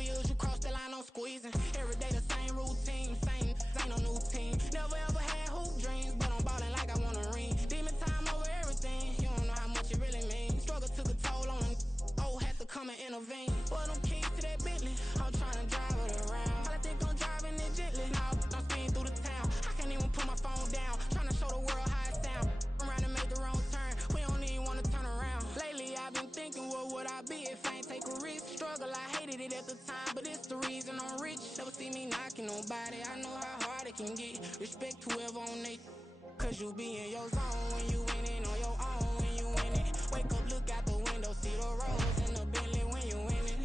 couple years, you cross the line, I'm squeezing. Every day the same routine, same, ain't no new team. Never ever had hoop dreams, but I'm ballin' like I want a ring. Demon time over everything, you don't know how much it really means. Struggle took a toll on them, had to come and intervene. Boy, them keys to that Bentley, I'm tryna drive it around. I think I'm driving it gently, now I'm speeding through the town. I can't even put my phone down, tryna show the world how it sound. Around and made the wrong turn, we don't even wanna turn around. Lately I've been thinking, what would I be if I ain't take a risk? Struggle, I hated it at the time, but it's the reason I'm rich. Never see me knocking nobody, I know how hard it can get. Respect whoever on they, cause you be in your zone when you winning on your own. When you winning, wake up, look out the window, see the rose in the Bentley when you winning.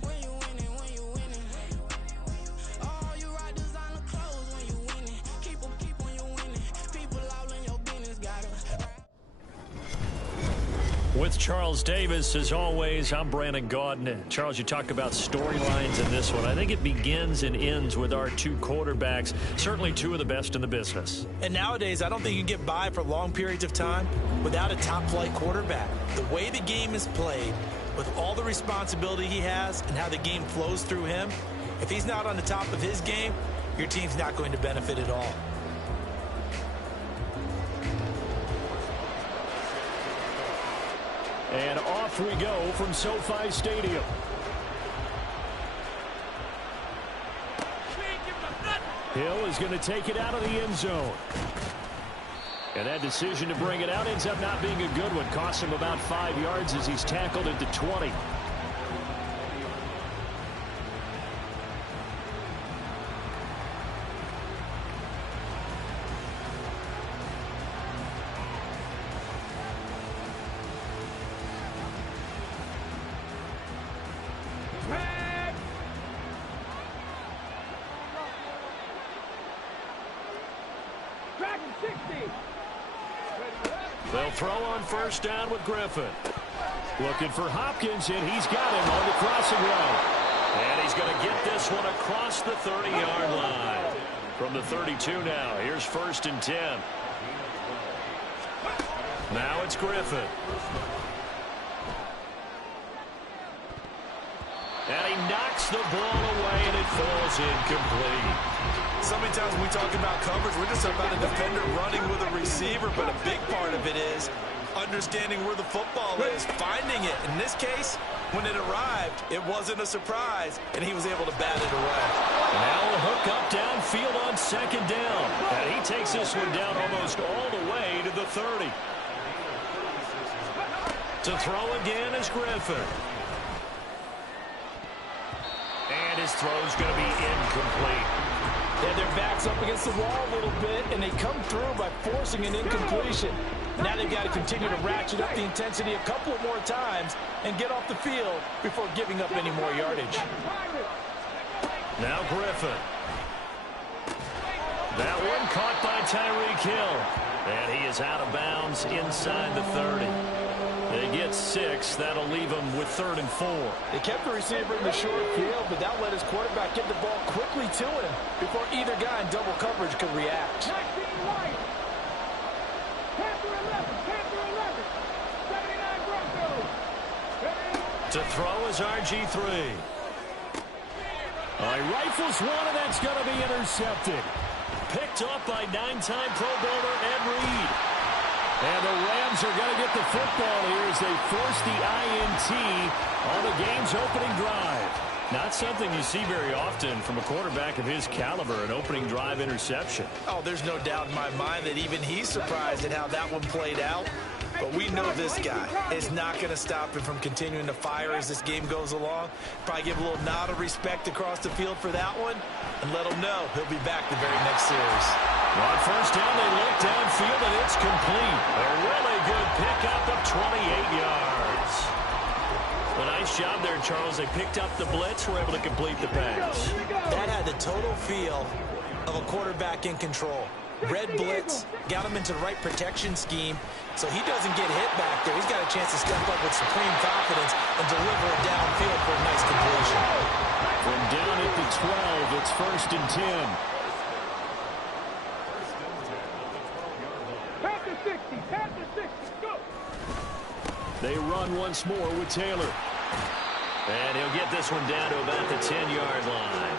When you winning, when you winning. Oh, you rock designer clothes when you winning. Keep when you winning. People all in your business, gotta. With Charles Davis, as always, I'm Brandon Gaudin. Charles, you talk about storylines in this one. I think it begins and ends with our two quarterbacks, certainly two of the best in the business. And nowadays, I don't think you can get by for long periods of time without a top-flight quarterback. The way the game is played, with all the responsibility he has and how the game flows through him, if he's not on the top of his game, your team's not going to benefit at all. And off we go from SoFi Stadium. Hill is going to take it out of the end zone. And that decision to bring it out ends up not being a good one. Costs him about 5 yards as he's tackled at the 20. They'll throw on first down with Griffin. Looking for Hopkins, and he's got him on the crossing route. And he's going to get this one across the 30-yard line. From the 32 now, here's 1st and 10. Now it's Griffin. And he knocks the ball away, and it falls incomplete. So many times when we talk about coverage, we're just about a defender running with a receiver, but a big part of it is understanding where the football is, finding it. In this case, when it arrived, it wasn't a surprise, and he was able to bat it away. Now a hook up downfield on 2nd down. And he takes this one down almost all the way to the 30. To throw again is Griffin. And his throw's going to be incomplete. They have their backs up against the wall a little bit, and they come through by forcing an incompletion. Now they've got to continue to ratchet up the intensity a couple of more times and get off the field before giving up any more yardage. Now Griffin. That one caught by Tyreek Hill. And he is out of bounds inside the 30. They get 6. That'll leave them with 3rd and 4. They kept the receiver in the short field, but that let his quarterback get the ball quickly to him before either guy in double coverage could react. To throw is RG3. He rifles one, and that's going to be intercepted. Picked up by 9-time Pro Bowler Ed Reed. And the Rams are going to get the football here as they force the INT on the game's opening drive. Not something you see very often from a quarterback of his caliber, an opening drive interception. Oh, there's no doubt in my mind that even he's surprised at how that one played out. But we know this guy is not going to stop him from continuing to fire as this game goes along. Probably give a little nod of respect across the field for that one and let him know he'll be back the very next series. On first down, they look downfield, and it's complete. A really good pickup of 28 yards. A nice job there, Charles. They picked up the blitz, were able to complete the pass. That had the total feel of a quarterback in control. Red blitz, got him into the right protection scheme, so he doesn't get hit back there. He's got a chance to step up with supreme confidence and deliver it downfield for a nice completion. From down at the 12, it's 1st and 10. Pass the 60, go! They run once more with Taylor. And he'll get this one down to about the 10-yard line.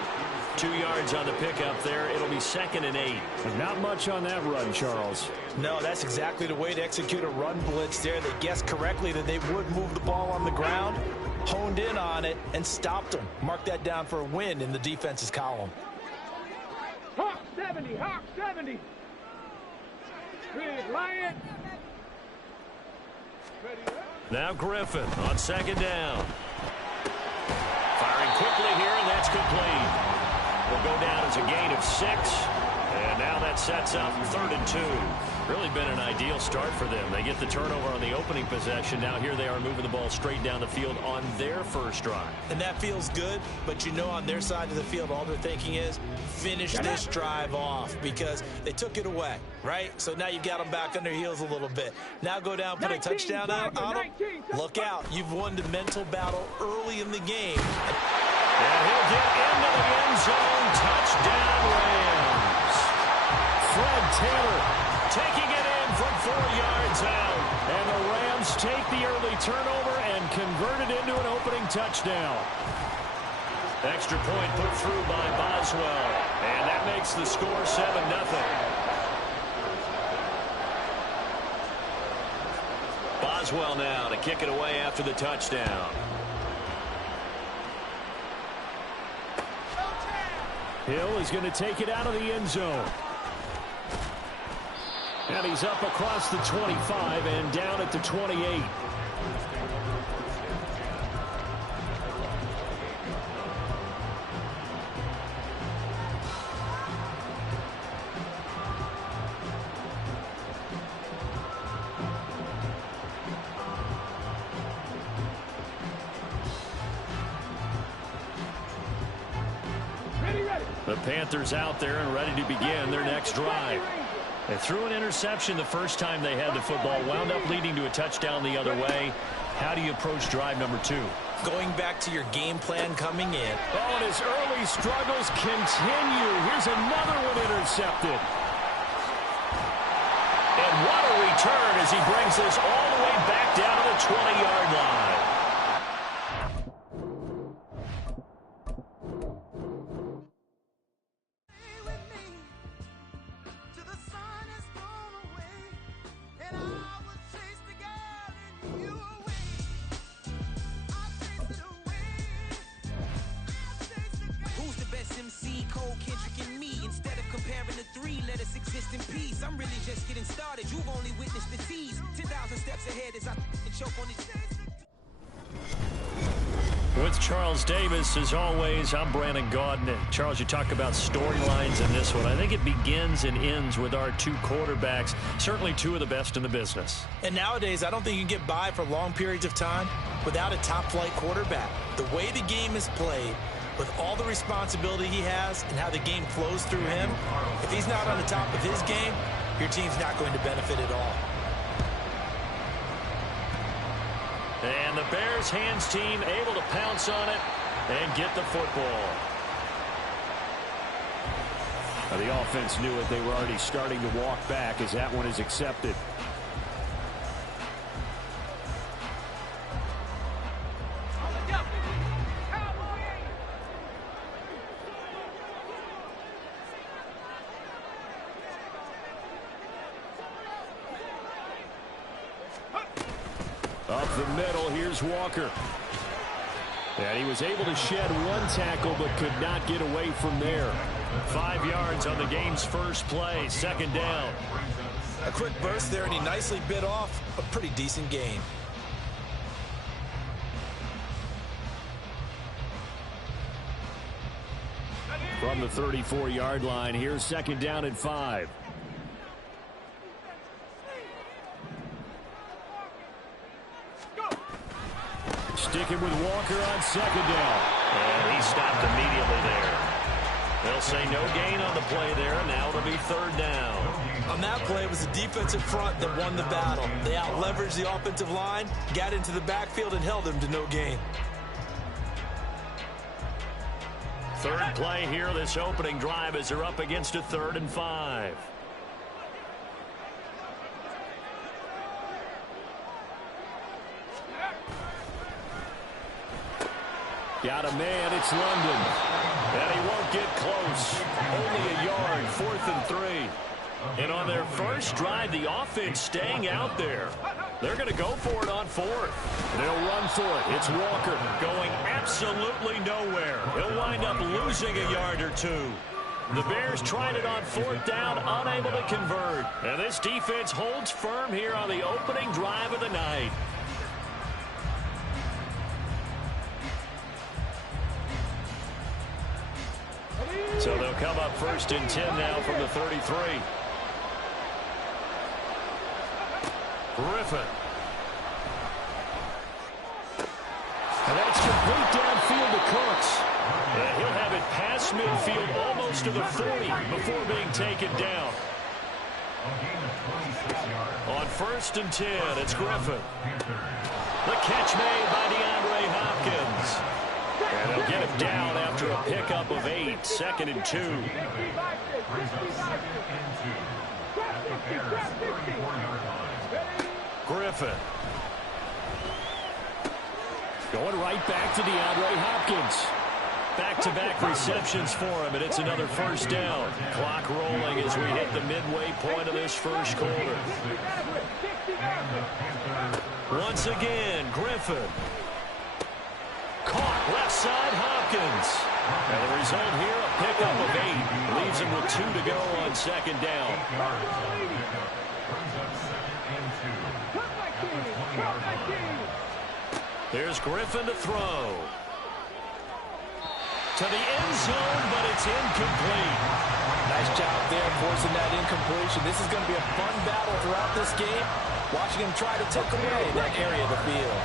2 yards on the pickup there. It'll be 2nd and 8. Not much on that run, Charles. No, that's exactly the way to execute a run blitz there. They guessed correctly that they would move the ball on the ground, honed in on it, and stopped them. Mark that down for a win in the defense's column. Hawk 70, Hawk 70. Red Lion. Now Griffin on 2nd down. Firing quickly here, and that's complete. Will go down as a gain of 6. And now that sets up 3rd and 2. Really been an ideal start for them. They get the turnover on the opening possession. Now here they are moving the ball straight down the field on their first drive. And that feels good, but you know on their side of the field all they're thinking is finish this drive off because they took it away, right? So now you've got them back on their heels a little bit. Now go down, put a touchdown out on them. Look out. You've won the mental battle early in the game. And he'll get into the end zone. Touchdown, Rams. Fred Taylor taking it in from 4 yards out. And the Rams take the early turnover and convert it into an opening touchdown. Extra point put through by Boswell. And that makes the score 7-0. Boswell now to kick it away after the touchdown. Hill is going to take it out of the end zone. And he's up across the 25 and down at the 28. The Panthers out there and ready to begin their next drive. They threw an interception the first time they had the football, wound up leading to a touchdown the other way. How do you approach drive number 2? Going back to your game plan coming in. Oh, and his early struggles continue. Here's another one intercepted. And what a return as he brings this all the way back down to the 20-yard line. I'm really just getting started. You've only witnessed the tease. 10,000 steps ahead as I choke on these. With Charles Davis, as always, I'm Brandon Gaudin. Charles, you talk about storylines in this one. I think it begins and ends with our 2 quarterbacks, certainly 2 of the best in the business. And nowadays, I don't think you can get by for long periods of time without a top-flight quarterback. The way the game is played, with all the responsibility he has and how the game flows through him, if he's not on the top of his game, your team's not going to benefit at all. And the Bears hands team able to pounce on it and get the football. Now, the offense knew it. They were already starting to walk back as that one is accepted. Up the middle, here's Walker. And he was able to shed 1 tackle but could not get away from there. 5 yards on the game's first play, 2nd down. A quick burst there, and he nicely bit off a pretty decent gain. From the 34-yard line, here's 2nd down and 5. Sticking with Walker on 2nd down. And he stopped immediately there. They'll say no gain on the play there. Now it'll be 3rd down. On that play, it was the defensive front that won the battle. They out-leveraged the offensive line, got into the backfield, and held him to no gain. 3rd play here, this opening drive, as they're up against a 3rd and 5. Got a man, it's London. And he won't get close. Only a yard, 4th and 3. And on their first drive, the offense staying out there. They're going to go for it on 4th. They'll run for it. It's Walker going absolutely nowhere. He'll wind up losing a yard or 2. The Bears tried it on 4th down, unable to convert. And this defense holds firm here on the opening drive of the night. So they'll come up 1st and 10 now from the 33. Griffin. And that's complete downfield to Cooks. And he'll have it past midfield almost to the 40 before being taken down. On 1st and 10, it's Griffin. The catch made by DeAndre Hopkins. And they'll get him down after a pickup of 8, 2nd and 2. Griffin. Going right back to DeAndre Hopkins. Back-to-back receptions for him, and it's another 1st down. Clock rolling as we hit the midway point of this first quarter. Once again, Griffin. Caught left side, Hopkins. And the result here, a pickup of 8. Leaves him with 2 to go on 2nd down. Here's Griffin to throw. To the end zone, but it's incomplete. Nice job there forcing that incompletion. This is going to be a fun battle throughout this game. Watching him try to take away that area of the field.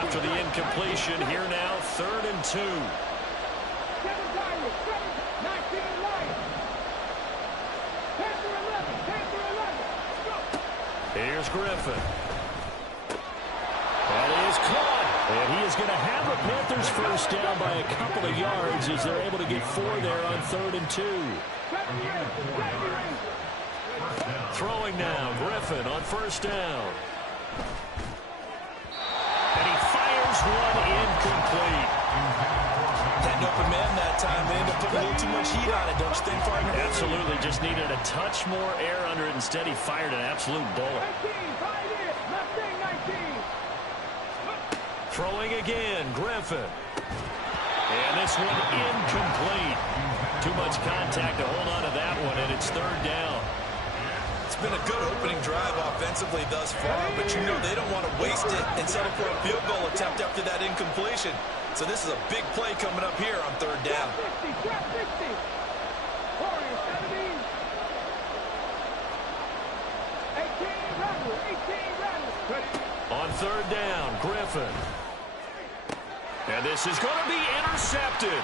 After the incompletion, here now, 3rd and 2. Here's Griffin. That is caught. And he is going to have the Panthers 1st down by a couple of yards as they're able to get 4 there on 3rd and 2. Throwing now, Griffin on 1st down. And he fires one incomplete. Had an open man that time. They ended up putting a little too much heat on it, don't you think, partner? Absolutely. Just needed a touch more air under it. Instead, he fired an absolute bullet. Throwing again, Griffin. And this one incomplete. Too much contact to hold on to that one, and it's 3rd down. It's been a good opening drive offensively thus far, but you know they don't want to waste it and settle for a field goal attempt after that incompletion. So this is a big play coming up here on 3rd down. On 3rd down, Griffin. And this is going to be intercepted.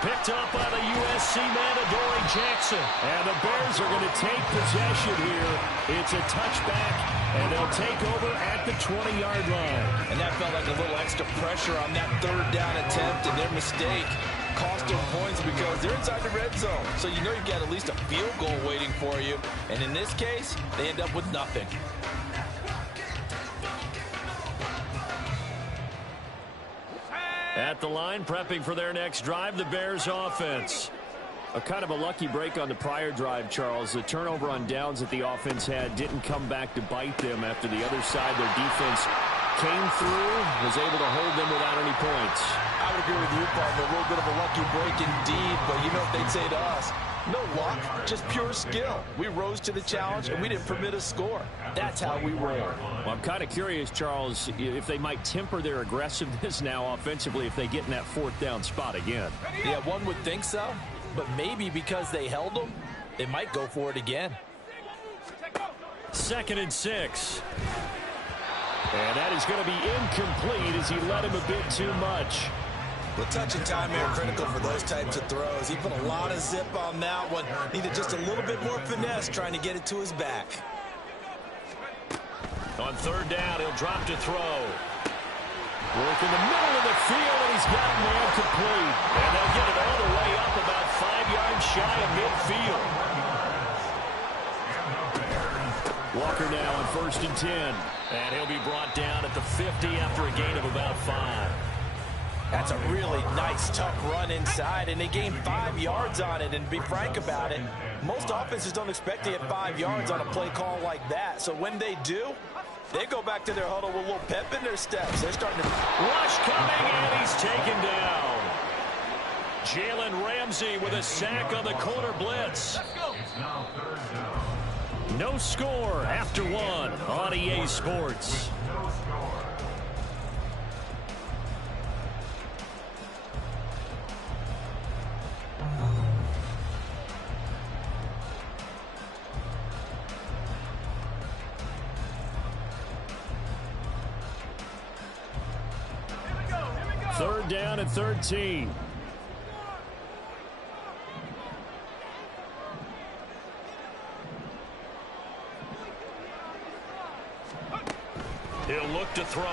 Picked up by the USC man, Adoree Jackson. And the Bears are going to take possession here. It's a touchback, and they'll take over at the 20-yard line. And that felt like a little extra pressure on that 3rd down attempt, and their mistake cost them points because they're inside the red zone. So you know you've got at least a field goal waiting for you. And in this case, they end up with nothing. At the line, prepping for their next drive, the Bears offense. A kind of a lucky break on the prior drive, Charles. The turnover on downs that the offense had didn't come back to bite them after the other side. Their defense came through, was able to hold them without any points. I would agree with you, partner. A little bit of a lucky break indeed, but you know what they'd say to us. No luck, just pure skill. We rose to the challenge, and we didn't permit a score. That's how we roll. Well, I'm kind of curious, Charles, if they might temper their aggressiveness now offensively if they get in that 4th down spot again. Yeah, one would think so, but maybe because they held them, they might go for it again. 2nd and 6. And that is going to be incomplete as he led him a bit too much. The touch and time here critical for those types of throws. He put a lot of zip on that one. Needed just a little bit more finesse trying to get it to his back. On 3rd down, he'll drop to throw. Work in the middle of the field, and he's got a man complete. And they'll get it all the way up about 5 yards shy of midfield. Walker now on 1st and 10. And he'll be brought down at the 50 after a gain of about 5. That's a really nice, tough run inside, and they gained 5 yards on it. And to be frank about it, most offenses don't expect to get 5 yards on a play call like that. So when they do, they go back to their huddle with a little pep in their steps. They're starting to... Rush coming, and he's taken down. Jalen Ramsey with a sack on the corner blitz. No score after one on EA Sports. Third down and 13. He'll look to throw.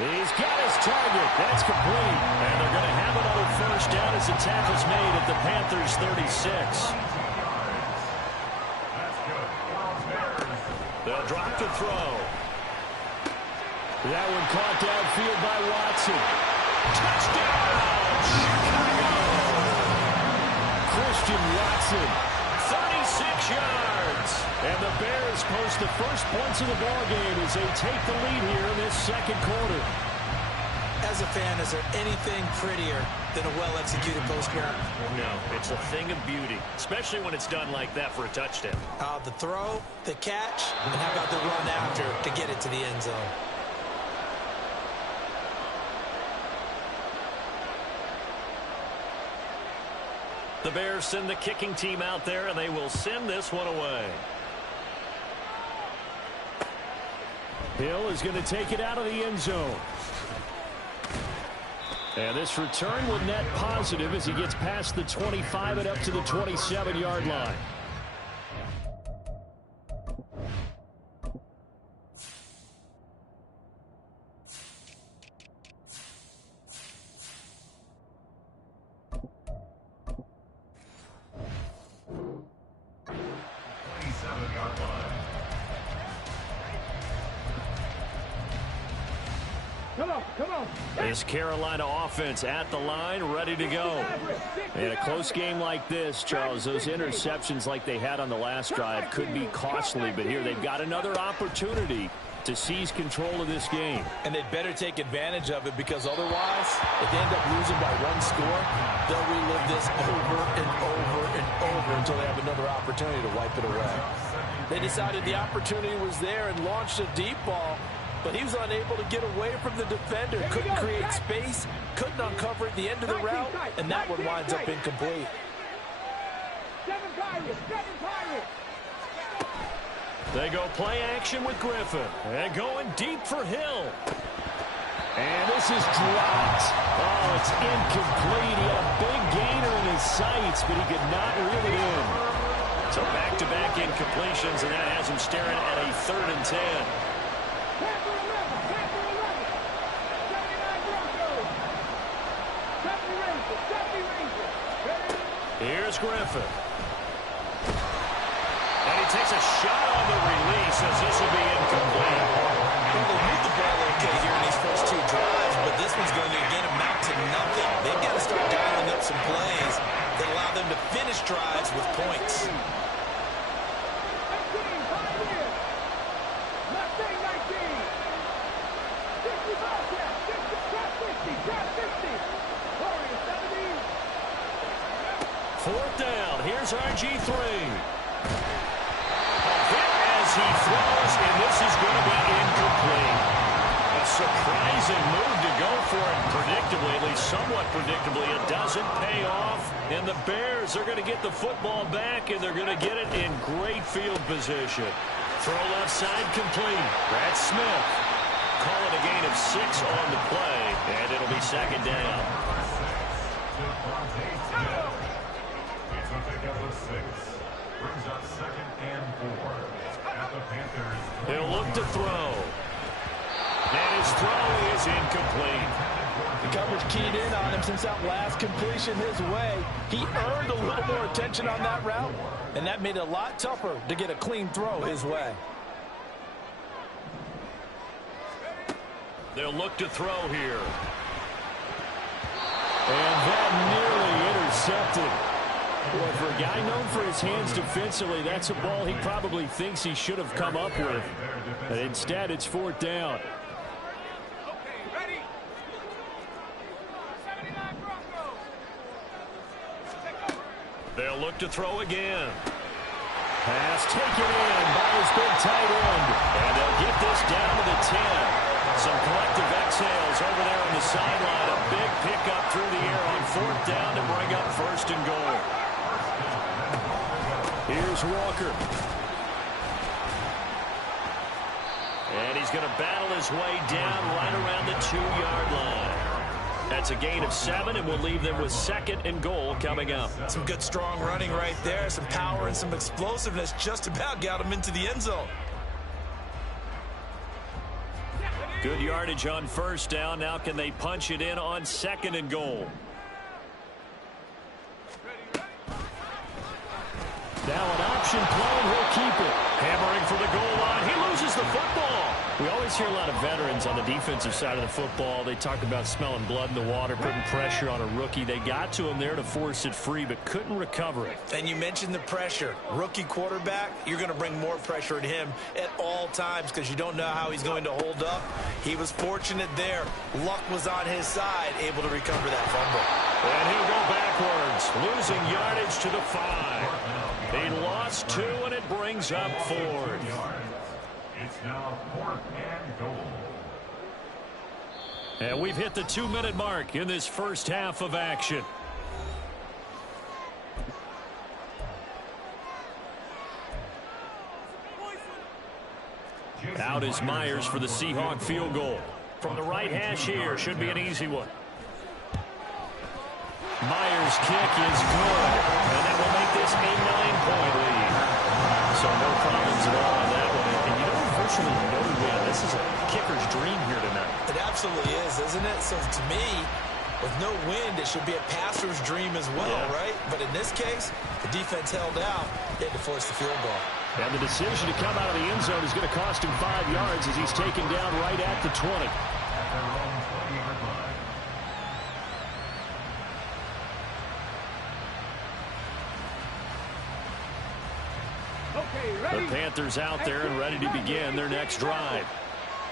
He's got his target. That's complete. And they're going to have another first down as the tackle's made at the Panthers' 36. They'll drop to throw. That one caught downfield by Watson. Touchdown, Chicago! Christian Watson, 36 yards. And the Bears post the first points of the ballgame as they take the lead here in this second quarter. As a fan, is there anything prettier than a well-executed post-round? No, it's a thing of beauty, especially when it's done like that for a touchdown. The throw, the catch, and how about the run after to get it to the end zone? The Bears send the kicking team out there, and they will send this one away. Hill is going to take it out of the end zone. And this return will net positive as he gets past the 25 and up to the 27-yard line. Come on. This Carolina offense at the line, ready to go. In a close game like this, Charles, those interceptions like they had on the last drive could be costly, but here they've got another opportunity to seize control of this game. And they'd better take advantage of it, because otherwise, if they end up losing by 1 score, they'll relive this over and over and over until they have another opportunity to wipe it away. They decided the opportunity was there and launched a deep ball, but he was unable to get away from the defender. Couldn't create space, couldn't uncover at the end of the route, and that one winds up incomplete. 7 Pirates. They go play action with Griffin. And going deep for Hill. And this is dropped. Oh, it's incomplete. He had a big gainer in his sights, but he could not reel it in. So back-to-back incompletions, and that has him staring at a 3rd and 10. Panther 11. 79 Broncos. 70 Rangers. Here's Griffin. And he takes a shot on the release as this will be incomplete. Well, they moved the ball okay here in these first 2 drives, but this one's going to again amount to nothing. They've got to start dialing up some plays that allow them to finish drives with points. 19, 5 years. Mustang 19. 60 Bobcat. 60, Warriors 70. 4th down. Here's RG3. A hit as he throws, and this is going to be incomplete. A surprising move to go for it predictably, at least somewhat predictably. It doesn't pay off, and the Bears are going to get the football back, and they're going to get it in great field position. Throw left side complete. Brad Smith calling a gain of 6 on the play, and it'll be 2nd down. Brings up 2nd and 4 at the Panthers. He'll look to throw. And his throw is incomplete. The coverage keyed in on him since that last completion his way. He earned a little more attention on that route, and that made it a lot tougher to get a clean throw his way. They'll look to throw here. And that nearly intercepted. Boy, for a guy known for his hands defensively, that's a ball he probably thinks he should have come up with. But instead, it's 4th down. They'll look to throw again. Pass taken in by his big tight end. And they'll get this down to the 10. Some collective exhales over there on the sideline. A big pickup through the air on 4th down to bring up 1st and goal. Here's Walker. And he's going to battle his way down right around the 2-yard line. That's a gain of 7, and we'll leave them with 2nd and goal coming up. Some good, strong running right there. Some power and some explosiveness just about got him into the end zone. Good yardage on 1st down. Now can they punch it in on 2nd and goal? Now an option play, and he'll keep it. Hammering for the goal line. He loses the football. We always hear a lot of veterans on the defensive side of the football. They talk about smelling blood in the water, putting pressure on a rookie. They got to him there to force it free, but couldn't recover it. And you mentioned the pressure. Rookie quarterback, you're going to bring more pressure at him at all times because you don't know how he's going to hold up. He was fortunate there. Luck was on his side, able to recover that fumble. And he'll go backwards, losing yardage to the 5. He lost 2, and it brings up 4th. It's now 4th and goal. And we've hit the 2-minute mark in this first half of action. Out is Myers for the Seahawk field goal. From the right hash here, should be an easy one. Myers' kick is good, and that will make this a 9-point lead. So no problems at all on that one. And you don't virtually know when. This is a kicker's dream here tonight. It absolutely is, isn't it? So to me, with no wind, it should be a passer's dream as well, right? But in this case, the defense held out. They had to force the field goal. And the decision to come out of the end zone is going to cost him 5 yards as he's taken down right at the 20. At their own 20-yard line. The Panthers out there and ready to begin their next drive.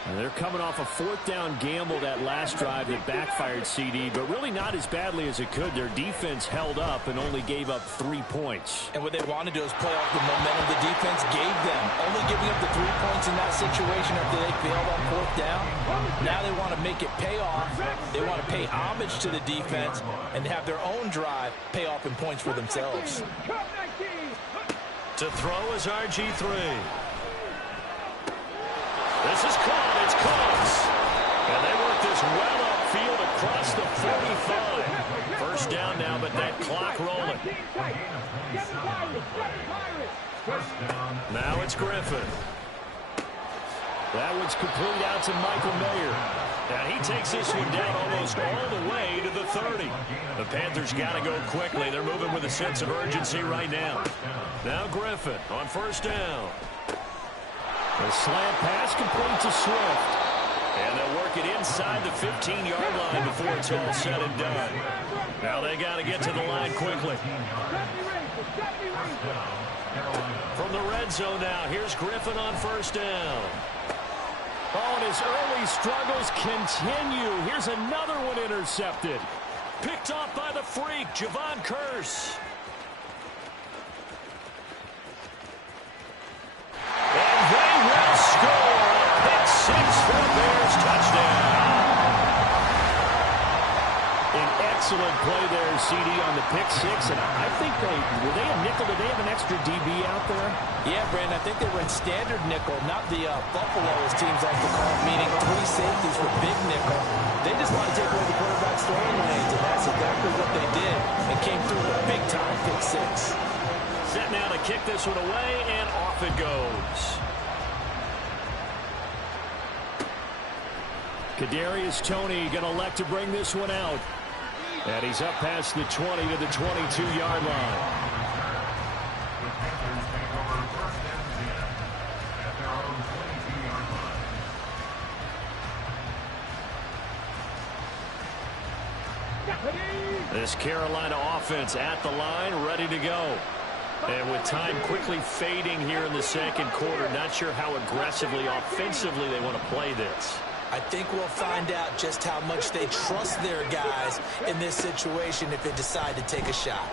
And they're coming off a 4th down gamble that last drive that backfired, CD, but really not as badly as it could. Their defense held up and only gave up 3 points. And what they want to do is play off the momentum the defense gave them. Only giving up the 3 points in that situation after they failed on 4th down. Now they want to make it pay off. They want to pay homage to the defense and have their own drive pay off in points for themselves. To throw is RG3. This is caught. It's close. And they work this well upfield across the 45. First down now, but that clock rolling. Now it's Griffin. That one's complete out to Michael Mayer. And he takes this one down almost all the way to the 30. The Panthers got to go quickly. They're moving with a sense of urgency right now. Now Griffin on 1st down. The slant pass complete to Swift. And they'll work it inside the 15-yard line before it's all said and done. Now they got to get to the line quickly. From the red zone now, here's Griffin on 1st down. Oh, and his early struggles continue. Here's another one intercepted. Picked off by the freak, Javon Curse. And they will score a pick 6 for the Bears touchdown. An excellent play there, CD, on the pick 6. And I think were they a nickel? Did they have an extra DB out there? Yeah, Brandon, I think they were in standard nickel, not the Buffalo, as teams like to call it, meaning 3 safeties for big nickel. They just want to take away the quarterback's throwing lanes, and that's exactly what they did. And came through with a big-time pick 6. Set now to kick this one away, and off it goes. Kadarius Toney going to elect to bring this one out. And he's up past the 20 to the 22-yard line. This Carolina offense at the line, ready to go. And with time quickly fading here in the second quarter, not sure how aggressively, offensively they want to play this. I think we'll find out just how much they trust their guys in this situation if they decide to take a shot.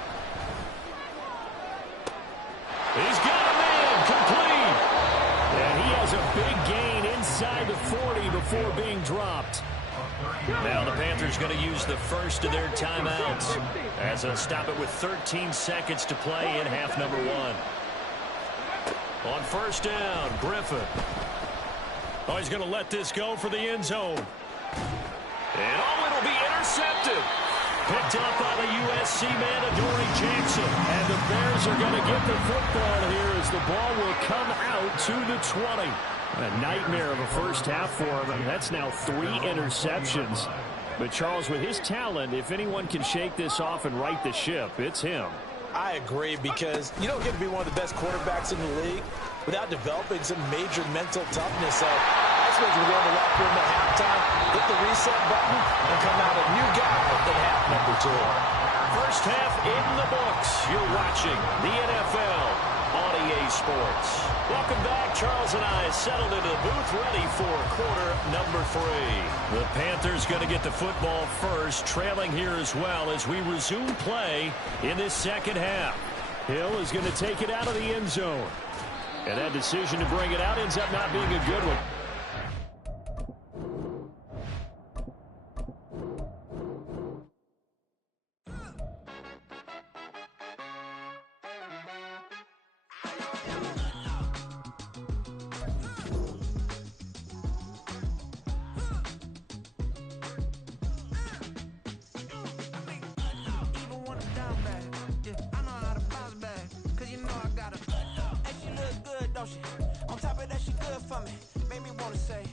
He's got a man complete. And he has a big gain inside the 40 before being dropped. Now the Panthers going to use the first of their timeouts as they'll stop it with 13 seconds to play in half number 1. On first down, Griffin. Oh, he's going to let this go for the end zone. And it'll be intercepted. Picked up by the USC man, Adoree Jackson. And the Bears are going to get the football here as the ball will come out to the 20. A nightmare of a first half for him. I mean, that's now 3 interceptions. But, Charles, with his talent, if anyone can shake this off and right the ship, it's him. I agree, because you don't get to be one of the best quarterbacks in the league without developing some major mental toughness. So I expect him to go in the locker room at halftime, hit the reset button, and come out a new guy in half number 2. First half in the books. You're watching the NFL on EA Sports. Welcome back. Charles and I settled into the booth, ready for quarter number 3. The Panthers going to get the football first, trailing here as well as we resume play in this second half. Hill is going to take it out of the end zone. And that decision to bring it out ends up not being a good one. On top of that, she good for me. Made me wanna say,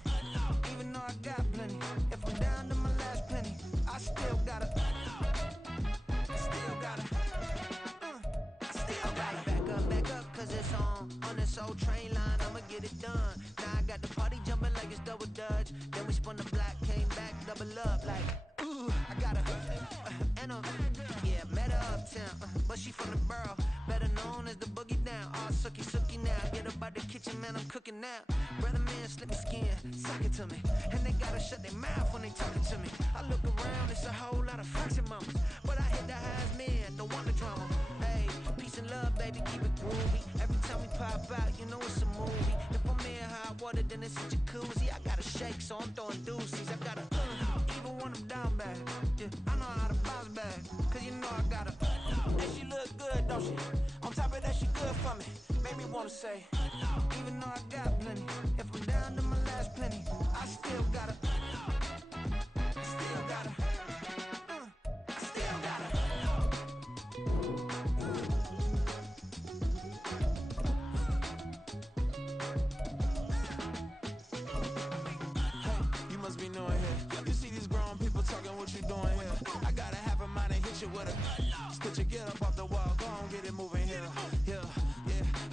even though I got plenty, if I'm down to my last penny, I still gotta back up, cause it's on this old train line, I'ma get it done. Now I got the party jumping like it's double dutch. Then we spun the block, came back, double up, like, ooh, I got her, yeah, met her uptown, but she from the borough, better known as the boogie down, all sucky now, get up out the kitchen, man, I'm cooking now, brother man, slip me skin, suck it to me, and they gotta shut their mouth when they talking to me, I look around, it's a whole lot of fraction mamas, but I hit the highest man, don't want the drama, hey, peace and love, baby, keep it groovy, every time we pop out, you know it's a movie, if I'm in hot water, then it's a jacuzzi, I gotta shake, so I'm throwing deuces, I gotta, even when I'm down bad, yeah, I know how to bounce back, cause you know I gotta, and she look good, don't she, on top of that, she good for me, made me wanna say, even though I got plenty, if I'm down to my last penny, I still gotta, Hey, you must be knowing here, you see these grown people talking what you doing here, I gotta have a mind and hit you with a, stitch you, get up off the wall, go on, get it moving here, yeah.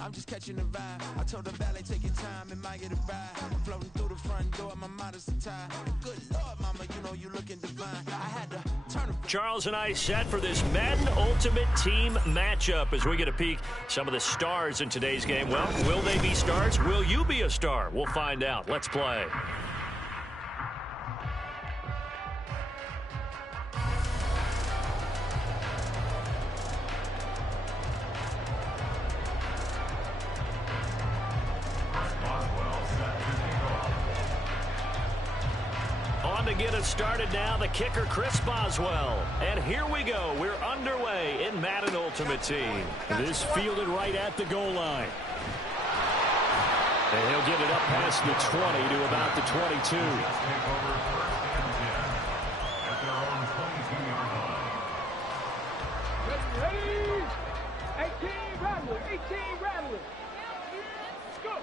I'm just catching the vibe. I told the valet, take your time, it might get a ride. I'm floating through the front door, my mind is a tie. Good Lord, mama, you know you looking divine. I had to turn around. Charles and I set for this Madden Ultimate Team matchup as we get a peek some of the stars in today's game. Well, will they be stars? Will you be a star? We'll find out. Let's play. To get us started now, the kicker, Chris Boswell. And here we go. We're underway in Madden Ultimate Team. This fielded right at the goal line. And he'll get it up past the 20 to about the 22. Ready? 18 rattlers, 18 rattlers. Go.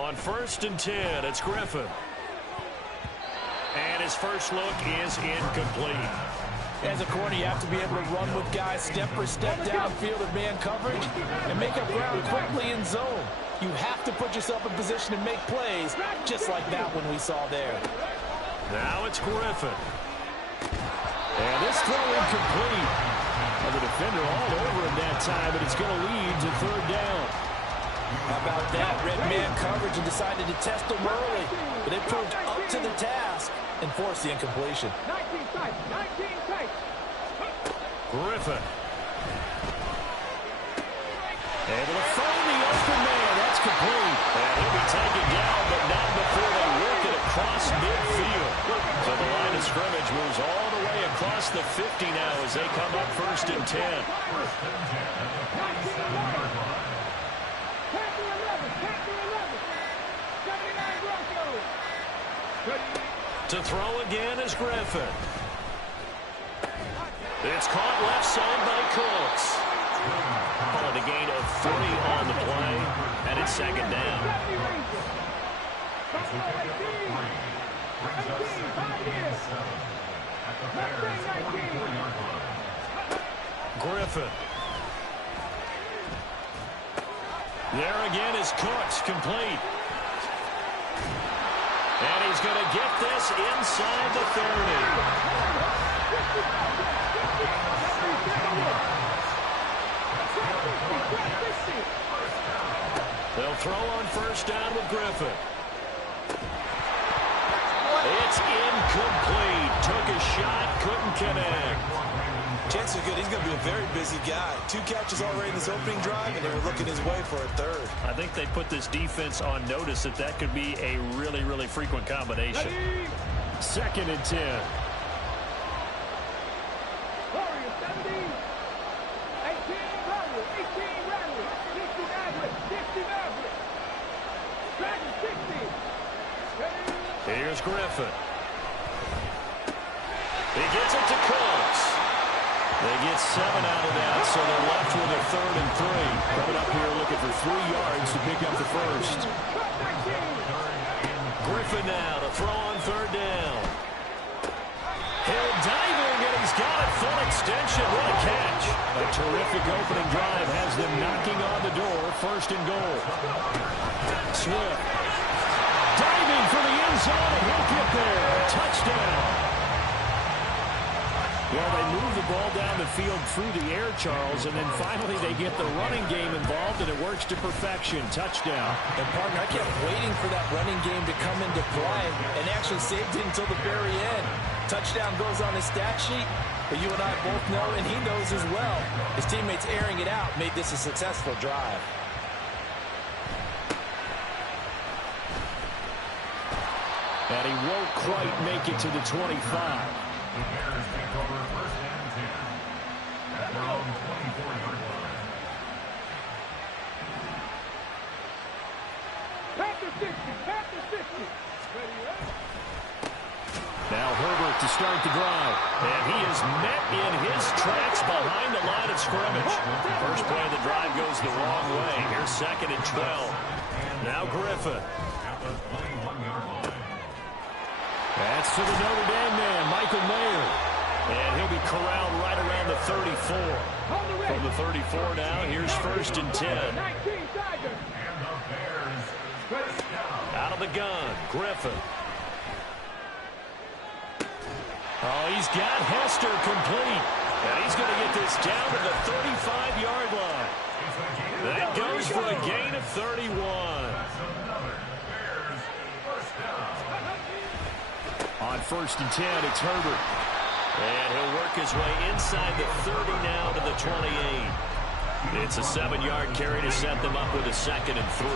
On first and 10, it's Griffin. And his first look is incomplete. As a corner, you have to be able to run with guys step for step downfield in man coverage and make up ground quickly in zone. You have to put yourself in position to make plays, just like that one we saw there. Now it's Griffin. And this throw incomplete. Well, the defender all over him that time, but it's going to lead to third down. How about that? Red man coverage and decided to test him early. But they proved up to the task and forced the incompletion. 19 tight. 19 tight. Griffin. Able to find the open man. That's complete. And he'll be taken down, but not before they work it across midfield. So the line of scrimmage moves all the way across the 50 now as they come up 1st and 10. To throw again is Griffin. It's caught left side by Cooks. Calling a gain of 3 on the play, and it's 2nd down. Griffin. There again is Cooks, complete. And he's going to get this inside the 30. They'll throw on 1st down with Griffin. It's incomplete. Took a shot, couldn't connect. Chances are good. He's going to be a very busy guy. 2 catches already in this opening drive, and they were looking his way for a 3rd. I think they put this defense on notice that could be a really, really frequent combination. 2nd and 10. Warriors 17. 18 Rattler. 18 Rattler. 60 Maverick. 60 Maverick. Dragon 60. Here's Griffin. He gets it to Cooks. They get 7 out of that, so they're left with a 3rd and 3. Coming up here looking for 3 yards to pick up the 1st. Griffin now to throw on 3rd down. He'll dive in, and he's got it. Full extension. What a catch. A terrific opening drive has them knocking on the door. 1st and goal. Swift. Diving for the end zone, and he'll get there. Touchdown. Well, they move the ball down the field through the air, Charles, and then finally they get the running game involved, and it works to perfection. Touchdown. And, partner, I kept waiting for that running game to come into play and actually saved it until the very end. Touchdown goes on his stat sheet, but you and I both know, and he knows as well, his teammates airing it out made this a successful drive. And he won't quite make it to the 25. The Bears take over 1st and 10 at their own 24-yard line. Panther 60. Panther 60. Ready, right? Now Herbert to start the drive. And he is met in his tracks behind the line of scrimmage. First play of the drive goes the wrong way. Here's 2nd and 12. Now Griffin. At the 21-yard line. That's to the Notre Dame man, Michael Mayer. And he'll be corralled right around the 34. From the 34 now, here's 1st and 10. And the Bears first down. Out of the gun, Griffin. Oh, he's got Hester complete. And he's going to get this down to the 35-yard line. That goes for a gain of 31. That's another Bears first down. On 1st and 10, it's Herbert. And he'll work his way inside the 30 now to the 28. It's a 7-yard carry to set them up with a 2nd and 3.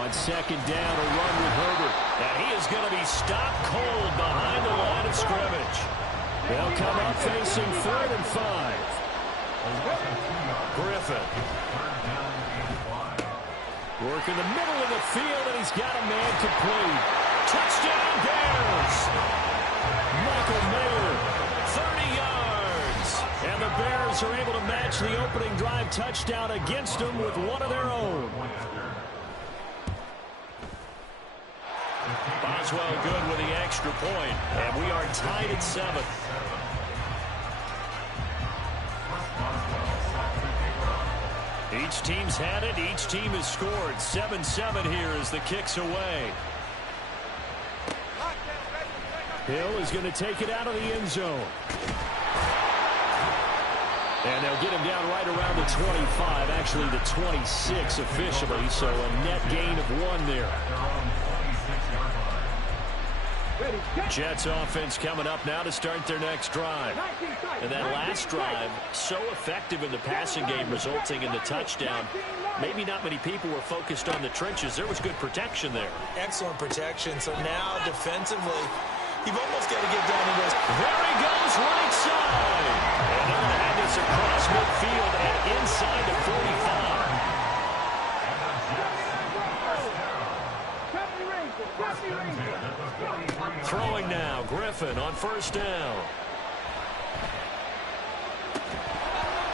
On 2nd down, a run with Herbert. And he is going to be stopped cold behind the line of scrimmage. They'll come up facing 3rd and 5. Griffin. Working the middle of the field, and he's got a man complete. Touchdown, Bears! Michael Mayer, 30 yards. And the Bears are able to match the opening drive touchdown against them with one of their own. Boswell good with the extra point, and we are tied at 7. Each team's had it. Each team has scored. 7-7 here as the kick's away. Hill is going to take it out of the end zone. And they'll get him down right around the 25, actually the 26 officially, so a net gain of 1 there. Jets offense coming up now to start their next drive. And that last drive, so effective in the passing game, resulting in the touchdown. Maybe not many people were focused on the trenches. There was good protection there. Excellent protection. So now defensively, you've almost got to get down to this. There he goes, right side. And they're going to have this across midfield and inside the 45. Throwing now, Griffin on first down.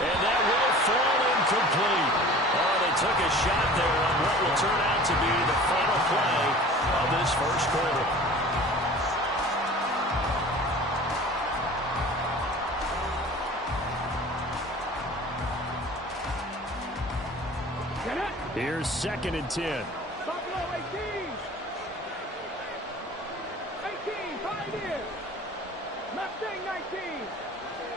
And that will fall incomplete. Oh, they took a shot there on what will turn out to be the final play of this first quarter. Here's 2nd and 10. Buffalo 18. 18, Pioneers. Mustang 19.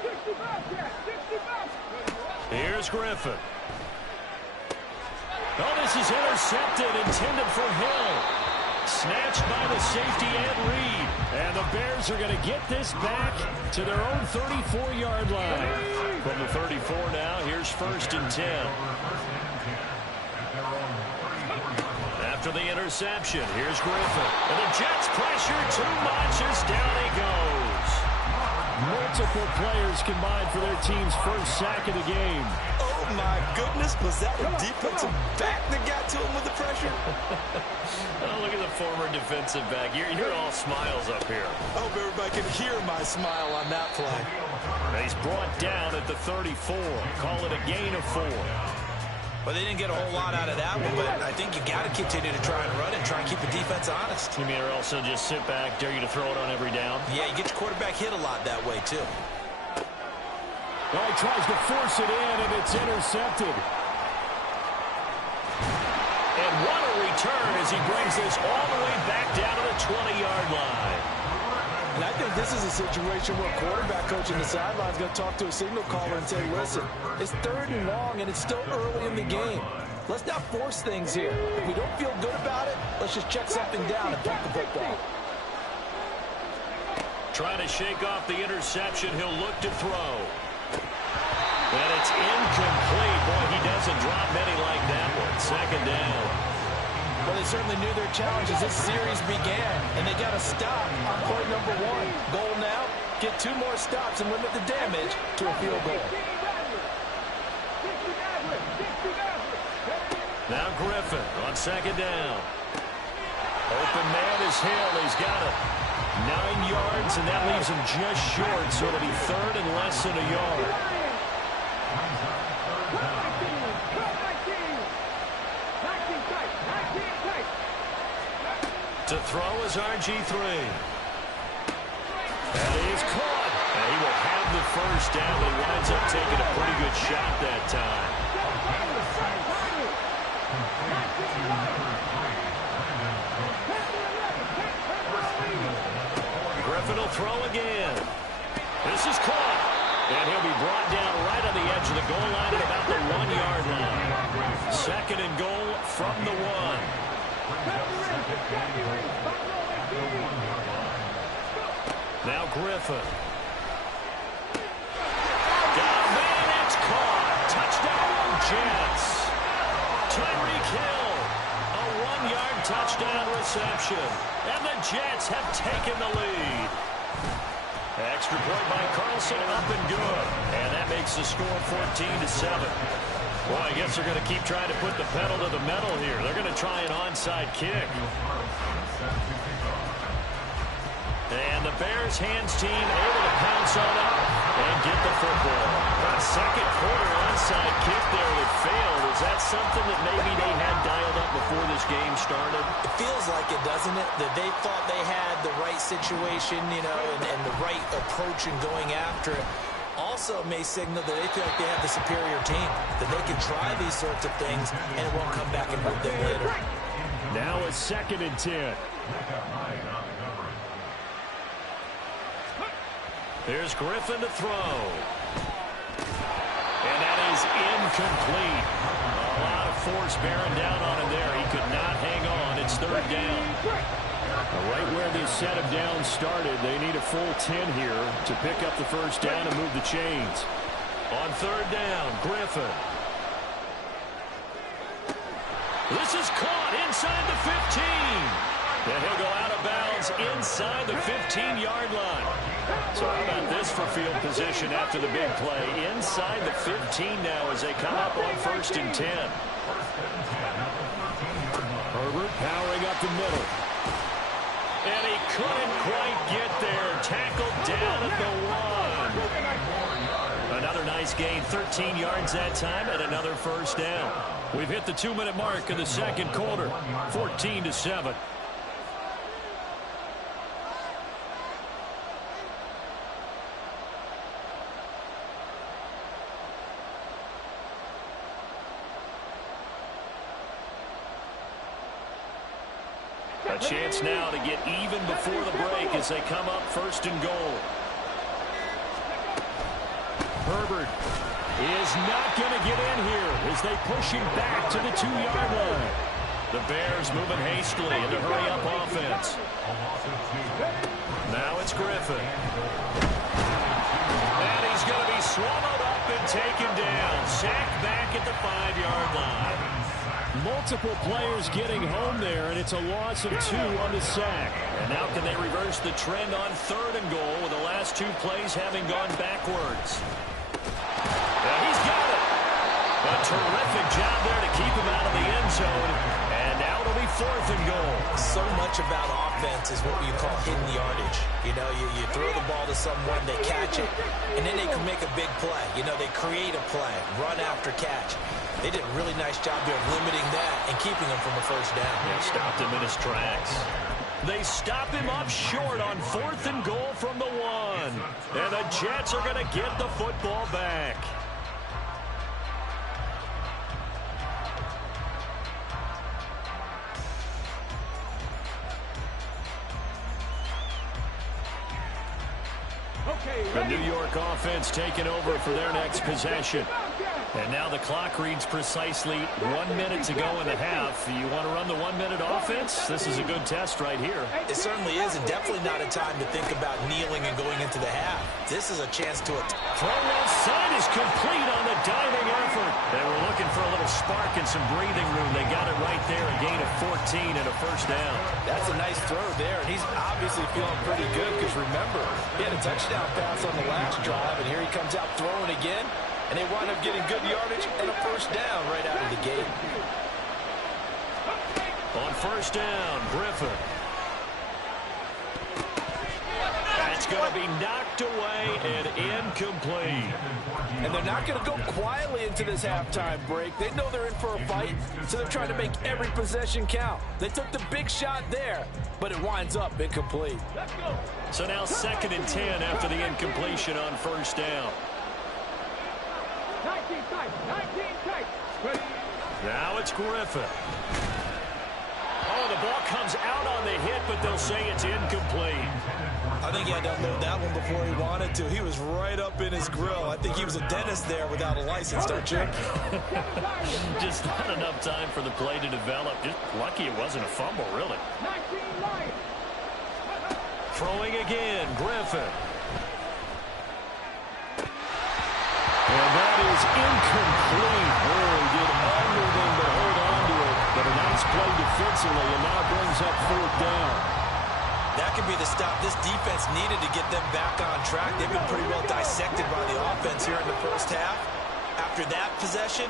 65, Jets. 65. Here's Griffin. Oh, this is intercepted, intended for Hill. Snatched by the safety and Reed. And the Bears are going to get this back to their own 34-yard line. From the 34 now, here's 1st and 10. After the interception, here's Griffin. And the Jets pressure too much as down he goes. Multiple players combined for their team's first sack of the game. Oh, my goodness. Was that a defensive back that got to him with the pressure? Oh, look at the former defensive back. You're all smiles up here. I hope everybody can hear my smile on that play. He's brought down at the 34. Call it a gain of 4. Well, they didn't get a whole lot out of that one, but I think you got to continue to try and run and try and keep the defense honest. You mean or also just sit back, dare you to throw it on every down? Yeah, you get your quarterback hit a lot that way, too. Well, he tries to force it in, and it's intercepted. And what a return as he brings this all the way back down to the 20-yard line. And I think this is a situation where a quarterback coach in the sideline is going to talk to a signal caller and say, listen, it's 3rd and long, and it's still early in the game. Let's not force things here. If we don't feel good about it, let's just check something down and punt the football. Trying to shake off the interception. He'll look to throw. And it's incomplete. Boy, he doesn't drop many like that one. 2nd down. Well, they certainly knew their challenge as this series began, and they got to stop on point number 1. Goal now, get 2 more stops and limit the damage to a field goal. Now Griffin on 2nd down. Open man is Hill. He's got it. 9 yards, and that leaves him just short, so it'll be 3rd and less than a yard. To throw is RG3. And he is caught. And he will have the first down, but he winds up taking a pretty good shot that time. Griffin will throw again. This is caught. And he'll be brought down right on the edge of the goal line at about the 1-yard line. 2nd and goal from the 1. Now Griffin. Got a man, it's caught. Touchdown, Jets. Tyreek Hill. A 1-yard touchdown reception. And the Jets have taken the lead. Extra point by Carlson, up and good. And that makes the score 14-7. Well, I guess they're going to keep trying to put the pedal to the metal here. They're going to try an onside kick. And the Bears hands team able to pounce on it and get the football. That 2nd quarter onside kick there that failed. Is that something that maybe they had dialed up before this game started? It feels like it, doesn't it? That they thought they had the right situation, you know, and the right approach in going after it. Also may signal that they feel like they have the superior team, that they can try these sorts of things and it won't come back and hurt them later. Now it's 2nd and 10. Here's Griffin to throw. And that is incomplete. A lot of force bearing down on him there. He could not hang on. It's third down. Right where this set of downs started, they need a full 10 here to pick up the first down and move the chains. On third down, Griffin. This is caught inside the 15. And he'll go out of bounds inside the 15-yard line. So how about this for field position after the big play? Inside the 15 now as they come up on 1st and 10. Herbert powering up the middle. And he couldn't quite get there. Tackled down at the 1. Another nice gain, 13 yards that time, and another first down. We've hit the 2-minute mark in the second quarter, 14-7. A chance now to get even before the break as they come up 1st and goal. Herbert is not going to get in here as they push him back to the 2-yard line. The Bears moving hastily in the hurry-up offense. Now it's Griffin. And he's going to be swallowed up and taken down. Sacked back at the 5-yard line. Multiple players getting home there, and it's a loss of 2 on the sack. And now can they reverse the trend on 3rd and goal with the last 2 plays having gone backwards? He's got it. A terrific job there to keep him out of the end zone. And now it'll be 4th and goal. So much about offense is what you call hidden yardage. You know, you throw the ball to someone, they catch it, and then they can make a big play. You know, they create a play, run after catch. They did a really nice job there of limiting that and keeping him from a first down. They stopped him in his tracks. They stop him up short on 4th and goal from the 1. And the Jets are going to get the football back. The New York offense taking over for their next possession. And now the clock reads precisely 1 minute to go in the half. You want to run the 1-minute offense? This is a good test right here. It certainly is, and definitely not a time to think about kneeling and going into the half. This is a chance to throw outside is complete on the diving effort. They were looking for a little spark and some breathing room. They got it right there, a gain of 14 and a first down. That's a nice throw there, and he's obviously feeling pretty good because remember, he had a touchdown pass on the last drive, and here he comes out throwing again. And they wind up getting good yardage and a first down right out of the gate. On first down, Griffin. That's going to be knocked away and incomplete. And they're not going to go quietly into this halftime break. They know they're in for a fight, so they're trying to make every possession count. They took the big shot there, but it winds up incomplete. So now 2nd and 10 after the incompletion on first down. 19 tight. Now it's Griffin. Oh, the ball comes out on the hit, but they'll say it's incomplete. I think he had to unload that one before he wanted to. He was right up in his grill. I think he was a dentist there without a license, don't you? Just not enough time for the play to develop. Just lucky it wasn't a fumble, really. Throwing again, Griffin. And that is incomplete. Oh, he did everything but hold on to it. But a nice play defensively, and now brings up 4th down. That could be the stop this defense needed to get them back on track. They've been pretty well dissected by the offense here in the first half. After that possession,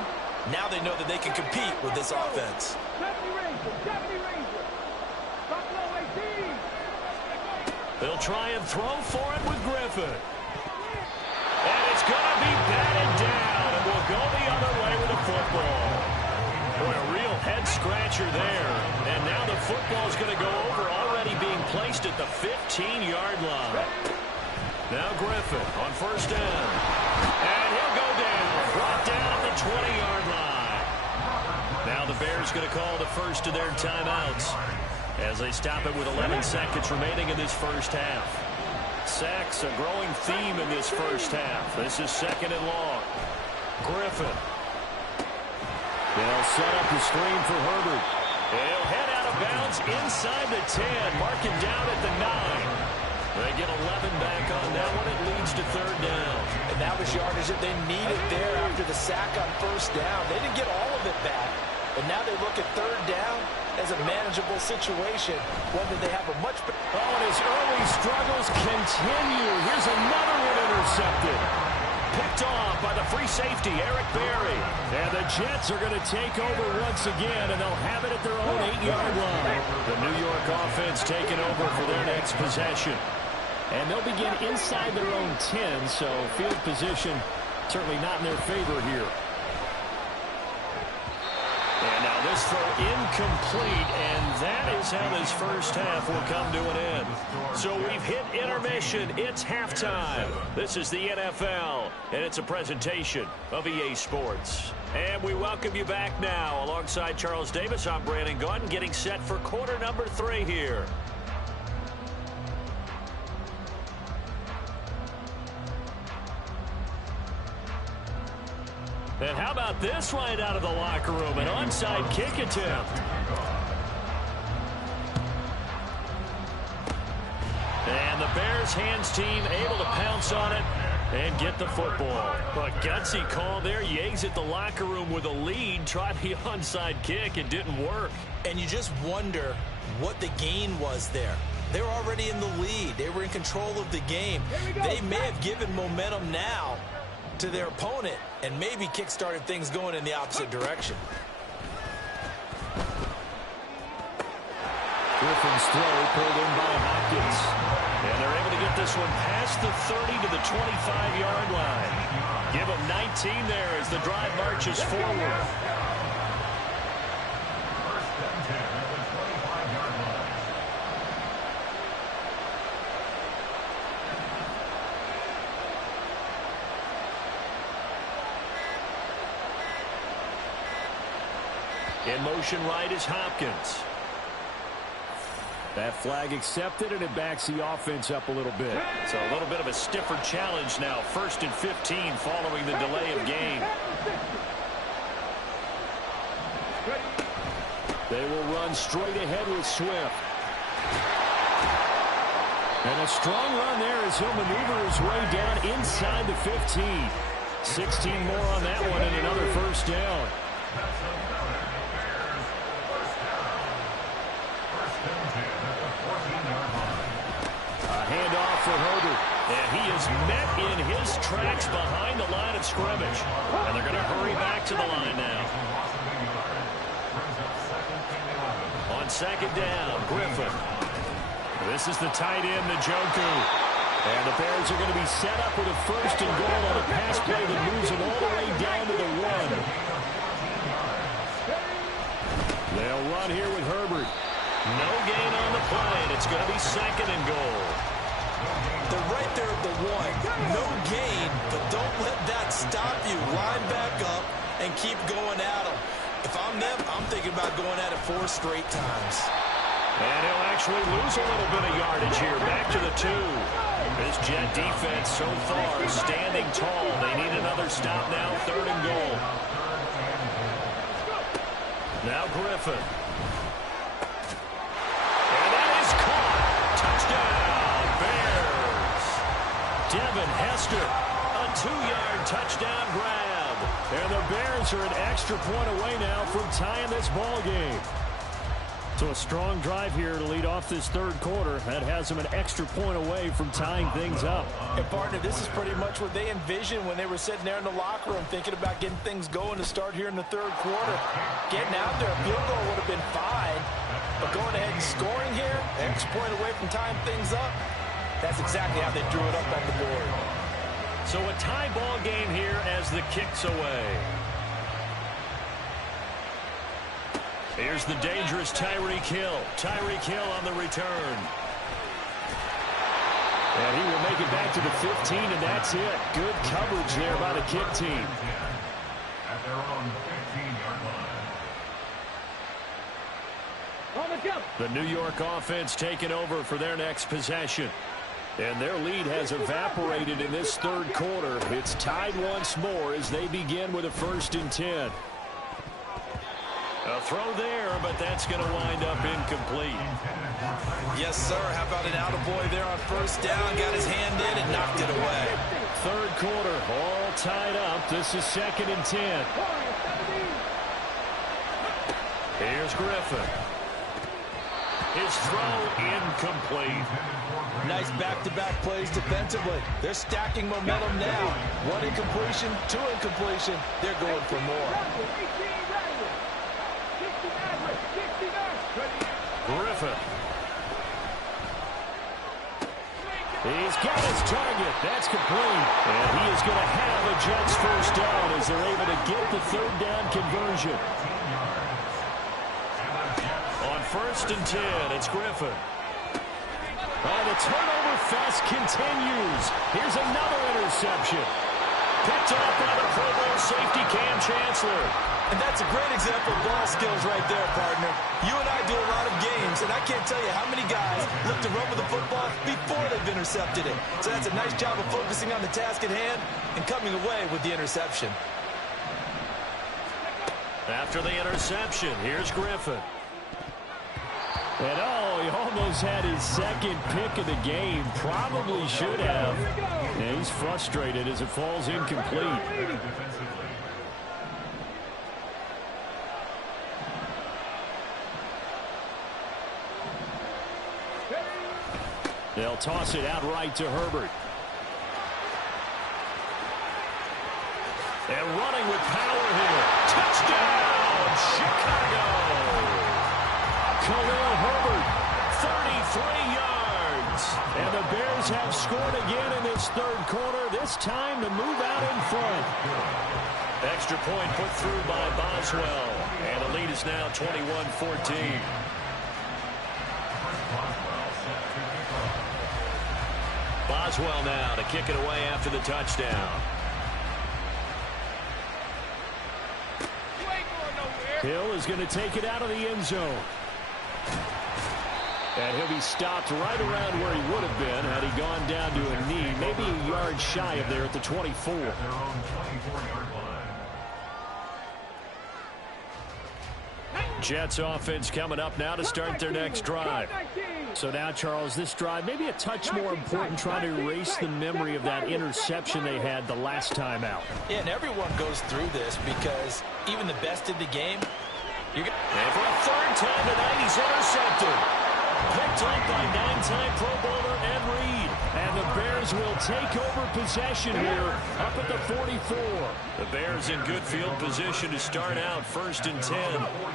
now they know that they can compete with this offense. They'll try and throw for it with Griffin. And it's going to be batted down, and we'll go the other way with the football. Boy, a real head-scratcher there. And now the football is going to go over, already being placed at the 15-yard line. Now Griffin on first down. And he'll go down, brought down at the 20-yard line. Now the Bears going to call the first of their timeouts as they stop it with 11 seconds remaining in this first half. Sacks, a growing theme in this first half. This is 2nd and long. Griffin. They'll set up the screen for Herbert. He'll head out of bounds inside the 10. Mark it down at the 9. They get 11 back on that one. It leads to 3rd down. And that was yardage that they needed there after the sack on 1st down. They didn't get all of it back, but now they look at 3rd down as a manageable situation, one that they have a much better. Oh, and his early struggles continue. Here's another one intercepted. Picked off by the free safety, Eric Berry. And the Jets are going to take over once again, and they'll have it at their own 8-yard line. The New York offense taking over for their next possession. And they'll begin inside their own 10, so field position certainly not in their favor here. And now this throw incomplete, and that is how this first half will come to an end. So we've hit intermission. It's halftime. This is the NFL, and it's a presentation of EA Sports. And we welcome you back now. Alongside Charles Davis, I'm Brandon Gaudin, getting set for quarter number 3 here. And how about this right out of the locker room? An onside kick attempt. And the Bears hands team able to pounce on it and get the football. A gutsy call there. Yates at the locker room with a lead. Tried the onside kick. It didn't work. And you just wonder what the gain was there. They were already in the lead. They were in control of the game. They may have given momentum now to their opponent and maybe kick-started things going in the opposite direction. Griffin's throw pulled in by Hopkins. And they're able to get this one past the 30 to the 25-yard line. Give them 19 there as the drive marches forward. In motion right is Hopkins. That flag accepted, and it backs the offense up a little bit. So a little bit of a stiffer challenge now. 1st and 15 following the delay of game. They will run straight ahead with Swift. And a strong run there as he'll maneuver his way down inside the 15. 16 more on that one and another 1st down. Handoff for Herbert. And he is met in his tracks behind the line of scrimmage. And they're going to hurry back to the line now. On 2nd down, Griffin. This is the tight end, Njoku. And the Bears are going to be set up with a 1st and goal on a pass play that moves them all the way down to the 1. They'll run here with Herbert. No gain on the play, and it's going to be 2nd and goal. They're right there at the 1. No gain, but don't let that stop you. Line back up and keep going at them. If I'm them, I'm thinking about going at it 4 straight times. And he'll actually lose a little bit of yardage here. Back to the 2. This Jet defense so far standing tall. They need another stop now. 3rd and goal. Now Griffin. And that is caught. Touchdown, Bears. Devin Hester, a 2-yard touchdown grab. And the Bears are an extra point away now from tying this ball game. So a strong drive here to lead off this 3rd quarter. That has them an extra point away from tying things up. And partner, this is pretty much what they envisioned when they were sitting there in the locker room thinking about getting things going to start here in the 3rd quarter. Getting out there, a field goal would have been fine. But going ahead and scoring here, extra point away from tying things up, that's exactly how they drew it up on the board. So a tie ball game here as the kick's away. Here's the dangerous Tyreek Hill. Tyreek Hill on the return. And he will make it back to the 15, and that's it. Good coverage there by the kick team. At their own 15-yard line. On the jump. The New York offense taking over for their next possession. And their lead has evaporated in this third quarter. It's tied once more as they begin with a 1st and 10. A throw there, but that's going to wind up incomplete. Yes, sir. How about an attaboy there on 1st down? Got his hand in and knocked it away. Third quarter, all tied up. This is 2nd and 10. Here's Griffin. His throw incomplete. Nice back-to-back plays defensively. They're stacking momentum now. 1 incompletion, 2 incompletion. They're going for more. Griffin. He's got his target. That's complete. And he is going to have a Jets 1st down as they're able to get the 3rd down conversion. On 1st and 10, it's Griffin. Oh, the turnover fest continues. Here's another interception. Picked off by the Pro Bowl safety Cam Chancellor. And that's a great example of ball skills right there, partner. You and I do a lot of games, and I can't tell you how many guys look to run with the football before they've intercepted it. So that's a nice job of focusing on the task at hand and coming away with the interception. After the interception, here's Griffin. And oh, he almost had his 2nd pick of the game. Probably should have. And he's frustrated as it falls incomplete. They'll toss it out right to Herbert. And running with power here. Touchdown, Chicago! Khalil Herbert, 33 yards. And the Bears have scored again in this third quarter, this time to move out in front. Extra point put through by Boswell. And the lead is now 21-14. Boswell now to kick it away after the touchdown. Hill is going to take it out of the end zone. And he'll be stopped right around where he would have been had he gone down to a knee, maybe a yard shy of there at the 24. Jets offense coming up now to start their next drive. So now, Charles, this drive maybe a touch more important, trying to erase the memory of that interception they had the last time out. Yeah, and everyone goes through this because even the best in the game, and for a 3rd time tonight, he's intercepted. Picked up by 9-time Pro Bowler Ed Reed. And the Bears will take over possession here up at the 44. The Bears in good field position to start out 1st and 10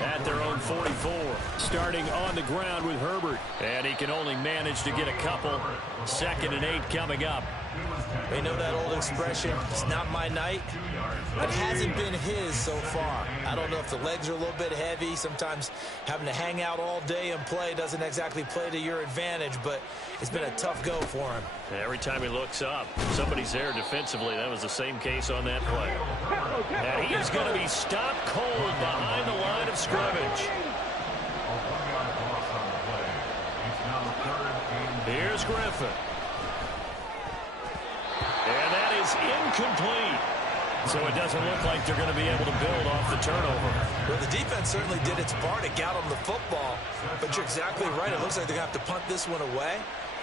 at their own 44. Starting on the ground with Herbert. And he can only manage to get a couple. 2nd and 8 coming up. They know that old expression, it's not my night. It hasn't been his so far. I don't know if the legs are a little bit heavy. Sometimes having to hang out all day and play doesn't exactly play to your advantage, but it's been a tough go for him. Every time he looks up, somebody's there defensively. That was the same case on that play. And he is going to be stopped cold behind the line of scrimmage. Here's Griffin. And that is incomplete. So it doesn't look like they're going to be able to build off the turnover. Well, the defense certainly did its part to get them the football. But you're exactly right. It looks like they're going to have to punt this one away.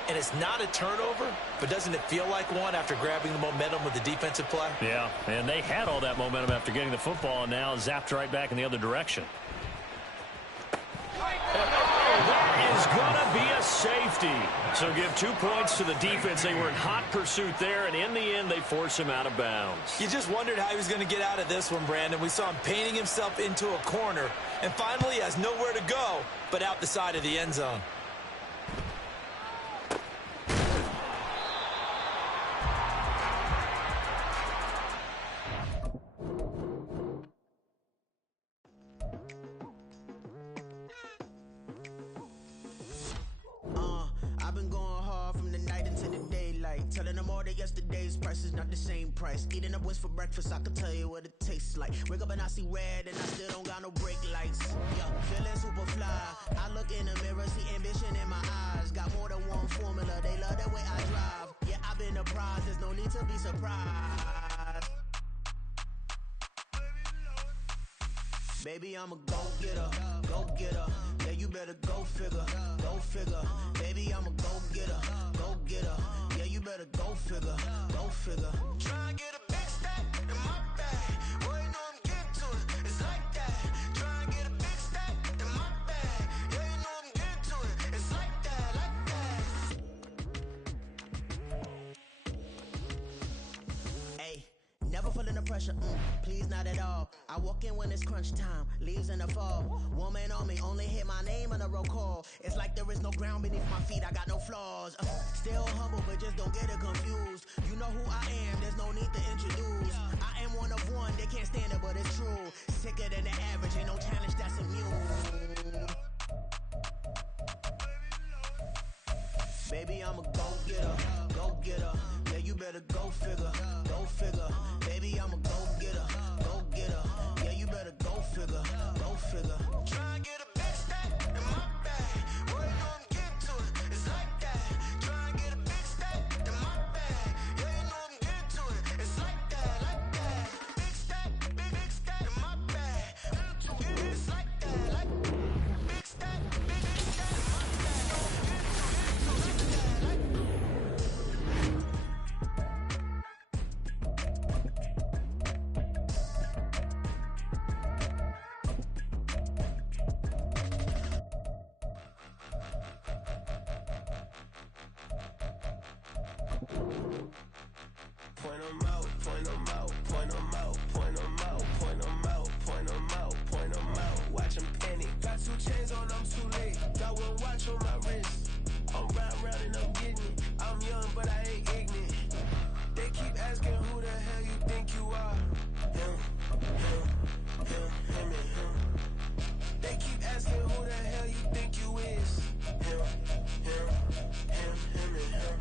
And it's not a turnover, but doesn't it feel like one after grabbing the momentum with the defensive play? Yeah, and they had all that momentum after getting the football and now zapped right back in the other direction. That is going to be a safety. So give 2 points to the defense. They were in hot pursuit there, and in the end, they force him out of bounds. You just wondered how he was going to get out of this one, Brandon. We saw him painting himself into a corner, and finally he has nowhere to go but out the side of the end zone. I've been going hard from the night into the daylight. Telling them all that yesterday's price is not the same price. Eating up wings for breakfast, I can tell you what it tastes like. Wake up and I see red and I still don't got no brake lights. Yeah, feeling super fly. I look in the mirror, see ambition in my eyes. Got more than one formula, they love the way I drive. Yeah, I've been the prize, there's no need to be surprised. Baby, I'm a go-getter, go-getter. Yeah, you better go figure, go figure. Baby, I'm a go-getter, go-getter. Yeah, you better go figure, go figure. Try and get a big stack in my bag. Boy, you know I'm getting to it, it's like that. Try and get a big stack in my bag. Yeah, you know I'm getting to it, it's like that, like that. Hey, never feeling the pressure, please not at all. I walk in when it's crunch time, leaves in the fall. Woman on me, only hit my name on a roll call. It's like there is no ground beneath my feet, I got no flaws. Still humble, but just don't get it confused. You know who I am, there's no need to introduce. I am one of one, they can't stand it, but it's true. Sicker than the average, ain't no challenge that's immune. Baby, I'm a go-getter, go-getter. Yeah, you better go figure, go figure. Baby, I'm a go-getter, go-getter. Yeah, you better go figure, go figure. Try and get a big stack in my bag. Boy, you know I'm getting to it, it's like that. Try and get a big stack in my bag. Yeah, you know I'm getting to it, it's like that, like that. Big stack in my bag. It's like that, like big stack in my bag. Point 'em out, point 'em out, point 'em out, point 'em out, point 'em out, point 'em out, point 'em out. Watch 'em panic. Got 2 chains on, I'm too late. Got 1 watch on my wrist. I'm round and I'm getting it. I'm young, but I ain't ignorant. They keep asking who the hell you think you are. Him and him. They keep asking who the hell you think you is. Him and him.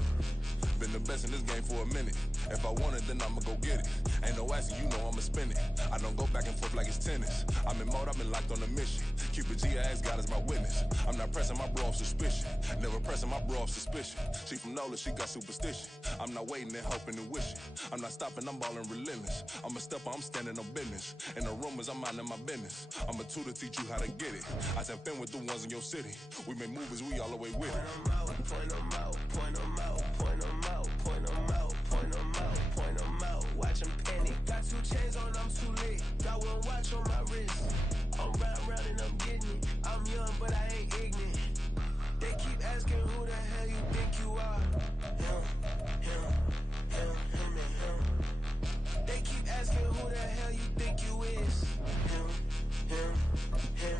Been the best in this game for a minute. If I want it, then I'ma go get it. Ain't no asking, you know I'ma spend it. I don't go back and forth like it's tennis. I'm in mode, I've been locked on a mission. Cupid G, I ask God as my witness. I'm not pressing my bro off suspicion. Never pressing my bro off suspicion. She from NOLA, she got superstition. I'm not waiting and hoping and wishing. I'm not stopping, I'm balling relentless. I'm a stepper, I'm standing on business. In the rumors, I'm minding my business. I'm a tutor, teach you how to get it. I said, fin with the ones in your city. We make movies, we all the way with it. Point 'em out, point 'em out, point 'em out, point 'em out, point 'em out, point 'em out, point 'em out. Watch 'em panic. Got 2 chains on, I'm too late. Got 1 watch on my wrist. I'm round and I'm getting it. I'm young, but I ain't ignorant. They keep asking who the hell you think you are. Him and him. They keep asking who the hell you think you is. Him and him.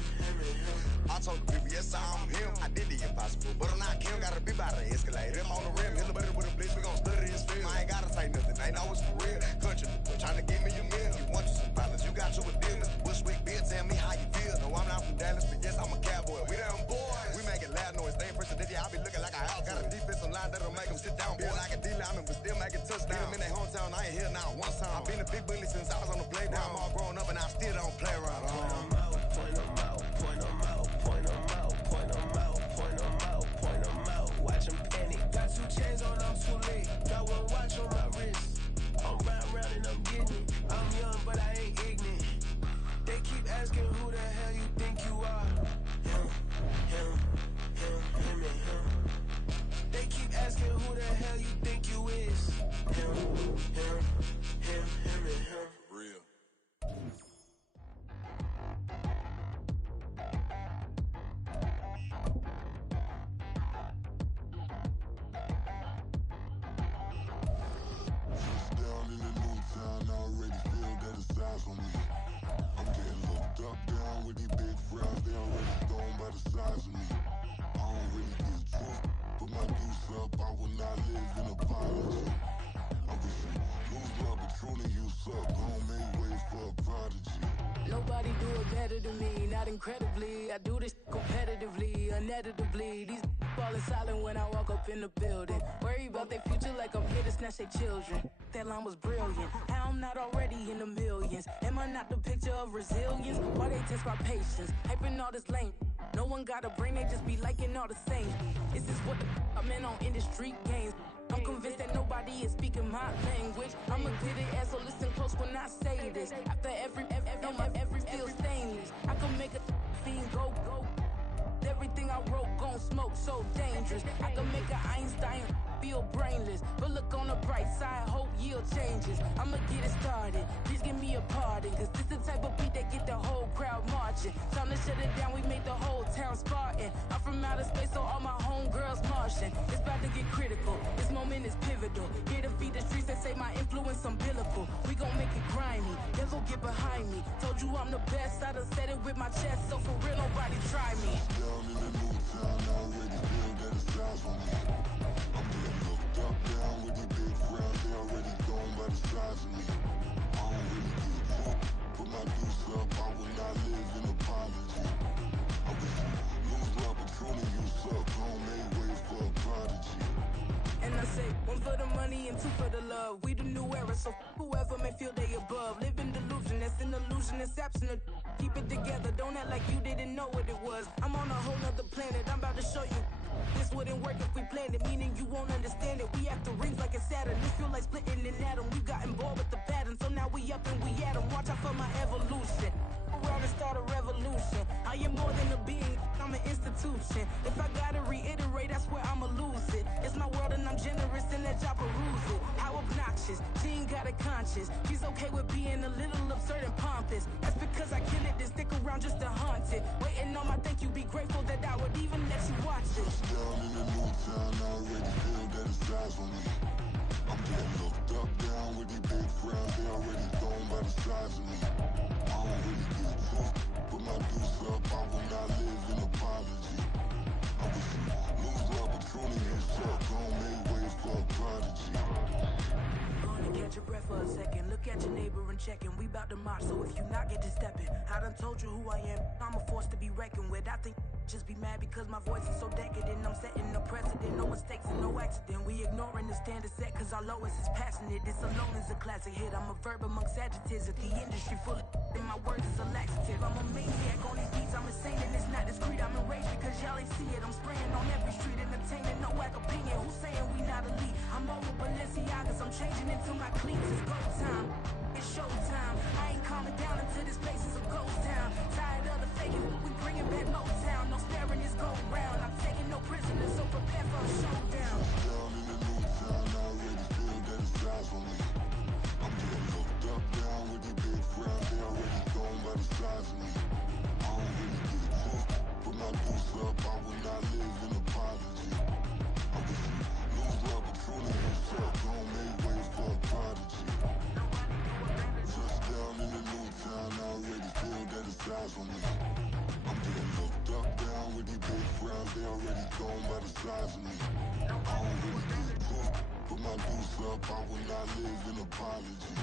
I told the people, yes, I'm him. I did the impossible, but I'm not Kim. Gotta be by the escalator. Him on the rim, hit the better with a blitz. We gon' study his film. I ain't gotta say nothing, ain't know it's for real. Country, trying to give me your meal. You want you some violence, you got you a deal. Mr. Bushwick, bitch, tell me how you feel. No, I'm not from Dallas, but yes, I'm a cowboy. We them boys. We making loud noise. They ain't fresh today, I be looking like a house. Got a defensive line that'll make them sit down. Feel like a D-lineman, but still making touchdowns. Beat them in their hometown, I ain't here now one time. I've been a big bully since I was on the playground. Now I'm all grown up and I still don't play around. Point 'em out, point 'em out, point 'em out, point 'em out, point 'em out, point 'em out, point 'em out. Watch 'em panic. Got 2 chains on, I'm too late. Got 1 watch on my wrist. I'm round and I'm getting it. I'm young, but I ain't ignorant. They keep asking who the hell you think you are. Him and him. They keep asking who the hell you think you is. Him and him. Real. nobody do it better than me. Not incredibly, I do this competitively, uneditably. These falling silent when I walk up in the building. Worry about their future like I'm here to snatch their children. That line was brilliant. How I'm not already in the millions? Am I not the picture of resilience? Why they test my patience? Hyping all this lame. No one got a brain, they just be liking all the same. This is what the I'm in on industry games. I'm convinced that nobody is speaking my language. I'm a good ass, so listen close when I say this. After every feel stainless. I can make a fiend go. Everything I wrote gon' smoke, so dangerous. I can make an Einstein feel brainless. But look on the bright side, hope yield changes. I'ma get it started, please give me a pardon. Cause this the type of beat that get the whole crowd marching. Time to shut it down, we made the whole town Spartan. I'm from outer space, so all my homegirls Martian. It's about to get critical, this moment is pivotal. Here to feed the streets that say my influence umbilical. We gon' make it grimy, devil get behind me. Told you I'm the best, I done said it with my chest. So for real, nobody try me. Down in the new town, already feel that it's time for me. I'm getting looked up, down with the big crowd. They already gone by the size of me. I don't really give a fuck. Put my deuce up, I will not live in apology. I wish you lose my opportunity, you suck. Home made way for a prodigy. And I say, one for the money and two for the love. We the new era, so whoever may feel they above. Live in delusion, that's an illusion, it's absent. Keep it together, don't act like you didn't know what it was. I'm on a whole nother planet, I'm about to show you. This wouldn't work if we planned it, meaning you won't understand it. We have to rings like a Saturn, this feel like splitting an atom. We gotten bored with the pattern, so now we up and we at 'em. Watch out for my evolution. Around and start a revolution. I am more than a being, I'm an institution. If I gotta reiterate, that's where I'ma lose it. It's my world and I'm generous and that y'all peruse it. How obnoxious, she ain't got a conscience. She's okay with being a little absurd and pompous. That's because I kill it, then stick around just to haunt it. Waiting on my thank you, be grateful that I would even let you watch it. Down in the new town, already feel that it's time for me. I'm getting looked up, down with the big crowd. They already gone by the size of me. I don't really give a fuck. Put my deuce up, I will not live in apology. I wish you lose the opportunity, you suck. Home made way for a prodigy. Gonna catch your breath for a second. Look at your neighbor and checking. We bout to march, so if you not get to stepping. I done told you who I am. I'm a force to be reckoned with. I think just be mad because my voice is so decadent. I'm setting a precedent, no mistakes and no accident. We ignoring the standard set cause our lowest is passionate. This alone is a classic hit. I'm a verb amongst adjectives. If the industry full of and my words is a laxative. I'm a maniac on these beats. I'm insane and it's not discreet. I'm enraged because y'all ain't see it. I'm spraying on every street, entertaining, no whack opinion. Who's saying we not elite? I'm over Balenciagas. I'm changing into my cleats. It's go time. It's showtime. I ain't calming down until this place is a ghost town. Tired of the faking, we bringing back Motown. No sparing this go round. I'm taking no prisoners, so prepare for a showdown. Down in the new town, already feel that it's time for me. I'm getting looked up, down with the big crowd. They already gone by the size of me. I don't really give a fuck. Put my deuce up, I will not live in apology. I wish you lose the opportunity, you suck. Home made way for a prodigy. Touchdown in the new town, already feel that it's time for me. I'm getting looked up, down with the big crowd. They already gone by the size of me. I don't really give a fuck. Put my deuce up, I will not live in apology.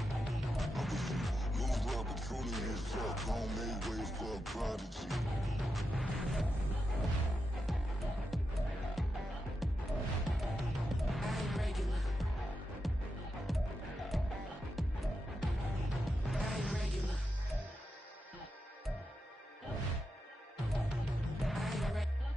I wish you lose the opportunity, you suck. Home made way for a prodigy. I ain't regular. I ain't regular. I ain't regular.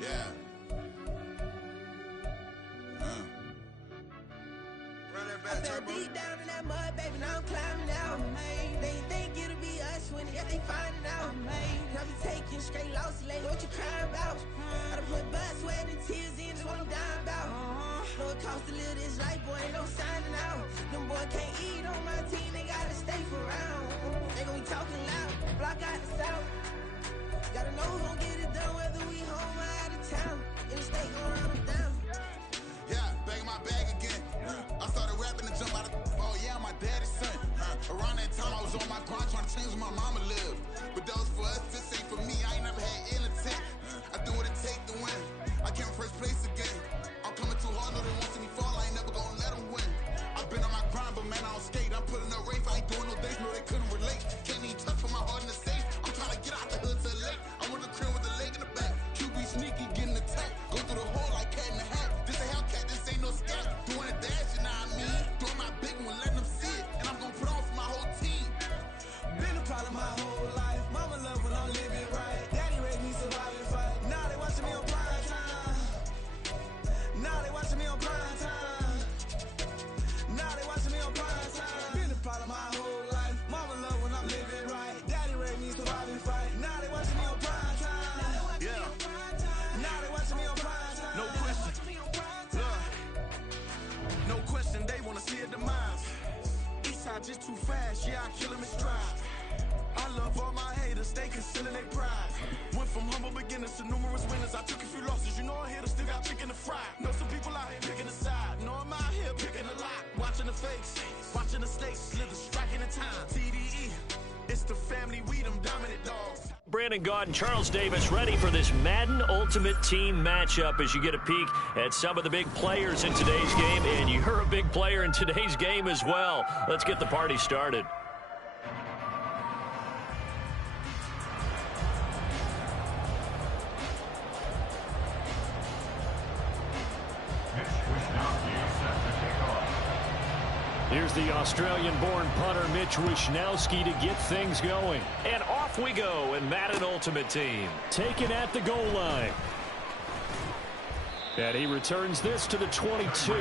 Yeah. I fell deep down in that mud, baby, now I'm climbing out. They think it'll be us when they find it out. I be taking straight losses, like what you crying about? I done put blood, sweat, and tears in, that's what I'm dying about. Know it costs to live this life, boy, ain't no signing out. Them boy can't eat on my team, they gotta stay for round. They gon' be talking loud, block out the south. Gotta know who gon' get it done, whether we home or out of town. In the state gon' run me down. Yeah, back in my bag again. I started rapping and jump out of oh yeah, my daddy's son. Around that time I was on my grind trying to change where my mama lived. But that was for us, this ain't for me. I ain't never had ill intent. I do what it take to I came first place again. I'm coming too hard, no they won't see me fall. I ain't never gonna let them win. I've been on my grind, but man, I don't skate. I'm putting up race, I ain't doing no days, no they couldn't relate. Can't even touch for my heart in the safe. I'm trying to get out the hood to the lake. I'm with the crib with the leg in the back. QB sneaky, getting attacked. Go through the hole like cat in the hat. This a Hellcat, this ain't no scat. Doing a dash, you know what I mean? Doing my big one, letting them see it. And I'm gonna put on for my whole team. Been a problem my whole life. Mama love when I'm living right. Daddy raised me survive and fight. Now they watching me on prime time. Now they watching me on prime time. Now they watching me on prime time. Been a problem my whole life. Mama love when I'm living right. Daddy raised me survive and fight. Now they watching me on prime time. Yeah. Now they watching me on prime time. No question. Look. No question, they wanna see a demise. Eastside just too fast, yeah, I kill him in stride. I love all my haters, they concealing their pride. Went from humble beginners to numerous winners. I took a few losses, you know I hit them, still got chicken to fry. Know some people out here picking a side. Know I'm out here picking a lot. Watching the fakes, watching the stakes, slither, striking the time. TDE, it's the family, we them dominant dogs. Brandon Gaudin, Charles Davis ready for this Madden Ultimate Team matchup as you get a peek at some of the big players in today's game. And you're a big player in today's game as well. Let's get the party started. Here's the Australian-born punter Mitch Wishnowsky to get things going. And off we go in Madden Ultimate Team. Taken at the goal line. And he returns this to the 22.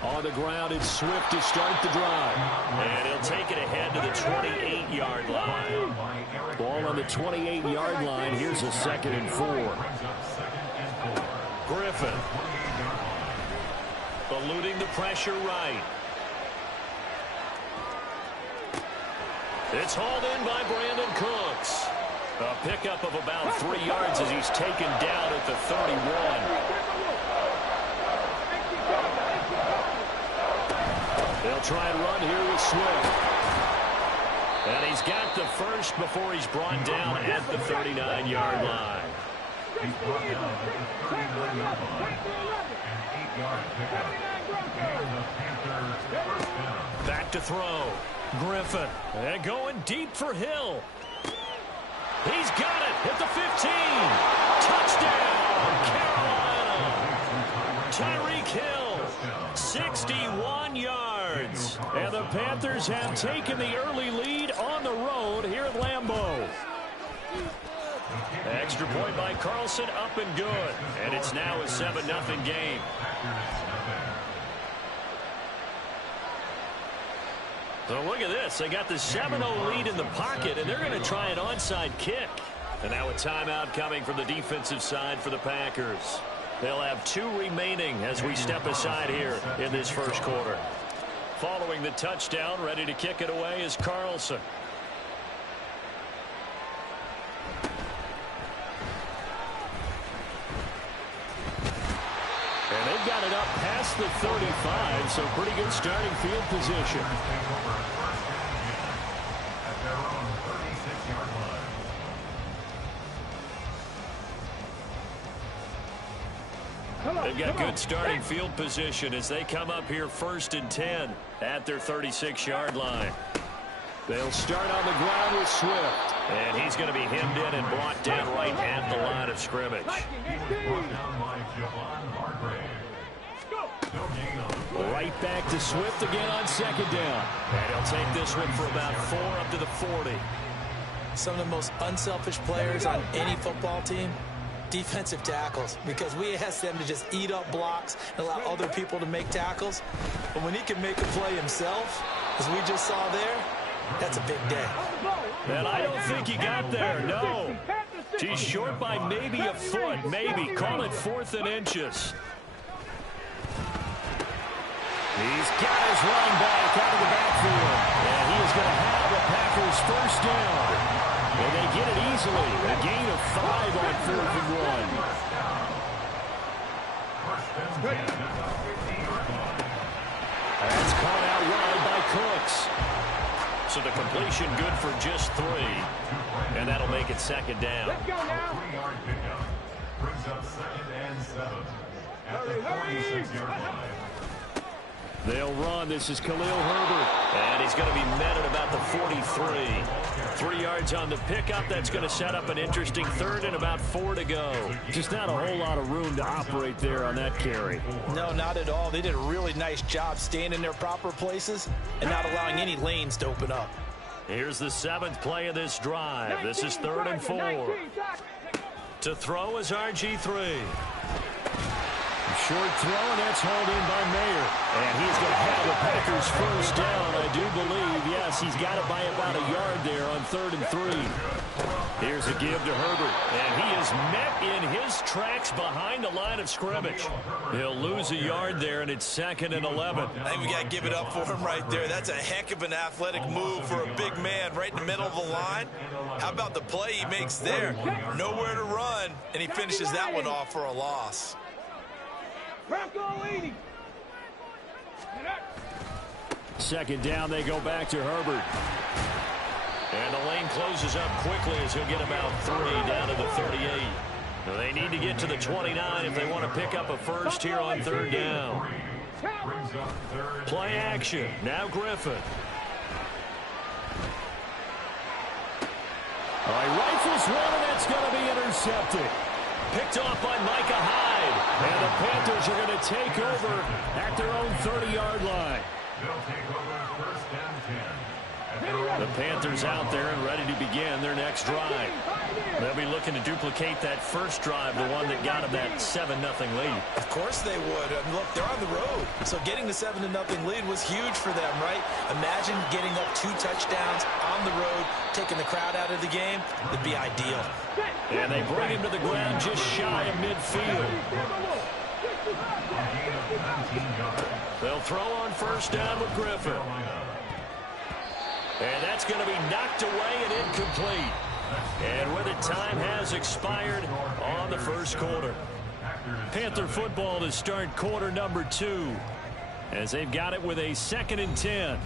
On the ground, it's Swift to start the drive. And he'll take it ahead to the 28-yard line. Ball on the 28-yard line. Here's a 2nd and 4. Griffin. Eluding the pressure right. It's hauled in by Brandon Cooks. A pickup of about 3 yards as he's taken down at the 31. They'll try and run here with Swift. And he's got the first before he's brought down at the 39-yard line. He's brought down at the 39-yard line. An 8-yard pickup. And the Panthers first down. Back to throw. Griffin. And going deep for Hill. He's got it at the 15. Touchdown, Carolina. Tyreek Hill, 61 yards. And the Panthers have taken the early lead on the road here at Lambeau. Extra point by Carlson, up and good. And it's now a 7-0 game. So look at this. They got the 7-0 lead in the pocket, and they're going to try an onside kick. And now a timeout coming from the defensive side for the Packers. They'll have 2 remaining as we step aside here in this first quarter. Following the touchdown, ready to kick it away is Carlson. And they've got it up past the 35, so pretty good starting field position. They've got good starting field position as they come up here 1st and 10 at their 36-yard line. They'll start on the ground with Swift. And he's going to be hemmed in and brought down right at the line of scrimmage. Right back to Swift again on 2nd down. And he'll take this one for about 4 up to the 40. Some of the most unselfish players on any football team, defensive tackles, because we ask them to just eat up blocks and allow other people to make tackles. But when he can make a play himself, as we just saw there, that's a big day. And I don't think he got there, no. He's short by maybe a foot, maybe. Call it 4th and inches. He's got his running back out of the backfield. And he is going to have the Packers first down. And they get it easily. A gain of 5 on 4th and 1. That's caught out wide by Cooks. So the completion good for just 3. And that'll make it 2nd down. Let's go now. 3-yard pickup. Brings up 2nd and 7 at the 46-yard line. They'll run. This is Khalil Herbert. And he's going to be met at about the 43. 3 yards on the pickup. That's going to set up an interesting 3rd and about 4 to go. Just not a whole lot of room to operate there on that carry. No, not at all. They did a really nice job staying in their proper places and not allowing any lanes to open up. Here's the 7th play of this drive. This is 3rd and 4. To throw is RG3. Short throw, and that's hauled in by Mayer. And he's going to have the Packers first down, I do believe. Yes, he's got it by about a yard there on 3rd and 3. Here's a give to Herbert. And he is met in his tracks behind the line of scrimmage. He'll lose a yard there, and it's 2nd and 11. I think we got to give it up for him right there. That's a heck of an athletic move for a big man right in the middle of the line. How about the play he makes there? Nowhere to run, and he finishes that one off for a loss. Bronco 80. 2nd down, they go back to Herbert. And the lane closes up quickly as he'll get about 3 down to the 38. They need to get to the 29 if they want to pick up a first here on 3rd down. Play action. Now Griffin. All right, rifles one, and that's going to be intercepted. Picked off by Micah Hyde. And the Panthers are going to take over at their own 30-yard line. They'll take over 1st and 10. The Panthers out there and ready to begin their next drive. They'll be looking to duplicate that first drive, the one that got them that 7-0 lead. Of course they would. I mean, look, they're on the road. So getting the 7-0 lead was huge for them, right? Imagine getting up 2 touchdowns on the road, taking the crowd out of the game. It'd be ideal. And they bring him to the ground just shy of midfield. They'll throw on 1st down with Griffin. And that's going to be knocked away and incomplete. And with it, time has expired on the 1st quarter. Panther football to start quarter number 2 as they've got it with a 2nd and 10.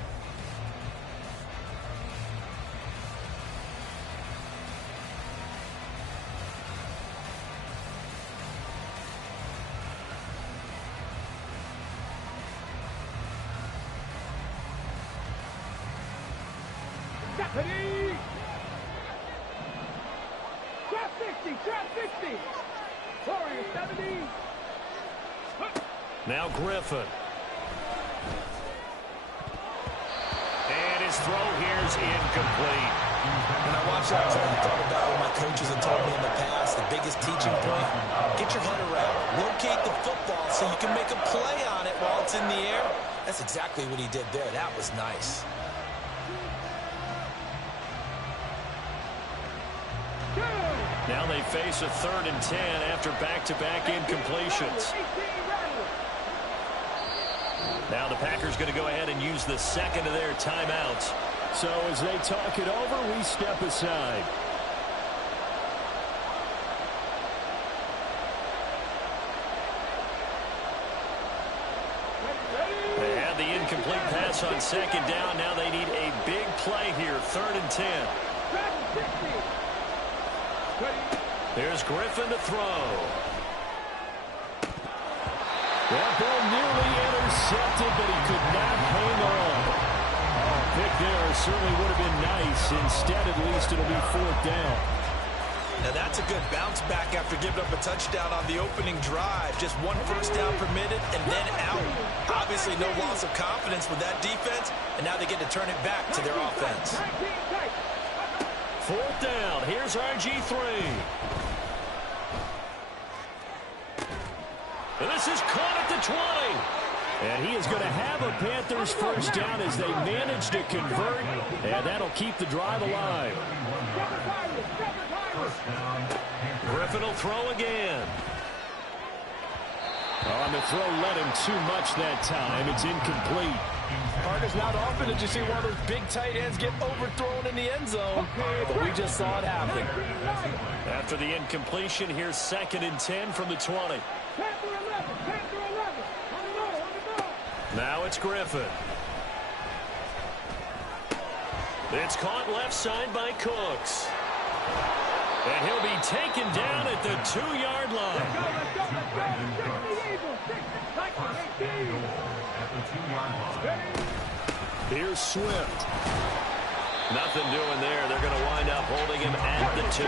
Ready? Trap 60, trap 60. Warrior 70. Now Griffin. And his throw here's incomplete. When I watched that, I thought about what my coaches have told me in the past. The biggest teaching point, get your head around. Locate the football so you can make a play on it while it's in the air. That's exactly what he did there. That was nice. Now they face a 3rd and 10 after back-to-back incompletions. Now the Packers going to go ahead and use the 2nd of their timeouts. So as they talk it over, we step aside. They had the incomplete pass on 2nd down. Now they need a big play here, 3rd and 10. Here's Griffin to throw. That ball nearly intercepted, but he could not hang on. Oh, pick there certainly would have been nice. Instead, at least, it'll be 4th down. Now that's a good bounce back after giving up a touchdown on the opening drive. Just 1 first down permitted and then out. Obviously no loss of confidence with that defense, and now they get to turn it back to their offense. 4th down. Here's RG3. And this is caught at the 20. And he is going to have a Panthers first down as they manage to convert. And that'll keep the drive alive. Griffin will throw again. On the throw, led him too much that time. It's incomplete. It's not often that you see one of those big tight ends get overthrown in the end zone, but we just saw it happen. After the incompletion, here's 2nd and 10 from the 20. Now it's Griffin. It's caught left side by Cooks. And he'll be taken down at the 2-yard line. Here's Swift. Nothing doing there. They're going to wind up holding him at the 2.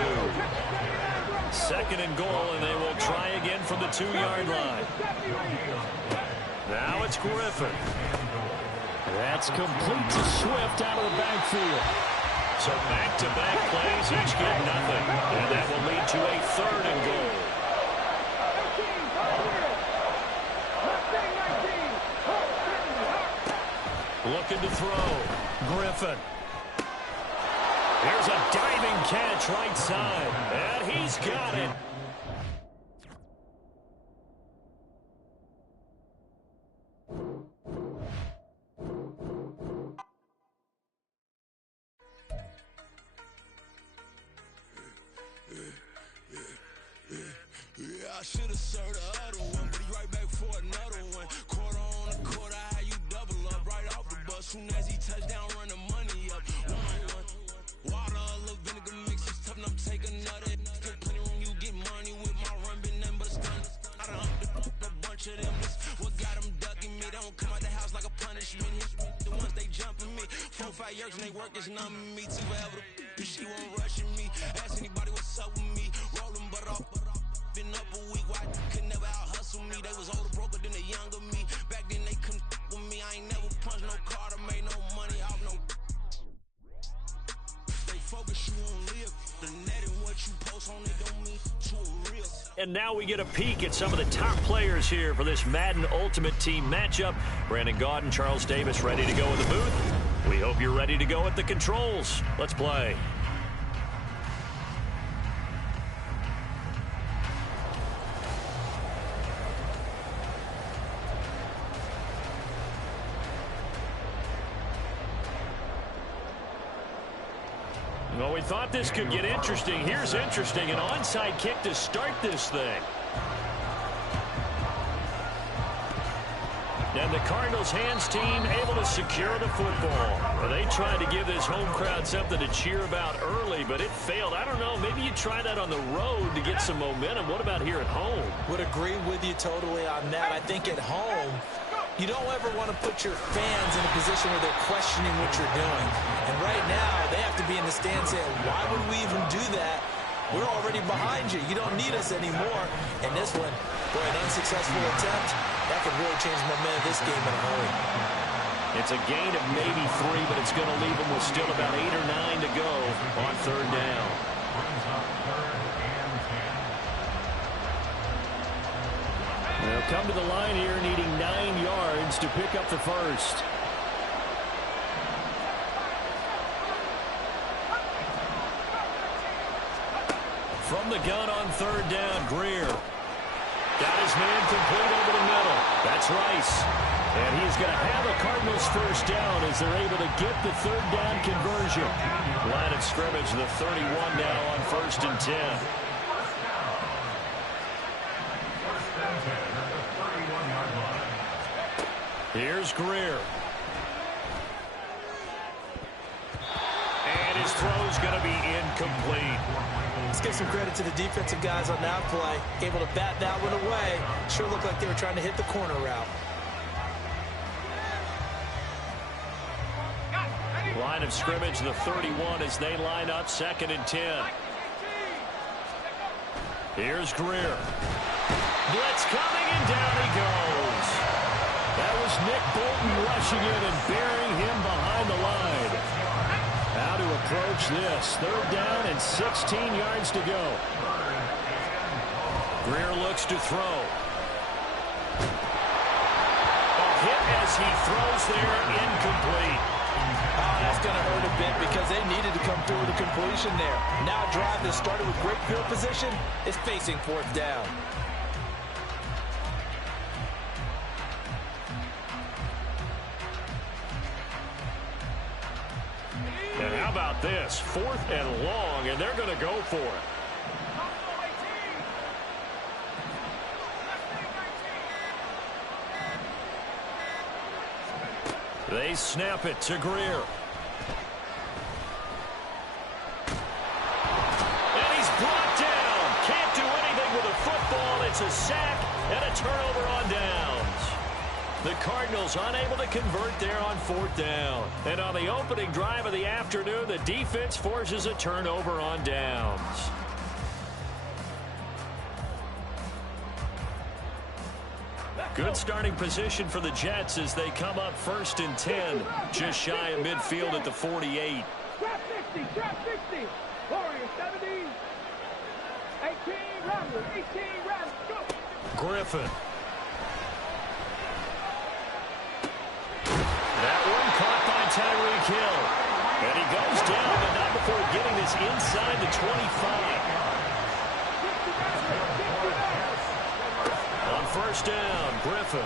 2nd and goal, and they will try again from the 2-yard line. Now it's Griffin. That's complete to Swift out of the backfield. So back-to-back plays, each get nothing. And that will lead to a 3rd and goal. Looking to throw. Griffin. Here's a diving catch right side. And he's got it. I should have served the other one, but he right back for another one. Quarter on the quarter, how you double up right off the bus. Soon as he touch down, run the money up. 1-1. Water, a little vinegar mix, it's tough, and I'm taking another. Still plenty room, you get money with my run, been nothing but a stun. I done up a bunch of them. This what got them ducking me. They don't come out the house like a punishment. The ones they jumping me. 4 or 5 years and they work is numbing me. Too forever, she won't rushing me. Ask anybody what's up with me. Rolling butt off. Been up a week, why could never out hustle me? They was older, broker than the younger me. Back then they couldn't with me. I ain't never punched no card or made no money off no. They focus you on live. The net and what you post on it don't mean to a real. And now we get a peek at some of the top players here for this Madden Ultimate Team matchup. Brandon Gaudin, Charles Davis ready to go in the booth. We hope you're ready to go at the controls. Let's play. Well, we thought this could get interesting. Here's interesting. An onside kick to start this thing. And the Cardinals hands team able to secure the football. Well, they tried to give this home crowd something to cheer about early, but it failed. I don't know. Maybe you try that on the road to get some momentum. What about here at home? Would agree with you totally on that. I think at home, you don't ever want to put your fans in a position where they're questioning what you're doing. And right now, they have to be in the stand saying, why would we even do that? We're already behind you. You don't need us anymore. And this one, boy, an unsuccessful attempt, that could really change the momentum of this game in a hurry. It's a gain of maybe 3, but it's going to leave them with still about 8 or 9 to go on 3rd down. They'll come to the line here needing 9 yards to pick up the first. From the gun on 3rd down, Greer. Got his man complete over the middle. That's Rice. And he's going to have a Cardinals first down as they're able to get the 3rd down conversion. Line of scrimmage, the 31 now on 1st and 10. Here's Greer. And his throw's going to be incomplete. Let's give some credit to the defensive guys on that play. Able to bat that one away. Sure looked like they were trying to hit the corner route. Line of scrimmage, the 31 as they line up 2nd and 10. Here's Greer. Blitz coming, and down he goes. That was Nick Bolton rushing in and burying him behind the line. How to approach this. 3rd down and 16 yards to go. Greer looks to throw. A hit as he throws there, incomplete. Oh, that's going to hurt a bit because they needed to come through with a completion there. Now a drive that started with great field position is facing 4th down. this. 4th and long, and they're going to go for it. They snap it to Greer. And he's brought down. Can't do anything with a football. It's a sack and a turnover on downs. The Cardinals unable to convert there on 4th down. And on the opening drive of the afternoon, the defense forces a turnover on downs. Good starting position for the Jets as they come up 1st and 10, just shy of midfield at the 48. Trap 60, trap 60. Warriors 70. 18, Riley, 18, Riley, go. Griffin. That one caught by Tyreek Hill. And he goes down, but not before getting this inside the 25. On 1st down, Griffin.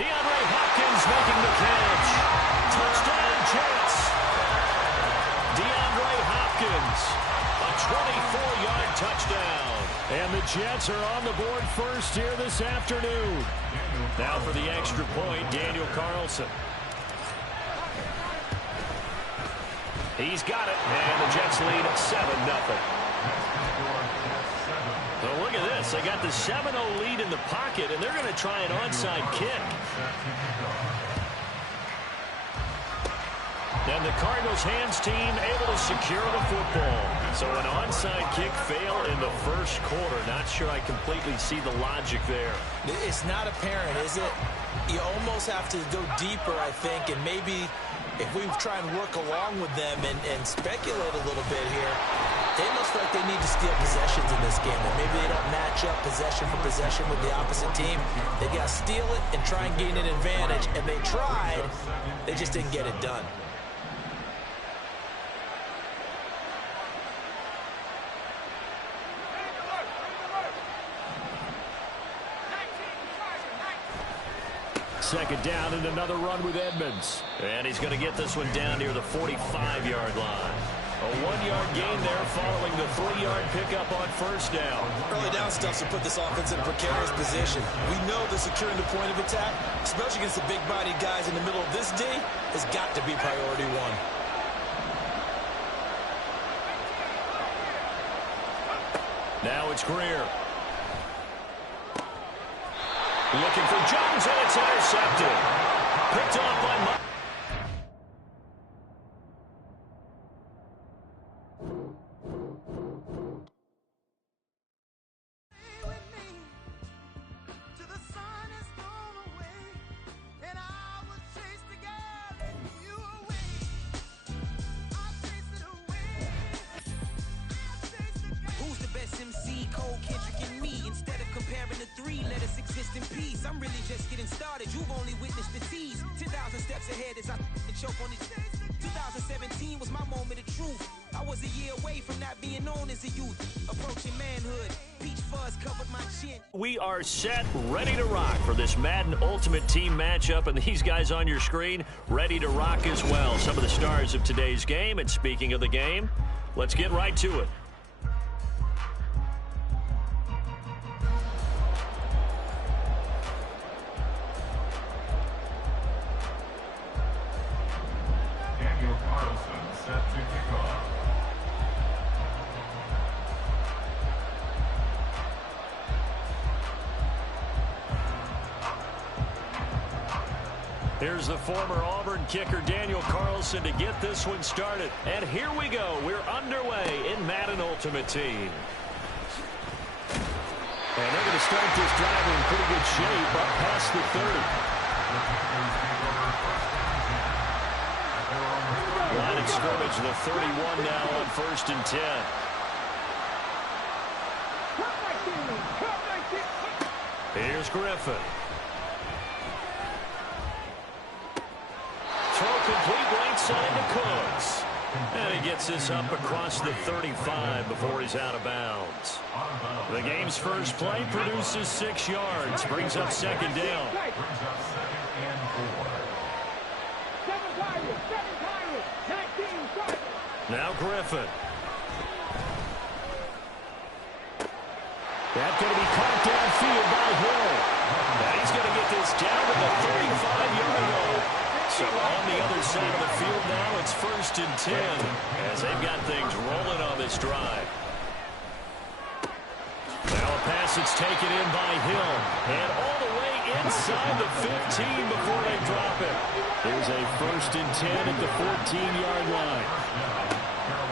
DeAndre Hopkins making the catch. Touchdown, Jets. DeAndre Hopkins, a 24-yard touchdown. And the Jets are on the board first here this afternoon. Now for the extra point, Daniel Carlson. He's got it, and the Jets lead at 7-0. So look at this. They got the 7-0 lead in the pocket, and they're going to try an onside kick. And the Cardinals hands team able to secure the football. So an onside kick fail in the first quarter. Not sure I completely see the logic there. It's not apparent, is it? You almost have to go deeper, I think, and maybe if we try and work along with them and speculate a little bit here, they must feel like they need to steal possessions in this game. And maybe they don't match up possession for possession with the opposite team. They got to steal it and try and gain an advantage. And they tried. They just didn't get it done. Second down and another run with Edmonds. And he's going to get this one down near the 45-yard line. A 1-yard gain there following the 3-yard pickup on 1st down. Early down stuff to put this offense in a precarious position. We know that securing the point of attack, especially against the big-bodied guys in the middle of this D, has got to be priority one. Now it's Greer. Looking for Jones, and it's intercepted. Picked off by Mike. I'm really just getting started. You've only witnessed the tease. 10,000 steps ahead as I choke on these. 2017 was my moment of truth. I was a year away from not being known as a youth. Approaching manhood. Peach fuzz covered my chin. We are set, ready to rock for this Madden Ultimate Team matchup. And these guys on your screen, ready to rock as well. Some of the stars of today's game. And speaking of the game, let's get right to it. Here's the former Auburn kicker Daniel Carlson to get this one started. And here we go. We're underway in Madden Ultimate Team. And they're going to start this drive in pretty good shape up past the 30. Line of scrimmage, the 31 now on 1st and 10. Here's Griffin. Throw complete right side to Cooks. And he gets this up across the 35 before he's out of bounds. The game's first play produces 6 yards. Brings up 2nd down. Griffin. That's going to be caught downfield by Hill. And he's going to get this down to the 35-yard line. So on the other side of the field now, it's 1st and 10 as they've got things rolling on this drive. Now a pass that's taken in by Hill. And all the way inside the 15 before they drop it. There's a 1st and 10 at the 14-yard line.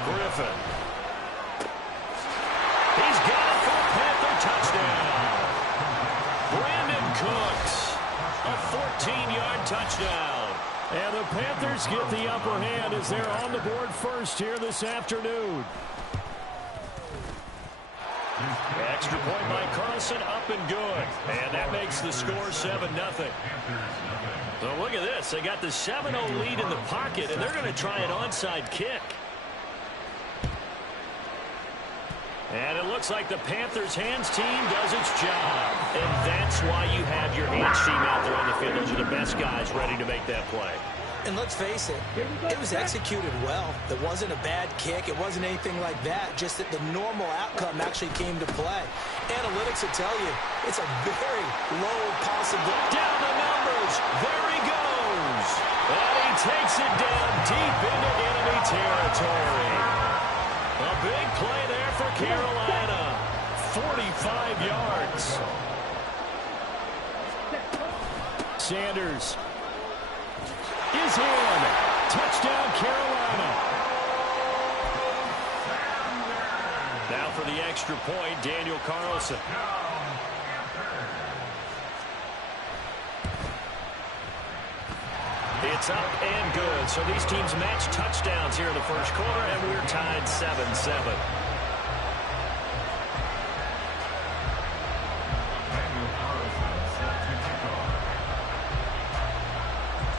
Griffin. He's got it for a Panther touchdown. Brandon Cooks. A 14-yard touchdown. And the Panthers get the upper hand as they're on the board first here this afternoon. Extra point by Carlson, up and good. And that makes the score 7-0. So look at this. They got the 7-0 lead in the pocket, and they're going to try an onside kick. And it looks like the Panthers' hands team does its job. And that's why you have your hands team out there on the field. Those are the best guys ready to make that play. And let's face it, it was executed well. It wasn't a bad kick. It wasn't anything like that. Just that the normal outcome actually came to play. Analytics will tell you it's a very low possibility. Down the numbers. There he goes. And he takes it down deep into enemy territory. A big play there for Carolina. 45 yards. Sanders is in. Touchdown, Carolina. Now for the extra point, Daniel Carlson. It's up and good. So these teams match touchdowns here in the first quarter, and we're tied 7-7.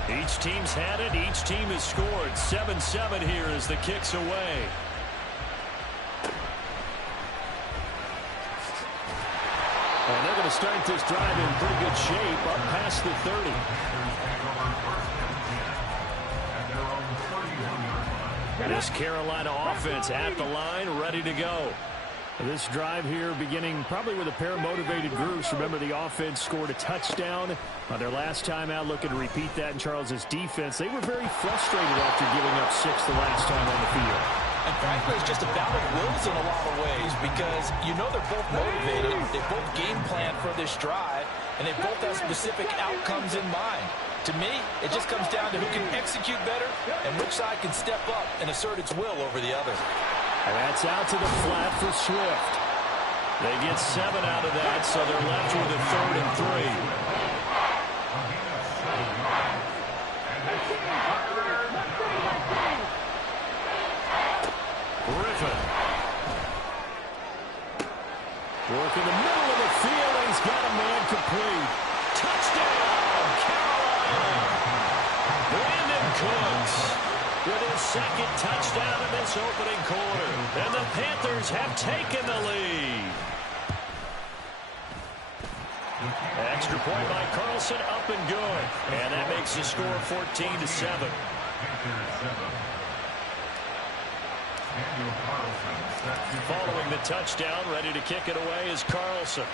Each team's had it. Each team has scored. 7-7 here as the kick's away. And they're going to start this drive in pretty good shape up past the 30. This Carolina offense at the line, ready to go. This drive here beginning probably with a pair of motivated groups. Remember, the offense scored a touchdown on their last time out, looking to repeat that in Charles's defense. They were very frustrated after giving up 6 the last time on the field. And frankly, it's just a battle of wills in a lot of ways because you know they're both motivated. They both game plan for this drive, and they both have specific outcomes in mind. To me, it just comes down to who can execute better and which side can step up and assert its will over the other. And that's out to the flat for Swift. They get 7 out of that, so they're left with a 3rd and 3. Griffin. Work in the middle of the field, and he's got a man complete. Touchdown, Carolina. Brandon Cooks with his 2nd touchdown in this opening quarter. And the Panthers have taken the lead. Extra point by Carlson, up and good. And that makes the score 14-7. Following the touchdown, ready to kick it away is Carlson.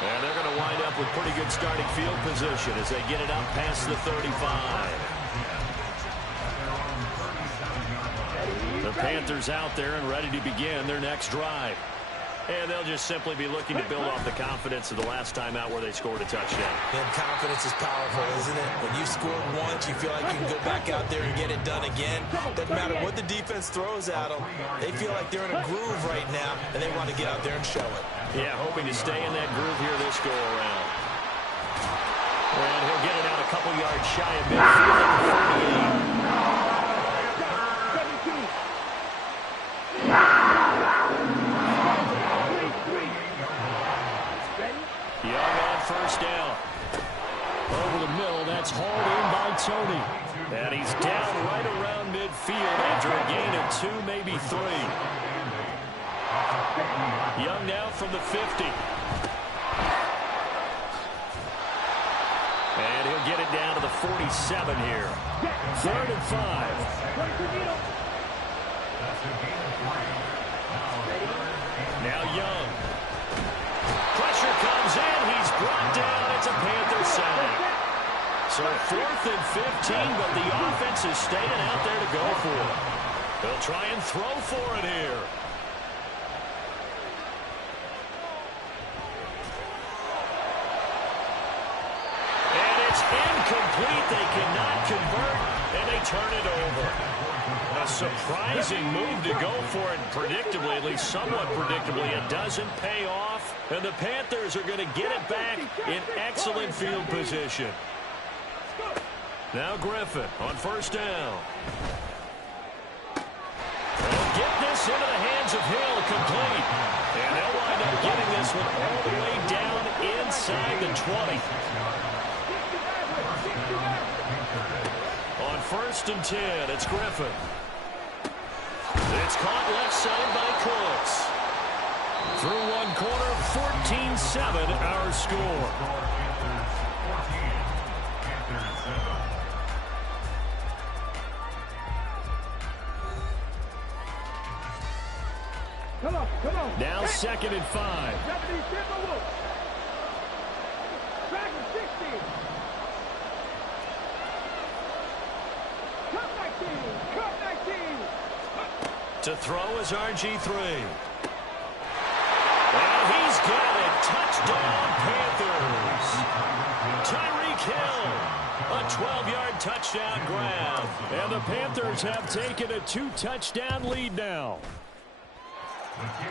And they're going to wind up with pretty good starting field position as they get it up past the 35. The Panthers out there and ready to begin their next drive. And they'll just simply be looking to build off the confidence of the last time out where they scored a touchdown. And confidence is powerful, isn't it? When you scored once, you feel like you can go back out there and get it done again. Doesn't matter what the defense throws at them. They feel like they're in a groove right now, and they want to get out there and show it. Yeah, hoping to stay in that groove here this go-around. And he'll get it out a couple yards shy of midfield at the 48. First down. Over the middle, that's hauled in by Tony. And he's down right around midfield after a gain of 2, maybe 3. Young now from the 50. get it down to the 47 here. 3rd and 5. Now Young. Pressure comes in. He's brought down. It's a Panther sack. So 4th and 15, but the offense is staying out there to go for it. They'll try and throw for it here. And it's incomplete. They cannot convert, and they turn it over. A surprising move to go for it, predictably, at least somewhat predictably. It doesn't pay off, and the Panthers are going to get it back in excellent field position. Now Griffin on 1st down. They'll get this into the hands of Hill, complete. And they'll wind up getting this one all the way down inside the 20. On 1st and 10, it's Griffin. It's caught left side by Cooks. Through one quarter, 14-7 our score. Come on. Now 2nd and 5. 70, Back to 60. Cut 19. To throw is RG3. And he's got it. Touchdown, Panthers. Tyreek Hill. A 12-yard touchdown grab. And the Panthers have taken a 2-touchdown lead now.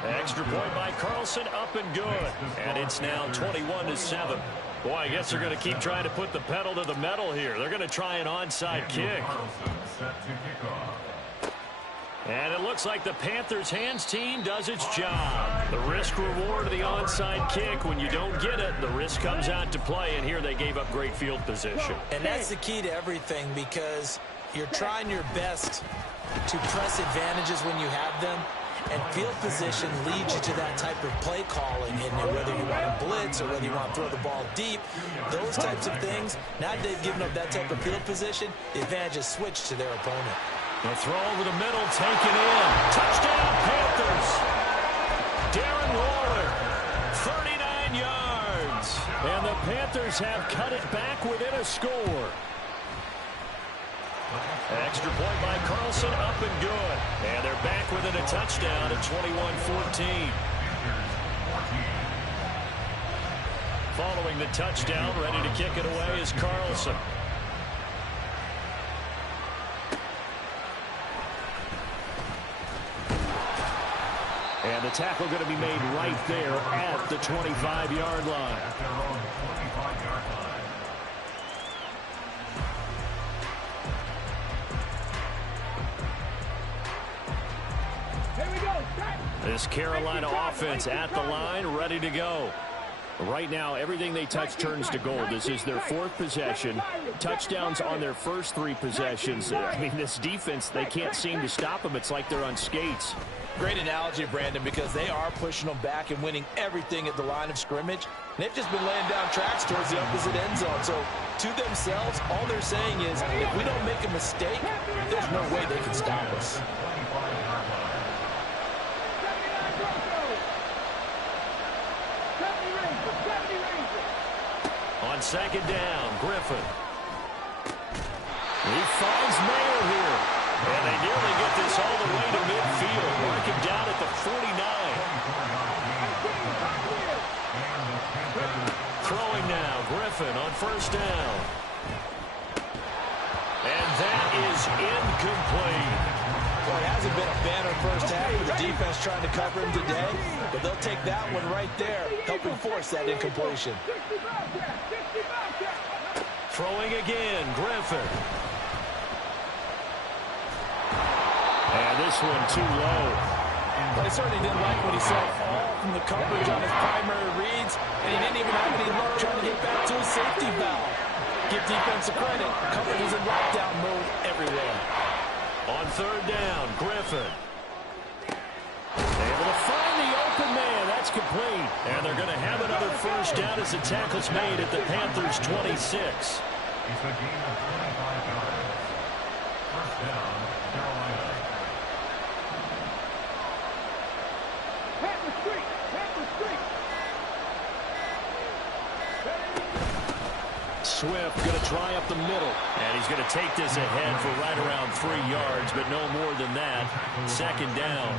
Extra point by Carlson, up and good. And it's now 21-7. Boy, I guess they're going to keep trying to put the pedal to the metal here. They're going to try an onside kick. And it looks like the Panthers hands team does its job. The risk reward of the onside kick. When you don't get it, the risk comes out to play. And here they gave up great field position. And that's the key to everything, because you're trying your best to press advantages when you have them. And field position leads you to that type of play calling. And whether you want to blitz or whether you want to throw the ball deep, those types of things, now that they've given up that type of field position, the advantage is switched to their opponent. The throw over the middle, taken in. Touchdown, Panthers. Darren Waller, 39 yards. And the Panthers have cut it back within a score. Extra point by Carlson, up and good. And they're back within a touchdown at 21-14. Following the touchdown, ready to kick it away is Carlson. And the tackle going to be made right there at the 25-yard line. This Carolina offense at the line, ready to go. Right now, everything they touch turns to gold. This is their 4th possession. Touchdowns on their first 3 possessions. I mean, this defense, they can't seem to stop them. It's like they're on skates. Great analogy, Brandon, because they are pushing them back and winning everything at the line of scrimmage. They've just been laying down tracks towards the opposite end zone. So, to themselves, all they're saying is, if we don't make a mistake, there's no way they can stop us. On 2nd down, Griffin. He finds Mayer here. And they nearly get this all the way to midfield. Mark him down at the 49. Throwing now, Griffin on 1st down. And that is incomplete. Well, it hasn't been a banner first half with the defense trying to cover him today, but they'll take that one right there, helping force that incompletion. Throwing again, Griffin. And this one too low. But I certainly didn't like what he saw all from the coverage on his primary reads, and he didn't even have any luck trying to get back to his safety valve. Give defense a credit. Coverage was in lockdown mode everywhere. On 3rd down, Griffin. Able to find the open man. That's complete. And they're going to have another first down as the tackle's made at the Panthers' 26. It's a gain of 25 yards. First down, Carolina. Panther streak! Panther streak! Swift going to try up the middle. And he's going to take this ahead for right around 3 yards, but no more than that. Second down.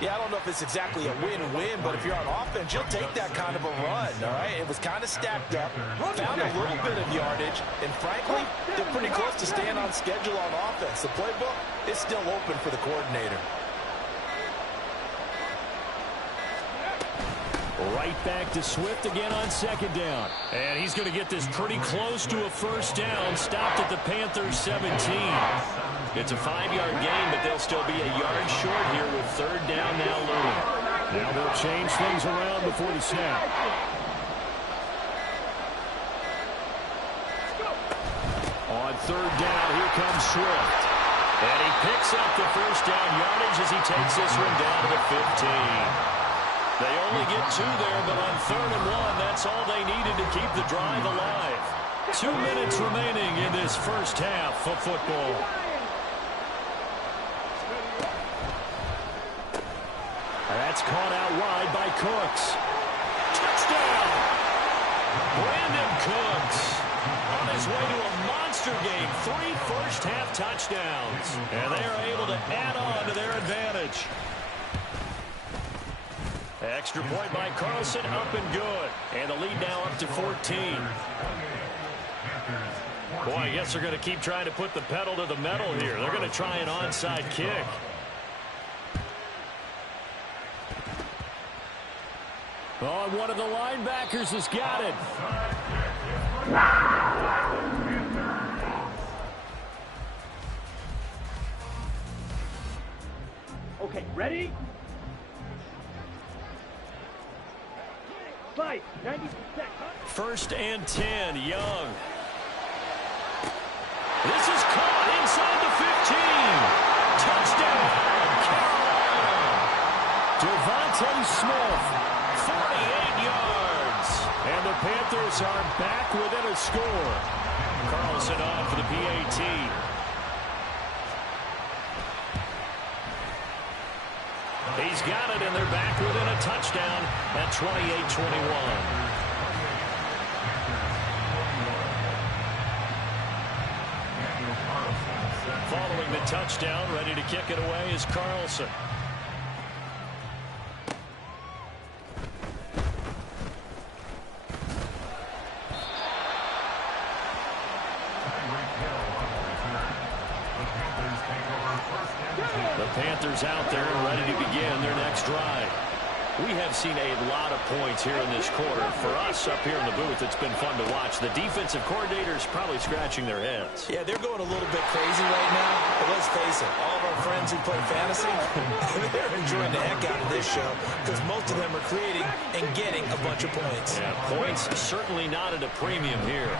Yeah, I don't know if it's exactly a win-win, but if you're on offense, you'll take that kind of a run, all right? It was kind of stacked up, found a little bit of yardage, and frankly, they're pretty close to staying on schedule on offense. The playbook is still open for the coordinator. Right back to Swift again on second down. And he's going to get this pretty close to a first down. Stopped at the Panthers 17. It's a 5-yard gain, but they'll still be a yard short here with third down now looming. Now they'll change things around before the snap. On third down, here comes Swift. And he picks up the first down yardage as he takes this one down to the 15. They only get 2 there, but on 3rd and 1, that's all they needed to keep the drive alive. 2 minutes remaining in this first half of football. That's caught out wide by Cooks. Touchdown! Brandon Cooks on his way to a monster game. 3 first-half touchdowns. And they are able to add on to their advantage. Extra point by Carlson, up and good. And the lead now up to 14. Boy, I guess they're going to keep trying to put the pedal to the metal here. They're going to try an onside kick. Oh, and one of the linebackers has got it. Okay, ready? Fight, 90%. First and 10, Young. This is caught inside the 15. Touchdown, Carolina. Devontae Smith, 48 yards. And the Panthers are back within a score. Carlson on for the PAT. He's got it, and they're back within a touchdown at 28-21. Following the touchdown, ready to kick it away is Carlson. The Panthers out there and ready to begin their next drive. We have seen a lot of points here in this quarter. For us up here in the booth, it's been fun to watch. The defensive coordinators probably scratching their heads. Yeah, they're going a little bit crazy right now. But let's face it, all of our friends who play fantasy, they're enjoying the heck out of this show because most of them are creating and getting a bunch of points. Yeah, points certainly not at a premium here.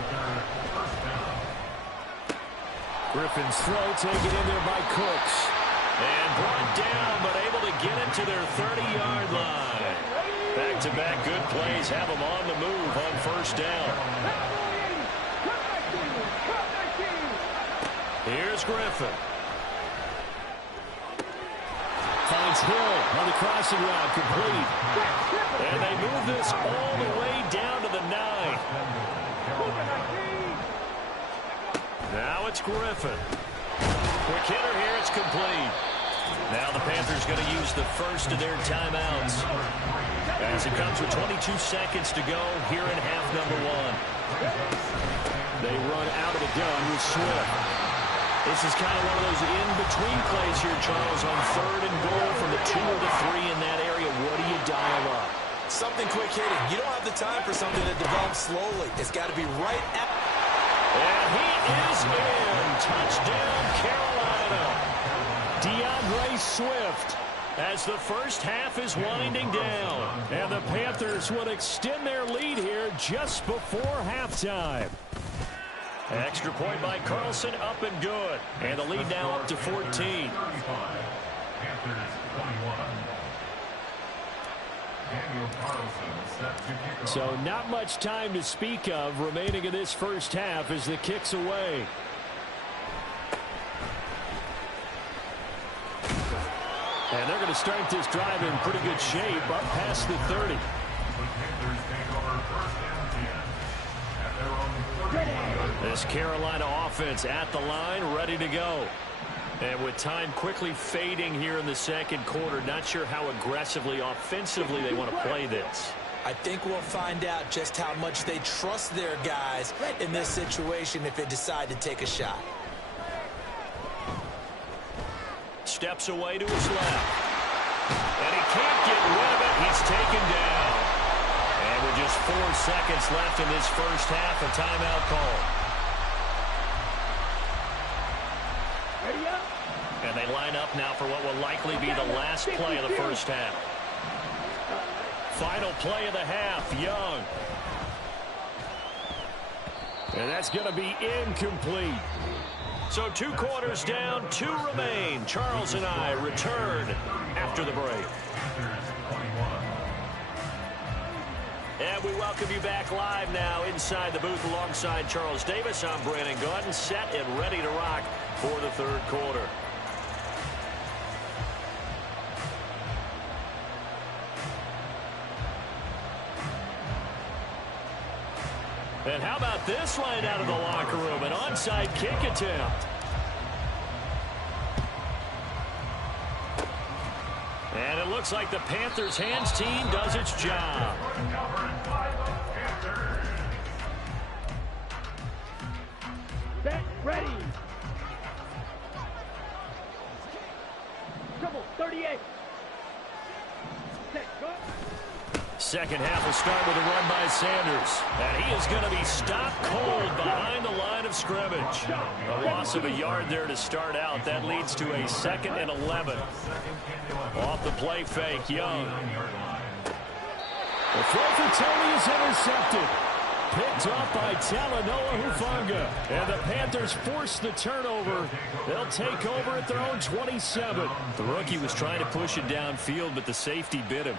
Griffin's throw taken in there by Cooks. And brought down, but able to get it to their 30-yard line. Back-to-back good plays have them on the move on first down. Here's Griffin. Finds Hill on the crossing route, complete. And they move this all the way down to the 9. Now it's Griffin. Quick hitter here, it's complete. Now the Panthers going to use the first of their timeouts. As it comes with 22 seconds to go here in half number 1. They run out of the gun with Swift. This is kind of one of those in-between plays here, Charles, on 3rd and goal from the 2 or the 3 in that area. What do you dial up? Something quick hitting. You don't have the time for something that develops slowly. It's got to be right at... And he is in. Touchdown, Carolina. DeAndre Swift as the first half is winding down. And the Panthers will extend their lead here just before halftime. Extra point by Carlson, up and good. And the lead now up to 14. So not much time to speak of remaining in this first half as the kick's away. And they're going to start this drive in pretty good shape up past the 30. This Carolina offense at the line, ready to go. And with time quickly fading here in the second quarter, not sure how aggressively, offensively they want to play this. I think we'll find out just how much they trust their guys in this situation if they decide to take a shot. Steps away to his left. And he can't get rid of it. He's taken down. And with just 4 seconds left in this first half, a timeout call. Ready up. And they line up now for what will likely be the last play of the first half. Final play of the half, Young. And that's going to be incomplete. So 2 quarters down, 2 remain. Charles and I return after the break. And we welcome you back live now inside the booth alongside Charles Davis. I'm Brandon Gaudin, set and ready to rock for the third quarter. And how about this line out of the locker room? An onside kick attempt. And it looks like the Panthers' hands team does its job. Set, ready. Double, 38. Set, go. Second half will start with a run by Sanders. And he is going to be stopped cold behind the line of scrimmage. A loss of a yard there to start out. That leads to a 2nd and 11. Off the play fake, Young. The throw for Tony is intercepted. Picked off by Talanoa Hufanga. And the Panthers force the turnover. They'll take over at their own 27. The rookie was trying to push it downfield, but the safety bit him.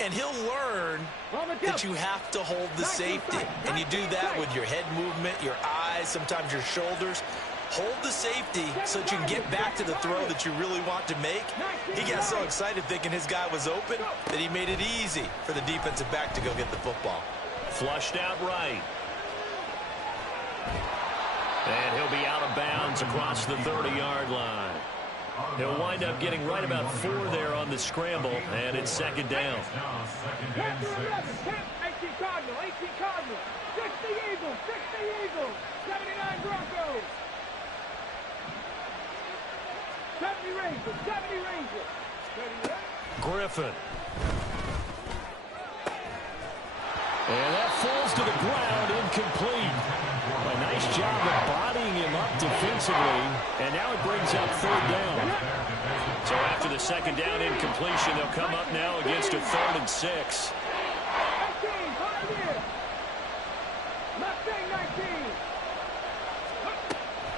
And he'll learn that you have to hold the safety. And you do that with your head movement, your eyes, sometimes your shoulders. Hold the safety so that you can get back to the throw that you really want to make. He got so excited thinking his guy was open that he made it easy for the defensive back to go get the football. Flushed out right. And he'll be out of bounds across the 30-yard line. He'll wind up getting right about 4 there on the scramble, and it's second down. 18 Cardinal, 18 Cardinal, 60 Eagles, 60 Eagles, 79 Broncos, 70 Rangers, 70 Rangers. Griffin. And that falls to the ground, incomplete. A nice job of bodying him up defensively, and now it brings up 3rd down. So after the second down incompletion, they'll come up now against a 3rd and 6. 19, Pioneer. Mustang 19.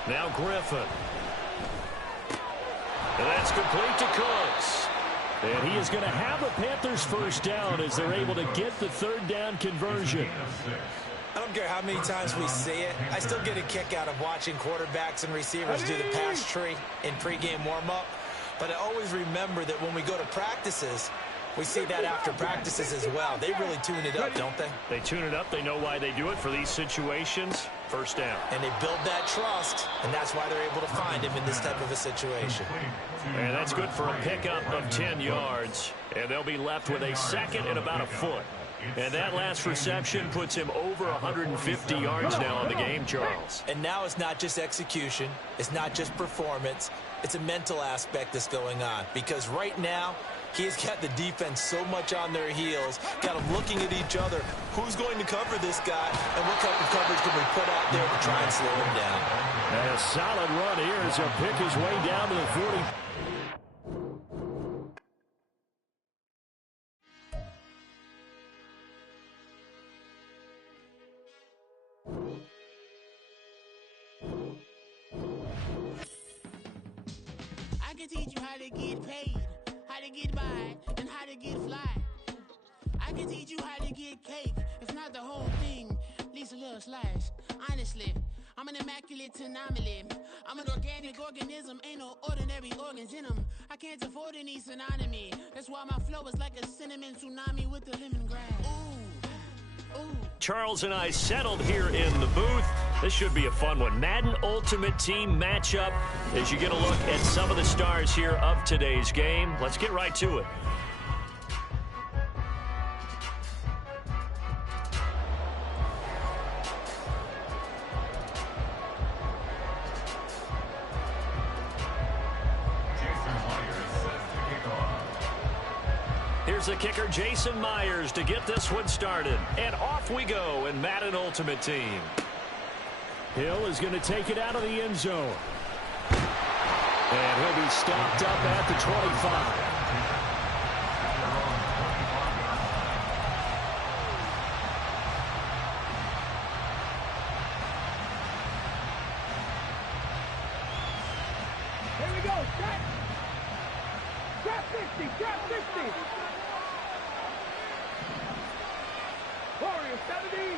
Now Griffin. And that's complete to Cooks. And he is going to have the Panthers first down as they're able to get the 3rd down conversion. I don't care how many times we see it. I still get a kick out of watching quarterbacks and receivers do the pass tree in pregame warm-up. But I always remember that when we go to practices, we see that after practices as well. They really tune it up, don't they? They tune it up. They know why they do it for these situations. First down. And they build that trust, and that's why they're able to find him in this type of a situation. And that's good for a pickup of 10 yards. And they'll be left with a 2nd and about a foot. And that last reception puts him over 150 yards now on the game, Charles. And now it's not just execution. It's not just performance. It's a mental aspect that's going on. Because right now, he's got the defense so much on their heels, got them looking at each other. Who's going to cover this guy, and what type of coverage can we put out there to try and slow him down? And a solid run here as he'll pick his way down to the 40. I can teach you how to get paid, how to get by, and how to get fly. I I can teach you how to get cake. If not the whole thing, at least a little slice. Honestly, I'm an immaculate anomaly. I'm an organic organism, ain't no ordinary organs in them. I can't afford any synonymy. That's why my flow is like a cinnamon tsunami with the lemongrass. Ooh, ooh. Charles and I settled here in the booth. This should be a fun one. Madden Ultimate Team matchup as you get a look at some of the stars here of today's game. Let's get right to it. Here's the kicker, Jason Myers, to get this one started. And off we go in Madden Ultimate Team. Hill is going to take it out of the end zone. And he'll be stopped up at the 25. Here we go, trap 50, trap 50. Warrior 70.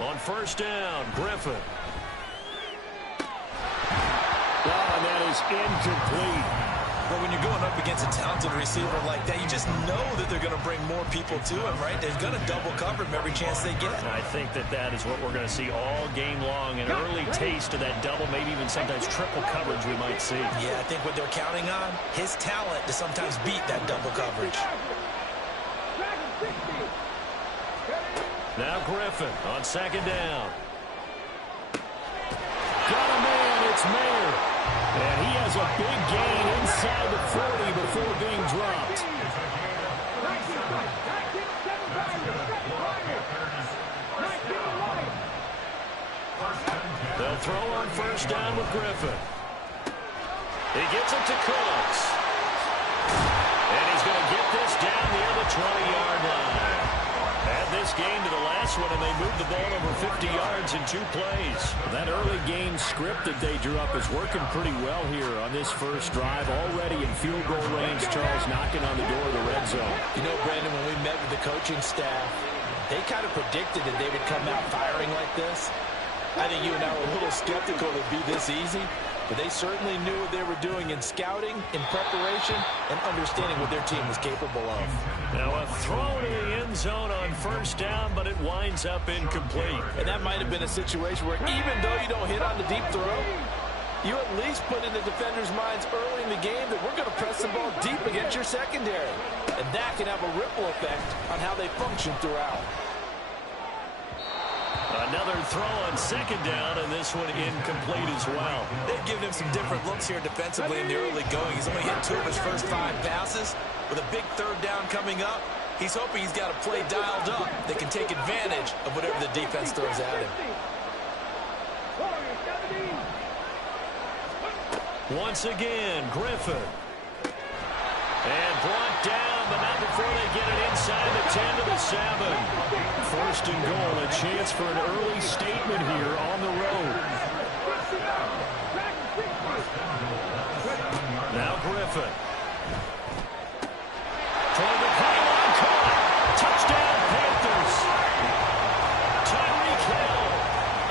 On first down, Griffin. And that is incomplete. Well, when you're going up against a talented receiver like that, you just know that they're going to bring more people to him, right? They're going to double cover him every chance they get. And I think that is what we're going to see all game long. An early taste of that double, maybe even sometimes triple coverage we might see. Yeah, I think what they're counting on, his talent to sometimes beat that double coverage. Now Griffin on second down. Got a man, it's Mayer. And he has a big gain inside the 40 before being dropped. They'll throw on first down with Griffin. He gets it to Cooks. And he's going to get this down near the 20-yard line. Add this game to the last one, and they moved the ball over 50 yards in 2 plays. That early game script that they drew up is working pretty well here on this first drive. Already in field goal range, Charles knocking on the door of the red zone. You know, Brandon, when we met with the coaching staff, they kind of predicted that they would come out firing like this. I think you and I were a little skeptical it would be this easy, but they certainly knew what they were doing in scouting, in preparation, and understanding what their team was capable of. Now a throw to the end zone on first down, but it winds up incomplete. And that might have been a situation where even though you don't hit on the deep throw, you at least put in the defenders' minds early in the game that we're going to press the ball deep against your secondary. And that can have a ripple effect on how they function throughout. Another throw on second down, and this one incomplete as well. They've given him some different looks here defensively in the early going. He's only hit 2 of his first 5 passes. With a big third down coming up, he's hoping he's got a play dialed up that can take advantage of whatever the defense throws at him. Once again, Griffin. And brought down, but not before they get it inside the 10 to the 7. First and goal, a chance for an early statement here on the road. Now Griffin. Toward the pylon, caught. Touchdown, Panthers. Tyreek Hill,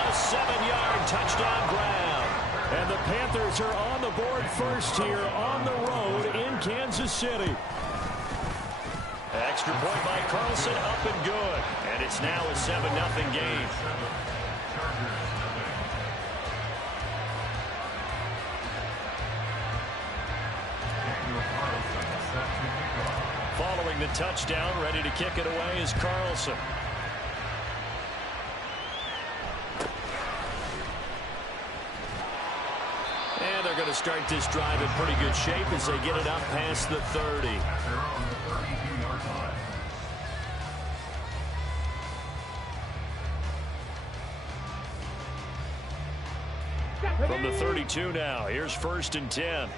a 7-yard touchdown grab. And the Panthers are on the board first here on the road in Kansas City. Extra point by Carlson, up and good. And it's now a 7-0 game. Following the touchdown, ready to kick it away is Carlson. And they're going to start this drive in pretty good shape as they get it up past the 30. From the 32 now, here's first and 10.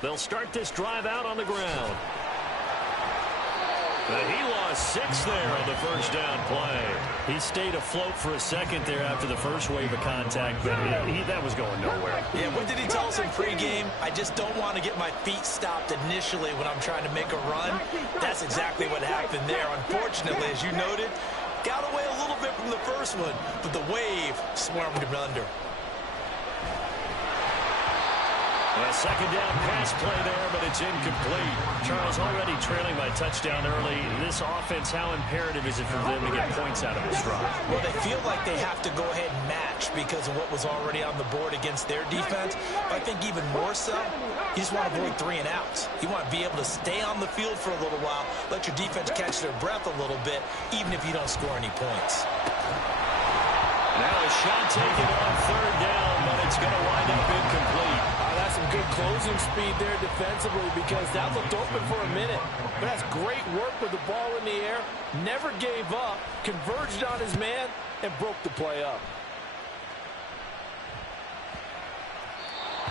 They'll start this drive out on the ground. He lost 6 there on the first down play. He stayed afloat for a second there after the first wave of contact, but that was going nowhere. Yeah, what did he tell us in pregame? I just don't want to get my feet stopped initially when I'm trying to make a run. That's exactly what happened there. Unfortunately, as you noted, got away a little bit from the first one, but the wave swarmed him under. A second down pass play there, but it's incomplete. Charles, already trailing by touchdown early. This offense, how imperative is it for them to get points out of this drive? Well, they feel like they have to go ahead and match because of what was already on the board against their defense. But I think even more so, you just want to avoid 3 and outs. You want to be able to stay on the field for a little while, let your defense catch their breath a little bit, even if you don't score any points. Now a shot taken on third down, but it's going to wind up incomplete. That's some good closing speed there defensively because that looked open for a minute. But that's great work with the ball in the air. Never gave up, converged on his man, and broke the play up.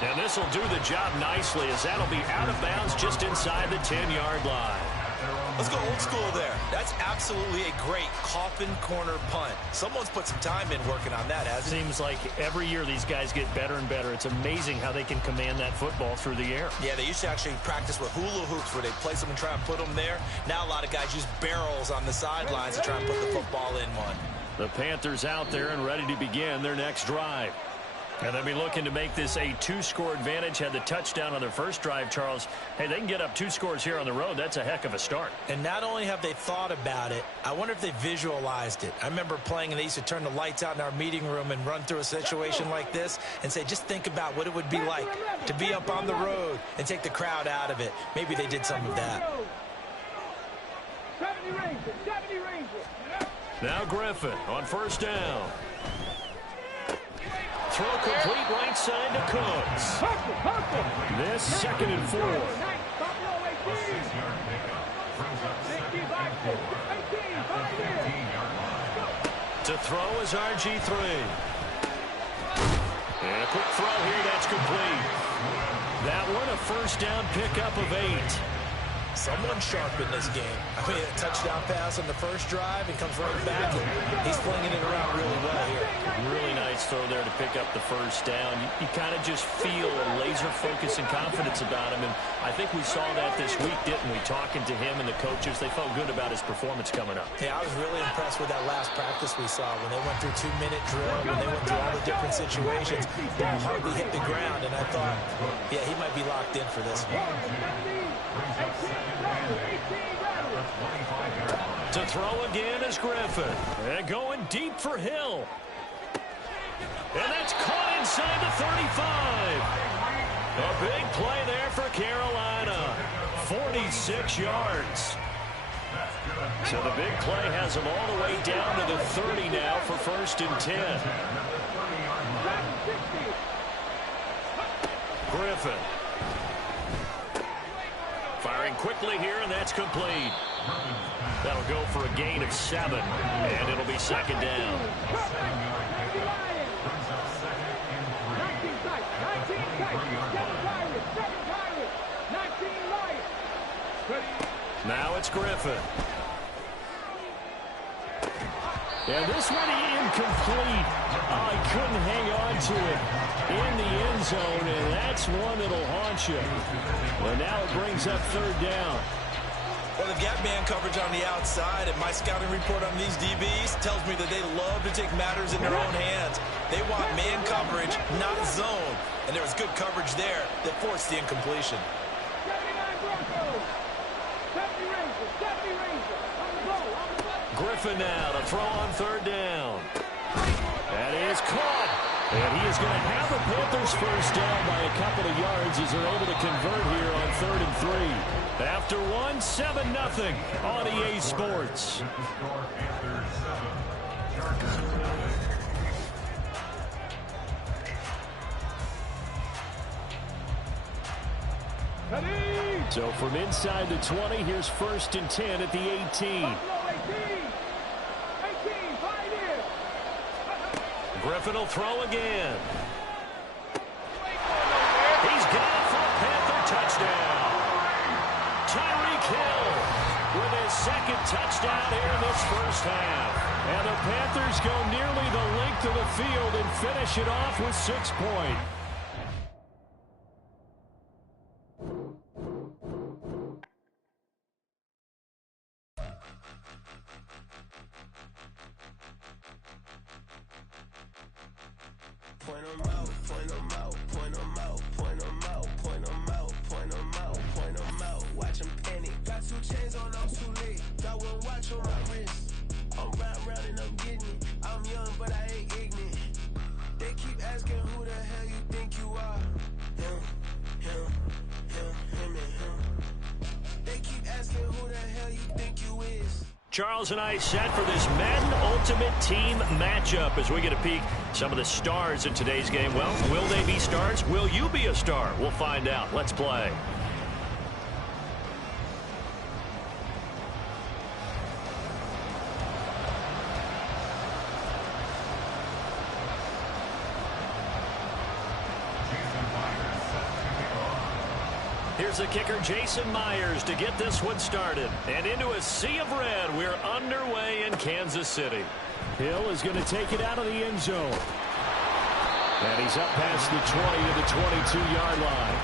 And this will do the job nicely as that'll be out of bounds just inside the 10-yard line. Let's go old school there. That's absolutely a great coffin corner punt. Someone's put some time in working on that, hasn't it? Seems like every year these guys get better and better. It's amazing how they can command that football through the air. Yeah, they used to actually practice with hula hoops where they place them and try and put them there. Now a lot of guys use barrels on the sidelines to try and put the football in one. The Panthers out there and ready to begin their next drive. And they'll be looking to make this a 2-score advantage. Had the touchdown on their first drive, Charles. Hey, they can get up 2 scores here on the road. That's a heck of a start. And not only have they thought about it, I wonder if they visualized it. I remember playing, and they used to turn the lights out in our meeting room and run through a situation like this and say, just think about what it would be like to be up on the road and take the crowd out of it. Maybe they did some of that. Now Griffin on first down. Throw complete right side to Cooks. This 2nd and 4. To throw is RG3. And a quick throw here, that's complete. That one a first down pickup of 8. Someone sharp in this game. I mean, a touchdown pass on the first drive and comes right back. And he's flinging it around really well here. Really nice throw there to pick up the first down. You kind of just feel a laser focus and confidence about him. And I think we saw that this week, didn't we? Talking to him and the coaches, they felt good about his performance coming up. Yeah, I was really impressed with that last practice we saw when they went through 2-minute drill, when they went through all the different situations. Ball hardly hit the ground, and I thought, yeah, he might be locked in for this one. To throw again is Griffin. And going deep for Hill. And that's caught inside the 35. A big play there for Carolina. 46 yards. So the big play has them all the way down to the 30 now for 1st and 10. Griffin. Firing quickly here, and that's complete. That'll go for a gain of 7, and it'll be 2nd down. Now it's Griffin. And this one incomplete. Oh, he couldn't hang on to it in the end zone, and that's one that'll haunt you. Well, now it brings up 3rd down. Well, they've got man coverage on the outside, and my scouting report on these DBs tells me that they love to take matters in their own hands. They want man coverage, not zone. And there was good coverage there that forced the incompletion. Griffin now to throw on 3rd down. That is caught. And he is going to have the Panthers first down by a couple of yards as they're able to convert here on 3rd and 3. After one, 7-0 on EA Sports. So from inside the 20, here's 1st and 10 at the 18. Griffin will throw again. He's got it for a Panther touchdown. Tyreek Hill with his 2nd touchdown here in this first half. And the Panthers go nearly the length of the field and finish it off with 6 points. Point them out, point them out, point them out, point them out, point them out, point them out, point them out. Watch them panic. Got 2 chains on, I'm too late. Got 1 watch on my wrist. I'm round and I'm getting it. I'm young, but I ain't ignorant. They keep asking who the hell you think you are. Him, and him. They keep asking who the hell you think you is. Charles and I set for this Madden Ultimate Team matchup as we get a peek some of the stars in today's game. Well, will they be stars? Will you be a star? We'll find out. Let's play. Here's the kicker, Jason Myers, to get this one started. And into a sea of red, we're underway in Kansas City. Hill is going to take it out of the end zone. And he's up past the 20 to the 22-yard line.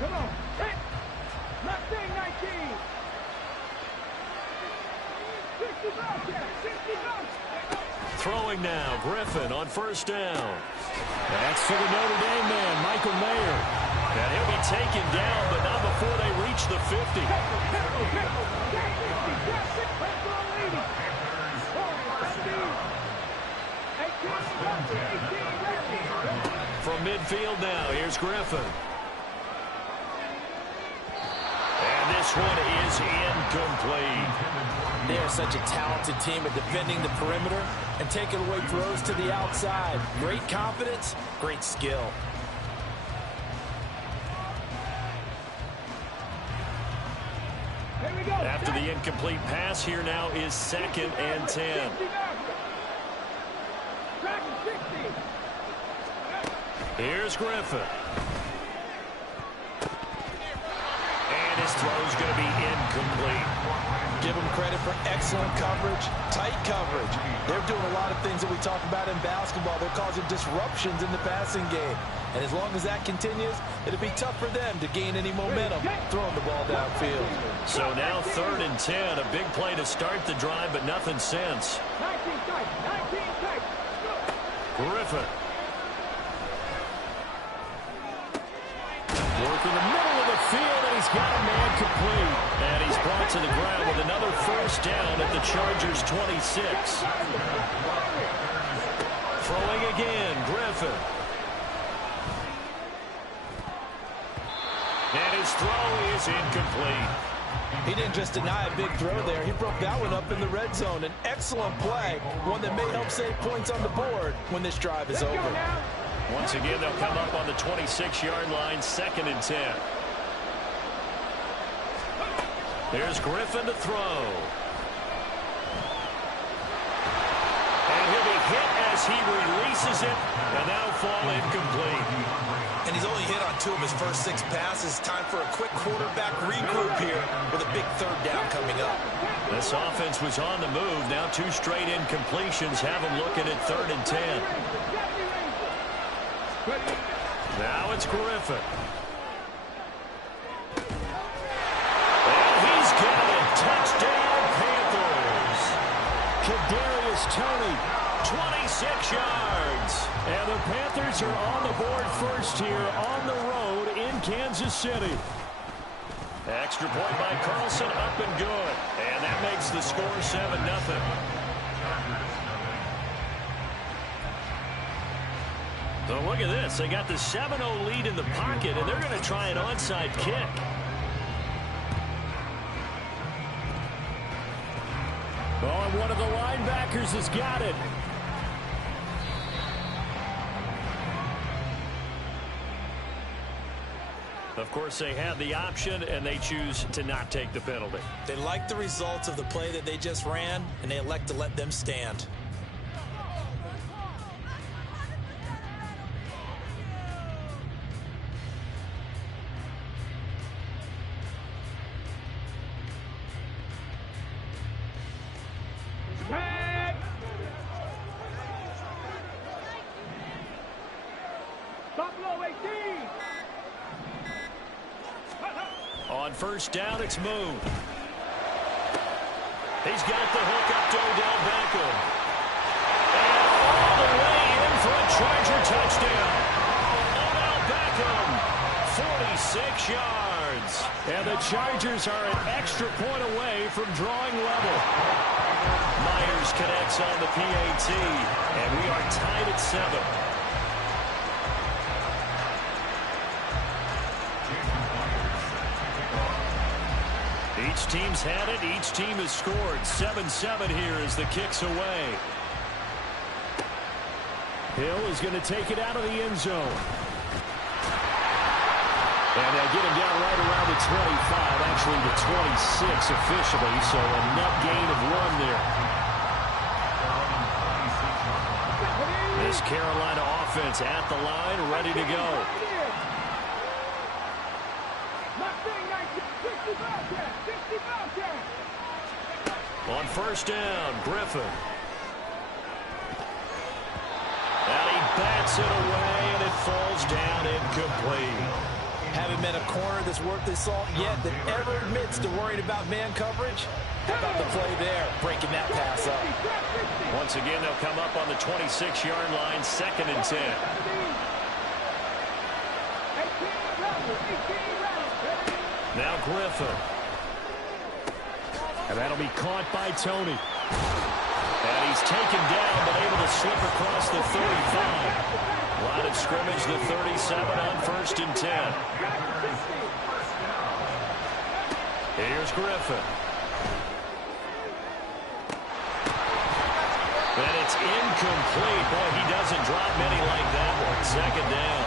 Come on. Hit. Left thing, 19. 60 votes. Throwing now, Griffin on first down. That's to the Notre Dame man, Michael Mayer. And he'll be taken down, but not before they reach the 50. From midfield now, here's Griffin. And this one is incomplete. They are such a talented team at defending the perimeter and taking away throws to the outside. Great confidence, great skill. After the incomplete pass, here now is 2nd and 10. Here's Griffin. And his throw's going to be incomplete. Give them credit for excellent coverage, tight coverage. They're doing a lot of things that we talk about in basketball. They're causing disruptions in the passing game. And as long as that continues, it'll be tough for them to gain any momentum throwing the ball downfield. So now 3rd and 10. A big play to start the drive, but nothing since. 19 tight. Griffin. Working the middle of the field, and he's got a man complete. And he's brought to the ground with another first down at the Chargers' 26. Throwing again, Griffin. And his throw is incomplete. He didn't just deny a big throw there. He broke that one up in the red zone. An excellent play, one that may help save points on the board when this drive is over. Once again, they'll come up on the 26-yard line, 2nd and 10. Here's Griffin to throw. And he'll be hit as he releases it, and that'll fall incomplete. And he's only hit on 2 of his first 6 passes. Time for a quick quarterback regroup here with a big 3rd down coming up. This offense was on the move. Now 2 straight incompletions have them looking at 3rd and 10. Now it's Griffin. And he's got it. Touchdown, Panthers. Kadarius Toney, 26 yards. And the Panthers are on the board first here on the road in Kansas City. Extra point by Carlson, up and good. And that makes the score 7-0. So look at this. They got the 7-0 lead in the pocket, and they're going to try an onside kick. Oh, and one of the linebackers has got it. Of course, they had the option, and they choose to not take the penalty. They like the results of the play that they just ran, and they elect to let them stand. On first down, it's moved. He's got the hook up to Odell Beckham. And all the way in for a Charger touchdown. Odell Beckham, 46 yards. And the Chargers are an extra point away from drawing level. Myers connects on the PAT, and we are tied at 7. Each team's had it. Each team has scored. 7-7 here as the kick's away. Hill is going to take it out of the end zone. And they'll get him down right around the 25, actually the 26 officially, so a net gain of 1 there. This Carolina offense at the line, ready to go. On first down, Griffin. And he bats it away, and it falls down incomplete. Haven't met a corner that's worth his salt yet that ever admits to worrying about man coverage. How about the play there, breaking that pass up? Once again, they'll come up on the 26-yard line, 2nd and 10. Now Griffin. And that'll be caught by Tony. And he's taken down, but able to slip across the 35. Line of scrimmage, the 37 on 1st and 10. Here's Griffin. And it's incomplete. Boy, he doesn't drop many like that one. 2nd down.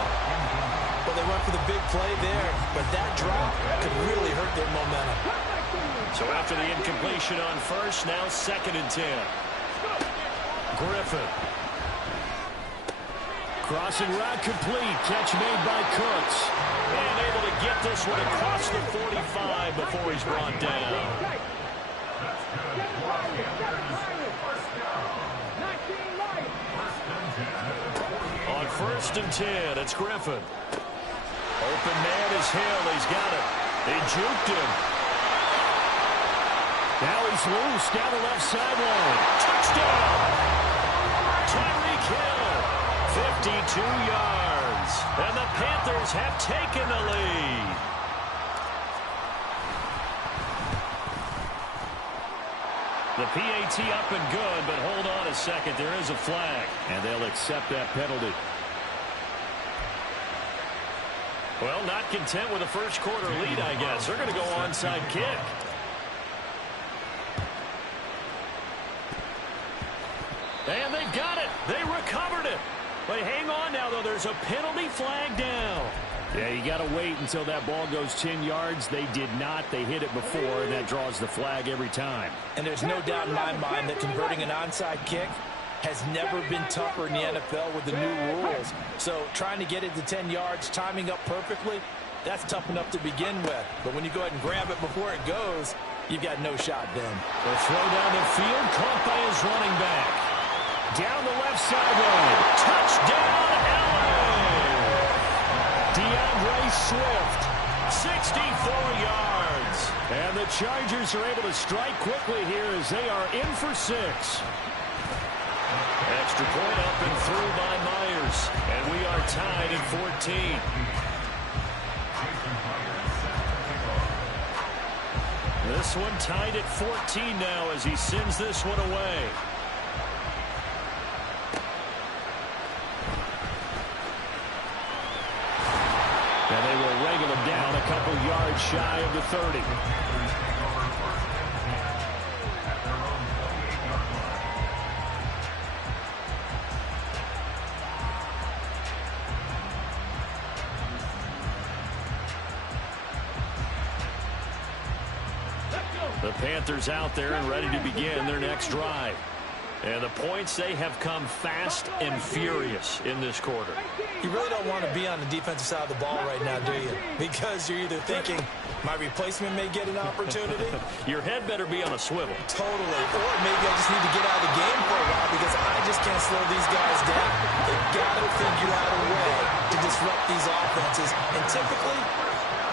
Well, they went for the big play there, but that drop could really hurt their momentum. So after the incompletion on first, now 2nd and 10. Griffin. Crossing route complete. Catch made by Cooks. And able to get this one across the 45 before he's brought down. On 1st and 10, it's Griffin. Open man is Hill. He's got it. They juked him. Now he's loose down the left sideline. Touchdown! Tyreek Hill, 52 yards. And the Panthers have taken the lead. The PAT up and good, but hold on a second. There is a flag, and they'll accept that penalty. Well, not content with a first quarter lead, I guess. They're going to go onside kick. And they've got it. They recovered it. But hang on now, though. There's a penalty flag down. Yeah, you got to wait until that ball goes 10 yards. They did not. They hit it before, and that draws the flag every time. And there's no doubt in my mind that converting an onside kick has never been tougher in the NFL with the new rules. So trying to get it to 10 yards, timing up perfectly, that's tough enough to begin with. But when you go ahead and grab it before it goes, you've got no shot then. The throw down the field, caught by his running back. Down the left sideline. Touchdown, LA! DeAndre Swift, 64 yards. And the Chargers are able to strike quickly here as they are in for 6. Extra point up and through by Myers. And we are tied at 14. This one tied at 14 now as he sends this one away. And they will wrangle him down a couple yards shy of the 30. The Panthers out there and ready to begin their next drive. And the points, they have come fast and furious in this quarter. You really don't want to be on the defensive side of the ball right now, do you? Because you're either thinking, my replacement may get an opportunity. Your head better be on a swivel. Totally. Or maybe I just need to get out of the game for a while because I just can't slow these guys down. They've got to figure out a way to disrupt these offenses. And typically,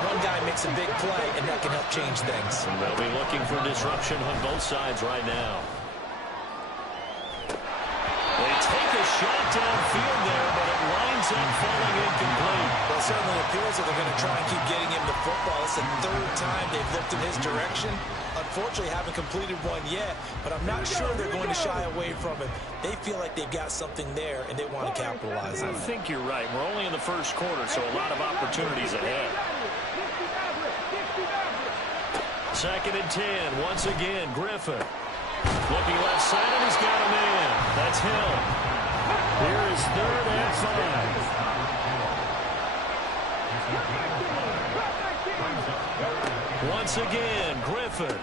one guy makes a big play, and that can help change things. And they'll be looking for disruption on both sides right now. They take a shot downfield there, but it winds up falling incomplete. Well, it certainly appears that they're going to try and keep getting him the football. It's the third time they've looked in his direction. Unfortunately, haven't completed one yet, but I'm not sure they're going to shy away from him. They feel like they've got something there, and they want to capitalize on it. I think you're right. We're only in the first quarter, so a lot of opportunities ahead. 2nd and 10. Once again, Griffin. Looking left side, and he's got a man. That's Hill. Here is 3rd and 5. Once again, Griffin.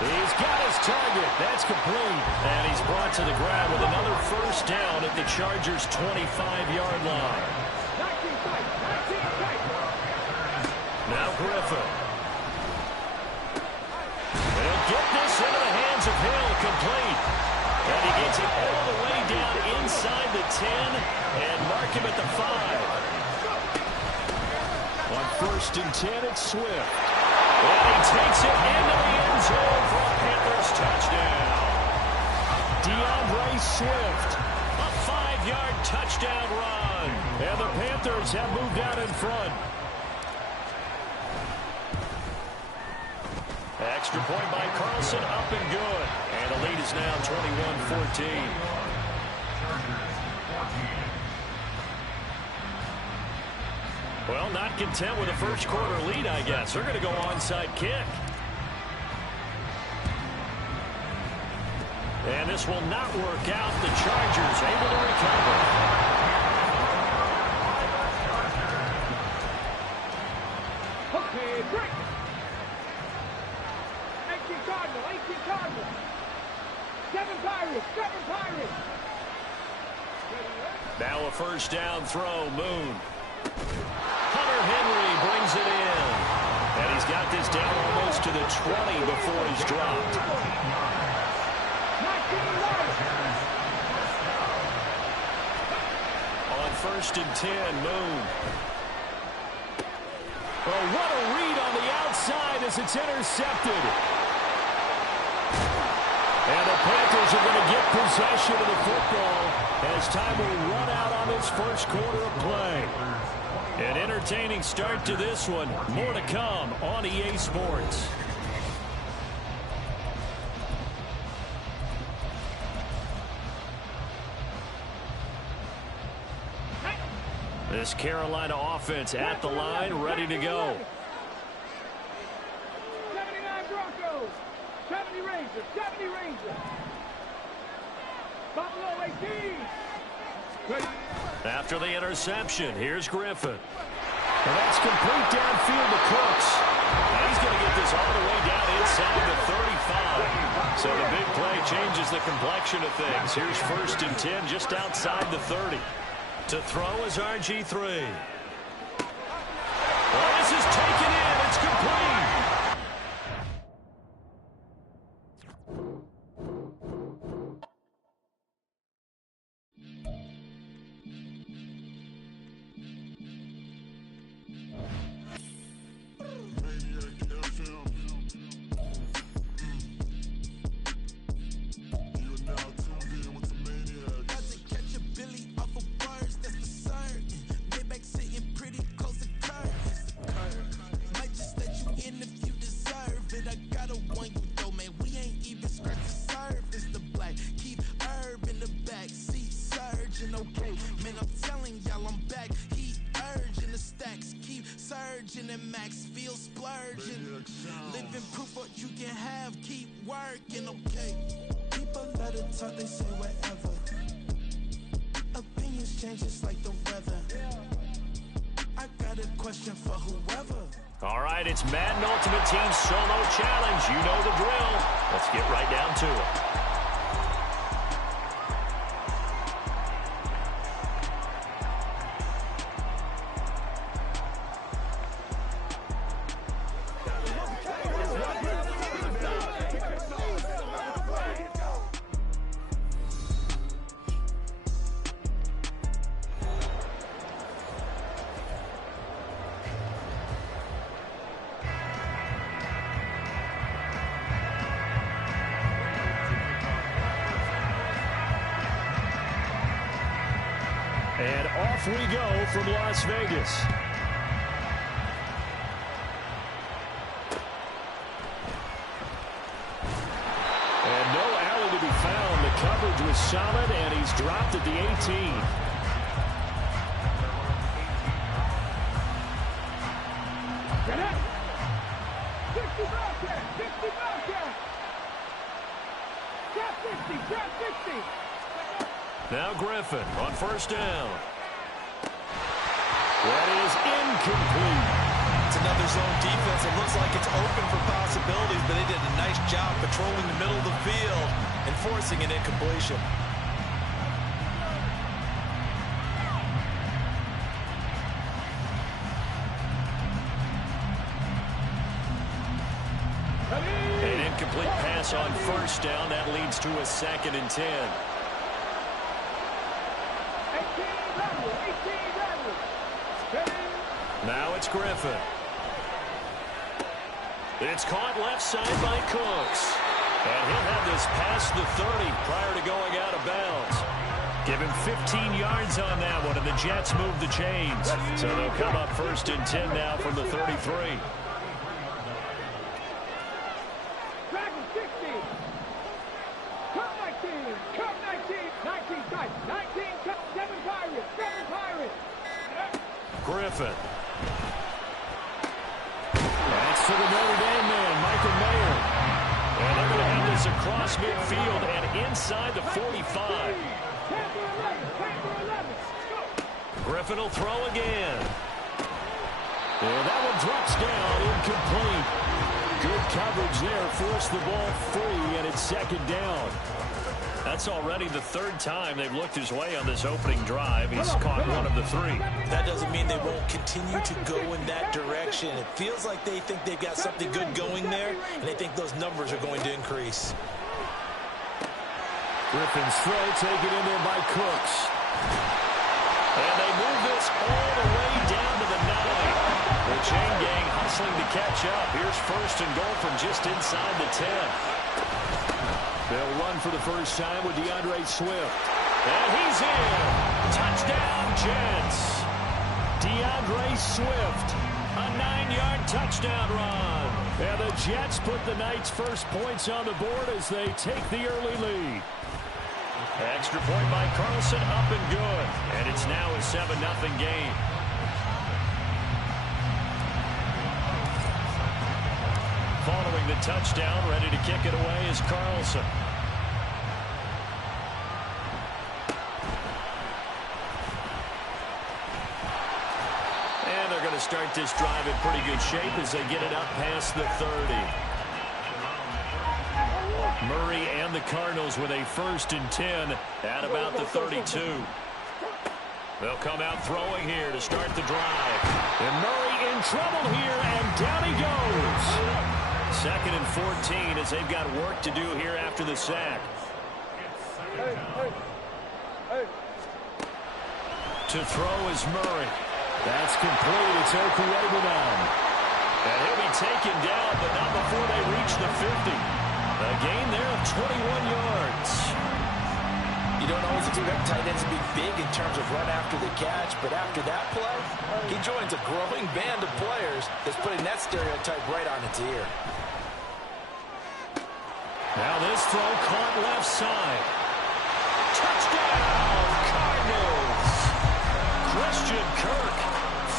He's got his target. That's complete. And he's brought to the ground with another first down at the Chargers' 25-yard line. Now Griffin. He'll get this into the hands of Hill, complete. And he gets it all the way down inside the 10 and mark him at the 5. On 1st and 10, it's Swift. And he takes it into the end zone for a Panthers touchdown. DeAndre Swift, a 5-yard touchdown run. And the Panthers have moved out in front. Extra point by Carlson, up and good. And the lead is now 21-14. Well, not content with a first quarter lead, I guess. They're going to go onside kick. And this will not work out. The Chargers able to recover. Okay, break. 18 Cardinal, 18 Cardinal. 7 Pirates, 7 Pirates. Now a first down throw, Moon. Hunter Henry brings it in. And he's got this down almost to the 20 before he's dropped. On 1st and 10, Moon. Oh, what a read on the outside as it's intercepted. And the Panthers are going to get possession of the football as time will run out on this first quarter of play. An entertaining start to this one. More to come on EA Sports. This Carolina offense at the line, ready to go. 79 Broncos, 70 Rangers, 70 Rangers. Buffalo 18. After the interception, here's Griffin. And that's complete downfield to Cooks. And he's going to get this all the way down inside the 35. So the big play changes the complexion of things. Here's 1st and 10 just outside the 30. To throw is RG3. Well, this is taken in. It's complete. They say whatever. Opinions change just like the weather. I got a question for whoever. All right, it's Madden Ultimate Team Solo Challenge. You know the drill. Let's get right down to it. And off we go from Las Vegas. And no alley to be found. The coverage was solid, and he's dropped at the 18. Now Griffin on first down. That is incomplete. It's another zone defense. It looks like it's open for possibilities, but they did a nice job patrolling the middle of the field and forcing an incompletion. An incomplete pass on first down. That leads to a 2nd and 10. Now it's Griffin. It's caught left side by Cooks. And he'll have this past the 30 prior to going out of bounds. Give him 15 yards on that one, and the Jets move the chains. So they'll come up 1st and 10 now from the 33. Griffin. That's to the Notre Dame man, Michael Mayer. And they're going to have this across midfield and inside the 45. Griffin will throw again. And that one drops down, incomplete. Good coverage there, forced the ball free, and it's 2nd down. That's already the 3rd time they've looked his way on this opening drive. He's caught one of the 3. That doesn't mean they won't continue to go in that direction. It feels like they think they've got something good going there, and they think those numbers are going to increase. Griffin's throw taken in there by Cooks. And they move this all the way down to the 9. The chain gang hustling to catch up. Here's 1st and goal from just inside the 10. They'll run for the first time with DeAndre Swift. And he's in. Touchdown, Jets. DeAndre Swift. A 9-yard touchdown run. And the Jets put the Knights' first points on the board as they take the early lead. Extra point by Carlson, up and good. And it's now a 7-0 game. Following the touchdown, ready to kick it away is Carlson. And they're going to start this drive in pretty good shape as they get it up past the 30. Murray and the Cardinals with a 1st and 10 at about the 32. They'll come out throwing here to start the drive. And Murray in trouble here, and down he goes. 2nd and 14 as they've got work to do here after the sack. To throw is Murray. That's complete. It's Okuegbunam. And he'll be taken down, but not before they reach the 50. A gain there of 21 yards. You don't always expect tight ends to be big in terms of run after the catch, but after that play, he joins a growing band of players that's putting that stereotype right on its ear. Now this throw caught left side. Touchdown, Cardinals. Christian Kirk,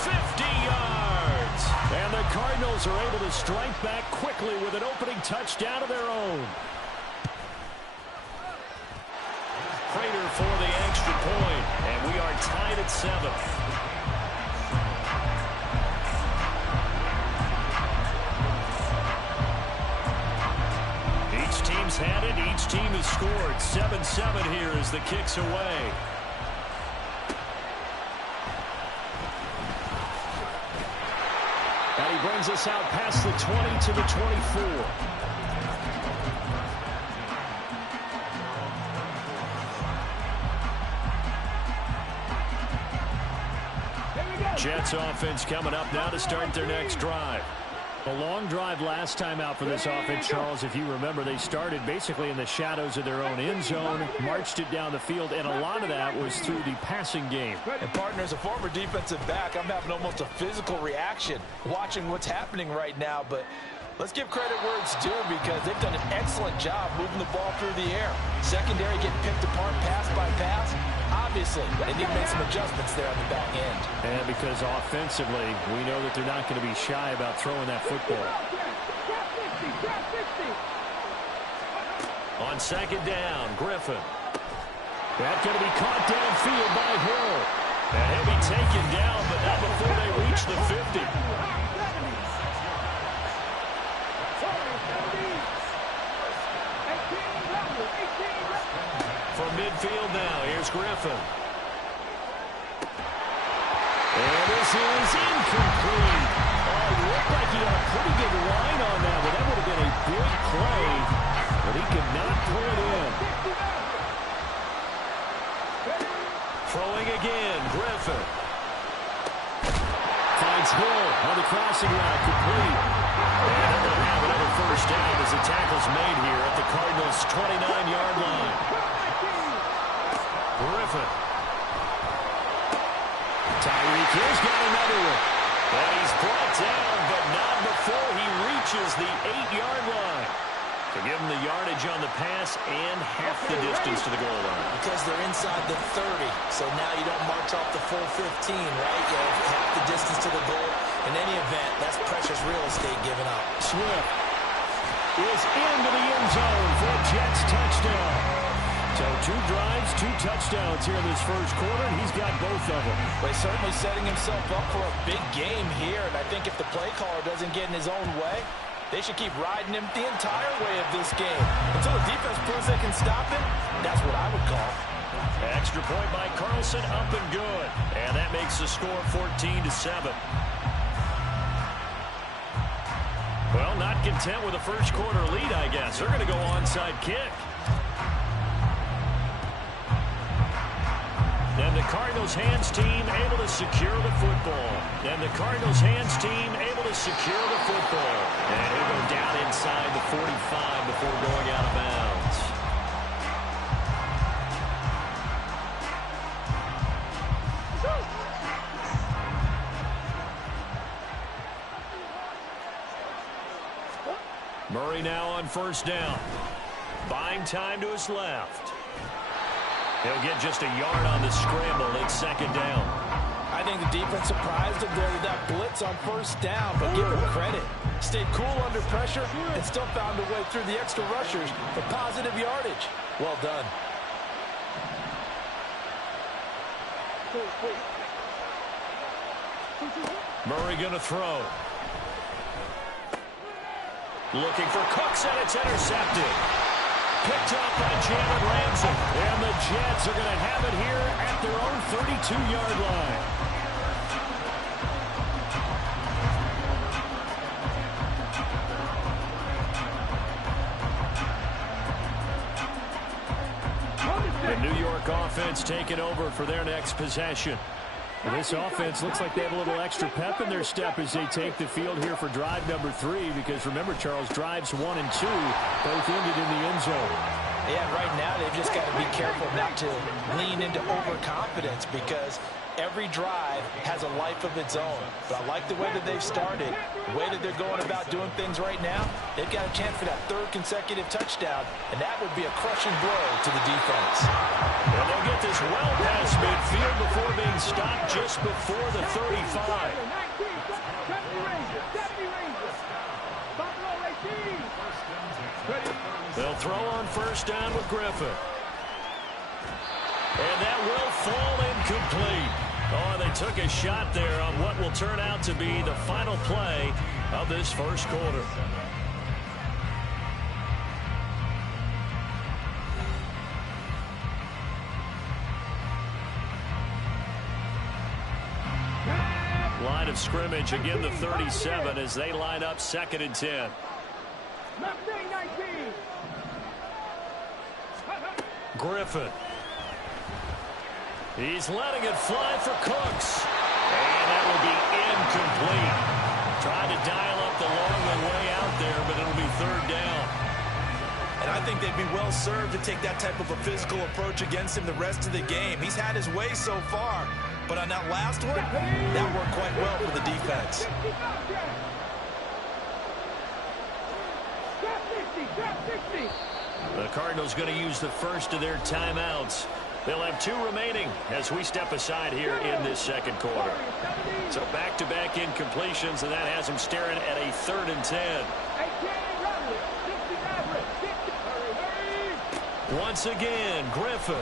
50 yards. And the Cardinals are able to strike back quickly with an opening touchdown of their own. Prater for the extra point, and we are tied at 7. Rams had it. Each team has scored. 7-7 here as the kick's away. And he brings us out past the 20 to the 24. Jets offense coming up now to start their next drive. A long drive last time out for this offense, Charles. If you remember, they started basically in the shadows of their own end zone, marched it down the field, and a lot of that was through the passing game. And partner, as a former defensive back, I'm having almost a physical reaction watching what's happening right now. But let's give credit where it's due because they've done an excellent job moving the ball through the air. Secondary getting picked apart pass by pass. Obviously, they need to make some adjustments there on the back end. And because offensively, we know that they're not going to be shy about throwing that football. On second down, Griffin. That's going to be caught downfield by Hill. And he'll be taken down, but not before they reach the 50. From midfield now, here's Griffin. And this is incomplete. Oh, it looked like he had a pretty good line on that, but that would have been a big play, but he could not pull it in. Throwing again, Griffin. Finds Hill on the crossing route, complete. And they'll have another first down as the tackle's made here at the Cardinals' 29-yard line. Griffin. Tyreek Hill's got another one. And he's brought down, but not before he reaches the 8-yard line. To give him the yardage on the pass and half the distance to the goal line. Because they're inside the 30, so now you don't march off the full 15, right? You have half the distance to the goal. In any event, that's precious real estate given up. Swift is into the end zone for a Jets touchdown. So 2 drives, 2 touchdowns here in this first quarter, and he's got both of them. Well, he's certainly setting himself up for a big game here, and I think if the play caller doesn't get in his own way, they should keep riding him the entire way of this game. Until the defense proves they can stop him, that's what I would call. Extra point by Carlson, up and good. And that makes the score 14-7. Well, not content with a first quarter lead, I guess. They're going to go onside kick. And the Cardinals hands team able to secure the football. And the Cardinals hands team able to secure the football. And he'll go down inside the 45 before going out of bounds. Murray now on first down. Buying time to his left. He'll get just a yard on the scramble. It's second down. I think the defense surprised him there with that blitz on first down, but give him credit. Stayed cool under pressure and still found a way through the extra rushers for positive yardage. Well done. Murray going to throw. Looking for Cooks, and it's intercepted. Picked up by Jalen Ramsey. And the Jets are going to have it here at their own 32-yard line. The New York offense taking over for their next possession. And this offense looks like they have a little extra pep in their step as they take the field here for drive number 3. Because remember, Charles, drives 1 and 2 both ended in the end zone. Yeah, right now they've just got to be careful not to lean into overconfidence because every drive has a life of its own. But I like the way that they've started, the way that they're going about doing things right now. They've got a chance for that 3rd consecutive touchdown, and that would be a crushing blow to the defense. And they'll get this well past midfield before being stopped just before the 35. They'll throw on first down with Griffin. And that will fall incomplete. Oh, they took a shot there on what will turn out to be the final play of this first quarter. Line of scrimmage, again the 37 as they line up 2nd and 10. Griffin. He's letting it fly for Cooks. And that will be incomplete. Trying to dial up the long one way out there, but it'll be 3rd down. And I think they'd be well served to take that type of a physical approach against him the rest of the game. He's had his way so far. But on that last one, that worked quite well for the defense. The Cardinals going to use the first of their timeouts. They'll have 2 remaining as we step aside here in this 2nd quarter. So back-to-back incompletions, and that has them staring at a 3rd and 10. Once again, Griffin.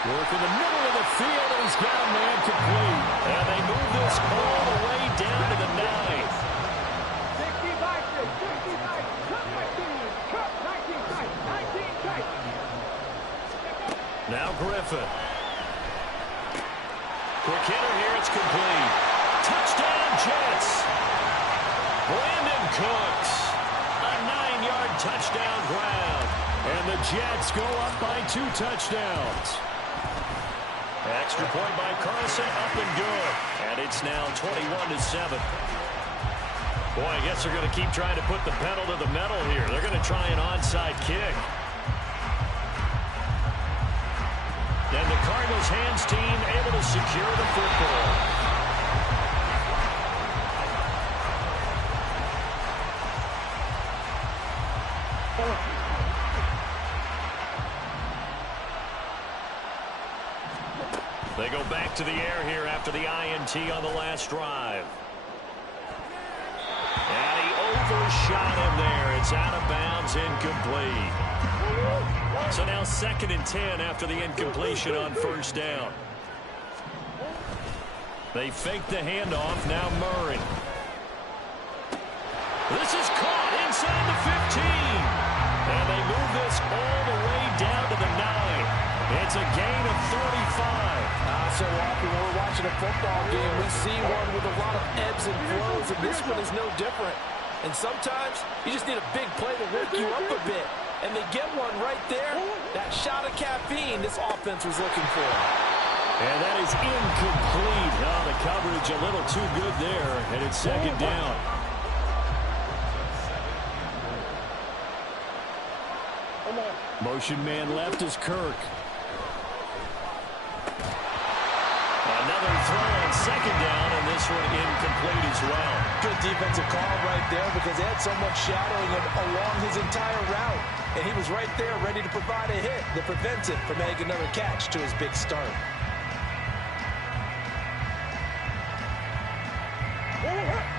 Working the middle of the field, and he's got a man complete. And they move this all the way down to the 9. Now Griffin. Quick hitter here, it's complete. Touchdown Jets. Brandon Cooks. A 9-yard touchdown ground. And the Jets go up by 2 touchdowns. Extra point by Carlson, up and good. And it's now 21-7. Boy, I guess they're going to keep trying to put the pedal to the metal here. They're going to try an onside kick. And the Cardinals hands team able to secure the football. They go back to the air here after the INT on the last drive. And he overshot him there. It's out of bounds, incomplete. So now 2nd and 10 after the incompletion on 1st down. They fake the handoff. Now Murray. This is caught inside the 15. And they move this all the way down to the 9. It's a gain of 35. So often when we're watching a football game, we see one with a lot of ebbs and flows, and this one is no different. And sometimes you just need a big play to wake you up a bit. And they get one right there. That shot of caffeine this offense was looking for. And that is incomplete. Oh, the coverage a little too good there, and it's 2nd down. Motion man left is Kirk. Another throw on 2nd down, and this one incomplete as well. Good defensive call right there because they had someone shadowing him along his entire route. And he was right there ready to provide a hit that prevents him from making another catch to his big start.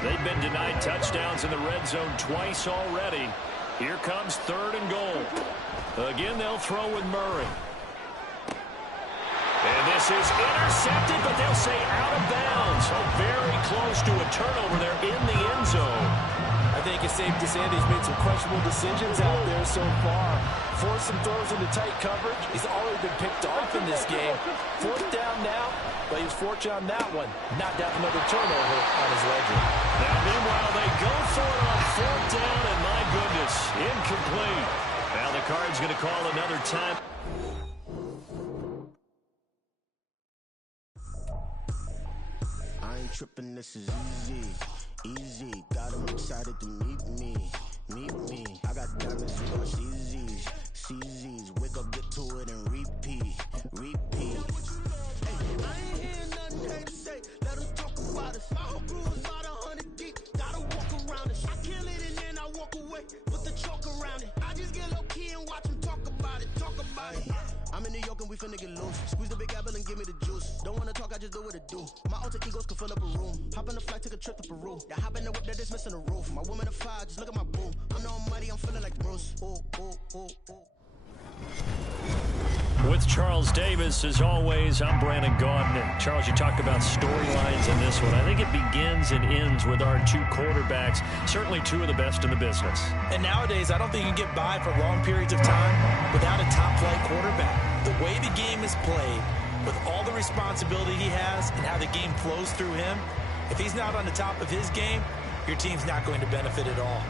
They've been denied touchdowns in the red zone twice already. Here comes 3rd and goal. Again, they'll throw with Murray. And this is intercepted, but they'll say out of bounds. So very close to a turnover there in the end zone. I think it's safe to say that he's made some questionable decisions out there so far. Forced some throws into tight coverage. He's already been picked off in this game. 4th down now, but he was fortunate on that one. Not to have another turnover on his ledger. Now, meanwhile, they go for it on 4th down, and my goodness, incomplete. Now the Cards going to call another time. I ain't tripping, this is easy, easy. Got 'em excited to meet me. I got diamonds, you got CZs. Wake up, get to it, and repeat. Hey, I ain't hearing nothing they to say. Let them talk about us. My whole crew is about 100 deep. Gotta walk around us. I kill it and then I walk away. Put the chalk around it. I just get low key and watch them talk about it. I'm in New York and we finna get loose. Squeeze the big apple and give me the juice. Don't wanna talk, I just do what it do. My alter egos can fill up a room. Hop on the flight, take a trip to Peru. Yeah, hop in the whip that is missing the roof. My woman a fire, just look at my boo. I'm the almighty, I'm feeling like Bruce. Ooh. With Charles Davis, as always, I'm Brandon Gaudin. And Charles, you talked about storylines in this one. I think it begins and ends with our 2 quarterbacks, certainly 2 of the best in the business. And nowadays, I don't think you can get by for long periods of time without a top-flight quarterback. The way the game is played, with all the responsibility he has and how the game flows through him, if he's not on the top of his game, your team's not going to benefit at all.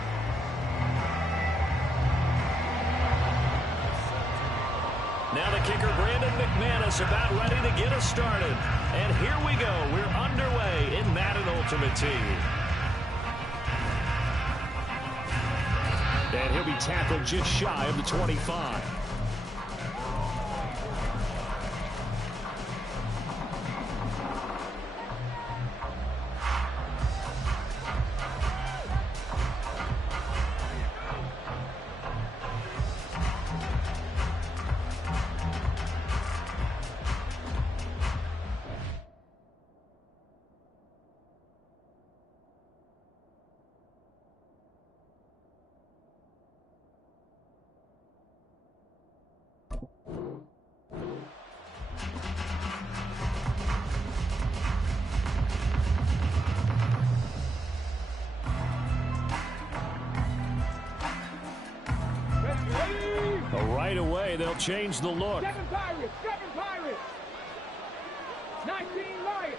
Now the kicker, Brandon McManus, about ready to get us started. And here we go. We're underway in Madden Ultimate Team. And he'll be tackled just shy of the 25. Right away, they'll change the look. 7 Pirates, 19 Lions.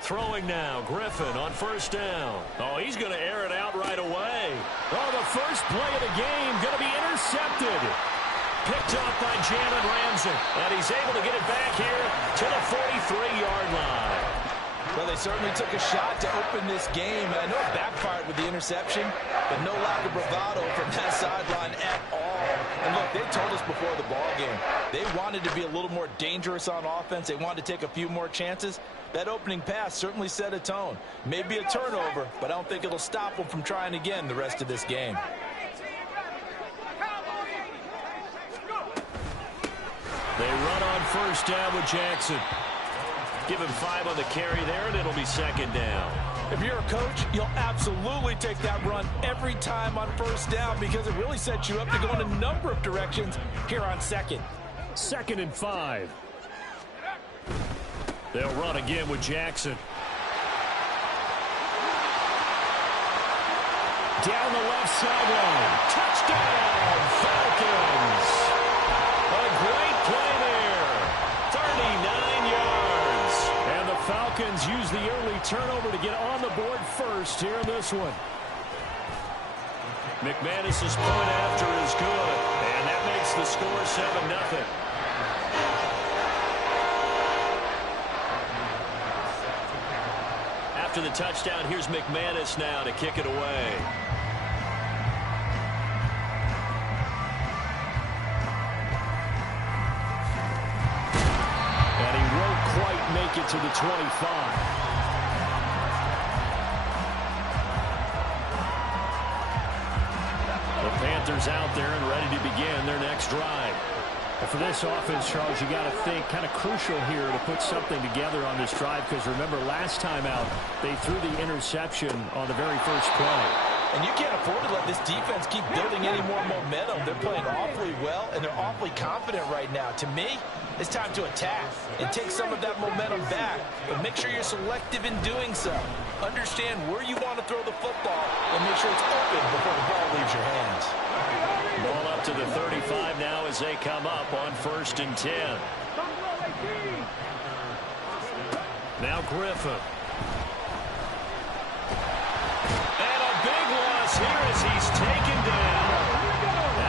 Throwing now, Griffin on first down. Oh, he's going to air it out right away. Oh, the first play of the game going to be intercepted. Picked up by Jalen Ramsey. And he's able to get it back here to the 43-yard line. Well, they certainly took a shot to open this game. And I know it backfired with the interception, but no lack of bravado from that sideline at all. And look, they told us before the ball game, they wanted to be a little more dangerous on offense. They wanted to take a few more chances. That opening pass certainly set a tone. Maybe a turnover, but I don't think it'll stop them from trying again the rest of this game. They run on first down with Jackson. Give him 5 on the carry there, and it'll be second down. If you're a coach, you'll absolutely take that run every time on first down because it really sets you up to go in a number of directions here on second. 2nd and 5. They'll run again with Jackson. Down the left sideline. Touchdown, Falcons. A great play there. 39 yards. And the Falcons use the early turnover to get on the board first here in this one. McManus's point after is good. And that makes the score 7-0. After the touchdown, here's McManus now to kick it away. And he won't quite make it to the 25. The Panthers out there and ready to begin their next drive. And for this offense, Charles, you got to think kind of crucial here to put something together on this drive because remember last time out they threw the interception on the very first play. And you can't afford to let this defense keep building any more momentum. They're playing awfully well, and they're awfully confident right now. To me, it's time to attack and take some of that momentum back, but make sure you're selective in doing so. Understand where you want to throw the football and make sure it's open before the ball leaves your hands. Ball up to the 35 now as they come up on 1st and 10. Now Griffin. And a big loss here as he's taken down.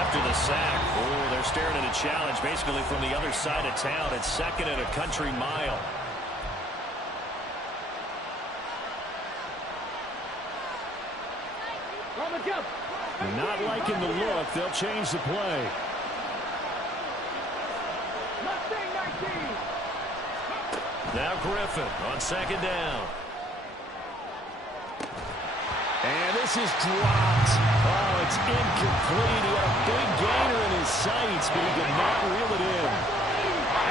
After the sack, oh, they're staring at a challenge basically from the other side of town. It's 2nd and a country mile. Not liking the look. They'll change the play. Now Griffin on 2nd down. And this is dropped. Oh, it's incomplete. He had a big gainer in his sights, but he could not reel it in.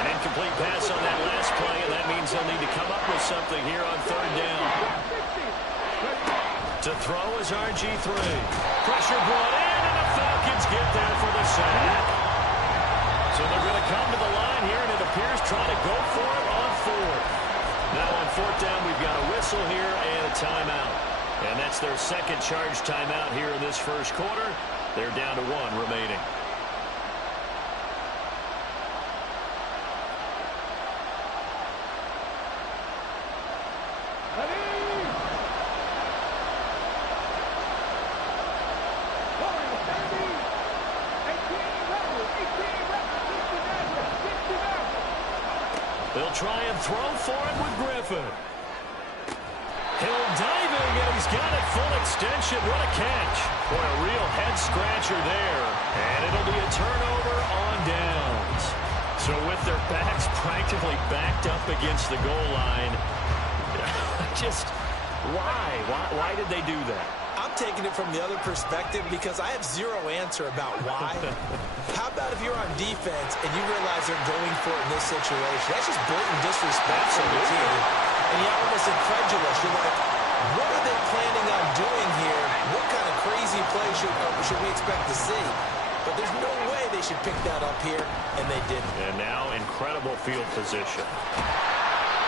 An incomplete pass on that last play, and that means they'll need to come up with something here on 3rd down. To throw is RG3. Pressure brought in, and the Falcons get there for the sack. So they're going to come to the line here, and it appears trying to go for it on 4th. Now on 4th down, we've got a whistle here and a timeout. And that's their 2nd charge timeout here in this 1st quarter. They're down to 1 remaining. They'll try and throw for it with Griffin. He'll diving, and he's got it full extension. What a catch. Boy, a real head-scratcher there. And it'll be a turnover on downs. So with their backs practically backed up against the goal line, just why did they do that? I'm taking it from the other perspective because I have zero answer about why. How about if you're on defense and you realize they're going for it in this situation? That's just blatant disrespect for the team. And you're almost incredulous. You're like, what are they planning on doing here? What kind of crazy play should we expect to see? But there's no way they should pick that up here, and they didn't. And now incredible field position.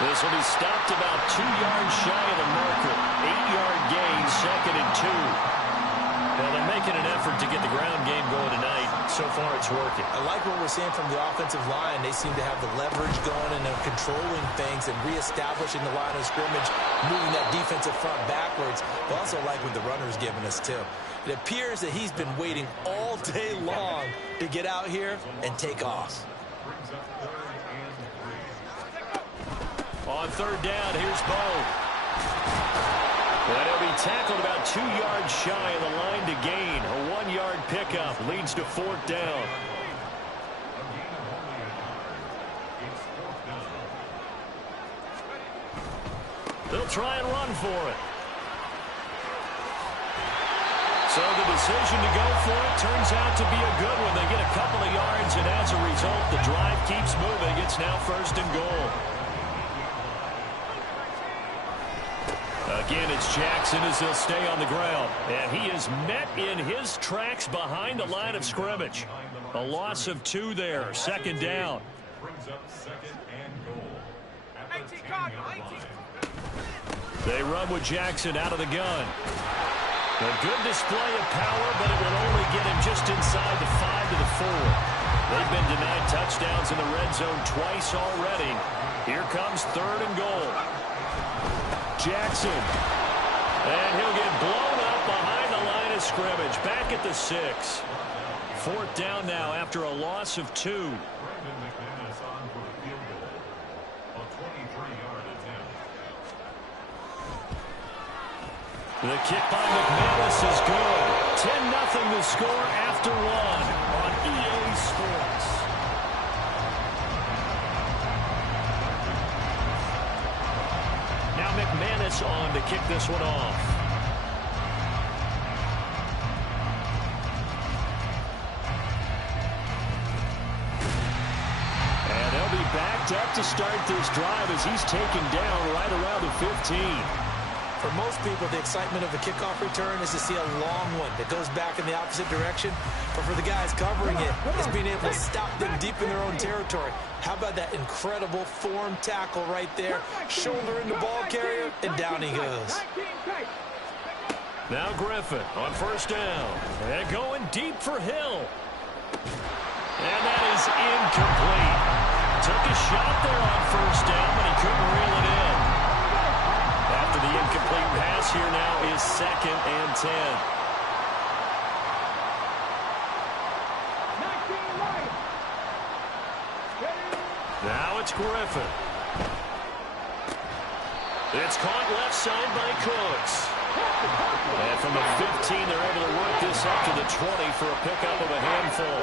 This will be stopped about 2 yards shy of the marker. 8-yard gain, 2nd and 2. Well, they're making an effort to get the ground game going tonight. So far, it's working. I like what we're seeing from the offensive line. They seem to have the leverage going and they're controlling things and reestablishing the line of scrimmage, moving that defensive front backwards. But also like what the runner's giving us, too. It appears that he's been waiting all day long to get out here and take off. On 3rd down, here's Bo. But he'll be tackled about 2 yards shy of the line to gain. A 1-yard pickup leads to 4th down. They'll try and run for it. So the decision to go for it turns out to be a good one. They get a couple of yards, and as a result, the drive keeps moving. It's now 1st and goal. Again, it's Jackson as he'll stay on the ground. And he is met in his tracks behind the line of scrimmage. A loss of 2 there. 2nd down. They run with Jackson out of the gun. A good display of power, but it will only get him just inside the 5 to the 4. They've been denied touchdowns in the red zone twice already. Here comes 3rd and goal. Jackson, and he'll get blown up behind the line of scrimmage, back at the 6. 4th down now after a loss of 2. The kick by McManus is good. 10-0 the score after 1 on EA Sports. McManus on to kick this one off. And they'll be backed up to start this drive as he's taken down right around the 15. For most people, the excitement of a kickoff return is to see a long one that goes back in the opposite direction. But for the guys covering it, it's being able to stop them deep in their own territory. How about that incredible form tackle right there? Shoulder in the ball carrier, and down he goes. Now Griffin on 1st down. And going deep for Hill. And that is incomplete. Took a shot there on 1st down, but he couldn't reel it in. After the incomplete pass, here now is 2nd and 10. Now it's Griffin. It's caught left side by Cooks. And from the 15, they're able to work this up to the 20 for a pickup of a handful.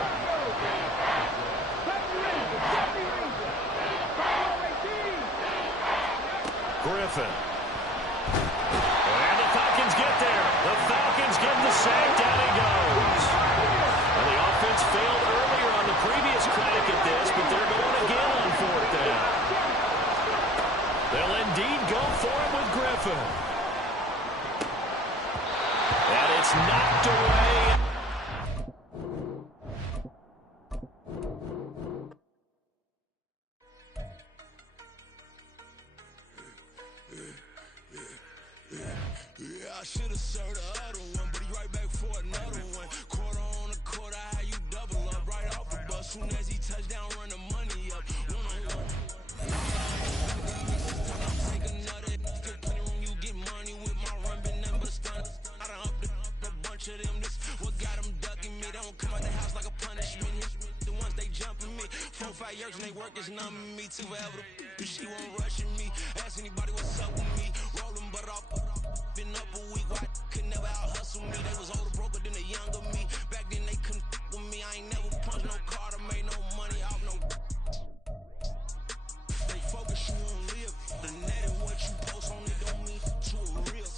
Griffin. And the Falcons get there. The Falcons get the sack. Down he goes. Well, the offense failed earlier on the previous crack at this, but they're going again on 4th down. They'll indeed go for it with Griffin. And it's knocked away. I should have served the other one, but he right back for another one. Quarter on a quarter, how you double up right off the bus. Soon as he touch down, run the money up. One-on-one. Take another good play when you get money with my run, been number stun. I done up a bunch of them. This what got them ducking me. They don't come out the house like a punishment. The ones they jumping me. 4 or 5 years from they work is numbing me to forever. She won't rushing me. Ask anybody what's up with me. Rolling but off. Been up a week. Why could never out hustle me? They was older, broker than the younger me. Back then they couldn't with me. I ain't never punched no card or made no money off no. Stay focused, you won't live. The net and what you post on it don't mean to a real.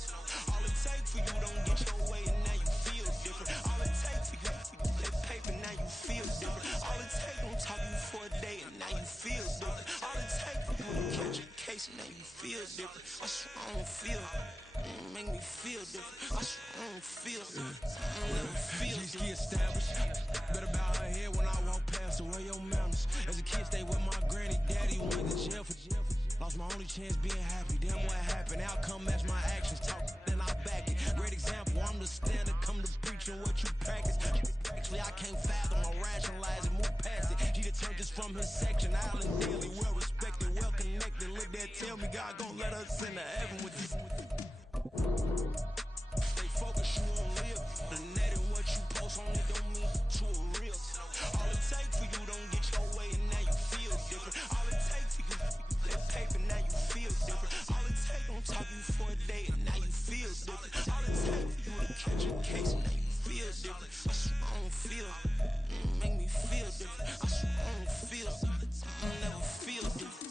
All it takes for you don't get your way and now you feel different. All it takes for you that paper now you feel different. All it takes don't talk you for a day and now you feel different. All it takes for you to catch a case and now you feel different. I swear I don't feel. Make me feel different. I swear I don't feel. I never feel different. Established. Better bow her head when I walk past her. Where your manners? As a kid, stay with my granny. Daddy went to jail for jail. Lost my only chance being happy. Damn what happened. Outcome match my actions. Talk then I back it. Great example. I'm the standard. Come to preaching what you practice. Actually, I can't fathom or rationalize and move past it. She turned this from his section. Island daily, well respected, well connected. Look there, tell me God gon' let us into heaven with this. Stay focused, you won't live. The net and what you post on it don't mean to a real. All it takes for you don't get your way and now you feel different. All it takes for you that paper now you feel different. All it takes don't talk you for a day and now you feel different. All it takes for you to catch a case and now you feel different. I swear I don't feel. Make me feel different. I swear I don't feel. I never feel different.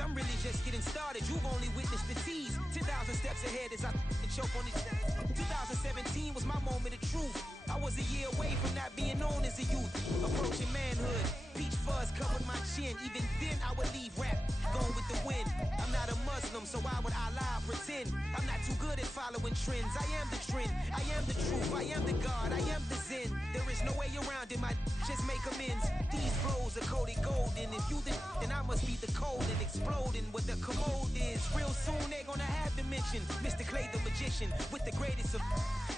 I'm really just getting started. You've only witnessed the tease. 10,000 steps ahead as I choke on this. 2017 was my moment of truth. I was a year away from not being known as a youth. Approaching manhood. Peach fuzz covered my chin. Even then I would leave rap going with the wind. I'm not a Muslim, so why would I lie or pretend? I'm not too good at following trends. I am the trend. I am the truth. I am the God. I am the Zen. There is no way around it. My just make amends. These flows are coated golden. If you then I must be the cold and exploding what the commode is. Real soon they're gonna have to mention Mr. Clay the magician with the greatest of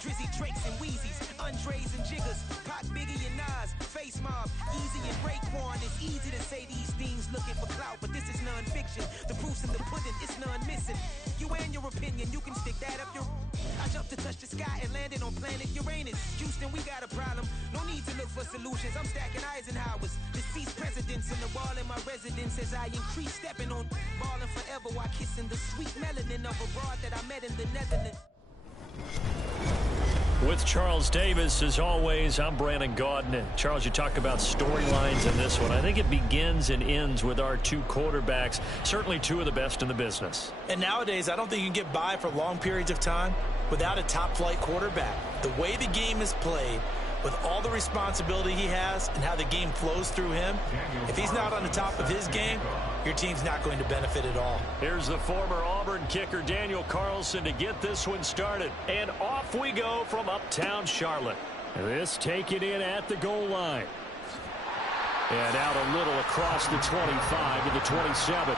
Drizzy, Drakes, and Wheezies, Andres and Jiggers, Pac, Biggie, and Nas, Face Mob, Easy and Raekwon. It's easy to say these things looking for clout, but this is non-fiction. The proof's in the pudding, it's none missing. You and your opinion, you can stick that up your. I jumped to touch the sky and landed on planet Uranus. Houston, we got a problem. No need to look for solutions. I'm stacking Eisenhowers, deceased presidents in the wall in my residence as I increase stepping on balling forever while kissing the sweet melanin of a broad that I met in the Netherlands. With Charles Davis, as always, I'm Brandon Gaudin. Charles, you talk about storylines in this one. I think it begins and ends with our two quarterbacks, certainly two of the best in the business. And nowadays, I don't think you can get by for long periods of time without a top-flight quarterback. The way the game is played, with all the responsibility he has and how the game flows through him, if he's not on the top of his game, your team's not going to benefit at all. Here's the former Auburn kicker Daniel Carlson to get this one started. And off we go from uptown Charlotte. This taken in at the goal line. And out a little across the 25 to the 27.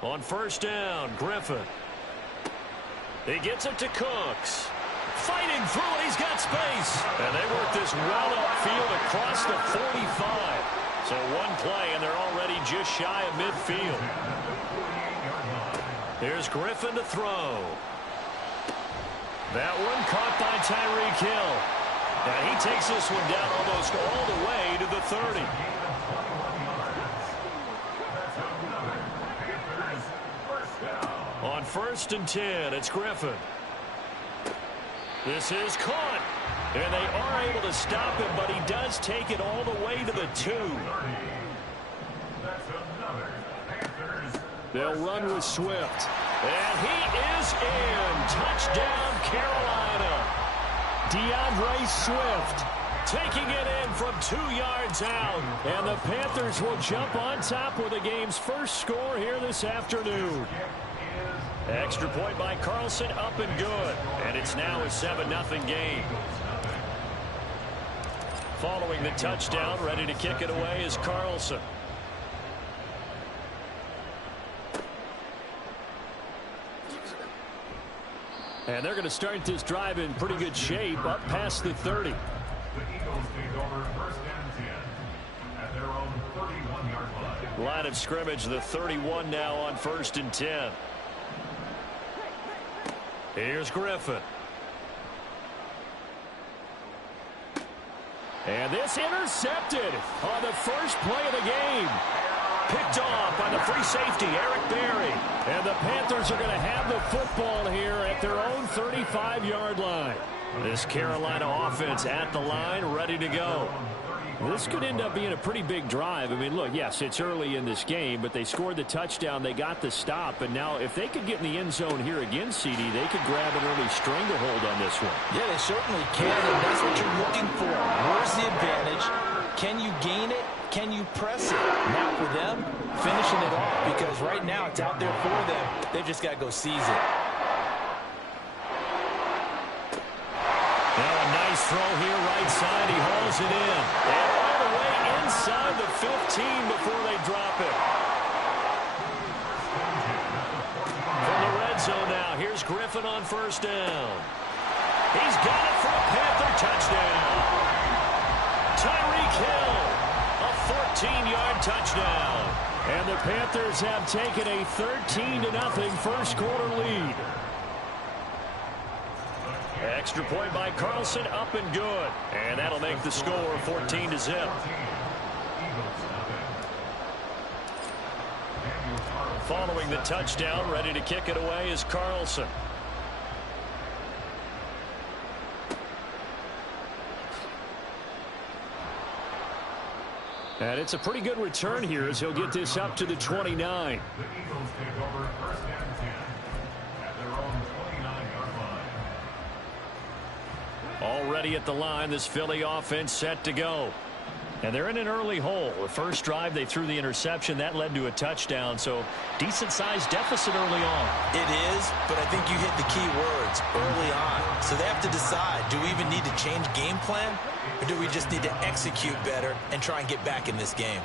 On first down, Griffin. He gets it to Cooks. Fighting through it, he's got space. And they work this well upfield across the 45. So one play, and they're already just shy of midfield. Here's Griffin to throw. That one caught by Tyreek Hill. And he takes this one down almost all the way to the 30. On first and 10, it's Griffin. This is caught. And they are able to stop him, but he does take it all the way to the 2. They'll run with Swift. And he is in. Touchdown, Carolina. DeAndre Swift taking it in from 2 yards out. And the Panthers will jump on top with the game's first score here this afternoon. Extra point by Carlson, up and good. And it's now a 7-0 game. Following the touchdown, ready to kick it away is Carlson. And they're going to start this drive in pretty good shape, up past the 30. The Eagles take over first and 10 at their own 31-yard line. Line of scrimmage, the 31 now on first and 10. Here's Griffin. And this intercepted on the first play of the game. Picked off by the free safety, Eric Berry. And the Panthers are going to have the football here at their own 35-yard line. This Carolina offense at the line, ready to go. This could end up being a pretty big drive. I mean, look, yes, it's early in this game, but they scored the touchdown. They got the stop. And now if they could get in the end zone here again, CD, they could grab an early stranglehold on this one. Yeah, they certainly can, and that's what you're looking for. Where's the advantage? Can you gain it? Can you press it? Now for them, finishing it off, because right now it's out there for them. They've just got to go seize it. Now a nice throw here right side. He hauls it in. And all the way inside the 15 before they drop it. From the red zone now, here's Griffin on first down. He's got it for a Panther touchdown. Tyreek Hill, a 14-yard touchdown. And the Panthers have taken a 13-0 first quarter lead. Extra point by Carlson, up and good. And that'll make the score 14-0. Following the touchdown, ready to kick it away is Carlson. And it's a pretty good return here as he'll get this up to the 29. The Eagles take over first and 10 at their own 29-yard line. Already at the line, this Philly offense set to go. And they're in an early hole. The first drive, they threw the interception. That led to a touchdown, so decent-sized deficit early on. It is, but I think you hit the key words, early on. So they have to decide, do we even need to change game plan, or do we just need to execute better and try and get back in this game?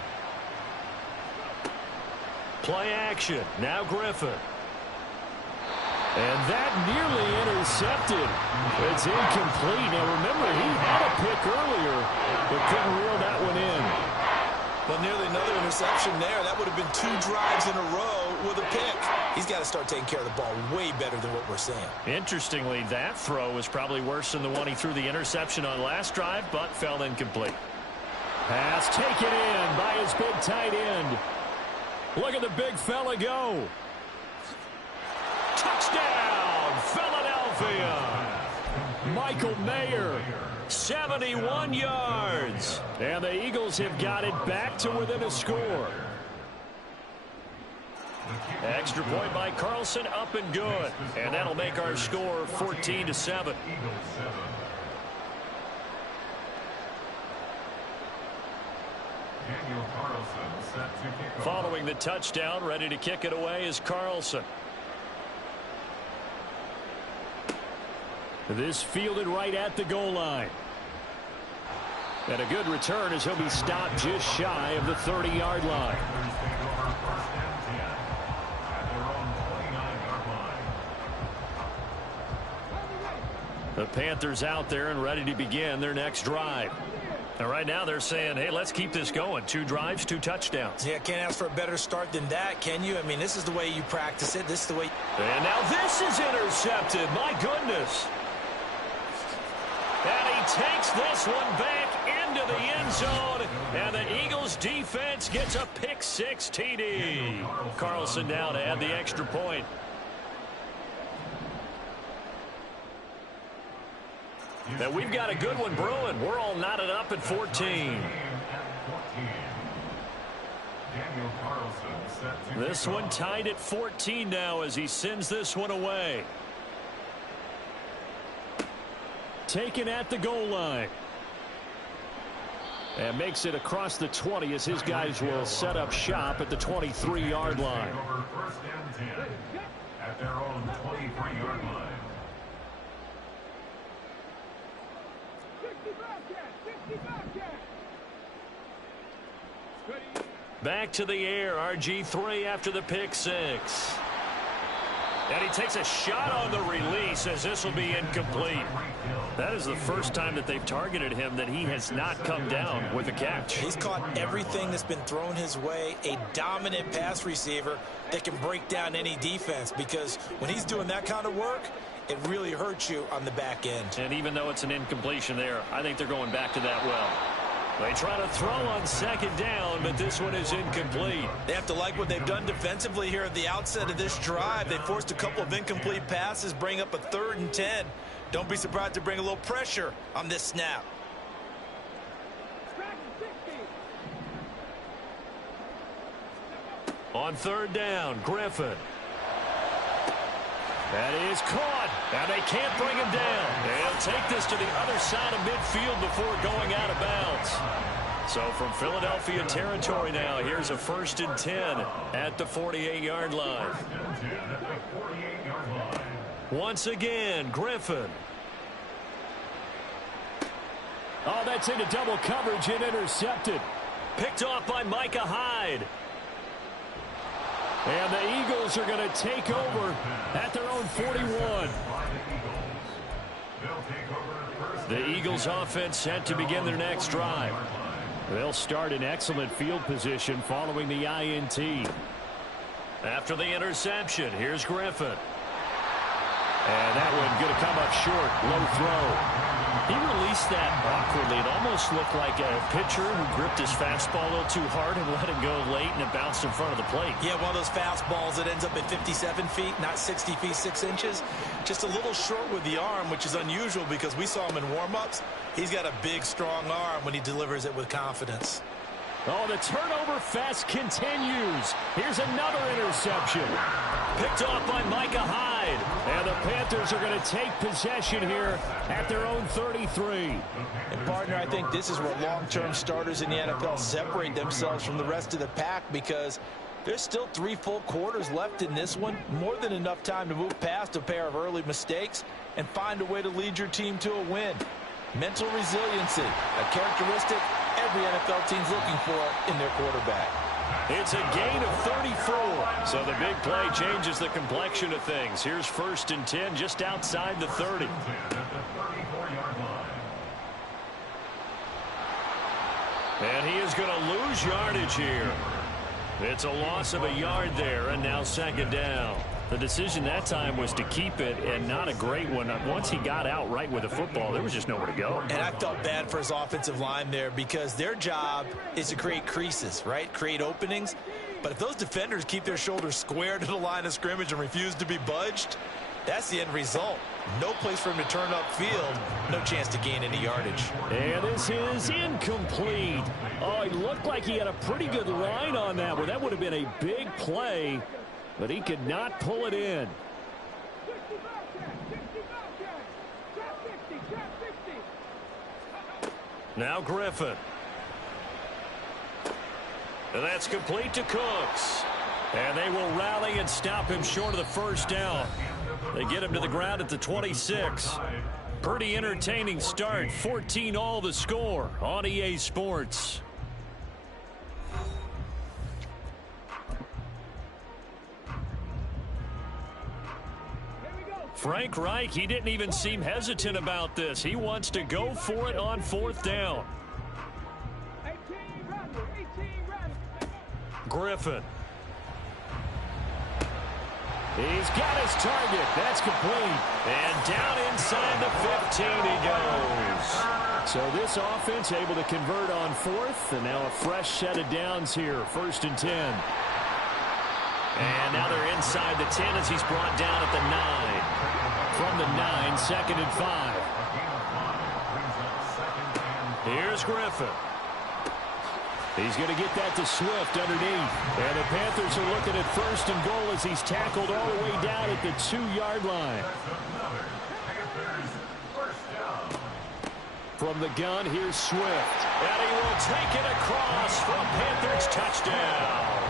Play action. Now Griffin. And that nearly intercepted. It's incomplete. Now remember, he had a pick earlier, but couldn't reel that one in. But nearly another interception there. That would have been 2 drives in a row with a pick. He's got to start taking care of the ball way better than what we're seeing. Interestingly, that throw was probably worse than the one he threw the interception on last drive, but fell incomplete. Pass taken in by his big tight end. Look at the big fella go. Touchdown, Philadelphia. Michael Mayer, 71 yards. And the Eagles have got it back to within a score. Extra point by Carlson, up and good. And that'll make our score 14-7. Following the touchdown, ready to kick it away is Carlson. This fielded right at the goal line. And a good return as he'll be stopped just shy of the 30-yard line. The Panthers out there and ready to begin their next drive. And right now they're saying, hey, let's keep this going. 2 drives, 2 touchdowns. Yeah, can't ask for a better start than that, can you? I mean, this is the way you practice it. This is the way. And now this is intercepted. My goodness. And he takes this one back into the end zone. And the Eagles defense gets a pick-6 TD. Carlson now to add the extra point. Now we've got a good one brewing. We're all knotted up at 14. This one tied at 14 now as he sends this one away. Taken at the goal line. And makes it across the 20 as his guys will set up shop at the 23-yard line. First and 10 at their own 23-yard line. Back to the air, RG3 after the pick six. And he takes a shot on the release as this will be incomplete. That is the first time that they've targeted him that he has not come down with a catch. He's caught everything that's been thrown his way. A dominant pass receiver that can break down any defense, because when he's doing that kind of work, it really hurts you on the back end. And even though it's an incompletion there, I think they're going back to that well. They try to throw on second down, but this one is incomplete. They have to like what they've done defensively here at the outset of this drive. They forced a couple of incomplete passes, bring up a 3rd and 10. Don't be surprised to bring a little pressure on this snap. On 3rd down, Griffin. That is caught, and they can't bring him down. They'll take this to the other side of midfield before going out of bounds. So from Philadelphia territory now, here's a 1st and 10 at the 48-yard line. Once again, Griffin. Oh, that's into double coverage and intercepted. Picked off by Micah Hyde. And the Eagles are going to take over at their own 41. The Eagles offense set to begin their next drive. They'll start in excellent field position following the INT. After the interception, here's Griffin. And that one going to come up short. Low throw. He released that awkwardly. It almost looked like a pitcher who gripped his fastball a little too hard and let it go late, and it bounced in front of the plate. Yeah, one of those fastballs that ends up at 57 feet, not 60 feet, 6 inches. Just a little short with the arm, which is unusual because we saw him in warm-ups. He's got a big, strong arm when he delivers it with confidence. Oh, the turnover fest continues. Here's another interception. Picked off by Micah Hyde. And the Panthers are going to take possession here at their own 33. And, partner, I think this is where long-term starters in the NFL separate themselves from the rest of the pack, because there's still 3 full quarters left in this one. More than enough time to move past a pair of early mistakes and find a way to lead your team to a win. Mental resiliency, a characteristic every NFL team's looking for in their quarterback. It's a gain of 34. So the big play changes the complexion of things. Here's 1st and 10 just outside the 30. And he is going to lose yardage here. It's a loss of a yard there, and now 2nd down. The decision that time was to keep it, and not a great one. Once he got out right with the football, there was just nowhere to go. And I felt bad for his offensive line there, because their job is to create creases, right? Create openings. But if those defenders keep their shoulders square to the line of scrimmage and refuse to be budged, that's the end result. No place for him to turn upfield. No chance to gain any yardage. And this is incomplete. Oh, it looked like he had a pretty good line on that one. That would have been a big play, but he could not pull it in. Now Griffin. And that's complete to Cooks. And they will rally and stop him short of the 1st down. They get him to the ground at the 26. Pretty entertaining start. 14-all the score on EA Sports. Frank Reich, he didn't even seem hesitant about this. He wants to go for it on 4th down. Griffin. He's got his target. That's complete. And down inside the 15 he goes. So this offense able to convert on 4th, and now a fresh set of downs here. 1st and 10. And now they're inside the 10 as he's brought down at the 9. From the 9, 2nd and 5. Here's Griffin. He's going to get that to Swift underneath. And the Panthers are looking at 1st and goal as he's tackled all the way down at the 2-yard line. From the gun, here's Swift. And he will take it across for a Panthers touchdown.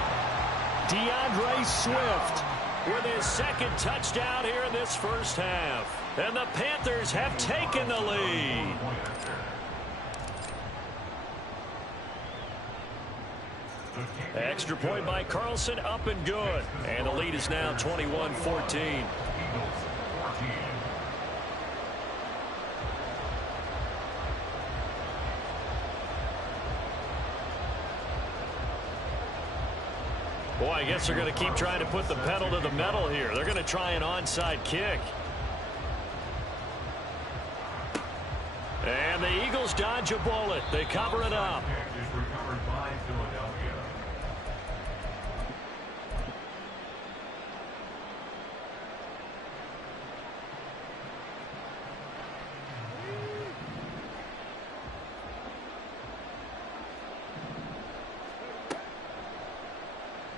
DeAndre Swift with his second touchdown here in this first half. And the Panthers have taken the lead. Extra point by Carlson, up and good. And the lead is now 21-14. Boy, I guess they're going to keep trying to put the pedal to the metal here. They're going to try an onside kick. And the Eagles dodge a bullet. They cover it up.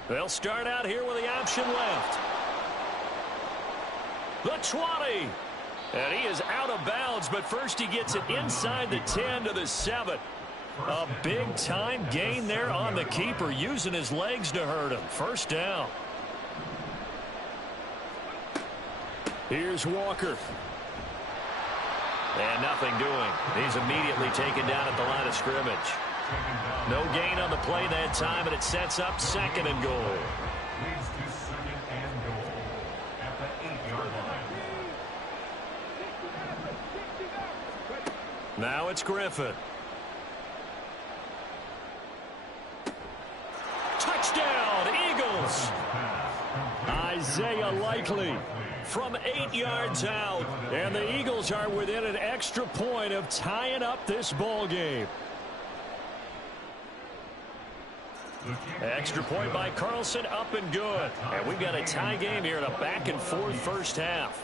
They'll start out here with the option left. The 20. And he is out of bounds, but first he gets it inside the 10 to the 7. A big-time gain there on the keeper, using his legs to hurt him. First down. Here's Walker. And nothing doing. He's immediately taken down at the line of scrimmage. No gain on the play that time, and it sets up 2nd and goal. Leads to 2nd and goal at the 8-yard line. Now it's Griffin. Touchdown, Eagles. Isaiah Likely from 8 yards out. And the Eagles are within an extra point of tying up this ball game. Extra point by Carlson, up and good. And we've got a tie game here in a back-and-forth first half.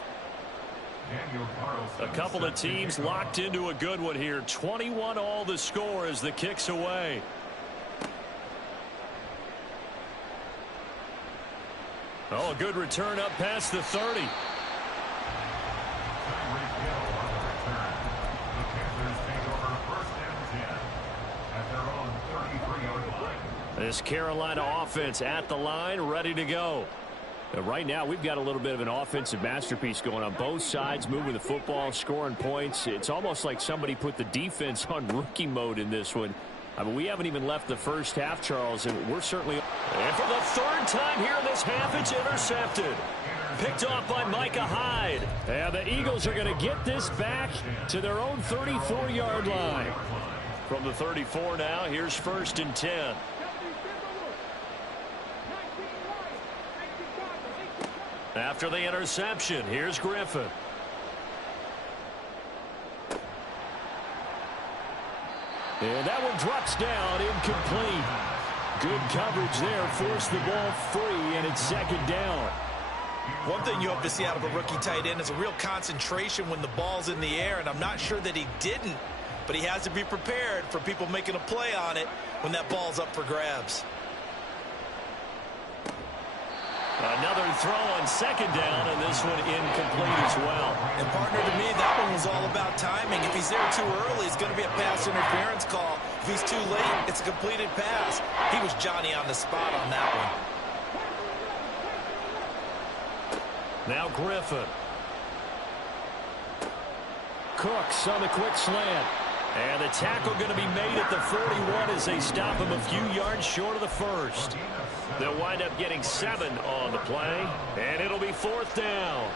A couple of teams locked into a good one here. 21 all the score as the kick's away. Oh, a good return up past the 30. This Carolina offense at the line, ready to go. And right now, we've got a little bit of an offensive masterpiece going on both sides, moving the football, scoring points. It's almost like somebody put the defense on rookie mode in this one. I mean, we haven't even left the first half, Charles, and we're certainly... And for the 3rd time here in this half, it's intercepted. Picked off by Micah Hyde. And the Eagles are going to get this back to their own 34-yard line. From the 34 now, here's 1st and 10. After the interception, here's Griffin. And that one drops down, incomplete. Good coverage there, forced the ball free, and it's 2nd down. One thing you hope to see out of a rookie tight end is a real concentration when the ball's in the air, and I'm not sure that he didn't, but he has to be prepared for people making a play on it when that ball's up for grabs. Another throw on 2nd down, and this one incomplete as well. And partner, to me, that one was all about timing. If he's there too early, it's going to be a pass interference call. If he's too late, it's a completed pass. He was Johnny on the spot on that one. Now Griffin. Cooks on the quick slant. And the tackle going to be made at the 41 as they stop him a few yards short of the 1st. They'll wind up getting 7 on the play, and it'll be 4th down.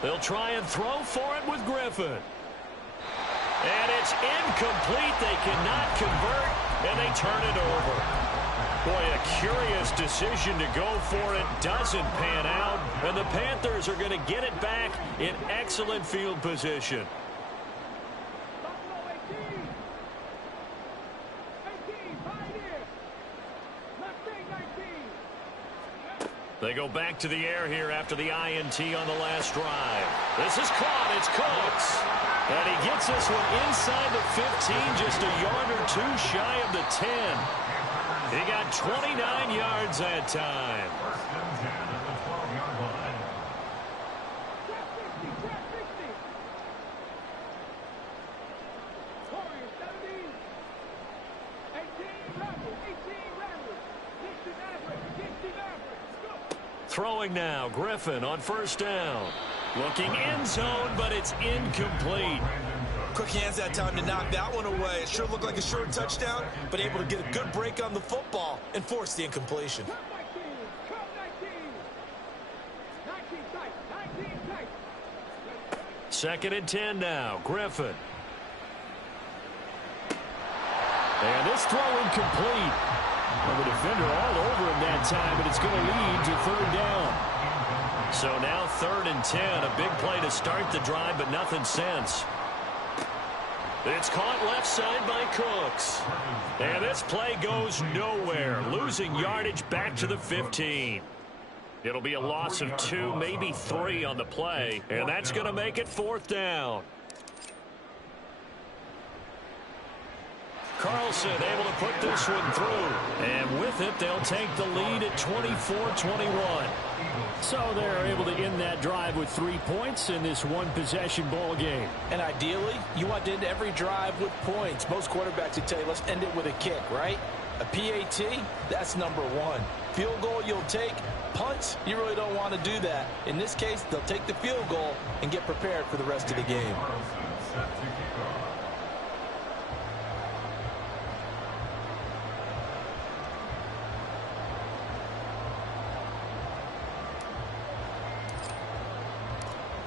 They'll try and throw for it with Griffin. And it's incomplete. They cannot convert, and they turn it over. Boy, a curious decision to go for it. Doesn't pan out. And the Panthers are going to get it back in excellent field position. They go back to the air here after the INT on the last drive. This is caught. It's Cooks. And he gets this one inside the 15, just a yard or 2 shy of the 10. He got 29 yards that time. throwing now. Griffin on first down. Looking end zone, but it's incomplete. Quick hands that time to knock that one away. It sure looked like a short touchdown, but able to get a good break on the football and force the incompletion. Second and 10 now. Griffin. And this throw incomplete. Well, the defender all over him that time, but it's going to lead to third down. So now 3rd and 10. A big play to start the drive, but nothing since. It's caught left side by Cooks. And this play goes nowhere. Losing yardage back to the 15. It'll be a loss of 2, maybe 3 on the play. And that's going to make it 4th down. Carlson able to put this one through. And with it, they'll take the lead at 24-21. So they're able to end that drive with 3 points in this one-possession ball game. And ideally, you want to end every drive with points. Most quarterbacks would tell you, let's end it with a kick, right? A PAT, that's number 1. Field goal you'll take. Punts, you really don't want to do that. In this case, they'll take the field goal and get prepared for the rest of the game.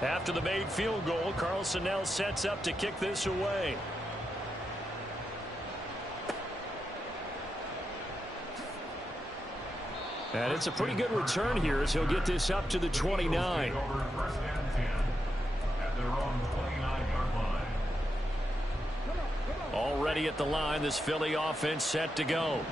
After the made field goal, Carlson now sets up to kick this away. And it's a pretty good return here as he'll get this up to the 29. Already at the line, this Philly offense set to go.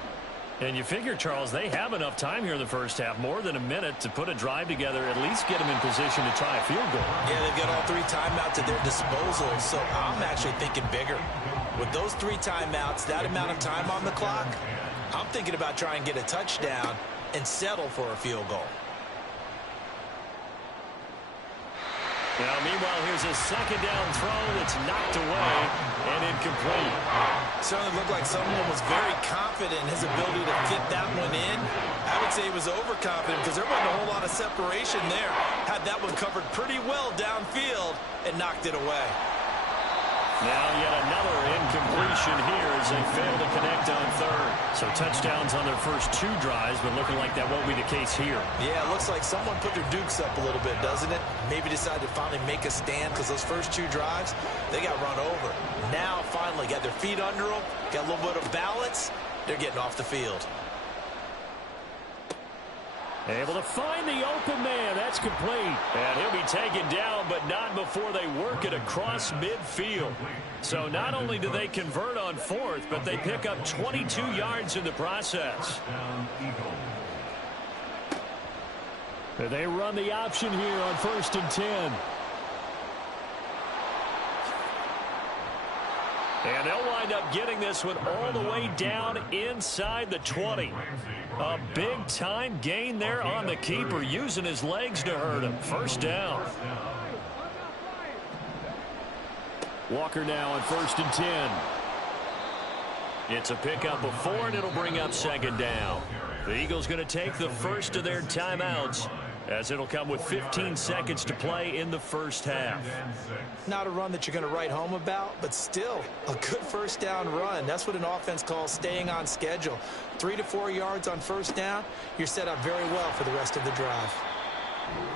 And you figure, Charles, they have enough time here in the first half, more than a minute, to put a drive together, at least get them in position to try a field goal. Yeah, they've got all 3 timeouts at their disposal, so I'm actually thinking bigger. With those 3 timeouts, that amount of time on the clock, I'm thinking about trying to get a touchdown and settle for a field goal. Now, meanwhile, here's a second down throw that's knocked away and incomplete. Certainly looked like someone was very confident in his ability to fit that one in. I would say he was overconfident because there wasn't a whole lot of separation there. Had that one covered pretty well downfield and knocked it away. Now yet another incompletion here as they fail to connect on 3rd. So touchdowns on their first 2 drives, but looking like that won't be the case here. Yeah, it looks like someone put their dukes up a little bit, doesn't it? Maybe decided to finally make a stand because those first 2 drives, they got run over. Now finally got their feet under them, got a little bit of balance. They're getting off the field. Able to find the open man. That's complete. And he'll be taken down, but not before they work it across midfield. So not only do they convert on 4th, but they pick up 22 yards in the process. They run the option here on 1st and 10. And they'll wind up getting this one all the way down inside the 20. A big-time gain there on the keeper, using his legs to hurt him. First down. Walker now on 1st and 10. It's a pickup of 4, and it'll bring up 2nd down. The Eagles going to take the first of their timeouts, as it'll come with 15 seconds to play in the first half. Not a run that you're going to write home about, but still a good first down run. That's what an offense calls staying on schedule. 3 to 4 yards on first down, you're set up very well for the rest of the drive.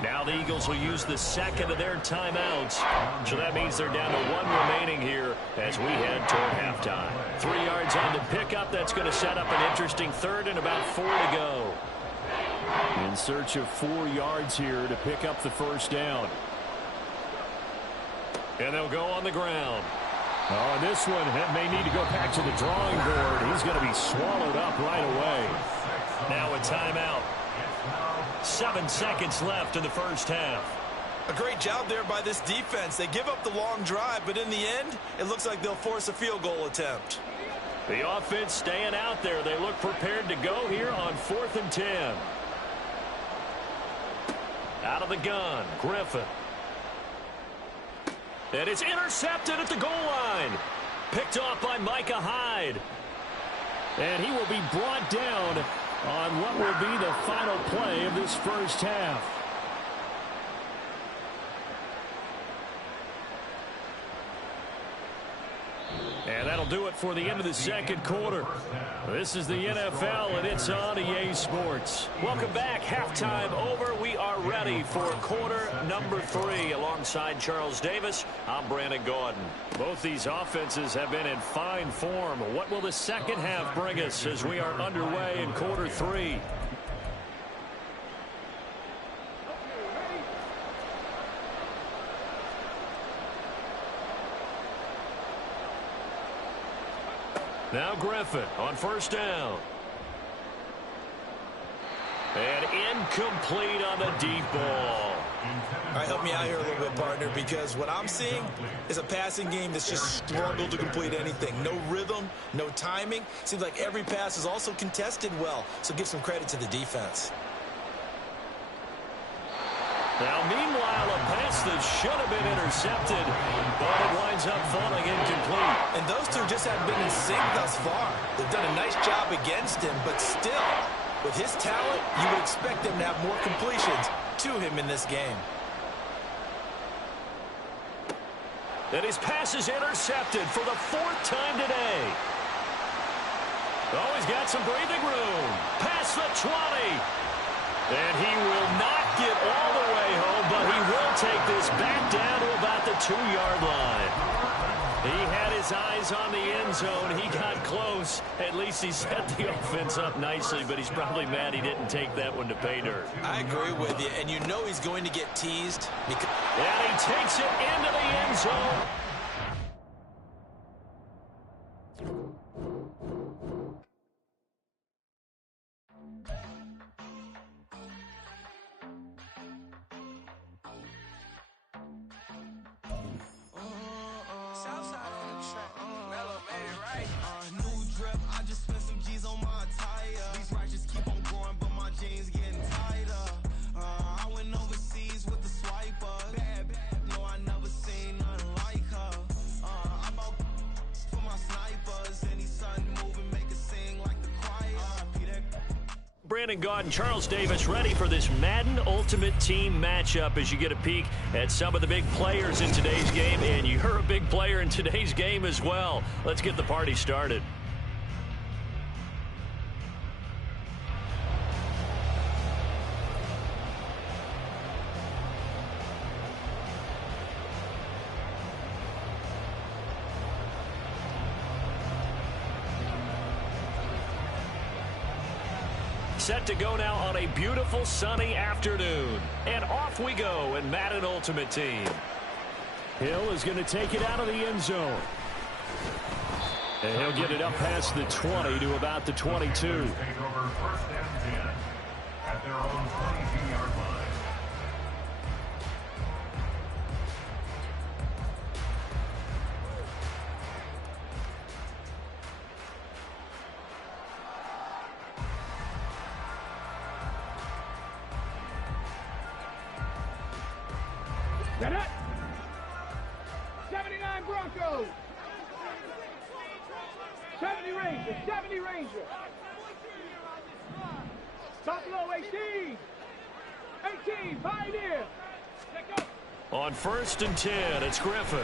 Now the Eagles will use the second of their timeouts. So that means they're down to 1 remaining here as we head toward halftime. 3 yards on the pickup. That's going to set up an interesting 3rd and about 4 to go. In search of 4 yards here to pick up the first down. And they'll go on the ground. Oh, and this one may need to go back to the drawing board. He's going to be swallowed up right away. Now a timeout. 7 seconds left in the first half. A great job there by this defense. They give up the long drive, but in the end, it looks like they'll force a field goal attempt. The offense staying out there. They look prepared to go here on 4th and 10. Out of the gun, Griffin. And it's intercepted at the goal line. Picked off by Micah Hyde. And he will be brought down on what will be the final play of this first half. And that'll do it for the end of the second quarter. This is the NFL, and it's on EA Sports. Welcome back. Halftime over. We are ready for quarter number 3. Alongside Charles Davis, I'm Brandon Gaudin. Both these offenses have been in fine form. What will the second half bring us as we are underway in quarter 3? Now Griffin on first down. And incomplete on the deep ball. All right, help me out here a little bit, partner, because what I'm seeing is a passing game that's just struggled to complete anything. No rhythm, no timing. Seems like every pass is also contested well, so give some credit to the defense. Now, meanwhile, a pass that should have been intercepted, but it winds up falling incomplete. And those two just haven't been in sync thus far. They've done a nice job against him, but still, with his talent, you would expect them to have more completions to him in this game. And his pass is intercepted for the 4th time today. Oh, he's got some breathing room. Past the 20. And he will not get all the way home, but he will take this back down to about the 2-yard line. He had his eyes on the end zone. He got close. At least he set the offense up nicely, but he's probably mad he didn't take that one to pay dirt. I agree with you, and you know he's going to get teased. And he takes it into the end zone. Brandon Gaudin, Charles Davis ready for this Madden Ultimate Team matchup as you get a peek at some of the big players in today's game, and you're a big player in today's game as well. Let's get the party started. Set to go now on a beautiful sunny afternoon. And off we go in Madden Ultimate Team. Hill is going to take it out of the end zone. And he'll get it up past the 20 to about the 22. Take over 1st and 10 at their own 22-yard line. Set it. 79 Broncos. 70 Rangers. 70 Rangers. Top low 18. 18 Pioneer. On 1st and 10, it's Griffin.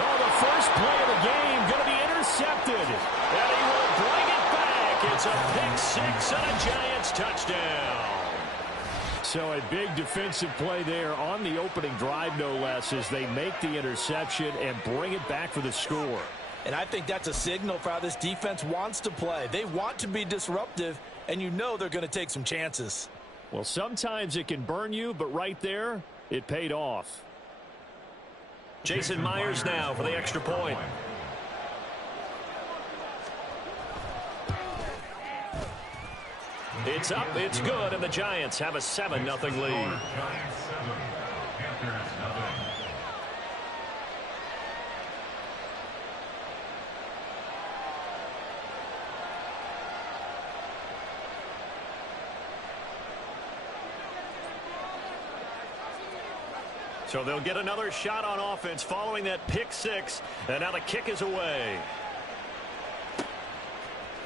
Oh, the first play of the game going to be intercepted. And he will bring it back. It's a pick 6 and a Giants touchdown. So a big defensive play there on the opening drive, no less, as they make the interception and bring it back for the score. And I think that's a signal for how this defense wants to play. They want to be disruptive, and you know they're going to take some chances. Well, sometimes it can burn you, but right there, it paid off. Jason Myers now for the extra point. It's up, it's good, and the Giants have a 7-0 lead. Giants 7, Panthers nothing. So they'll get another shot on offense following that pick 6, and now the kick is away.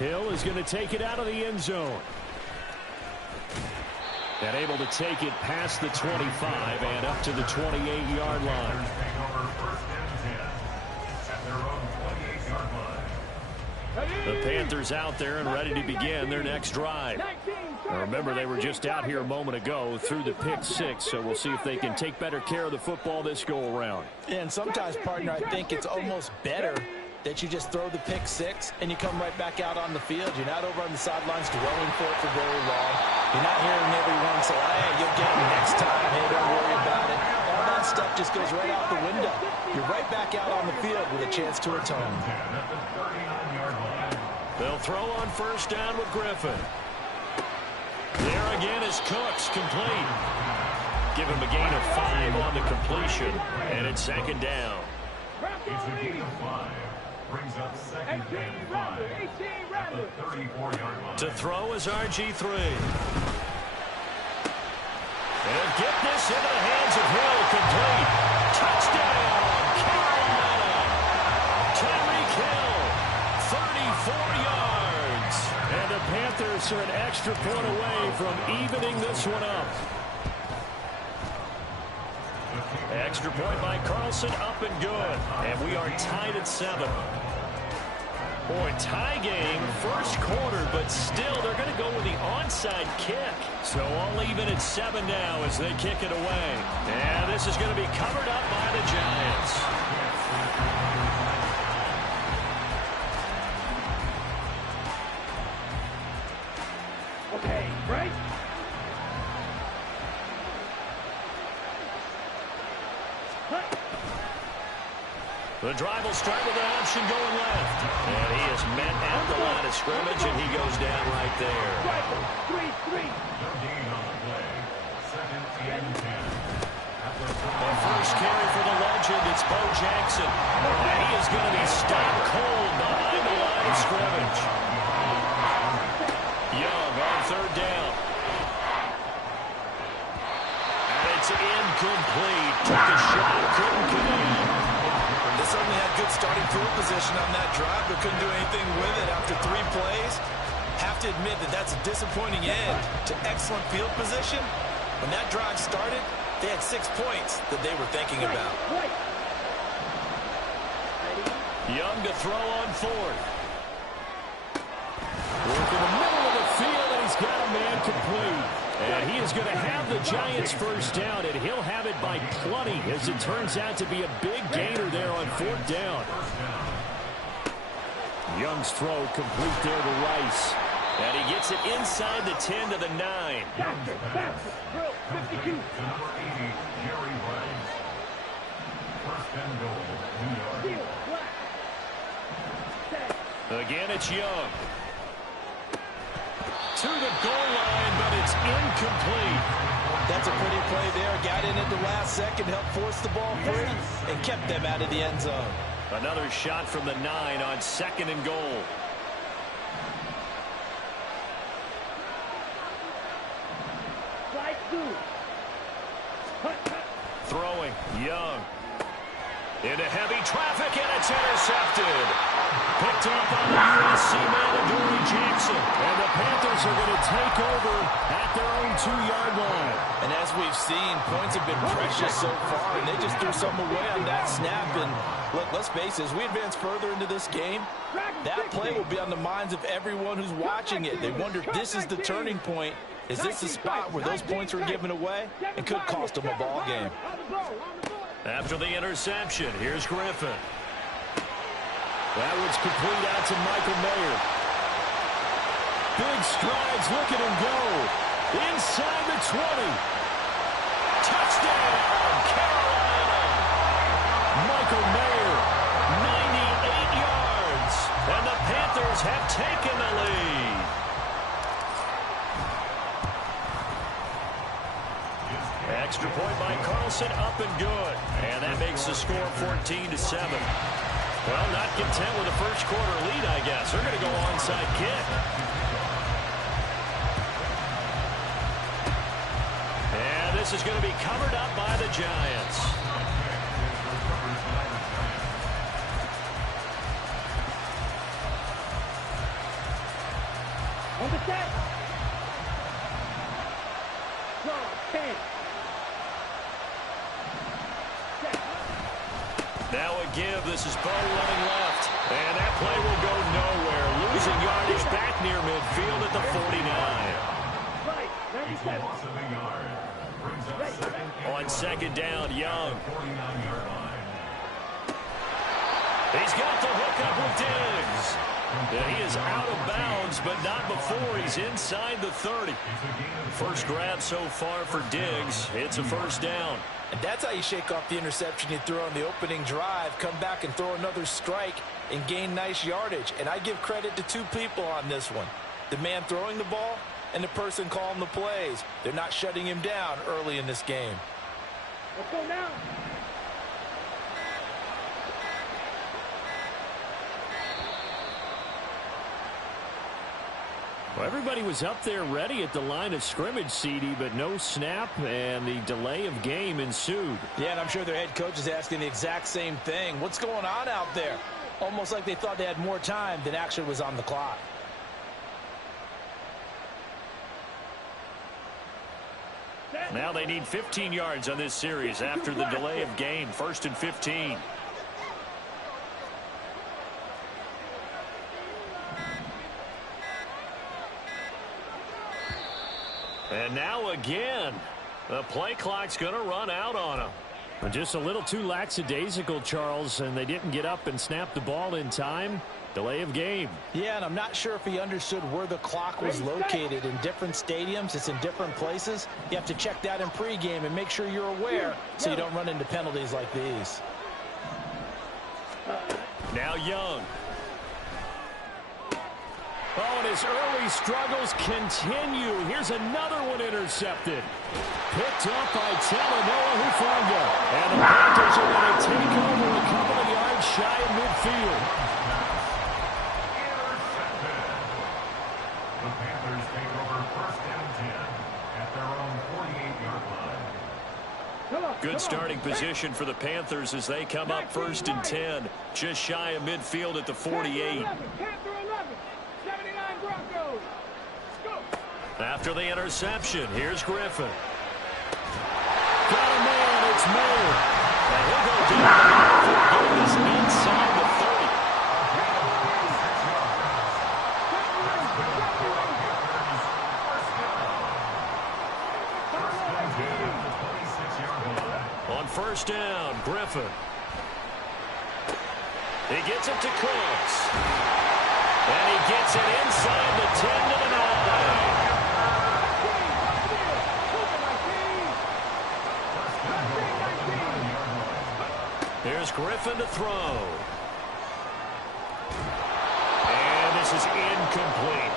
Hill is going to take it out of the end zone. And able to take it past the 25 and up to the 28-yard line. The Panthers out there and ready to begin their next drive. Now remember, they were just out here a moment ago through the pick six, so we'll see if they can take better care of the football this go-around. And sometimes, partner, I think it's almost better that you just throw the pick six and you come right back out on the field. You're not over on the sidelines dwelling for it for very long. You're not hearing everyone say, hey, you'll get them next time. Hey, don't worry about it. All that stuff just goes right out the window. You're right back out on the field with a chance to atone. They'll throw on first down with Griffin. There again is Cooks, complete. Give him a gain of 5 on the completion, and it's second down. It's a gain of 5. Brings up second and 5 at the 34-yard line. To throw is RG3. And get this into the hands of Hill, complete. Touchdown, Carolina. Tyreek Hill, 34 yards. And the Panthers are an extra point away from evening this one up. Extra point by Carlson, up and good. And we are tied at 7. Boy, tie game, first quarter, but still they're going to go with the onside kick. So all even at 7 now as they kick it away. And this is going to be covered up by the Giants. Okay, break. The drive will start with an option going left. And he is met at the line of scrimmage, and he goes down right there. 3-3. No gain on the play. Second and 10. The first carry for the legend, it's Bo Jackson. And he is going to be stopped cold behind the line of scrimmage. Young on third down. And it's incomplete. Took a shot, couldn't connect. They certainly had good starting field position on that drive, but couldn't do anything with it after 3 plays. Have to admit that that's a disappointing end to excellent field position. When that drive started, they had 6 points that they were thinking about. Young to throw on fourth. Work in the middle of the field, and he's got a man complete. And he is going to have the Giants first down, and he'll have it by plenty, as it turns out to be a big gainer there on fourth down. Young's throw complete there to Rice. And he gets it inside the 10 to the 9. Drill 52. Number 80, Jerry Rice. First and goal, New York. Again, it's Young. To the goal line, but it's incomplete. That's a pretty play there. Got in at the last second, helped force the ball free, and kept them out of the end zone. Another shot from the 9 on second and goal. Throwing, Young. Into heavy traffic, and it's intercepted. Picked up on the USC man, Adoree Jackson. And the Panthers are going to take over at their own 2-yard line. And as we've seen, points have been precious so far, and they just threw some away on that snap. And look, let's face it, as we advance further into this game, that play will be on the minds of everyone who's watching it. They wonder if this is the turning point. Is this the spot where those points were given away? It could cost them a ball game. After the interception, here's Griffin. That one's complete out to Michael Mayer. Big strides, look at him go. Inside the 20. Touchdown, Carolina. Michael Mayer, 98 yards. And the Panthers have taken the lead. Extra point by Carlson, up and good. And that makes the score 14-7. Well, not content with a first quarter lead, I guess. They're going to go onside kick. And this is going to be covered up by the Giants. set. Draw, 10. Set. Now a give. This is Bo running left. And that play will go nowhere. Losing yardage back near midfield at the 49. Right, 97. Loss of a yard. Brings up second On second down, Young. 49-yard line. He's got the hook up with Diggs. And he is out of bounds, but not before he's inside the 30. First grab so far for Diggs. It's a first down. And that's how you shake off the interception you threw on the opening drive, come back and throw another strike and gain nice yardage. And I give credit to two people on this one. The man throwing the ball and the person calling the plays. They're not shutting him down early in this game. Let's go now. Well, everybody was up there ready at the line of scrimmage, CD, but no snap, and the delay of game ensued. Yeah, and I'm sure their head coach is asking the exact same thing. What's going on out there? Almost like they thought they had more time than actually was on the clock. Now they need 15 yards on this series after the delay of game. 1st and 15. And now again, the play clock's going to run out on them. Just a little too lackadaisical, Charles, and they didn't get up and snap the ball in time. Delay of game. Yeah, and I'm not sure if he understood where the clock was located. In different stadiums, it's in different places. You have to check that in pregame and make sure you're aware so you don't run into penalties like these. Now Young. Oh, and his early struggles continue. Here's another one intercepted. Picked up by Talanoa Hufanga. And the Panthers are going to take over a couple of yards shy of midfield. Intercepted. The Panthers take over 1st and 10 at their own 48-yard line. Good starting position for the Panthers as they come up 1st and 10. Just shy of midfield at the 48. After the interception, here's Griffin. Got a man, it's Mayer. And he'll go down for getting this inside the 30. On 1st down, Griffin. He gets it to Cooks. And he gets it inside the 10 to the 9. Here's Griffin to throw. And this is incomplete.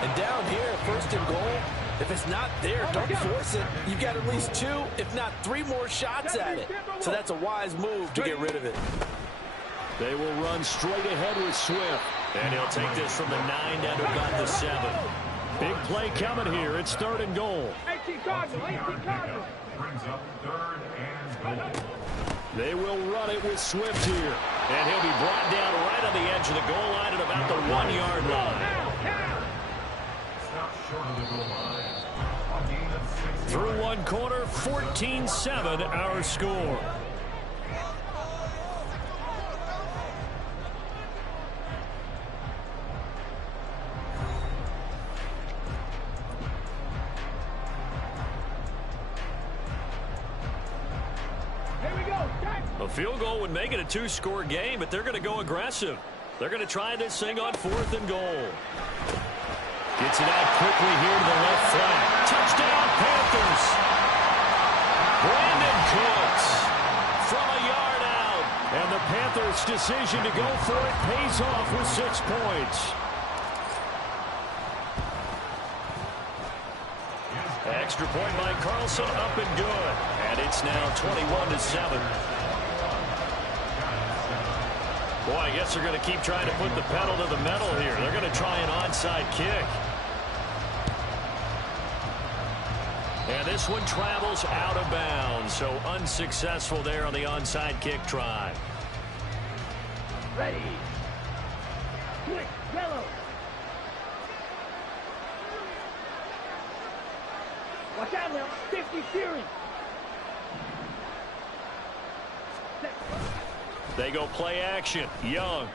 And down here, 1st and goal, if it's not there, don't force it. You've got at least 2, if not 3 more shots at it. So that's a wise move to get rid of it. They will run straight ahead with Swift. And he'll take this from the 9 down to about the 7. Big play coming here. It's 3rd and goal. 18 Cardinal, 18 Cardinal. Brings up 3rd and goal. They will run it with Swift here. And he'll be brought down right on the edge of the goal line at about the 1-yard line. Stop short of the goal line. A gain of 6 Through one quarter, 14-7 our score. A field goal would make it a 2-score game, but they're going to go aggressive. They're going to try this thing on 4th and goal. Gets it out quickly here to the left flank. Touchdown, Panthers. Brandon Cooks from a yard out. And the Panthers' decision to go for it pays off with 6 points. Extra point by Carlson, up and good. And it's now 21-7. Boy, I guess they're going to keep trying to put the pedal to the metal here. They're going to try an onside kick. And this one travels out of bounds, so unsuccessful there on the onside kick try. Ready. Quick, yellow. 50 Fury. They go play action. Young.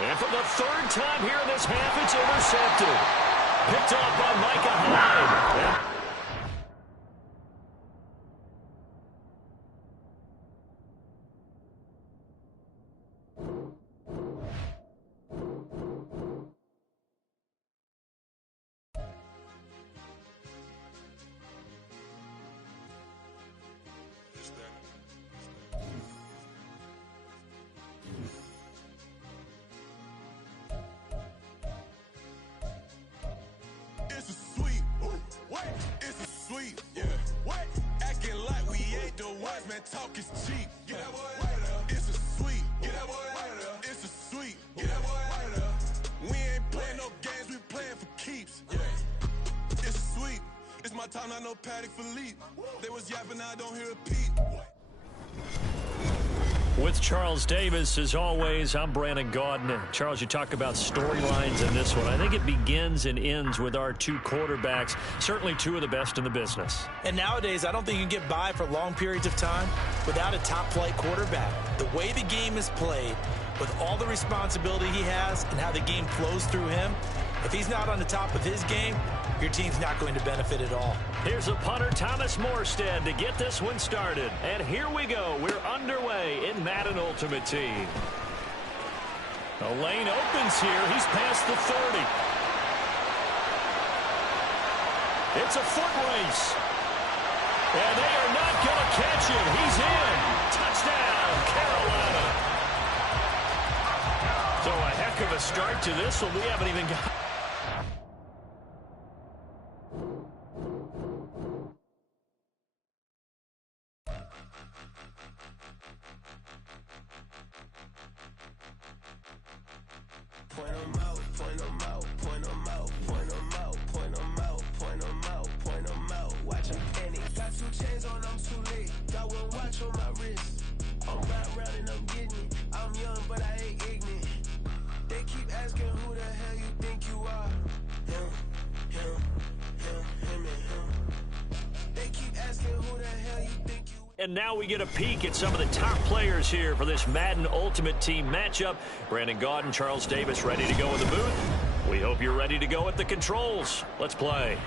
And for the third time here in this half, it's intercepted. Picked up by Micah Hyde. It's a sweep. What? It's a sweep. Yeah. What? Acting like we ain't the ones, man. Talk is cheap. Get that boy out of there. It's a sweep. Get that boy out of there. It's a sweep. Get that boy out of there. We ain't playing no games. We playing for keeps. Yeah. It's a sweep. It's my time. I know Paddock Philippe. They was yapping. I don't hear a peep. With Charles Davis, as always, I'm Brandon Gaudin. Charles, you talk about storylines in this one. I think it begins and ends with our two quarterbacks, certainly two of the best in the business. And nowadays, I don't think you can get by for long periods of time without a top-flight quarterback. The way the game is played, with all the responsibility he has and how the game flows through him, if he's not on the top of his game, your team's not going to benefit at all. Here's a punter, Thomas Morstead, to get this one started. And here we go. We're underway in Madden Ultimate Team. The lane opens here. He's past the 30. It's a foot race. And they are not going to catch him. He's in. Touchdown, Carolina. So a heck of a start to this one. We haven't even got... Point 'em out, point 'em out, point 'em out, point 'em out, point 'em out, point 'em out, point 'em out. Watch 'em panic. Got 2 chains on, I'm too late. Got 1 watch on my wrist. I'm right round and I'm getting it. I'm young, but I ain't ignorant. They keep asking who the hell you think you are. Him, and him. They keep asking who the hell you think you are. And now we get a peek at some of the top players here for this Madden Ultimate Team matchup. Brandon Gaudin, Charles Davis ready to go in the booth. We hope you're ready to go at the controls. Let's play.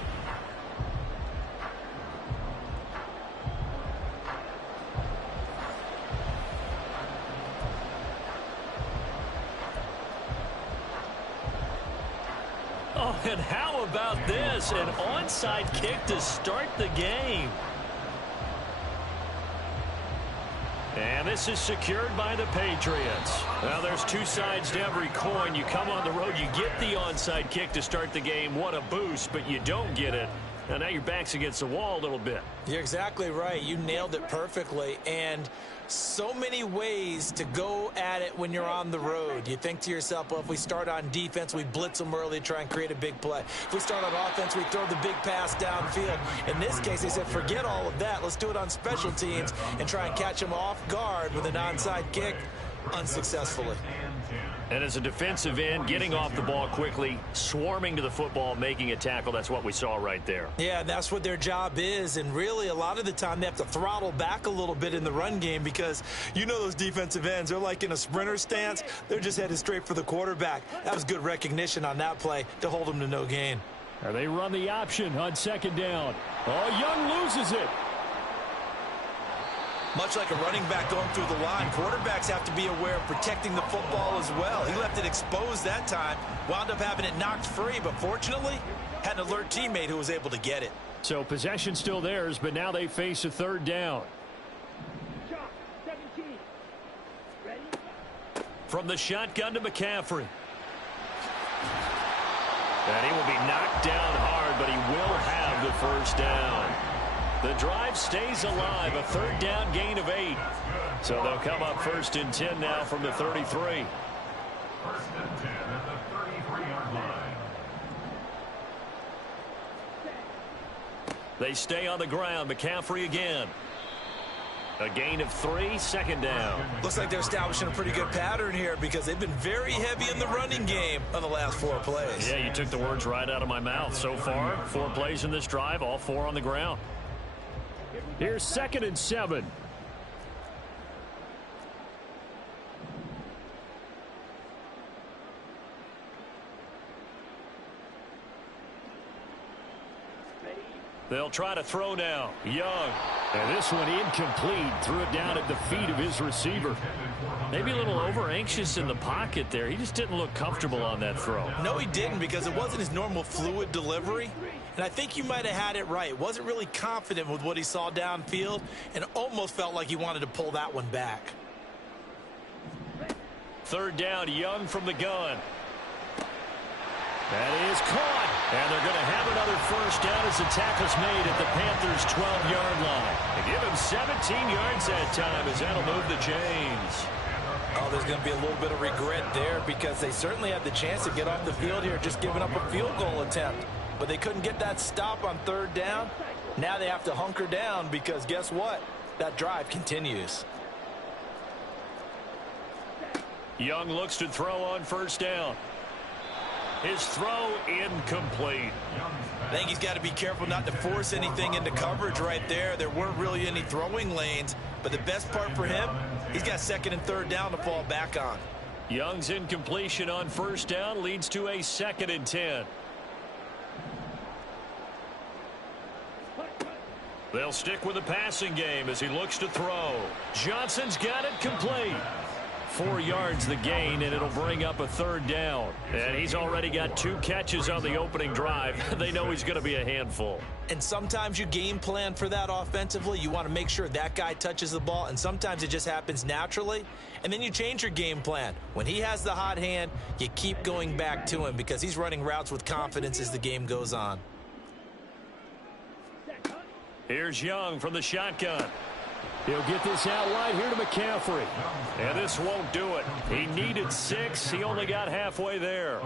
Oh, and how about this? An onside kick to start the game. And this is secured by the Patriots. Now, there's 2 sides to every coin. You come on the road, you get the onside kick to start the game. What a boost, but you don't get it. And now your back's against the wall a little bit. You're exactly right. You nailed it perfectly. And so many ways to go at it when you're on the road. You think to yourself, well, if we start on defense, we blitz them early, try and create a big play. If we start on offense, we throw the big pass downfield. In this case, they said, forget all of that. Let's do it on special teams and try and catch them off guard with an onside kick unsuccessfully. And as a defensive end, getting off the ball quickly, swarming to the football, making a tackle, that's what we saw right there. Yeah, that's what their job is, and really a lot of the time they have to throttle back a little bit in the run game because you know those defensive ends, they're like in a sprinter stance. They're just headed straight for the quarterback. That was good recognition on that play to hold them to no gain. Or they run the option on 2nd down. Oh, Young loses it. Much like a running back going through the line, quarterbacks have to be aware of protecting the football as well. He left it exposed that time, wound up having it knocked free, but fortunately, had an alert teammate who was able to get it. So possession still theirs, but now they face a 3rd down. 17. Ready? From the shotgun to McCaffrey. And he will be knocked down hard, but he will have the 1st down. The drive stays alive, a 3rd down gain of 8. So they'll come up 1st and 10 now from the 33. 1st and 10 at the 33-yard line. They stay on the ground. McCaffrey again. A gain of 3, second down. Looks like they're establishing a pretty good pattern here because they've been very heavy in the running game on the last 4 plays. Yeah, you took the words right out of my mouth. So far, 4 plays in this drive, all 4 on the ground. Here's 2nd and 7. They'll try to throw now. Young. And this one incomplete. Threw it down at the feet of his receiver. Maybe a little over-anxious in the pocket there. He just didn't look comfortable on that throw. No, he didn't, because it wasn't his normal fluid delivery. And I think you might have had it right. Wasn't really confident with what he saw downfield and almost felt like he wanted to pull that one back. 3rd down, Young from the gun. That is caught. And they're going to have another first down as the tackle's made at the Panthers' 12-yard line. They give him 17 yards that time as that'll move the chains. Oh, there's going to be a little bit of regret there because they certainly had the chance to get off the field here, just giving up a field goal attempt. But they couldn't get that stop on 3rd down. Now they have to hunker down because guess what? That drive continues. Young looks to throw on 1st down. His throw incomplete. I think he's got to be careful not to force anything into coverage right there. There weren't really any throwing lanes, but the best part for him, he's got 2nd and 3rd down to fall back on. Young's incompletion on 1st down leads to a 2nd and 10. They'll stick with the passing game as he looks to throw. Johnson's got it complete. 4 yards the gain, and it'll bring up a 3rd down. And he's already got 2 catches on the opening drive. They know he's going to be a handful. And sometimes you game plan for that offensively. You want to make sure that guy touches the ball, and sometimes it just happens naturally. And then you change your game plan. When he has the hot hand, you keep going back to him because he's running routes with confidence as the game goes on. Here's Young from the shotgun. He'll get this out wide here to McCaffrey. And this won't do it. He needed 6. He only got halfway there.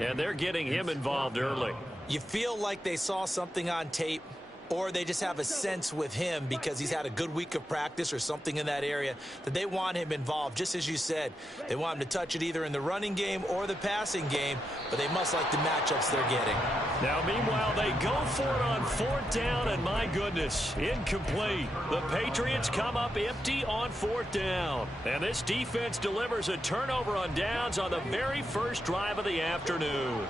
And they're getting him involved early. You feel like they saw something on tape, or they just have a sense with him because he's had a good week of practice or something in that area that they want him involved. Just as you said, they want him to touch it either in the running game or the passing game, but they must like the matchups they're getting. Now, meanwhile, they go for it on 4th down, and my goodness, incomplete. The Patriots come up empty on 4th down. And this defense delivers a turnover on downs on the very first drive of the afternoon.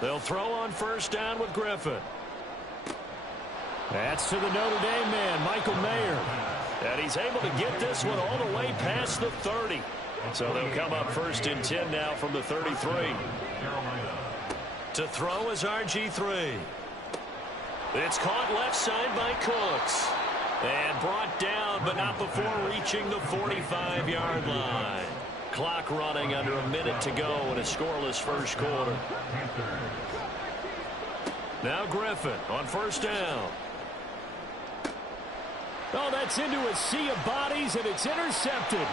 They'll throw on 1st down with Griffin. That's to the Notre Dame man, Michael Mayer. And he's able to get this one all the way past the 30. So they'll come up 1st and 10 now from the 33. To throw is RG3. It's caught left side by Cooks. And brought down, but not before reaching the 45-yard line. Clock running under a minute to go in a scoreless first quarter. Now Griffin on 1st down. Oh, that's into a sea of bodies, and it's intercepted.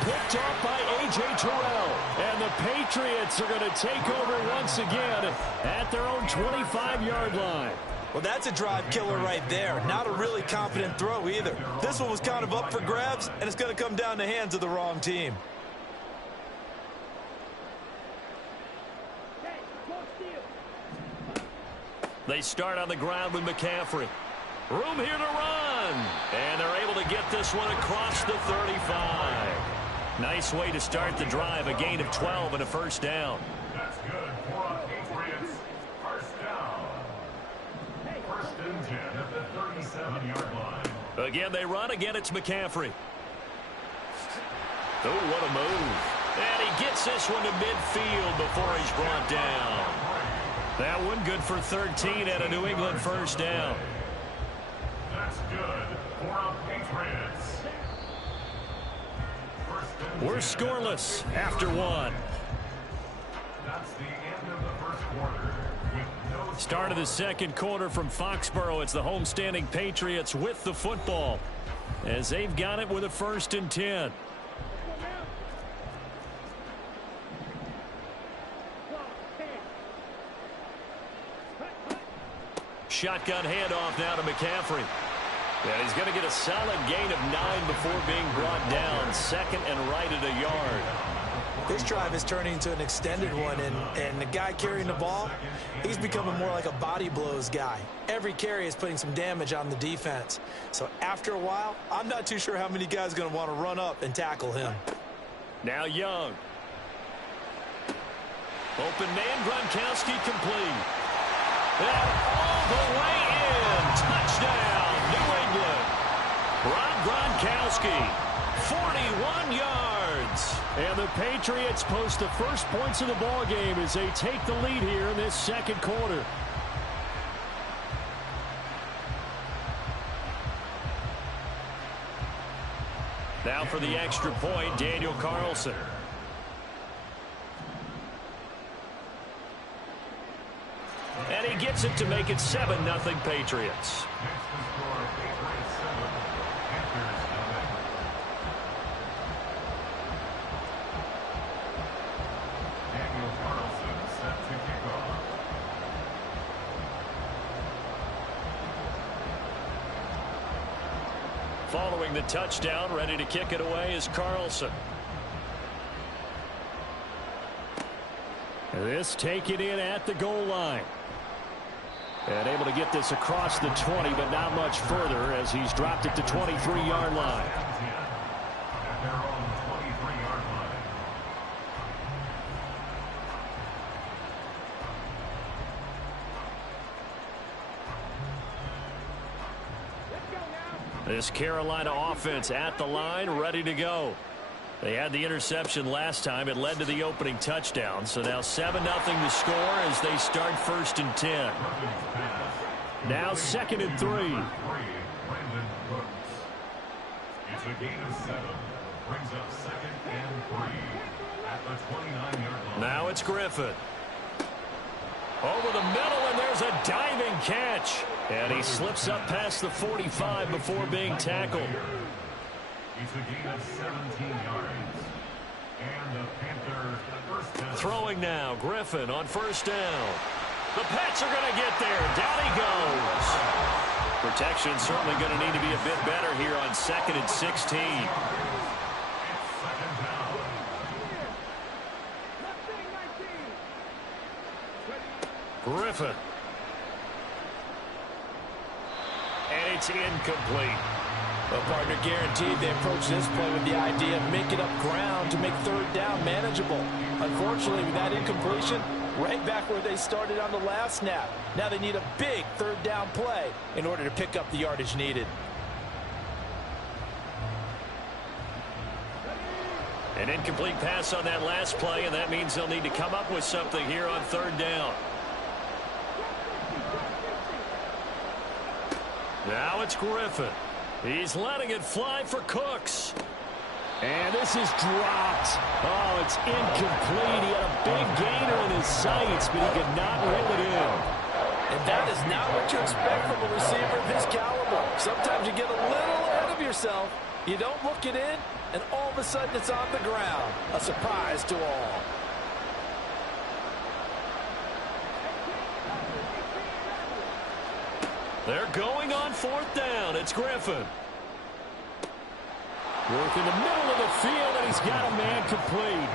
Picked off by A.J. Terrell. And the Patriots are going to take over once again at their own 25-yard line. Well, that's a drive killer right there. Not a really confident throw either. This one was kind of up for grabs, and it's going to come down the hands of the wrong team. They start on the ground with McCaffrey. Room here to run. And they're able to get this one across the 35. Nice way to start the drive. A gain of 12 and a 1st down. That's good for a Patriots first down. 1st and 10 at the 37-yard line. Again, they run. Again, it's McCaffrey. Oh, what a move. And he gets this one to midfield before he's brought down. That one good for 13 at a New England 1st down. That's good for a Patriots. We're scoreless after 1. That's the end of the first quarter. With no Start of the second quarter from Foxborough. It's the homestanding Patriots with the football as they've got it with a 1st and 10. Shotgun handoff now to McCaffrey. And he's going to get a solid gain of 9 before being brought down. Second and right at a yard. This drive is turning into an extended one, and the guy carrying the ball, he's becoming more like a body blows guy. Every carry is putting some damage on the defense. So after a while, I'm not too sure how many guys are going to want to run up and tackle him. Now Young. Open man, Gronkowski complete. And all the way in. Touchdown, New England. Rob Gronkowski, 41 yards. And the Patriots post the first points of the ball game as they take the lead here in this second quarter. Now for the extra point, Daniel Carlson. And he gets it to make it 7-0 Patriots. Following the touchdown, ready to kick it away is Carlson. This taken in at the goal line. And able to get this across the 20, but not much further as he's dropped it to 23-yard line. This Carolina offense at the line, ready to go. They had the interception last time. It led to the opening touchdown. So now 7-0 the score as they start 1st and 10. Now 2nd and 3. It's a gain of 7. Brings up 2nd and 3 at the 29-yard line. Now it's Griffin. Over the middle, and there's a diving catch. And he slips up past the 45 before being tackled. It's a gain of 17 yards. And the Panthers first down. Throwing now, Griffin on 1st down. The Pats are going to get there. Down he goes. Protection certainly going to need to be a bit better here on 2nd and 16. Griffin. And it's incomplete. Well, partner, guaranteed they approach this play with the idea of making up ground to make 3rd down manageable. Unfortunately, with that incompletion, right back where they started on the last snap. Now they need a big 3rd down play in order to pick up the yardage needed. An incomplete pass on that last play, and that means they'll need to come up with something here on 3rd down. Now it's Griffin. He's letting it fly for Cooks. And this is dropped. Oh, it's incomplete. He had a big gainer in his sights, but he could not reel it in. And that is not what you expect from a receiver of his caliber. Sometimes you get a little ahead of yourself. You don't look it in, and all of a sudden it's on the ground. A surprise to all. They're going on 4th down. It's Griffin. Work in the middle of the field, and he's got a man complete.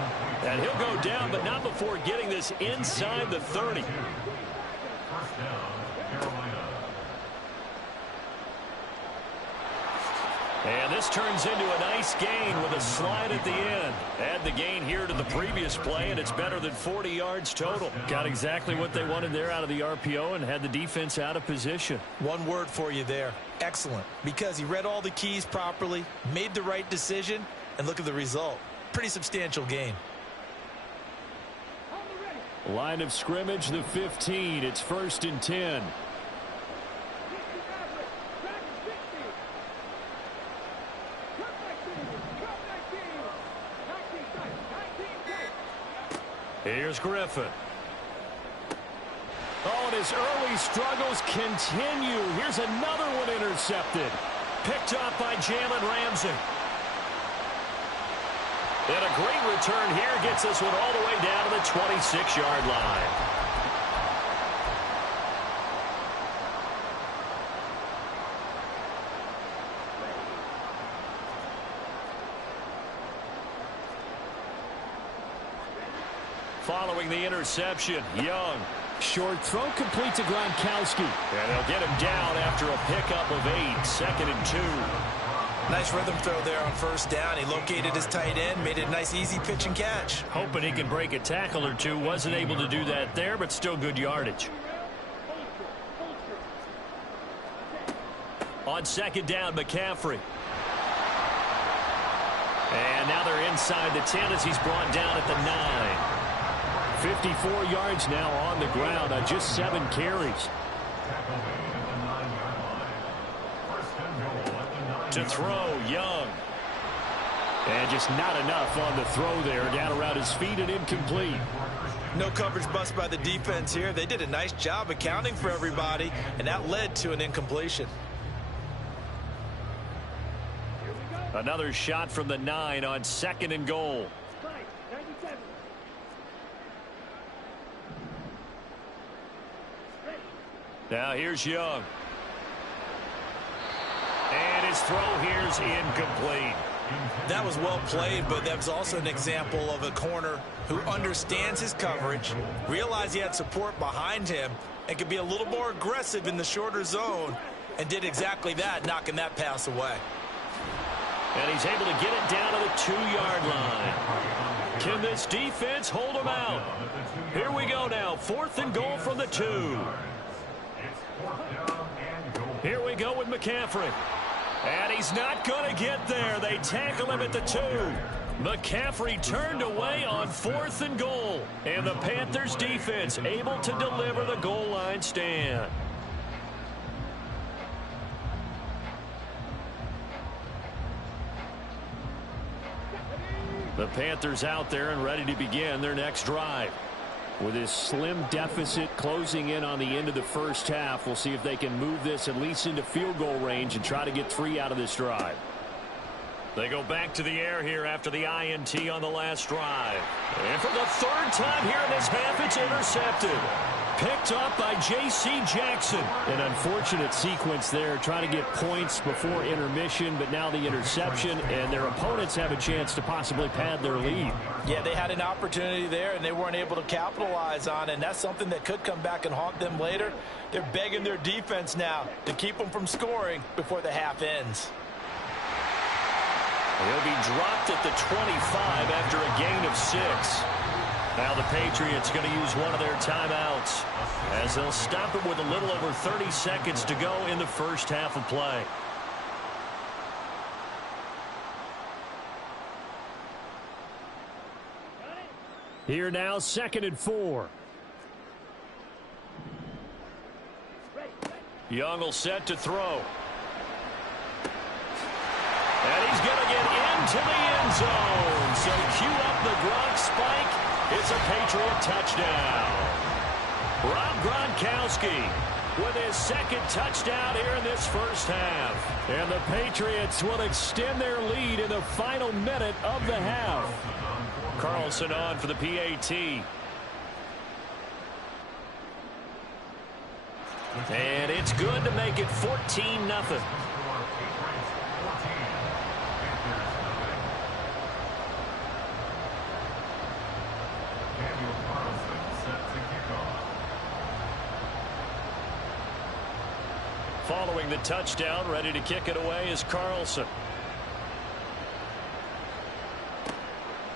And he'll go down, but not before getting this inside the 30. First down, Carolina. And this turns into a nice gain with a slide at the end. Add the gain here to the previous play, and it's better than 40 yards total. Got exactly what they wanted there out of the RPO and had the defense out of position. One word for you there. Excellent. Because he read all the keys properly, made the right decision, and look at the result. Pretty substantial gain. Line of scrimmage, the 15. It's 1st and 10. Here's Griffin. Oh, and his early struggles continue. Here's another one intercepted. Picked up by Jalen Ramsey. And a great return here gets this one all the way down to the 26-yard line. Following the interception, Young. Short throw complete to Gronkowski. And they'll get him down after a pickup of 8, 2nd and 2. Nice rhythm throw there on first down. He located his tight end, made it a nice easy pitch and catch. Hoping he can break a tackle or two. Wasn't able to do that there, but still good yardage. On 2nd down, McCaffrey. And now they're inside the 10 as he's brought down at the 9. 54 yards now on the ground on just 7 carries. To throw, Young. And just not enough on the throw there. Down around his feet and incomplete. No coverage bust by the defense here. They did a nice job accounting for everybody, and that led to an incompletion. Another shot from the 9 on 2nd and goal. Now here's Young. And his throw here's incomplete. That was well played, but that was also an example of a corner who understands his coverage, realized he had support behind him, and could be a little more aggressive in the shorter zone, and did exactly that, knocking that pass away. And he's able to get it down to the 2-yard line. Can this defense hold him out? Here we go now. 4th and goal from the 2. Here we go with McCaffrey. And he's not going to get there. They tackle him at the 2. McCaffrey turned away on 4th and goal. And the Panthers defense able to deliver the goal line stand. The Panthers out there and ready to begin their next drive. With this slim deficit closing in on the end of the first half, we'll see if they can move this at least into field goal range and try to get 3 out of this drive. They go back to the air here after the INT on the last drive. And for the 3rd time here in this half, it's intercepted. Picked up by J.C. Jackson. An unfortunate sequence there, trying to get points before intermission, but now the interception, and their opponents have a chance to possibly pad their lead. Yeah, they had an opportunity there, and they weren't able to capitalize on it, and that's something that could come back and haunt them later. They're begging their defense now to keep them from scoring before the half ends. He'll be dropped at the 25 after a gain of 6. Now the Patriots going to use one of their timeouts as they'll stop it with a little over 30 seconds to go in the first half of play. Here now, 2nd and 4. Young will set to throw. And he's going to get into the end zone. So cue up the Gronk spike. It's a Patriot touchdown. Rob Gronkowski with his 2nd touchdown here in this first half. And the Patriots will extend their lead in the final minute of the half. Carlson on for the PAT. And it's good to make it 14-0. Following the touchdown, ready to kick it away is Carlson.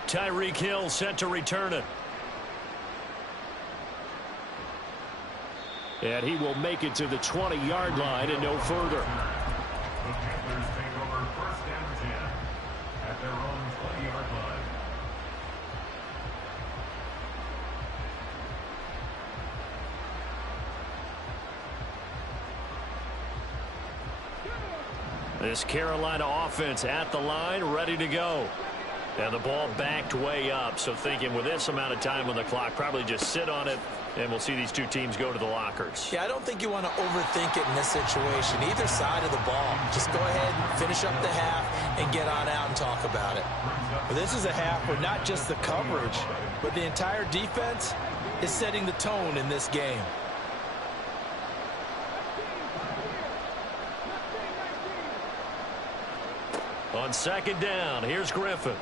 Tyreek Hill set to return it. And he will make it to the 20-yard line and no further. The Panthers take over 1st and 10 at their own 20-yard line. This Carolina offense at the line, ready to go. And the ball backed way up. So thinking with this amount of time on the clock, probably just sit on it, and we'll see these two teams go to the lockers. Yeah, I don't think you want to overthink it in this situation. Either side of the ball. Just go ahead and finish up the half and get on out and talk about it. But this is a half where not just the coverage, but the entire defense is setting the tone in this game. On 2nd down, here's Griffin.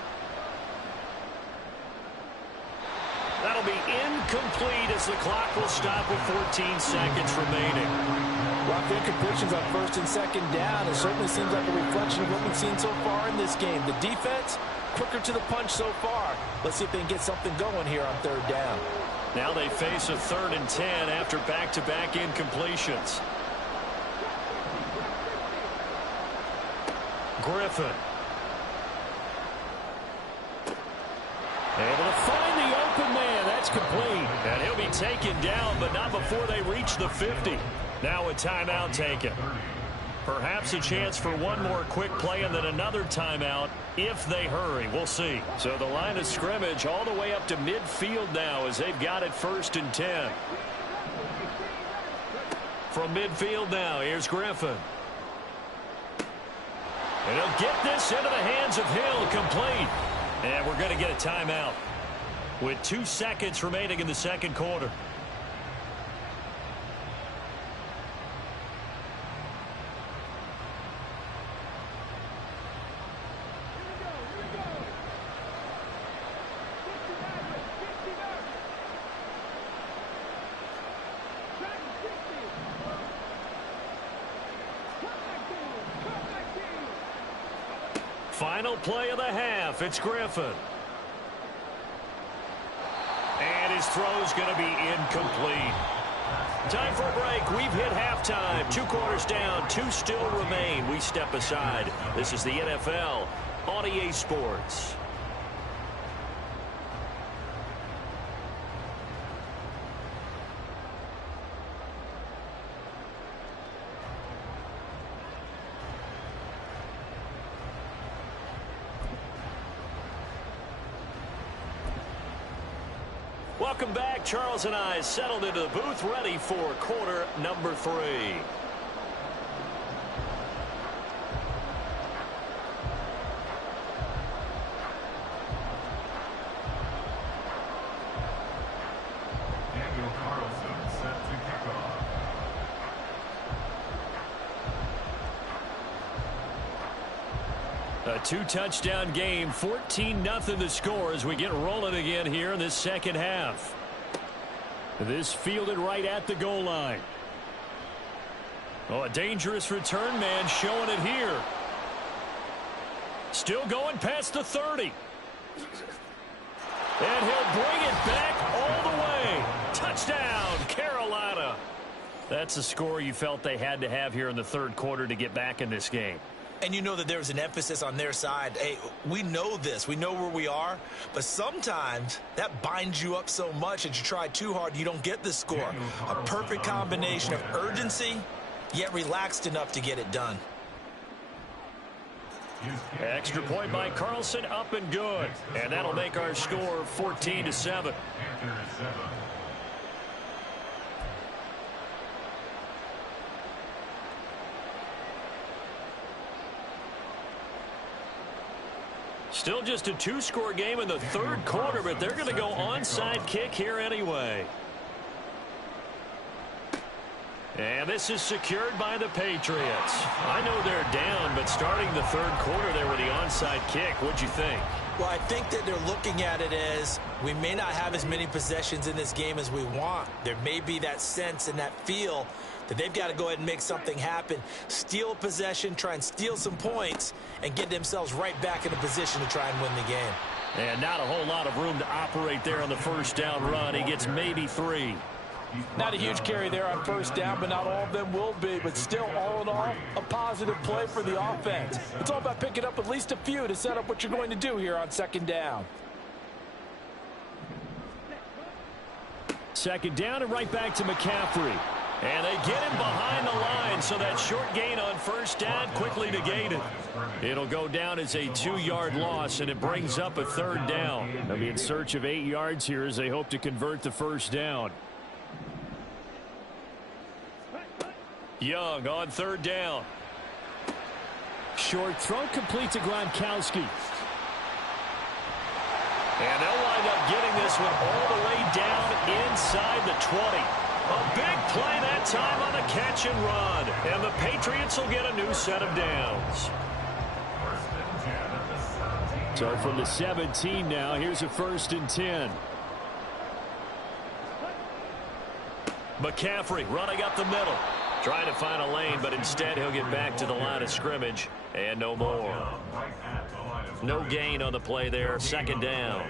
That'll to be incomplete as the clock will stop with 14 seconds remaining. Rough incompletions on first and second down. It certainly seems like a reflection of what we've seen so far in this game. The defense, quicker to the punch so far. Let's see if they can get something going here on third down. Now they face a 3rd and 10 after back-to-back incompletions. Griffin. Able to find the open man. That's complete. And he'll be taken down, but not before they reach the 50. Now a timeout taken. Perhaps a chance for one more quick play and then another timeout if they hurry. We'll see. So the line of scrimmage all the way up to midfield now as they've got it 1st and 10. From midfield now, here's Griffin. And he'll get this into the hands of Hill, complete. And we're going to get a timeout with 2 seconds remaining in the second quarter. Final play of the half. It's Griffin. And his throw's going to be incomplete. Time for a break. We've hit halftime. 2 quarters down. 2 still remain. We step aside. This is the NFL on EA Sports. Welcome back. Charles and I settled into the booth, ready for quarter number 3. Daniel Carlson set to kick off. A 2-touchdown game, 14-0 the score as we get rolling again here in this second half. This fielded right at the goal line. Oh, a dangerous return man showing it here. Still going past the 30. And he'll bring it back all the way. Touchdown, Carolina. That's the score you felt they had to have here in the third quarter to get back in this game. And you know that there was an emphasis on their side. Hey, we know this. We know where we are. But sometimes that binds you up so much that you try too hard, you don't get the score. A perfect combination of urgency, yet relaxed enough to get it done. Extra point by Carlson, up and good. And that'll make our score 14-7. Still just a 2-score game in the third quarter, but they're going to go onside kick here anyway. And this is secured by the Patriots. I know they're down, but starting the third quarter there with the onside kick, what'd you think? Well, I think that they're looking at it as we may not have as many possessions in this game as we want. There may be that sense and that feel that they've got to go ahead and make something happen, steal a possession, try and steal some points, and get themselves right back in a position to try and win the game. And not a whole lot of room to operate there on the first down run. He gets maybe 3. Not a huge carry there on first down, but not all of them will be. But still, all in all, a positive play for the offense. It's all about picking up at least a few to set up what you're going to do here on second down. Second down and right back to McCaffrey. And they get him behind the line, so that short gain on first down quickly negated. It'll go down as a 2-yard loss, and it brings up a third down. They'll be in search of 8 yards here as they hope to convert the first down. Young on third down. Short throw complete to Gronkowski. And they'll wind up getting this one all the way down inside the 20. A big play that time on the catch and run. And the Patriots will get a new set of downs. So from the 17 now, here's a 1st and 10. McCaffrey running up the middle. Trying to find a lane, but instead he'll get back to the line of scrimmage. And no more. No gain on the play there. Second down.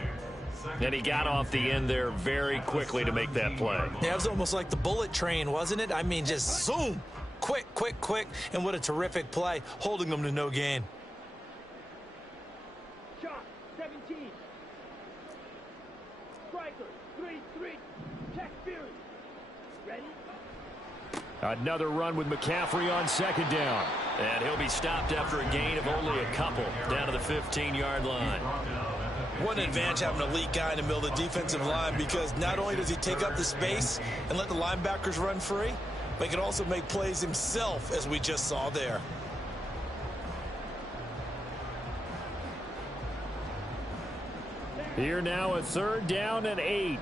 And he got off the end there very quickly to make that play. Yeah, it was almost like the bullet train, wasn't it? I mean, just zoom. Quick, quick, quick. And what a terrific play, holding them to no gain. Shot, 17. Striker, 3-3. Check Fury. Ready? Another run with McCaffrey on second down. And he'll be stopped after a gain of only a couple down to the 15-yard line. What an advantage having an elite guy in the middle of the defensive line, because not only does he take up the space and let the linebackers run free, but he can also make plays himself, as we just saw there. Here now a 3rd down and 8.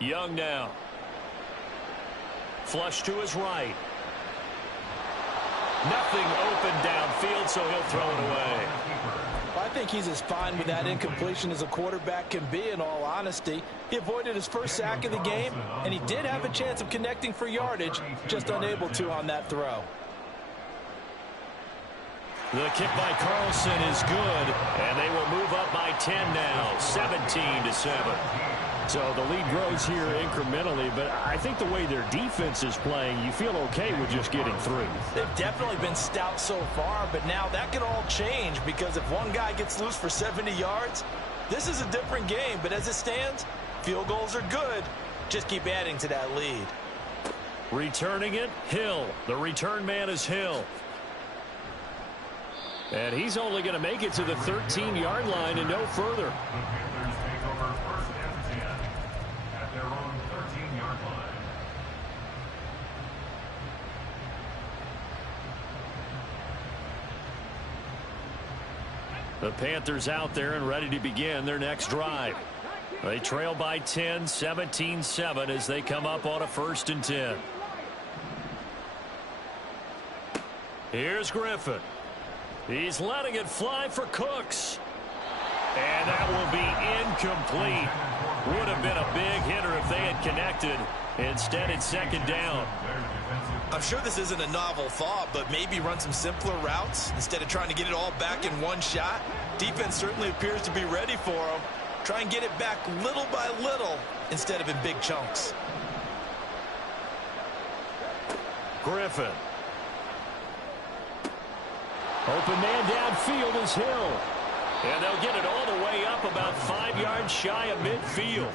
Young now. Flush to his right. Nothing open downfield, so he'll throw it away. I think he's as fine with that incompletion as a quarterback can be, in all honesty. He avoided his first sack of the game, and he did have a chance of connecting for yardage, just unable to on that throw. The kick by Carlson is good, and they will move up by 10 now, 17-7. So the lead grows here incrementally, but I think the way their defense is playing, you feel okay with just getting 3. They've definitely been stout so far, but now that could all change, because if one guy gets loose for 70 yards, this is a different game. But as it stands, field goals are good. Just keep adding to that lead. Returning it, Hill. The return man is Hill. And he's only going to make it to the 13-yard line and no further. The Panthers take over 1st and 10 at their own 13-yard line. The Panthers out there and ready to begin their next drive. They trail by 10, 17-7 as they come up on a 1st and 10. Here's Griffin. He's letting it fly for Cooks. And that will be incomplete. Would have been a big hitter if they had connected. Instead, it's 2nd down. I'm sure this isn't a novel thought, but maybe run some simpler routes instead of trying to get it all back in one shot. Defense certainly appears to be ready for them. Try and get it back little by little instead of in big chunks. Griffin. Open man downfield is Hill. And they'll get it all the way up about 5 yards shy of midfield.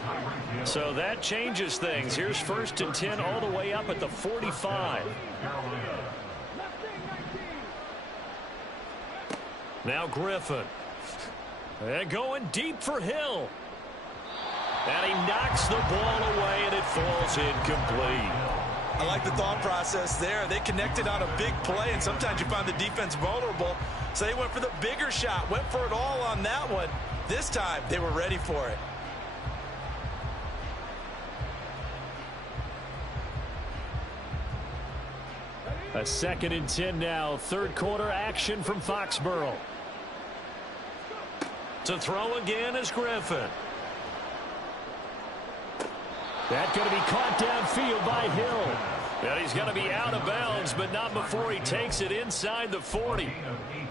So that changes things. Here's 1st and 10 all the way up at the 45. Now Griffin. And going deep for Hill. And he knocks the ball away, and it falls incomplete. I like the thought process there. They connected on a big play, and sometimes you find the defense vulnerable. So they went for the bigger shot, went for it all on that one. This time, they were ready for it. A 2nd and 10 now. 3rd quarter action from Foxborough. To throw again is Griffin. That's going to be caught downfield by Hill. And he's going to be out of bounds, but not before he takes it inside the 40.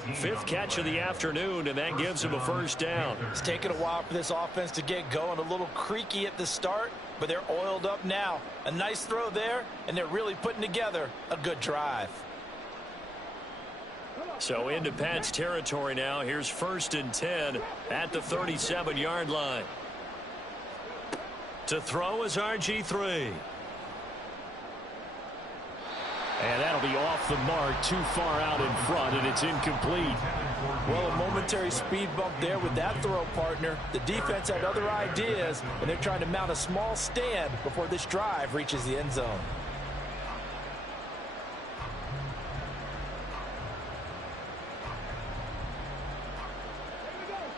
5th catch of the afternoon, and that gives him a 1st down. It's taken a while for this offense to get going. A little creaky at the start, but they're oiled up now. A nice throw there, and they're really putting together a good drive. So into Pat's territory now. Here's 1st and 10 at the 37-yard line. To throw is RG3. And that'll be off the mark, too far out in front, and it's incomplete. Well, a momentary speed bump there with that throw, partner. The defense had other ideas, and they're trying to mount a small stand before this drive reaches the end zone.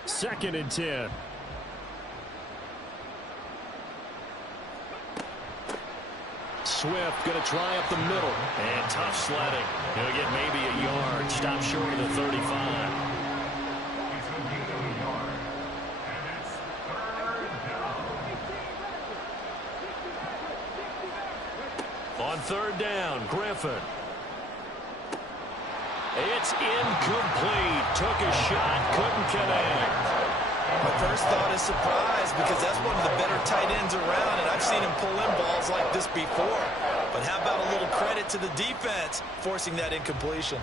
2nd and 10. Swift going to try up the middle. And tough sledding. He'll get maybe a yard. Stop short of the 35. It's going to be a yard. And it's third down. Griffin. It's incomplete. Took a shot, couldn't connect. My first thought is surprise because that's one of the better tight ends around, and I've seen him pull in balls like this before. But how about a little credit to the defense forcing that incompletion?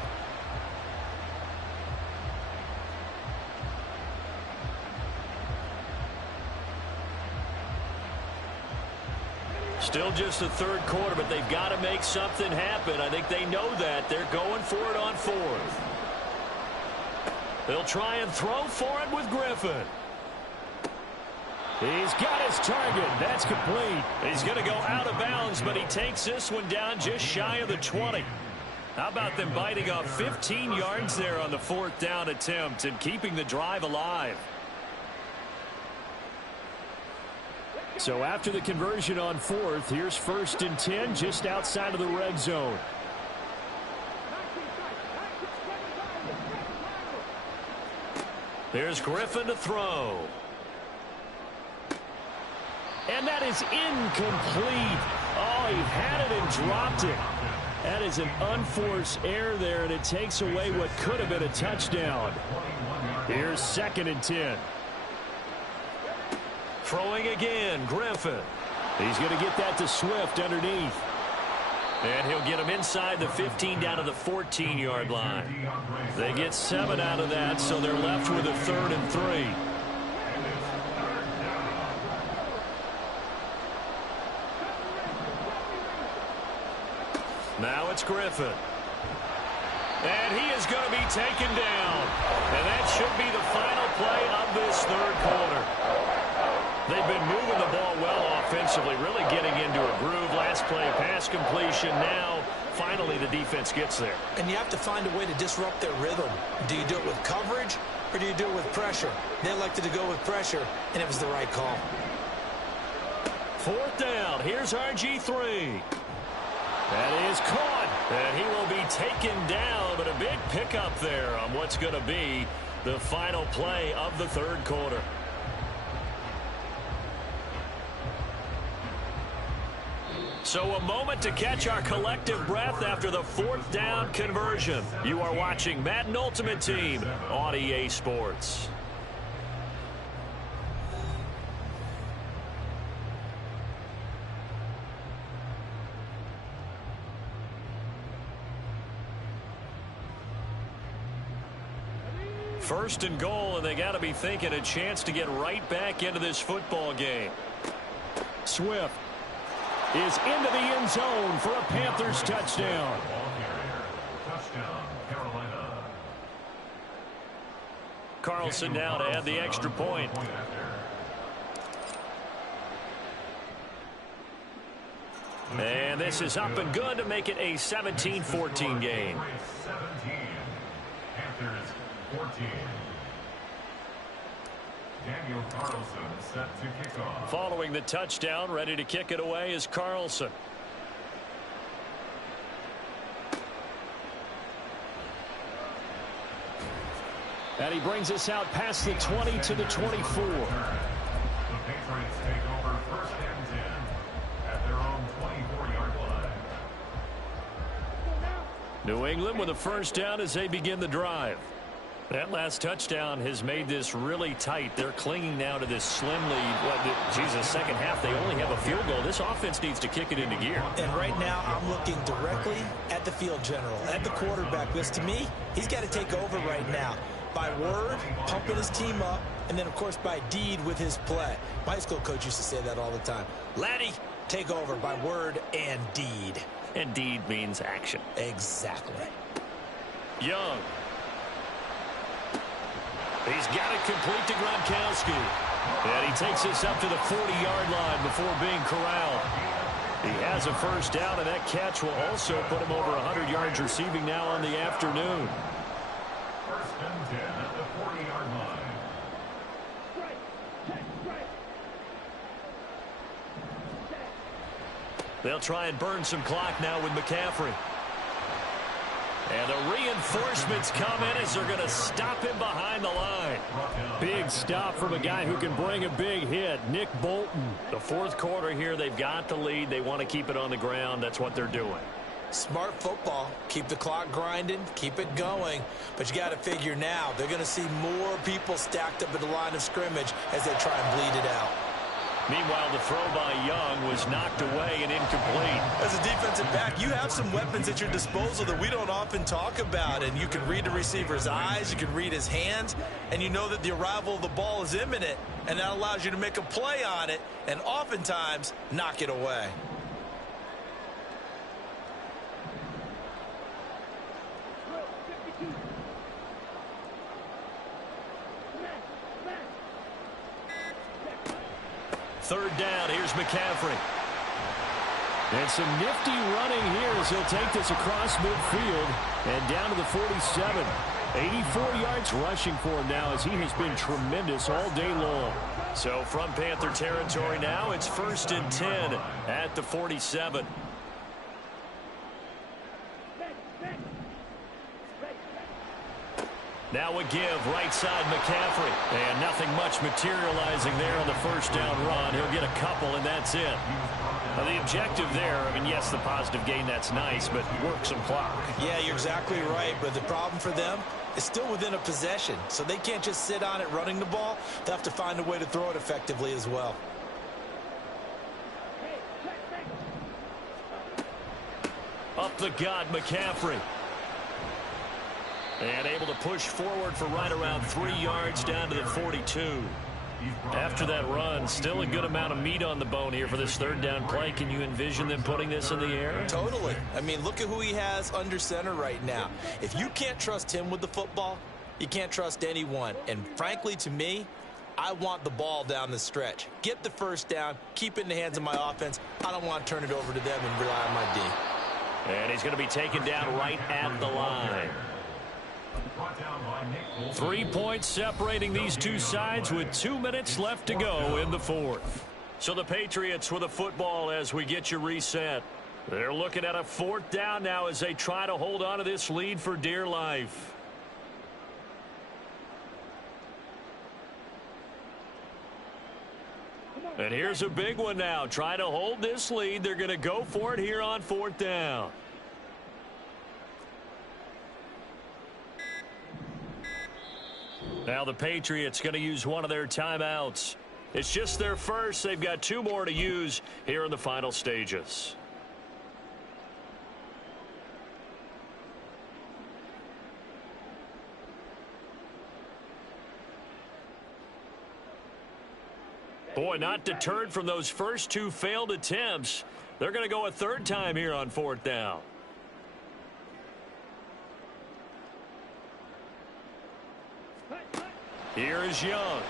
Still just the third quarter, but they've got to make something happen. I think they know that. They're going for it on fourth. They'll try and throw for it with Griffin. He's got his target. That's complete. He's going to go out of bounds, but he takes this one down just shy of the 20. How about them biting off 15 yards there on the fourth down attempt and keeping the drive alive? So after the conversion on fourth, here's 1st and 10 just outside of the red zone. There's Griffin to throw. And that is incomplete. Oh, he had it and dropped it. That is an unforced error there, and it takes away what could have been a touchdown. Here's 2nd and 10. Throwing again, Griffin. He's going to get that to Swift underneath. And he'll get him inside the 15 down to the 14-yard line. They get 7 out of that, so they're left with a 3rd and 3. Now it's Griffin. And he is going to be taken down. And that should be the final play of this third quarter. They've been moving the ball well offensively, really getting into a groove. Last play, pass completion. Now, finally, the defense gets there. And you have to find a way to disrupt their rhythm. Do you do it with coverage, or do you do it with pressure? They elected to go with pressure, and it was the right call. 4th down. Here's RG3. That is caught, and he will be taken down, but a big pickup there on what's going to be the final play of the third quarter. So a moment to catch our collective breath after the 4th down conversion. You are watching Madden Ultimate Team on EA Sports. First and goal, and they got to be thinking a chance to get right back into this football game. Swift is into the end zone for a Panthers touchdown. Carlson now to add the extra point. And this is up and good to make it a 17-14 game. 17. Panthers 14. Daniel Carlson set to kick off. Following the touchdown, ready to kick it away is Carlson. And he brings us out past the 20 to the 24. The Patriots take over 1st and 10 at their own 24-yard line. New England with a first down as they begin the drive. That last touchdown has made this really tight. They're clinging now to this slim lead. Second half, they only have a field goal. This offense needs to kick it into gear. And right now, I'm looking directly at the field general, at the quarterback. Because to me, he's got to take over right now. By word, pumping his team up, and then, of course, by deed with his play. My school coach used to say that all the time. Laddie, take over by word and deed. And deed means action. Exactly. Young. He's got it complete to Gronkowski. And he takes this up to the 40-yard line before being corralled. He has a first down, and that catch will also put him over 100 yards receiving now on the afternoon. 1st and 10 at the 40-yard line. They'll try and burn some clock now with McCaffrey. And the reinforcements come in as they're going to stop him behind the line. Big stop from a guy who can bring a big hit, Nick Bolton. The fourth quarter here, they've got the lead. They want to keep it on the ground. That's what they're doing. Smart football. Keep the clock grinding. Keep it going. But you got to figure now, they're going to see more people stacked up at the line of scrimmage as they try and bleed it out. Meanwhile, the throw by Young was knocked away and incomplete. As a defensive back, you have some weapons at your disposal that we don't often talk about. And you can read the receiver's eyes, you can read his hands, and you know that the arrival of the ball is imminent. And that allows you to make a play on it and oftentimes knock it away. Third down, here's McCaffrey. And some nifty running here as he'll take this across midfield and down to the 47. 84 yards rushing for him now as he has been tremendous all day long. So from Panther territory now, it's 1st and 10 at the 47. Now a give, right side McCaffrey. And nothing much materializing there on the first down run. He'll get a couple, and that's it. Now the objective there, I mean, yes, the positive gain, that's nice, but work some clock. Yeah, you're exactly right, but the problem for them is still within a possession. So they can't just sit on it running the ball. They have to find a way to throw it effectively as well. Up the gut, McCaffrey. And able to push forward for right around 3 yards down to the 42. After that run, still a good amount of meat on the bone here for this third down play. Can you envision them putting this in the air? Totally. I mean, look at who he has under center right now. If you can't trust him with the football, you can't trust anyone. And frankly, to me, I want the ball down the stretch. Get the first down, keep it in the hands of my offense. I don't want to turn it over to them and rely on my D. And he's going to be taken down right at the line. 3 points separating these two sides with 2 minutes left to go in the fourth. So the Patriots with a football as we get you reset. They're looking at a 4th down now as they try to hold on to this lead for dear life. And here's a big one now. Try to hold this lead. They're going to go for it here on 4th down. Now the Patriots going to use one of their timeouts. It's just their first. They've got 2 more to use here in the final stages. Boy, not deterred from those first 2 failed attempts. They're going to go a 3rd time here on 4th down. Here is Young.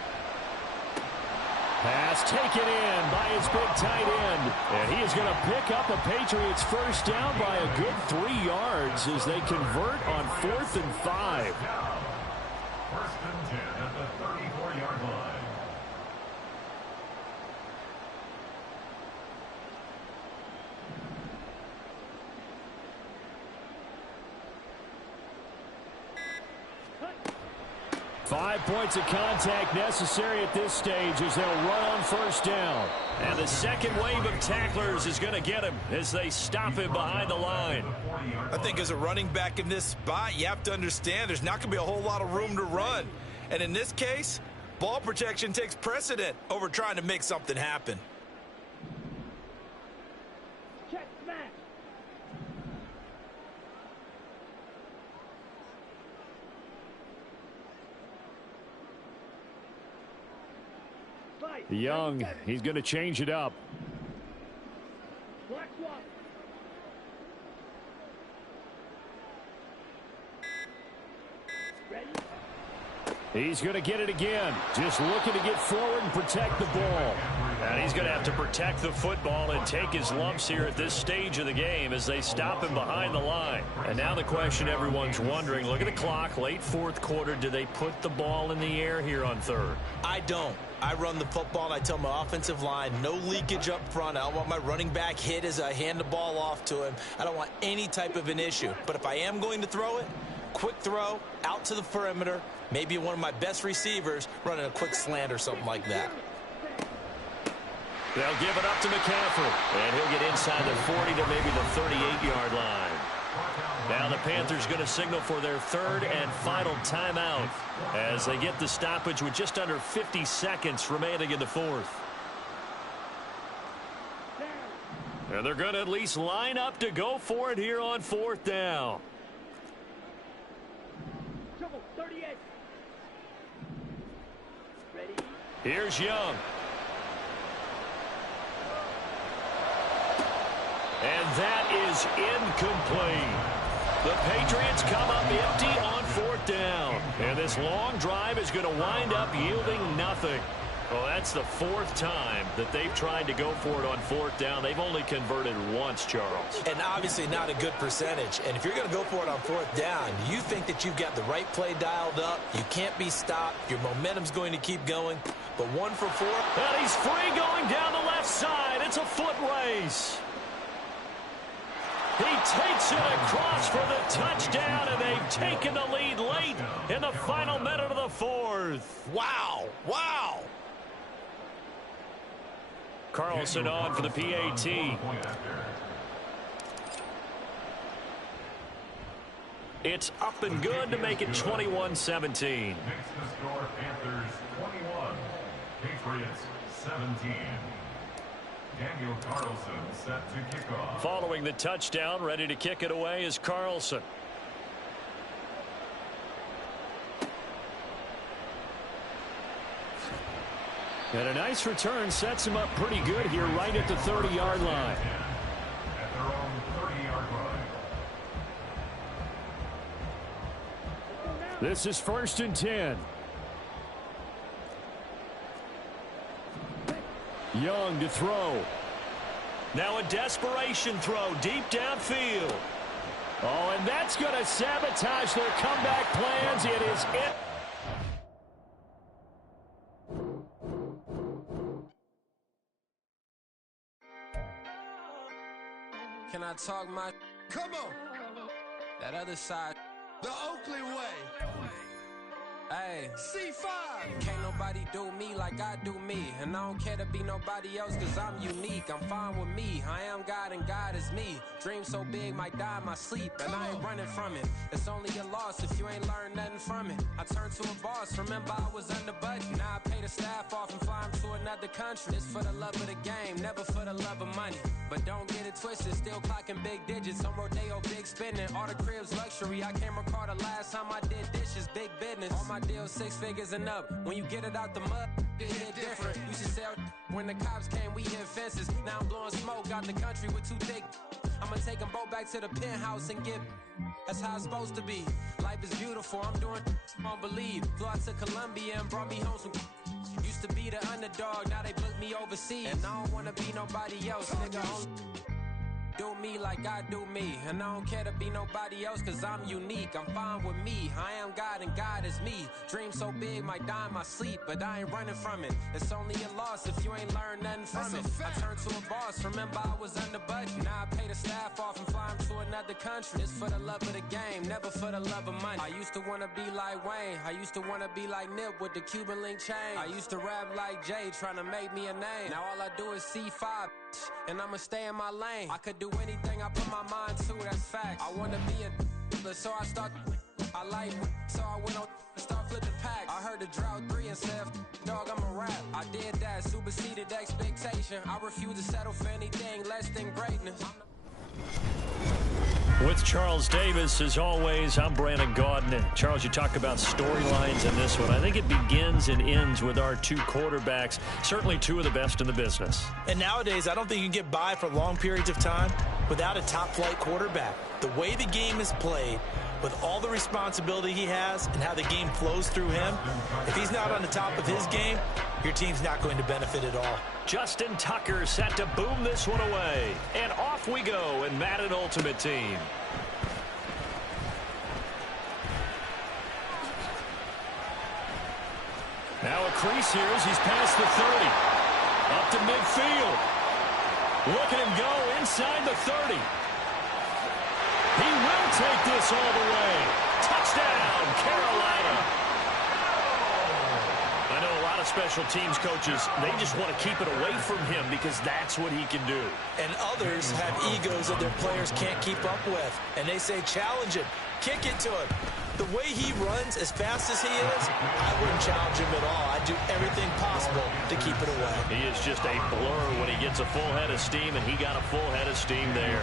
Pass taken in by his big tight end. And he is going to pick up a Patriots first down by a good 3 yards as they convert on 4th and 5. 1st and 10 at the 34-yard line. Five points of contact necessary at this stage as they'll run on first down. And the second wave of tacklers is going to get him as they stop him behind the line. I think as a running back in this spot, you have to understand there's not going to be a whole lot of room to run. And in this case, ball protection takes precedent over trying to make something happen. Check smash. Young, he's going to change it up. Black swap. Ready? He's going to get it again. Just looking to get forward and protect the ball. And he's going to have to protect the football and take his lumps here at this stage of the game as they stop him behind the line. And now the question everyone's wondering, look at the clock, late fourth quarter, do they put the ball in the air here on third? I don't. I run the football, and I tell my offensive line, no leakage up front. I don't want my running back hit as I hand the ball off to him. I don't want any type of an issue. But if I am going to throw it, quick throw, out to the perimeter, maybe one of my best receivers running a quick slant or something like that. They'll give it up to McCaffrey, and he'll get inside the 40 to maybe the 38-yard line. Now the Panthers going to signal for their third and final timeout as they get the stoppage with just under 50 seconds remaining in the fourth. And they're going to at least line up to go for it here on fourth down. 38. Ready? Here's Young. And that is incomplete. The Patriots come up empty on fourth down. And this long drive is going to wind up yielding nothing. Well, that's the fourth time that they've tried to go for it on fourth down. They've only converted once, Charles. And obviously not a good percentage. And if you're going to go for it on fourth down, you think that you've got the right play dialed up. You can't be stopped. Your momentum's going to keep going. But 1 for 4. And he's free going down the left side. It's a foot race. He takes it across for the touchdown, and they've taken the lead late in the final minute of the fourth. Wow. Wow. Carlson on for the PAT. It's up and good to make it 21-17. Makes the score Panthers 21, Patriots 17. Daniel Carlson set to kick off. Following the touchdown, ready to kick it away is Carlson. And a nice return sets him up pretty good here right at the 30-yard line. At their own 30-yard line. This is 1st and 10. Young to throw. Now a desperation throw deep downfield. Oh, and that's going to sabotage their comeback plans. It is it. Can I talk my... Come on. That other side. The Oakley way. Hey, C5. Can't nobody do me like I do me. And I don't care to be nobody else cause I'm unique. I'm fine with me. I am God and God is me. Dream so big might die in my sleep. And I ain't running from it. It's only a loss if you ain't learned nothing from it. I turned to a boss. Remember I was under budget. Now I pay the staff off and fly them to another country. It's for the love of the game, never for the love of money. But don't get it twisted. Still clocking big digits. On Rodeo, big spending. All the cribs luxury. I can't recall the last time I did dishes. Big business. All my deals 6 figures and up. When you get it out the mud, it hit different. Used to sell when the cops came, we hit fences. Now I'm blowing smoke out the country with 2 thick. I'ma take them both back to the penthouse and get. That's how it's supposed to be. Life is beautiful. I'm doing won't believe. Flew out to Colombia and brought me home some. Used to be the underdog, now they book me overseas. And I don't wanna be nobody else, nigga. Do me like I do me. And I don't care to be nobody else cause I'm unique. I'm fine with me. I am God and God is me. Dream so big might die in my sleep, but I ain't running from it. It's only a loss if you ain't learned nothing from it. I turned to a boss. Remember I was under budget. Now I pay the staff off and fly them to another country. It's for the love of the game, never for the love of money. I used to wanna be like Wayne. I used to wanna be like Nip with the Cuban link chain. I used to rap like Jay trying to make me a name. Now all I do is C5 and I'ma stay in my lane. I could do anything I put my mind to, that's facts. I wanna be a so I start. I like so I went on and start flipping packs. I heard the drought 3 and said, dog, I'm a rap. I did that, superseded expectation. I refuse to settle for anything less than greatness. With Charles Davis, as always, I'm Brandon Gaudin. And Charles, you talk about storylines in this one. I think it begins and ends with our 2 quarterbacks, certainly 2 of the best in the business. And nowadays, I don't think you can get by for long periods of time without a top-flight quarterback. The way the game is played, With all the responsibility he has and how the game flows through him, if he's not on the top of his game, your team's not going to benefit at all. Justin Tucker set to boom this one away. And off we go in Madden Ultimate Team. Now a crease here as he's past the 30. Up to midfield. Look at him go inside the 30. He will take this all the way. Touchdown, Carolina. I know a lot of special teams coaches, they just want to keep it away from him because that's what he can do. And others have egos that their players can't keep up with. And they say, challenge him, kick it to him. The way he runs as fast as he is, I wouldn't challenge him at all. I'd do everything possible to keep it away. He is just a blur when he gets a full head of steam, and he got a full head of steam there.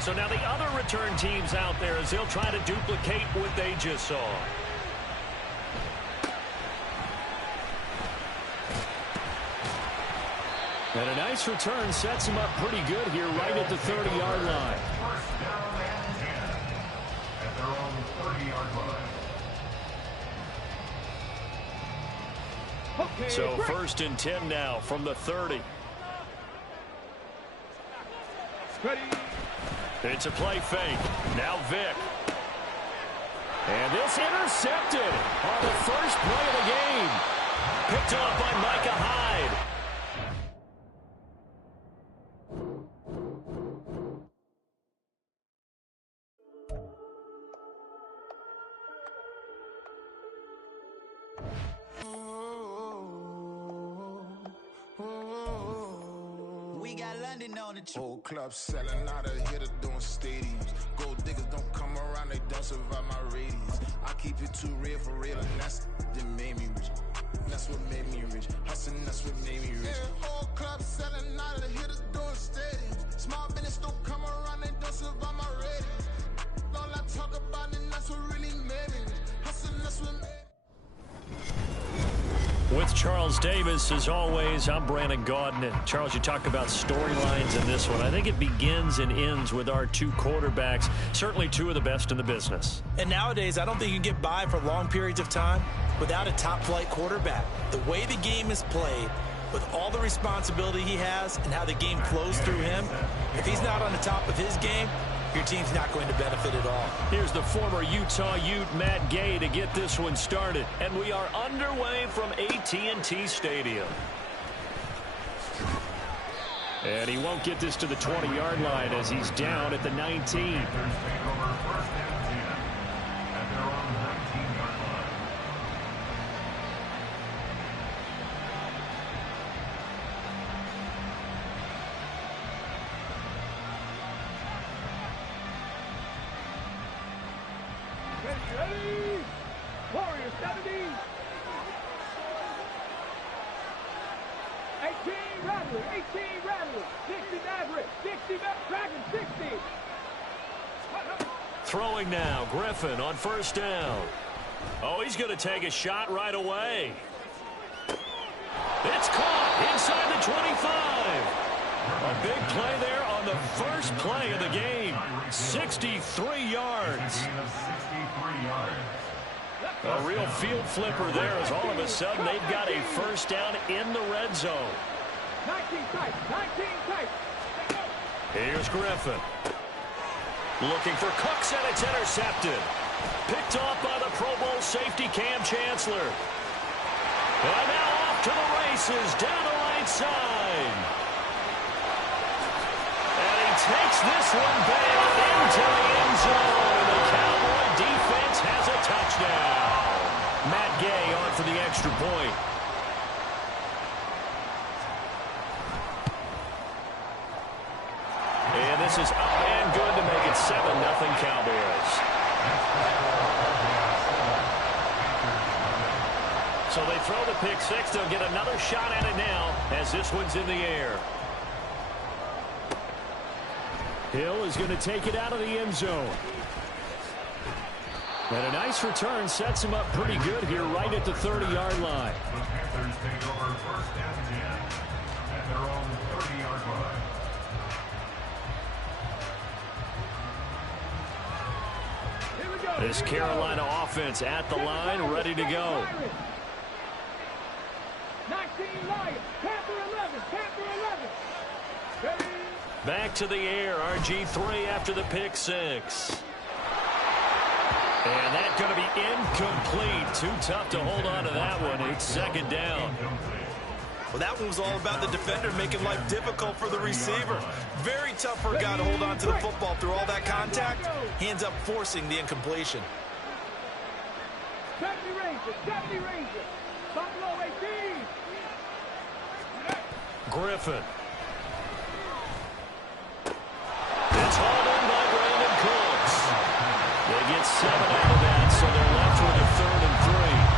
So now the other return teams out there as they'll try to duplicate what they just saw. And a nice return sets him up pretty good here right at the 30-yard line. First down and 10 at their own 30-yard line. Okay, So break. 1st and 10 now from the 30. Ready. It's a play fake. Now Vic. And this intercepted on the first play of the game. Picked up by Micah Hyde. We got London on the Whole club selling out of hitter doing stadiums. Gold diggers don't come around, they don't survive my radius. I keep it too real for real, and that's that made me rich. That's what made me rich. Hustling, that's what made me rich. Yeah, whole club selling out of hitters doing stadiums. Small business don't come around, they don't survive my radius. All I talk about, and that's what really made me rich. Hustling, that's what made me rich. With Charles Davis, as always, I'm Brandon Gaudin. And Charles, you talked about storylines in this one. I think it begins and ends with our two quarterbacks, certainly two of the best in the business. And nowadays, I don't think you can get by for long periods of time without a top-flight quarterback. The way the game is played, with all the responsibility he has and how the game flows through him, if he's not on the top of his game, your team's not going to benefit at all. Here's the former Utah Ute, Matt Gay, to get this one started. And we are underway from AT&T Stadium. And he won't get this to the 20-yard line as he's down at the 19. Ready. Warriors 70. 18 Rattler, 18 Rattler, 60 Maverick, 60 Dragon, 60. Throwing now, Griffin on first down. Oh, he's going to take a shot right away. It's caught inside the 25. A big play there on the first play of the game. 63 yards. A real field flipper there as all of a sudden they've got a first down in the red zone. 19 tight, 19 tight. Here's Griffin. Looking for Cooks, and it's intercepted. Picked off by the Pro Bowl safety Cam Chancellor. And now off to the races down the right side. And he takes this one back into the end zone. And the Cowboy defense has a touchdown. Matt Gay on for the extra point. And this is up and good to make it 7-0 Cowboys. So they throw the pick six. They'll get another shot at it now as this one's in the air. Hill is going to take it out of the end zone. And a nice return sets him up pretty good here right at the 30-yard line. The Panthers take over first and 10 at their own 30-yard line. This Carolina offense at the line, ready to go. 19 Lions, Panther 11, Panther 11. Back to the air, RG3 after the pick six. And that's going to be incomplete. Too tough to hold on to that one. It's second down. Well, that one was all about the defender making life difficult for the receiver. Very tough for a guy to hold on to the football through all that contact. He ends up forcing the incompletion. 70 Rangers. Buffalo 18. Griffin. It's hauled in by Brandon Cooks. They get 7 out of that, so they're left with a 3rd and 3.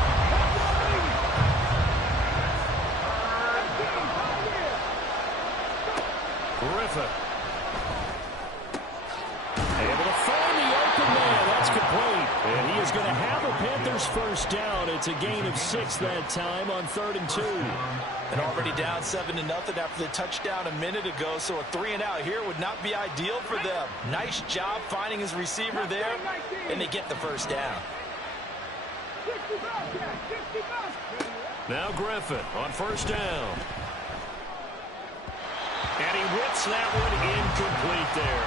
Griffin. Able to find the open man. That's complete. And he is going to have a Panthers first down. It's a gain of 6 that time on 3rd and 2. And already down 7-0 after the touchdown a minute ago, so a 3 and out here would not be ideal for them. Nice job finding his receiver there, and they get the first down. Now Griffin on first down. And he whips that one incomplete there.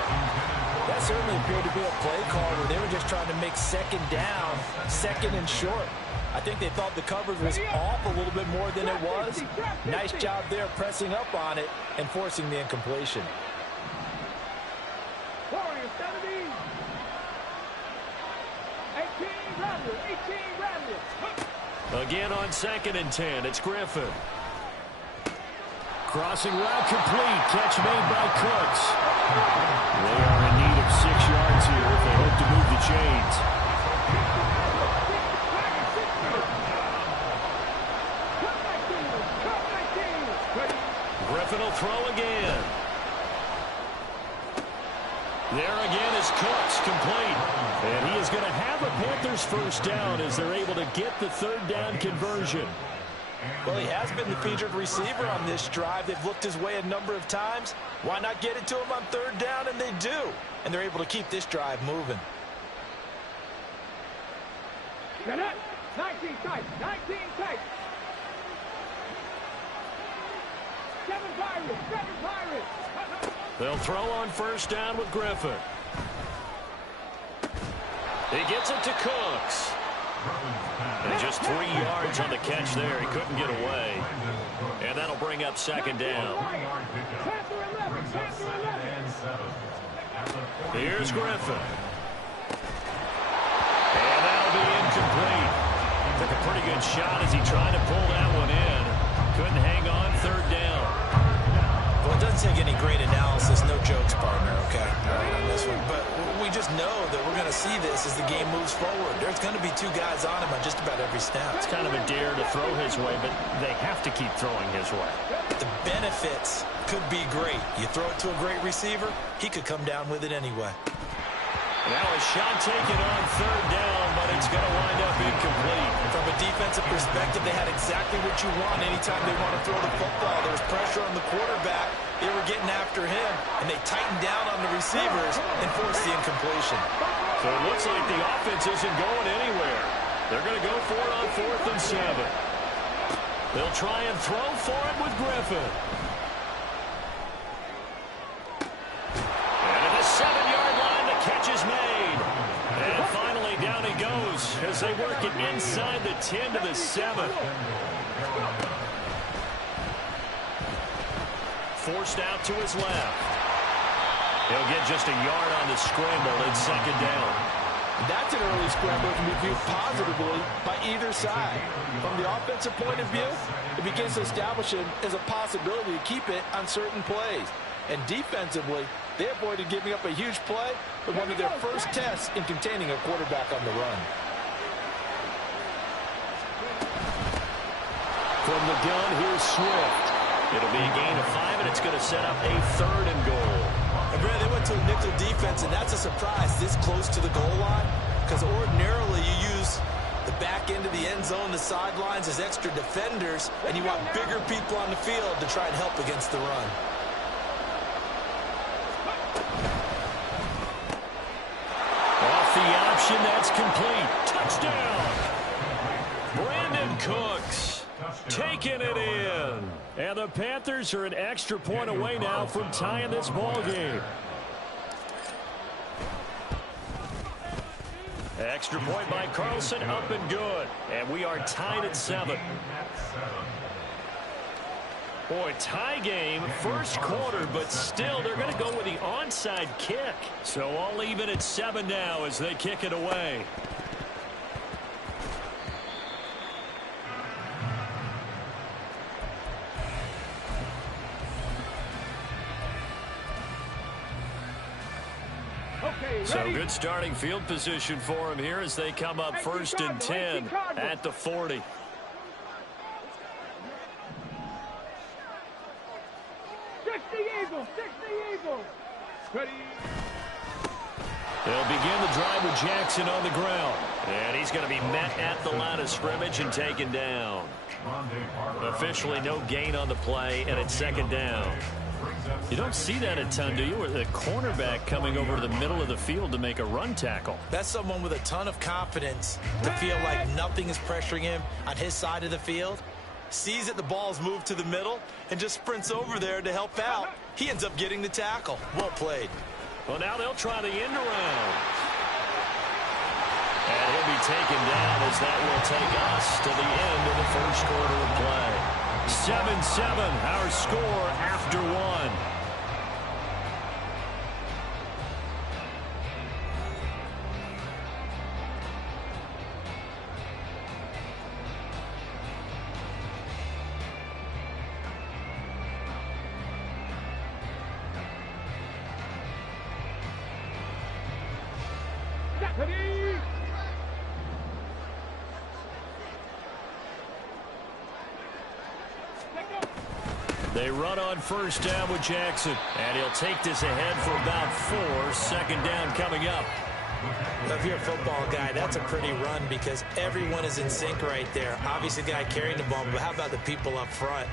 That certainly appeared to be a play call where they were just trying to make second down, second and short. I think they thought the coverage was off a little bit more than it was. Nice job there pressing up on it and forcing the incompletion. Warriors 17. 18 Ramblers. Again on 2nd and 10, it's Griffin. Crossing route complete. Catch made by Cooks. They are in need of 6 yards here if they hope to move the chains. Griffin will throw again. There again is Cooks, complete. And he is going to have a Panthers first down as they're able to get the 3rd down conversion. Well, he has been the featured receiver on this drive. They've looked his way a number of times. Why not get it to him on 3rd down? And they do. And they're able to keep this drive moving. 19 tight. 7 Pirates. They'll throw on first down with Griffin. He gets it to Cooks. And just 3 yards on the catch there. He couldn't get away. And that'll bring up second down. Here's Griffin. And that'll be incomplete. Took a pretty good shot as he tried to pull that one in. Couldn't hang on, 3rd down. Well, it doesn't take any great analysis. No jokes, partner, okay, on this one. But we just know that we're going to see this as the game moves forward. There's going to be 2 guys on him on just about every snap. It's kind of a dare to throw his way, but they have to keep throwing his way. The benefits could be great. You throw it to a great receiver, he could come down with it anyway. Now a shot taken on 3rd down, but it's going to wind up incomplete. From a defensive perspective, they had exactly what you want anytime they want to throw the football. There was pressure on the quarterback. They were getting after him, and they tightened down on the receivers and forced the incompletion. So it looks like the offense isn't going anywhere. They're going to go for it on 4th and 7. They'll try and throw for it with Griffin. And at the 7-yard line, the catch is made. And finally, down he goes as they work it inside the 10 to the 7. Forced out to his left. He'll get just a yard on the scramble. It's second down. That's an early scramble that can be viewed positively by either side. From the offensive point of view, it begins to establish it as a possibility to keep it on certain plays. And defensively, they avoided giving up a huge play with one of their first tests in containing a quarterback on the run. From the gun, here's Swift. It'll be a gain of 5, and it's going to set up a 3rd and goal. And Brad, they went to a nickel defense, and that's a surprise this close to the goal line, because ordinarily you use the back end of the end zone, the sidelines as extra defenders, and you want bigger people on the field to try and help against the run. Off the option. That's complete. Touchdown. Brandon Cooks taking it in. And the Panthers are an extra point away now from tying this ball game. Extra point by Carlson, up and good. And we are tied at 7. Boy, tie game, first quarter, but still they're going to go with the onside kick. So all even at 7 now as they kick it away. So good starting field position for him here as they come up 1st and 10 at the 40. They'll begin the drive with Jackson on the ground. And he's going to be met at the line of scrimmage and taken down. Officially no gain on the play, and it's 2nd down. You don't see that a ton, do you? With a cornerback coming over to the middle of the field to make a run tackle. That's someone with a ton of confidence to feel like nothing is pressuring him on his side of the field. Sees that the ball's moved to the middle and just sprints over there to help out. He ends up getting the tackle. Well played. Well, now they'll try the end around. And he'll be taken down as that will take us to the end of the first quarter of play. 7-7, our score after 1. They run on 1st down with Jackson. And he'll take this ahead for about 4. 2nd down coming up. If you're a football guy, that's a pretty run because everyone is in sync right there. Obviously, the guy carrying the ball, but how about the people up front?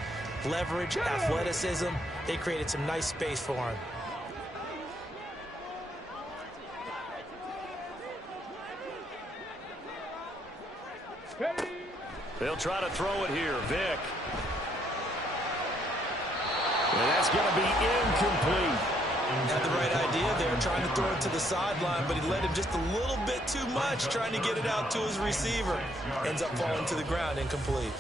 Leverage, athleticism, they created some nice space for him. They'll try to throw it here. Vick. And that's going to be incomplete. Had the right idea there, trying to throw it to the sideline, but he led him just a little bit too much, trying to get it out to his receiver. Ends up falling to the ground, incomplete.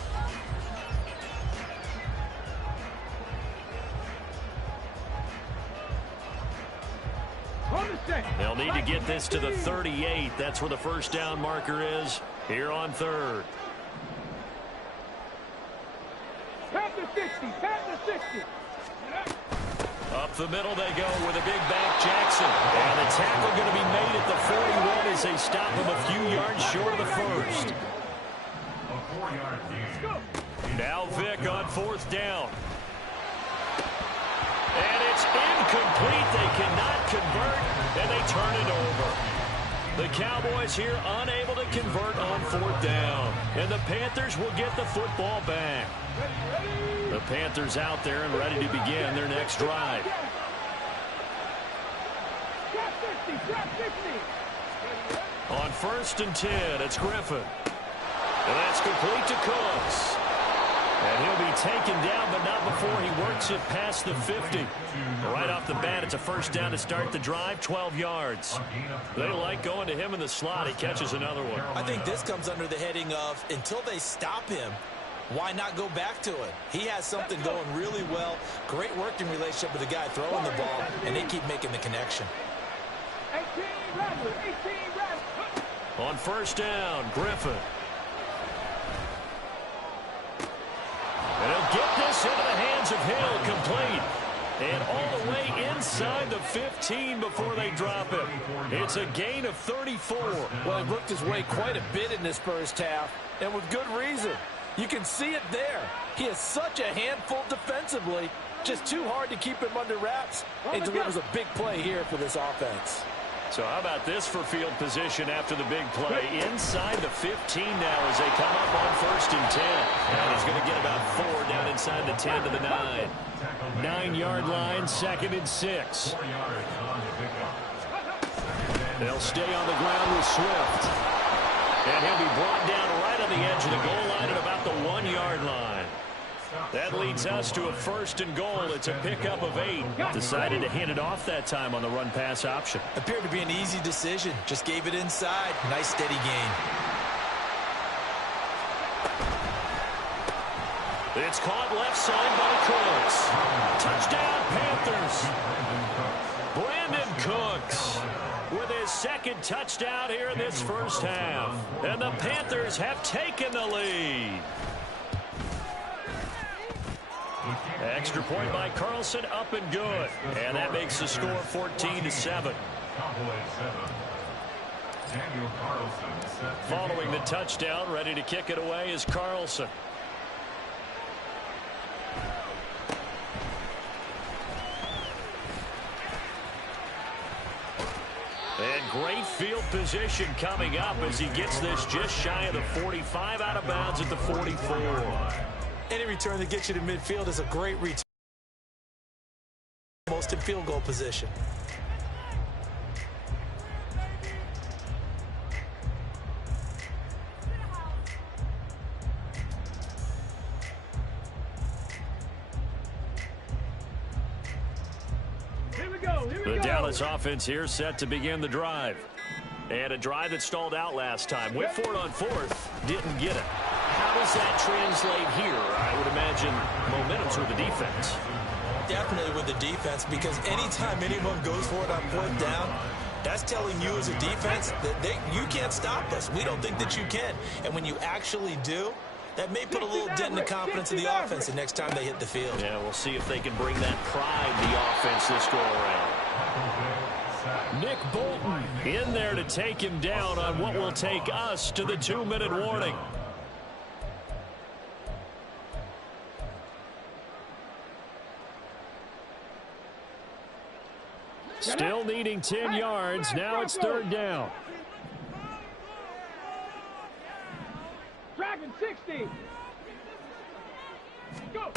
They'll need to get this to the 38. That's where the 1st down marker is here on 3rd. Pat the 60, pat the 60. Up the middle they go with a big back Jackson. And the tackle going to be made at the 41 as they stop him a few yards short of the 1st. Now Vick on 4th down. And it's incomplete. They cannot convert, and they turn it over. The Cowboys here unable to convert on 4th down. And the Panthers will get the football back. The Panthers out there and ready to begin their next drive. On 1st and 10, it's Griffin. And that's complete to Cooks. And he'll be taken down, but not before he works it past the 50. Right off the bat, it's a 1st down to start the drive, 12 yards. They like going to him in the slot. He catches another one. I think this comes under the heading of until they stop him, why not go back to it? He has something going really well. Great working relationship with the guy throwing the ball, and they keep making the connection. 18 On 1st down, Griffin. And he'll get this into the hands of Hill, complete. And all the way inside the 15 before they drop him. It's a gain of 34. Well, he worked his way quite a bit in this first half, and with good reason. You can see it there. He is such a handful defensively. Just too hard to keep him under wraps. He delivers a big play here for this offense. So how about this for field position after the big play? Inside the 15 now as they come up on 1st and 10. And he's going to get about 4 down inside the 10 to the 9. 9-yard line, 2nd and 6. They'll stay on the ground with Swift. And he'll be brought down right on the edge of the goal line at about the 1-yard line. That leads us to a 1st and goal. It's a pickup of 8. Decided to hand it off that time on the run-pass option. Appeared to be an easy decision. Just gave it inside. Nice steady gain. It's caught left side by Cooks. Touchdown, Panthers. Brandon Cooks with his 2nd touchdown here in this first half. And the Panthers have taken the lead. Extra point by Carlson, up and good. And that makes the score 14-7. Following the touchdown, ready to kick it away is Carlson. And great field position coming up as he gets this just shy of the 45, out of bounds at the 44. Any return that gets you to midfield is a great return. Most in field goal position. The Dallas offense here set to begin the drive. And a drive that stalled out last time. Went for it on 4th. Didn't get it. How does that translate here? I would imagine momentum's with the defense. Definitely with the defense, because anytime anyone goes for it on 4th down, that's telling you as a defense that you can't stop us. We don't think that you can. And when you actually do, that may put a little dent in the confidence of the offense the next time they hit the field. Yeah, we'll see if they can bring that pride the offense this go around. Nick Bolton in there to take him down on what will take us to the 2-minute warning. Still needing 10 yards. Now it's 3rd down. Dragon 60. Go.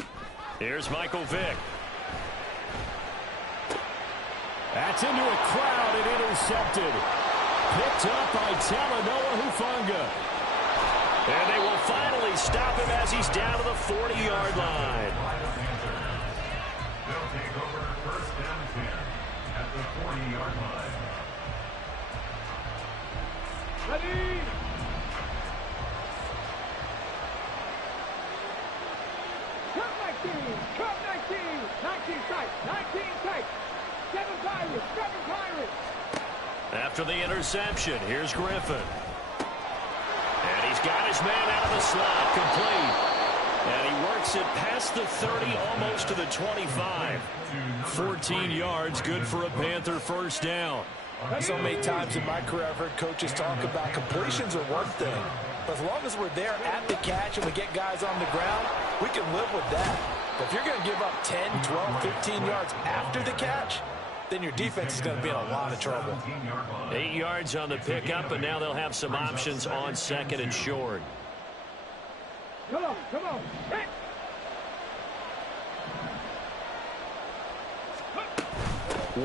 Here's Michael Vick. That's into a crowd and intercepted. Picked up by Talanoa Hufanga. And they will finally stop him as he's down to the 40-yard line. They'll take over 1st and 10 at the 40-yard line. Ready. Cut 19. 19 tight. 19 tight. 7 Pirates. 7 Pirates. After the interception, here's Griffin. And he's got his man out of the slot, complete. And he works it past the 30, almost to the 25. 14 yards, good for a Panther 1st down. So many times in my career, I've heard coaches talk about completions are one thing. But as long as we're there at the catch and we get guys on the ground, we can live with that. But if you're going to give up 10, 12, 15 yards after the catch, then your defense is going to be in a lot of trouble. 8 yards on the pickup, and now they'll have some options on 2nd and short. Come on, come on. Hit.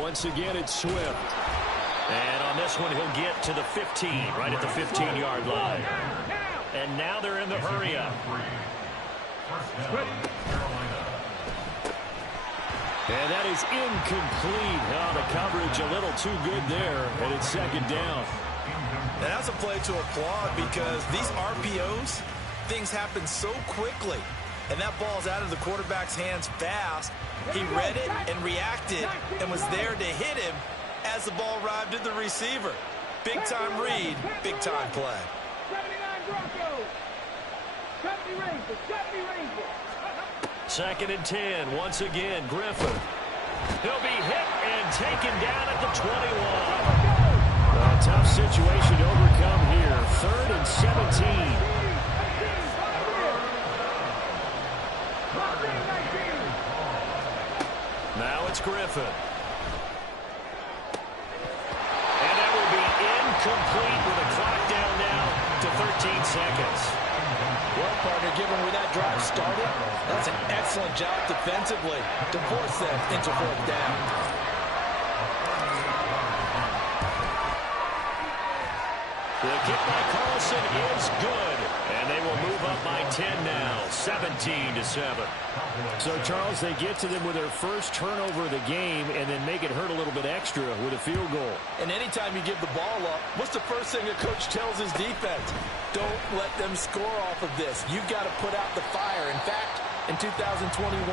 Once again, it's Swift. And on this one, he'll get to the 15, right at the 15-yard line. And now they're in the hurry-up. And that is incomplete. Oh, the coverage a little too good there, and it's 2nd down. And that's a play to applaud, because these RPOs, things happen so quickly. And that ball's out of the quarterback's hands fast. He read it and reacted and was there to hit him as the ball arrived at the receiver. Big-time read, big-time play. 79 Broncos. 70 Rangers. 70 Rangers. 2nd and 10. Once again, Griffin. He'll be hit and taken down at the 21. A tough situation to overcome here. 3rd and 17. Now it's Griffin. And that will be incomplete with a clock down now to 13 seconds. Well, partner, given where that drive started, that's an excellent job defensively to force them into 4th down. The kick by Carlson is good. And they will move up by 10 now, 17-7. So, Charles, they get to them with their first turnover of the game and then make it hurt a little bit extra with a field goal. And anytime you give the ball up, what's the first thing a coach tells his defense? Don't let them score off of this. You've got to put out the fire. In fact, in 2021,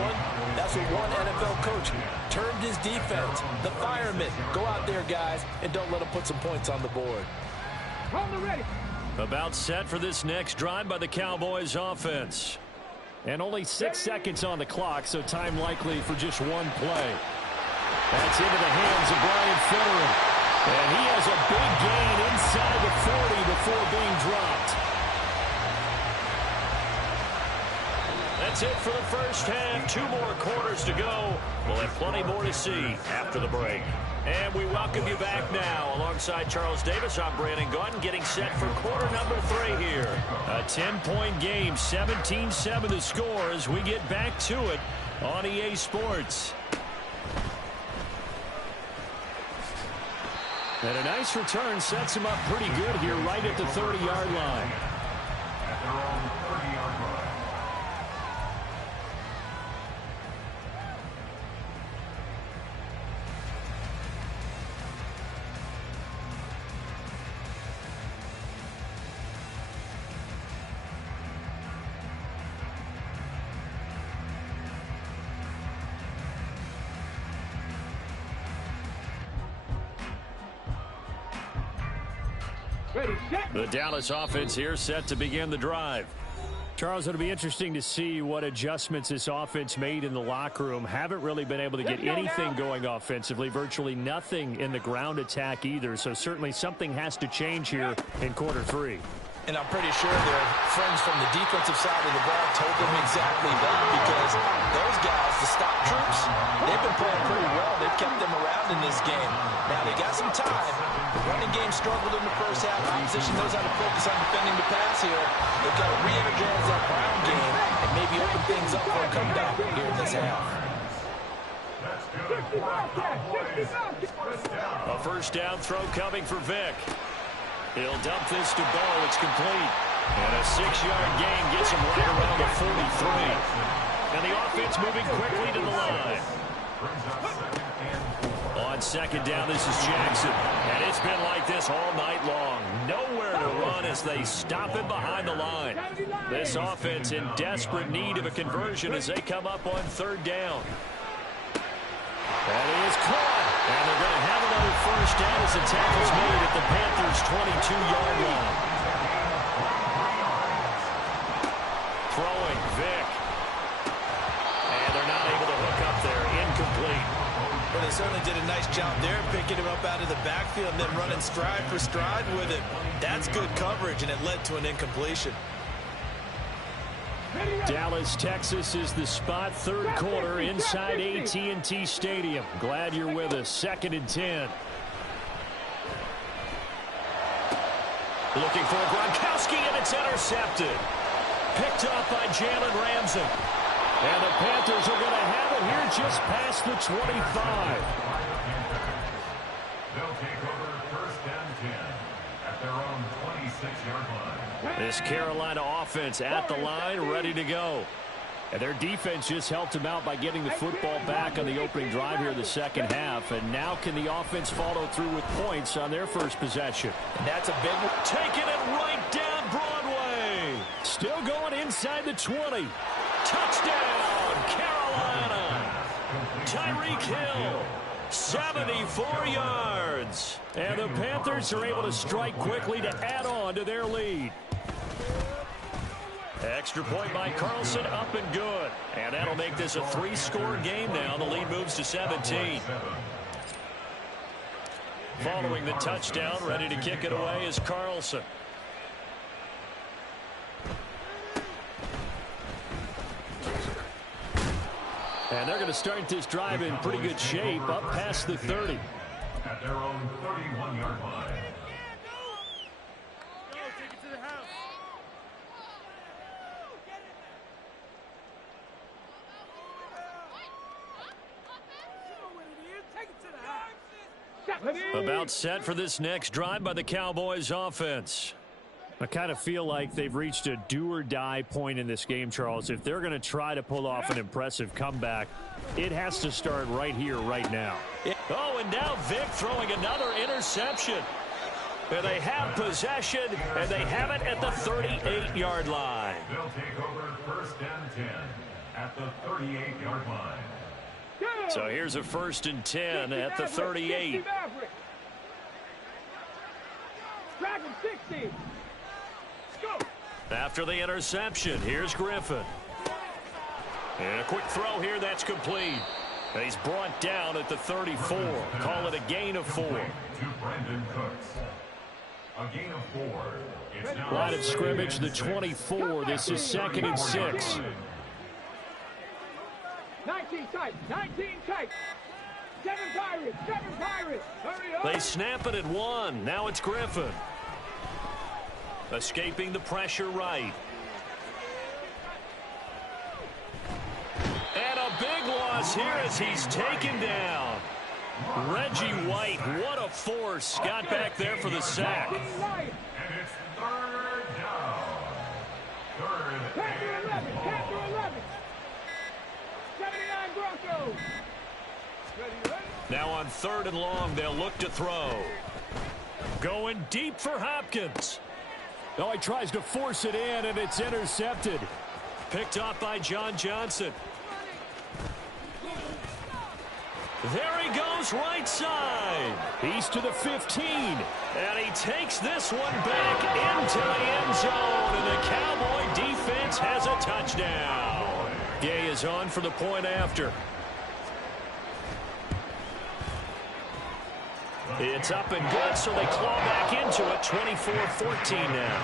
that's what one NFL coach termed his defense, the firemen. Go out there, guys, and don't let them put some points on the board. About set for this next drive by the Cowboys offense. And only 6 seconds on the clock, so time likely for just one play. That's into the hands of Brian Finneran. And he has a big gain inside the 40 before being dropped. That's it for the first half. 2 more quarters to go. We'll have plenty more to see after the break. And we welcome you back now. Alongside Charles Davis, I'm Brandon Gunn, getting set for quarter number 3 here. A 10-point game, 17-7 the score as we get back to it on EA Sports. And a nice return sets him up pretty good here right at the 30-yard line. At their own 30-yard line. The Dallas offense here set to begin the drive. Charles, it'll be interesting to see what adjustments this offense made in the locker room. Haven't really been able to get anything going offensively, virtually nothing in the ground attack either. So certainly something has to change here in quarter 3. And I'm pretty sure their friends from the defensive side of the ball told them exactly that, because those guys, the stop troops, they've been playing pretty well. They've kept them around in this game. Now they got some time. The running game struggled in the first half. Opposition knows how to focus on defending the pass here. They've got to re-energize that ground game and maybe open things up for a comeback here in this half. A first down throw coming for Vick. He'll dump this to Bo. It's complete. And a 6-yard gain gets him right around the 43. And the offense moving quickly to the line. On second down, this is Jackson. And it's been like this all night long. Nowhere to run as they stop him behind the line. This offense in desperate need of a conversion as they come up on third down. That is caught. And they're going to have another first down as the tackle's made at the Panthers' 22-yard line. Throwing, Vick. And they're not able to hook up there. Incomplete. Well, they certainly did a nice job there, picking him up out of the backfield and then running stride for stride with it. That's good coverage, and it led to an incompletion. Dallas, Texas is the spot. Third quarter inside AT&T Stadium. Glad you're with us. 2nd and 10. Looking for Gronkowski, and it's intercepted. Picked up by Jalen Ramsey. And the Panthers are going to have it here just past the 25. They'll take over first and 10 at their own 26-yard line. This Carolina offense at the line, ready to go. And their defense just helped them out by getting the football back on the opening drive here in the second half. And now can the offense follow through with points on their first possession? And that's a big one. Taking it right down Broadway. Still going inside the 20. Touchdown, Carolina. Tyreek Hill, 74 yards. And the Panthers are able to strike quickly to add on to their lead. Extra point by Carlson, up and good. And that'll make this a 3-score game now. The lead moves to 17. Following the touchdown, ready to kick it away is Carlson. And they're going to start this drive in pretty good shape, up past the 30. At their own 31-yard line. About set for this next drive by the Cowboys offense. I kind of feel like they've reached a do-or-die point in this game, Charles. If they're going to try to pull off an impressive comeback, it has to start right here, right now. Oh, and now Vic throwing another interception. And they have possession, and they have it at the 38-yard line. They'll take over first and 10 at the 38-yard line. So here's a 1st and 10 at the 38. Dragon 60. Go. After the interception, here's Griffin. And a quick throw here, that's complete. And he's brought down at the 34. Call it a gain of 4. To Brandon Cooks. A gain of 4. It's now Line of scrimmage, the 24. This is 2nd and 6. 19 tight. 19 tight. 7 Pirates. 7 Pirates. Hurry up. They snap it at 1. Now it's Griffin. Escaping the pressure right. And a big loss here as he's taken down. Reggie White, what a force. Got back there for the sack. And it's 3rd down. 3rd Panther 11. Panther 11. 79 Broncos. Ready. Now on 3rd and long, they'll look to throw. Going deep for Hopkins. Oh, he tries to force it in, and it's intercepted. Picked off by John Johnson. There he goes, right side. He's to the 15. And he takes this one back into the end zone. And the Cowboy defense has a touchdown. Gay is on for the point after. It's up and good, so they claw back into it. 24-14 now.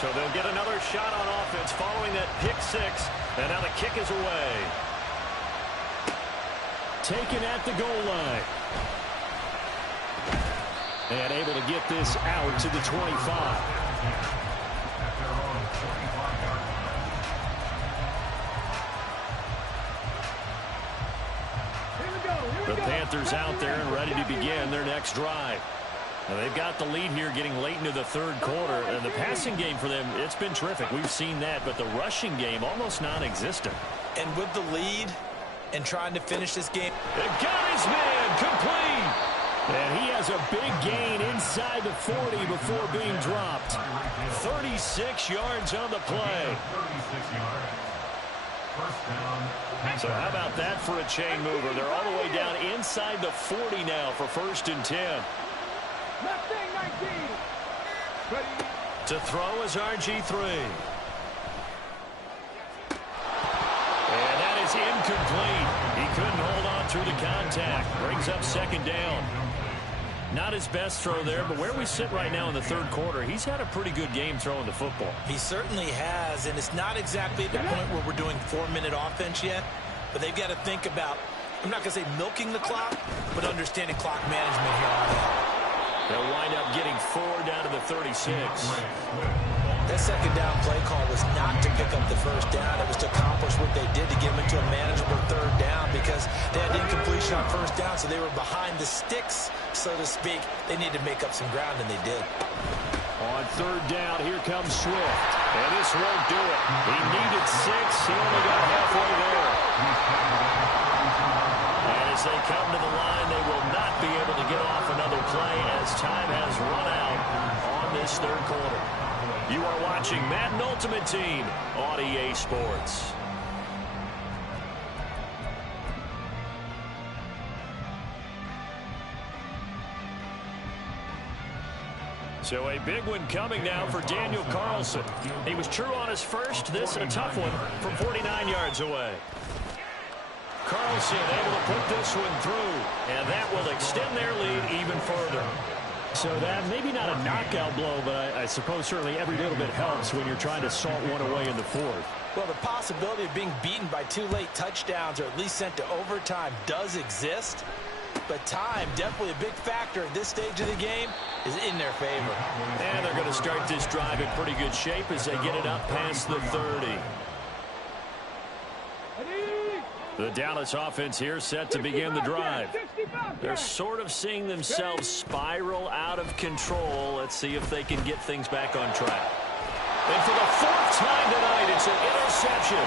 So they'll get another shot on offense following that pick 6. And now the kick is away. Taken at the goal line. And able to get this out to the 25. The Panthers out there and ready to begin their next drive. Now they've got the lead here getting late into the 3rd quarter. And the passing game for them, it's been terrific. We've seen that, but the rushing game almost non-existent. And with the lead and trying to finish this game. They've got his man complete. And he has a big gain inside the 40 before being dropped. 36 yards on the play. 36 yards. First down. So how about that for a chain mover? They're all the way down inside the 40 now for 1st and 10. Mustang 19. Ready. To throw is RG3. And that is incomplete. He couldn't hold on through the contact. Brings up 2nd down. Not his best throw there, but where we sit right now in the 3rd quarter, he's had a pretty good game throwing the football. He certainly has, and it's not exactly at the point where we're doing 4-minute offense yet, but they've got to think about, I'm not going to say milking the clock, but understanding clock management here on out. They'll wind up getting 4 down to the 36. That 2nd down play call was not to pick up the 1st down. It was to accomplish what they did to get them into a manageable 3rd down because they had incompletion on 1st down, so they were behind the sticks, so to speak. They needed to make up some ground, and they did. On 3rd down, here comes Swift. And this won't do it. He needed 6. He only got halfway there. And as they come to the line, they will not be able to get off another play as time has run out on this 3rd quarter. You are watching Madden Ultimate Team on EA Sports. So a big one coming now for Daniel Carlson. He was true on his first. This a tough one from 49 yards away. Carlson able to put this one through, and that will extend their lead even further. So that maybe not a knockout blow, but I suppose certainly every little bit helps when you're trying to salt one away in the 4th. Well, the possibility of being beaten by 2 late touchdowns or at least sent to overtime does exist. But time, definitely a big factor at this stage of the game, is in their favor. And they're going to start this drive in pretty good shape as they get it up past the 30. The Dallas offense here set to begin the drive. They're sort of seeing themselves spiral out of control. Let's see if they can get things back on track. And for the fourth time tonight, it's an interception.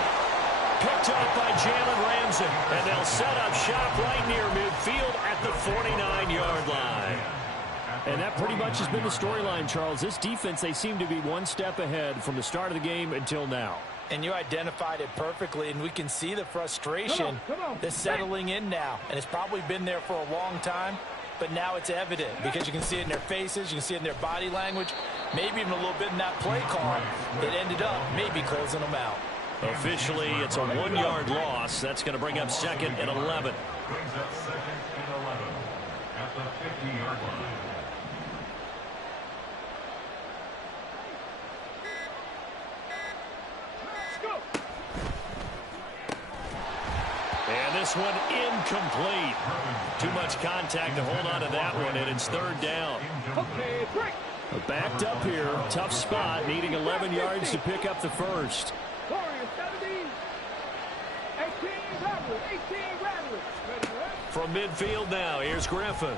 Picked up by Jalen Ramsey. And they'll set up shop right near midfield at the 49-yard line. And that pretty much has been the storyline, Charles. This defense, they seem to be one step ahead from the start of the game until now. And you identified it perfectly, and we can see the frustration that's settling in now. And it's probably been there for a long time, but now it's evident because you can see it in their faces, you can see it in their body language, maybe even a little bit in that play call. It ended up maybe closing them out. Officially, it's a 1-yard loss. That's going to bring up 2nd and 11. Brings up 2nd and 11 at the 50-yard line. And this one incomplete. Too much contact to hold on to that one, and it's 3rd down. Backed up here, tough spot, needing 11 yards to pick up the first. From midfield now, here's Griffin.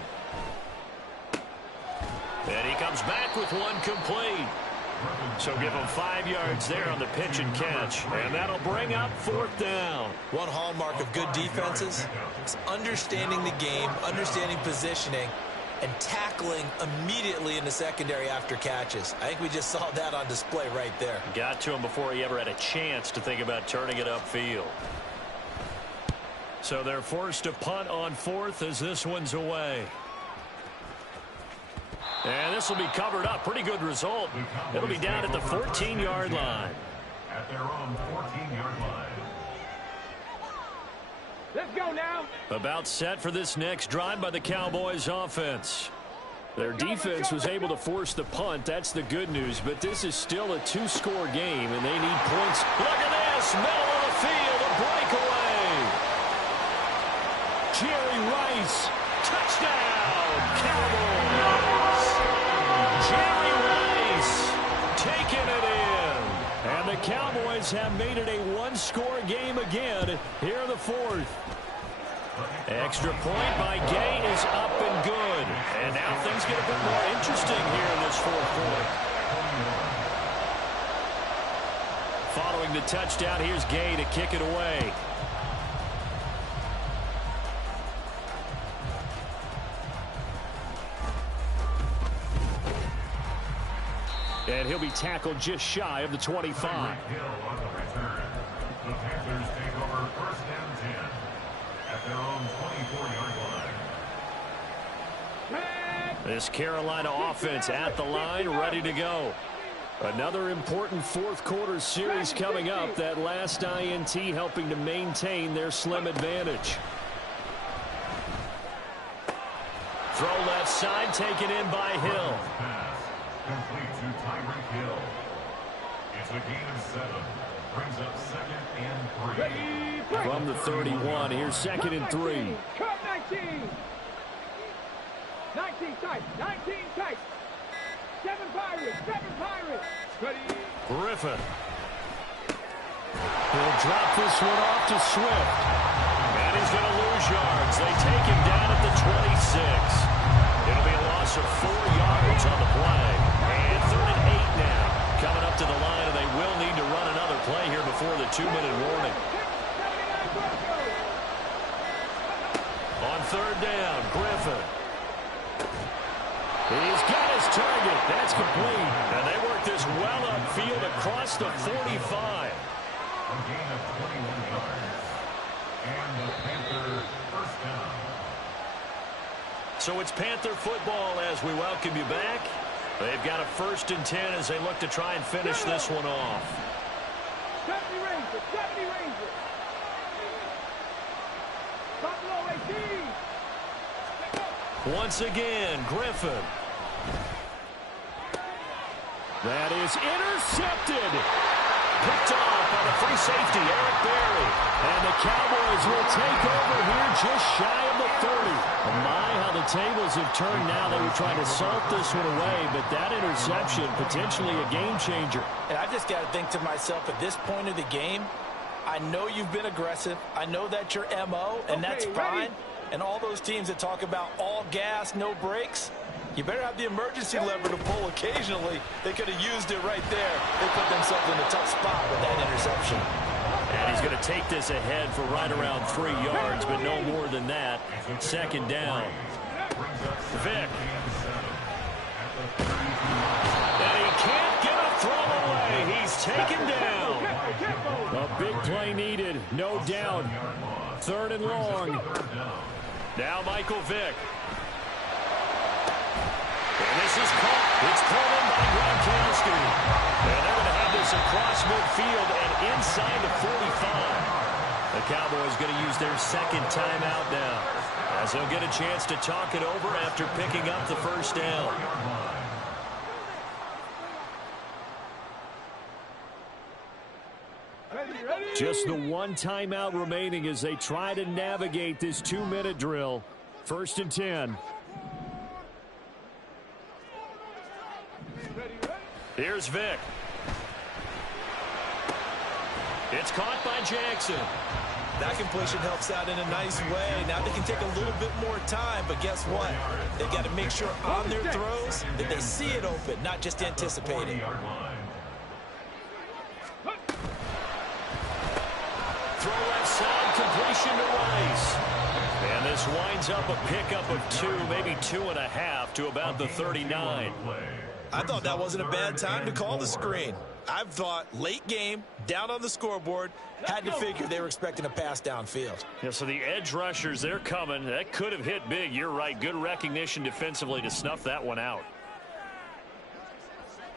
And he comes back with one complete. So give him 5 yards there on the pitch and catch. And that'll bring up 4th down. One hallmark of good defenses is understanding the game, understanding positioning, and tackling immediately in the secondary after catches. I think we just saw that on display right there. Got to him before he ever had a chance to think about turning it upfield. So they're forced to punt on 4th as this one's away. And this will be covered up. Pretty good result. It'll be down at the 14-yard line. At their own 14-yard line. Let's go now. About set for this next drive by the Cowboys offense. Their defense was able to force the punt. That's the good news. But this is still a 2-score game, and they need points. Look at this. Middle of the field. A breakaway. Jerry Rice. Touchdown. Cowboys. Jerry Rice taking it in. And the Cowboys have made it a 1-score game again here in the 4th. Extra point by Gay is up and good. And now things get a bit more interesting here in this 4th quarter. Following the touchdown, here's Gay to kick it away. And he'll be tackled just shy of the 25. The Panthers take over 1st and 10 at their own 24-yard line. This Carolina offense at the line, ready to go. Another important 4th quarter series coming up. That last INT helping to maintain their slim advantage. Throw left side, taken in by Hill. Complete to Tyreek Hill. It's a gain of 7. Brings up 2nd and 3. From the 31, here's 2nd and 3. Cut 19. 19 tight. 19 tight. 7 Pirates. 7 Pirates. Griffin. He'll drop this one off to Swift. And he's going to lose yards. They take him down at the 26. It'll be a loss of 4 yards on the play. And 3rd and 8 now. Coming up to the line, and they will need to run another play here before the 2-minute warning. On 3rd down, Griffin. He's got his target. That's complete. And they work this well upfield across the 45. A gain of 21 yards. And the Panthers 1st down. So it's Panther football as we welcome you back. They've got a 1st and 10 as they look to try and finish this one off. 70 Rangers. 70 Rangers. Buffalo 18. Once again, Griffin. That is intercepted. Picked off by the free safety, Eric Berry. And the Cowboys will take over here just shy of the 30. My, how the tables have turned now. They were trying to salt this one away, but that interception, potentially a game changer. And I've just got to think to myself, at this point of the game, I know you've been aggressive. I know that's your MO, and that's fine. And all those teams that talk about all gas, no brakes, you better have the emergency lever to pull occasionally. They could have used it right there. They put themselves in a tough spot with that interception. And he's going to take this ahead for right around 3 yards, but no more than that. Second down. Vic. And he can't get a throw away. He's taken down. A big play needed, no doubt. Third and long. Now Michael Vick. And this is caught. It's caught in by Gronkowski. And they're going to have this across midfield and inside the 45. The Cowboys going to use their second timeout now, as they'll get a chance to talk it over after picking up the first down. Just the one timeout remaining as they try to navigate this 2-minute drill. First and 10. Here's Vic. It's caught by Jackson. That completion helps out in a nice way. Now they can take a little bit more time, but guess what? They've got to make sure on their throws that they see it open, not just anticipate it. Throw left side, completion to Rice. And this winds up a pickup of 2, maybe 2.5 to about the 39. I thought that wasn't a bad time to call the screen. I've thought late game, down on the scoreboard, had to figure they were expecting a pass downfield. Yeah, so the edge rushers, they're coming. That could have hit big. You're right. Good recognition defensively to snuff that one out.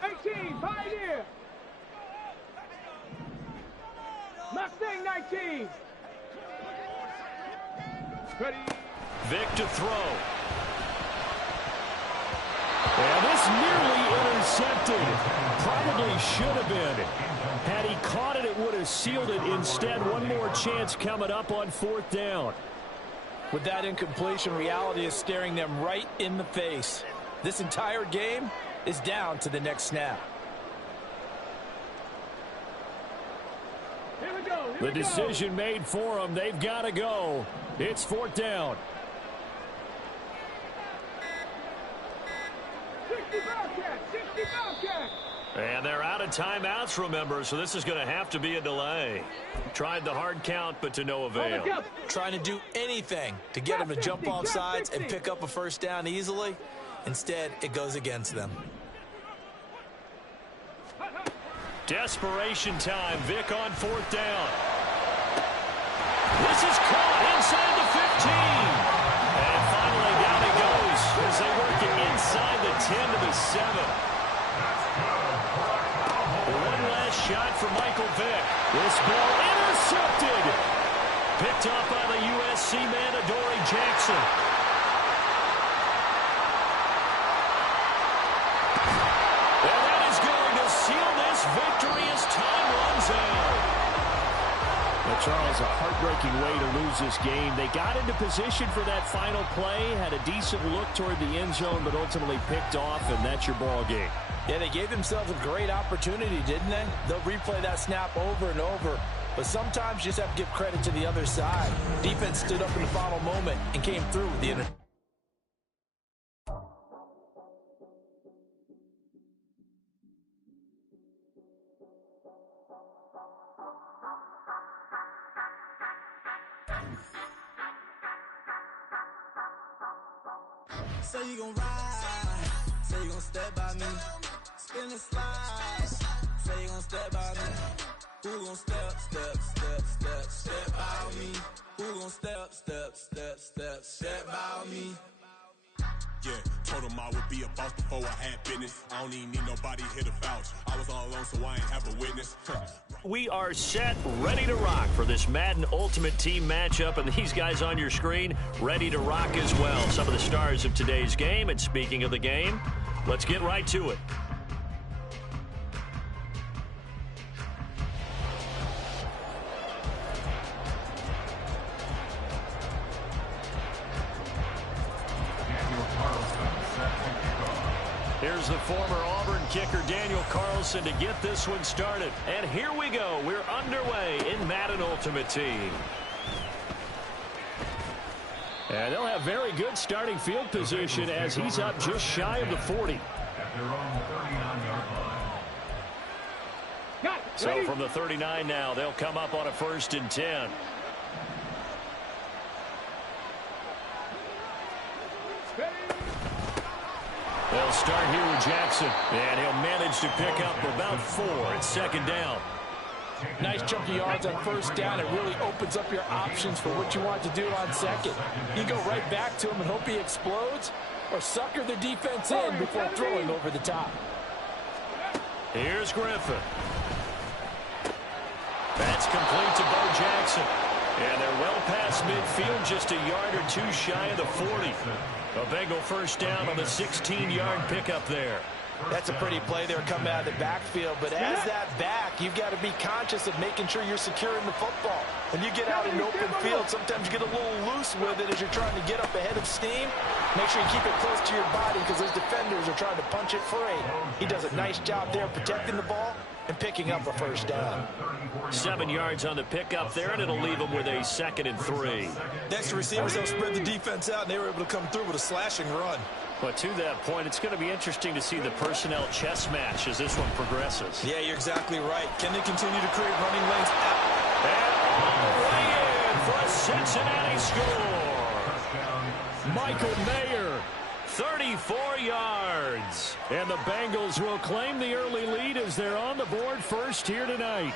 18, Pioneer. Mustang 19. Ready. Vic to throw. And this nearly intercepted. Probably should have been. Had he caught it, it would have sealed it. Instead, one more chance coming up on 4th down. With that incompletion, reality is staring them right in the face. This entire game is down to the next snap. Here we go. The decision made for them. They've got to go. It's 4th down. 60 Bobcats, 60 Bobcats. And they're out of timeouts, remember, so this is going to have to be a delay. Tried the hard count, but to no avail. Trying to do anything to get them to jump off sides and pick up a first down easily. Instead, it goes against them. Desperation time. Vic on 4th down. This is caught inside the 15. And finally down it goes as they work it inside the 10 to the 7. One last shot for Michael Vick. This ball intercepted. Picked up by the USC man, Adoree Jackson. And that is going to seal this victory as time runs out. Well, Charles, a heartbreaking way to lose this game. They got into position for that final play, had a decent look toward the end zone, but ultimately picked off, and that's your ball game. Yeah, they gave themselves a great opportunity, didn't they? They'll replay that snap over and over. But sometimes you just have to give credit to the other side. Defense stood up in the final moment and came through with the interception. Say you gon' ride, say you gon' step by me, spin and slide, say you gon' step by me, who gon' step by me, who gon' step by me. Yeah, told him I would be a boss before I had business. I don't even need nobody here to vouch. I was all alone, so I ain't have a witness. We are set, ready to rock for this Madden Ultimate Team matchup, and these guys on your screen ready to rock as well. Some of the stars of today's game, and speaking of the game, let's get right to it. Here's the former Auburn kicker Daniel Carlson to get this one started. And here we go. We're underway in Madden Ultimate Team. And they'll have very good starting field position as he's up just shy of the 40. So from the 39 now, they'll come up on a 1st and 10. They'll start here with Jackson, and he'll manage to pick up about 4 at 2nd down. Nice chunky yards on 1st down. It really opens up your options for what you want to do on 2nd. You go right back to him and hope he explodes, or sucker the defense in before throwing over the top. Here's Griffin. That's complete to Bo Jackson. And they're well past midfield, just a yard or 2 shy of the 40. A Bengal 1st down on the 16-yard pickup there. That's a pretty play there coming out of the backfield, but as that back, you've got to be conscious of making sure you're securing the football. When you get out in open field, sometimes you get a little loose with it as you're trying to get up ahead of steam. Make sure you keep it close to your body because those defenders are trying to punch it free. He does a nice job there protecting the ball and picking up a 1st down. 7 yards on the pickup there, and it'll leave them with a 2nd and 3. Next, the receivers have spread the defense out, and they were able to come through with a slashing run. But to that point, it's going to be interesting to see the personnel chess match as this one progresses. Yeah, you're exactly right. Can they continue to create running lanes out? And all the way in for a Cincinnati score. Michael Mayer, 34 yards. And the Bengals will claim the early lead as they're on the board first here tonight.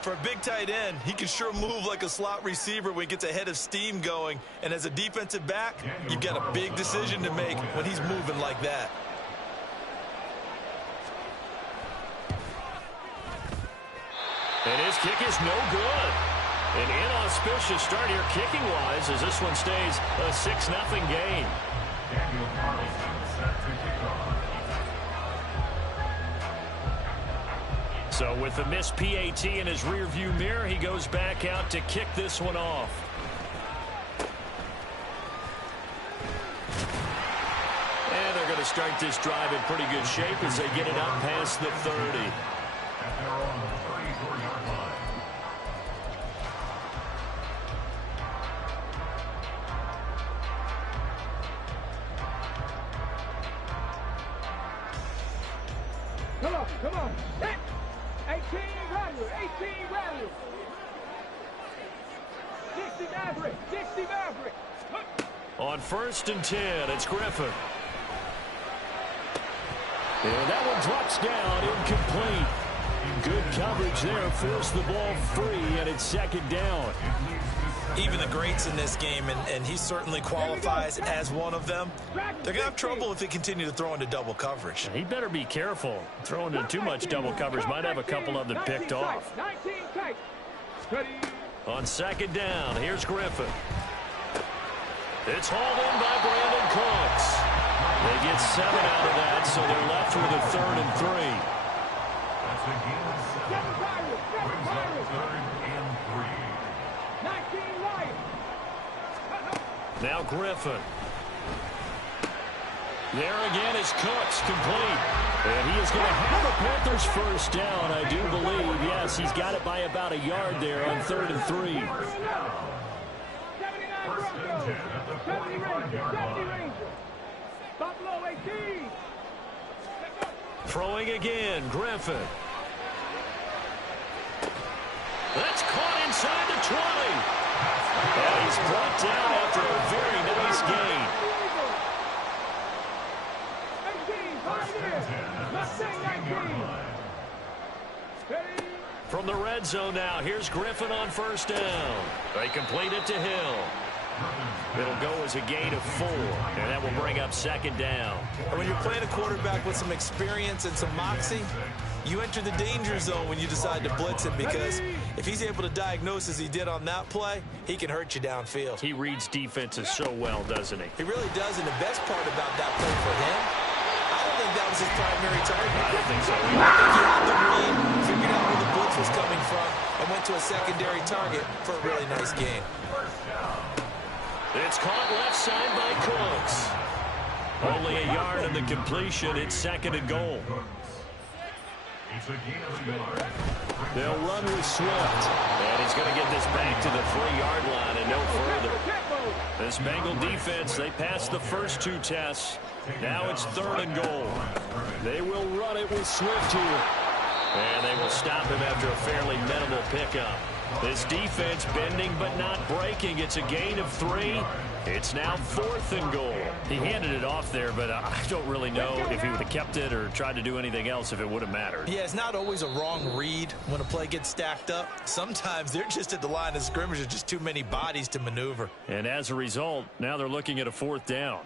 For a big tight end, he can sure move like a slot receiver when he gets a head of steam going. And as a defensive back, you've got a big decision to make when he's moving like that. And his kick is no good. An inauspicious start here kicking-wise as this one stays a 6-0 game. Daniel Carlson set to kick off. So with the missed PAT in his rearview mirror, he goes back out to kick this one off. And they're going to start this drive in pretty good shape as they get it up past the 30. And they're on the 34-yard line. Come on. 18 Rattler. 18 Rattler. 60 Maverick. 60 Maverick. On 1st and 10, it's Griffin. And that one drops down, incomplete. Good coverage there, forced the ball free, and it's 2nd down. Even the greats in this game, and he certainly qualifies as one of them, they're going to have trouble if they continue to throw into double coverage. He better be careful. Throwing in too much double coverage might have a couple of them picked off. On 2nd down, here's Griffin. It's hauled in by Brandon Cooks. They get 7 out of that, so they're left with a 3rd and 3. That's a gain of 7. Brings up 3rd and 3. Now Griffin. There again is Cooks, complete. And he is going to have a Panthers 1st down, I do believe. Yes, he's got it by about a yard there on 3rd and 3. 1st and 10 at the 45-yard line. Buffalo 18. Throwing again, Griffin. That's caught inside the 20. And he's brought down after a very nice gain. 18, From the red zone now, here's Griffin on 1st down. They complete it to Hill. It'll go as a gain of 4, and that will bring up 2nd down. And when you're playing a quarterback with some experience and some moxie, you enter the danger zone when you decide to blitz him, because if he's able to diagnose as he did on that play, he can hurt you downfield. He reads defenses so well, doesn't he? He really does, and the best part about that play for him, I don't think that was his primary target. I don't think so. I think he had the read, figured out where the blitz was coming from, and went to a secondary target for a really nice gain. It's caught left side by Cooks. Only a yard in the completion. It's 2nd and goal. They'll run with Swift. And he's going to get this back to the 3-yard line and no further. This Bengal defense, they passed the first 2 tests. Now it's 3rd and goal. They will run it with Swift here. And they will stop him after a fairly minimal pickup. This defense bending but not breaking. It's a gain of 3. It's now 4th and goal. He handed it off there, but I don't really know if he would have kept it or tried to do anything else if it would have mattered. Yeah, it's not always a wrong read when a play gets stacked up. Sometimes they're just at the line of scrimmage. There's just too many bodies to maneuver. And as a result, now they're looking at a 4th down.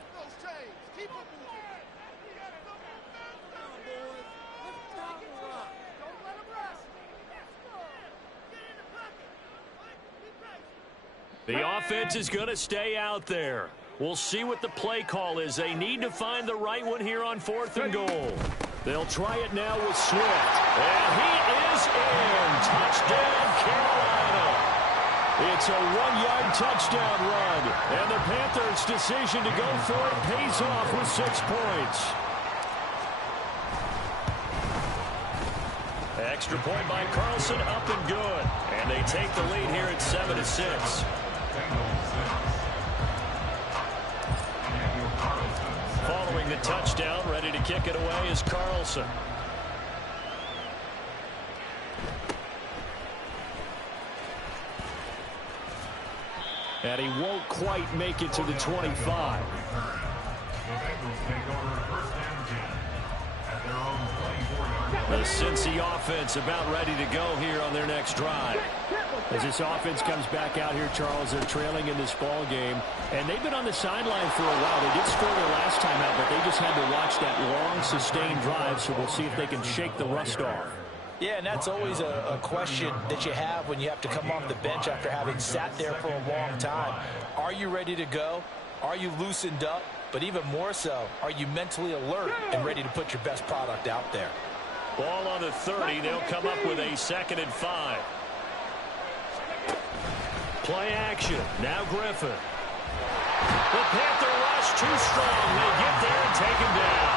The offense is going to stay out there. We'll see what the play call is. They need to find the right one here on 4th and goal. They'll try it now with Swift. And he is in. Touchdown, Carolina. It's a 1-yard touchdown run. And the Panthers' decision to go for it pays off with 6 points. Extra point by Carlson, up and good. And they take the lead here at 7-6. Following the touchdown, ready to kick it away is Carlson. And he won't quite make it to the 25. The Cincy offense about ready to go here on their next drive. As this offense comes back out here, Charles, they're trailing in this ball game, and they've been on the sideline for a while. They did score their last time out, but they just had to watch that long, sustained drive, so we'll see if they can shake the rust off. Yeah, and that's always a question that you have when you have to come off the bench after having sat there for a long time. Are you ready to go? Are you loosened up? But even more so, are you mentally alert and ready to put your best product out there? Ball on the 30. They'll come up with a 2nd and 5. Play action. Now Griffin. The Panther rush too strong. They get there and take him down.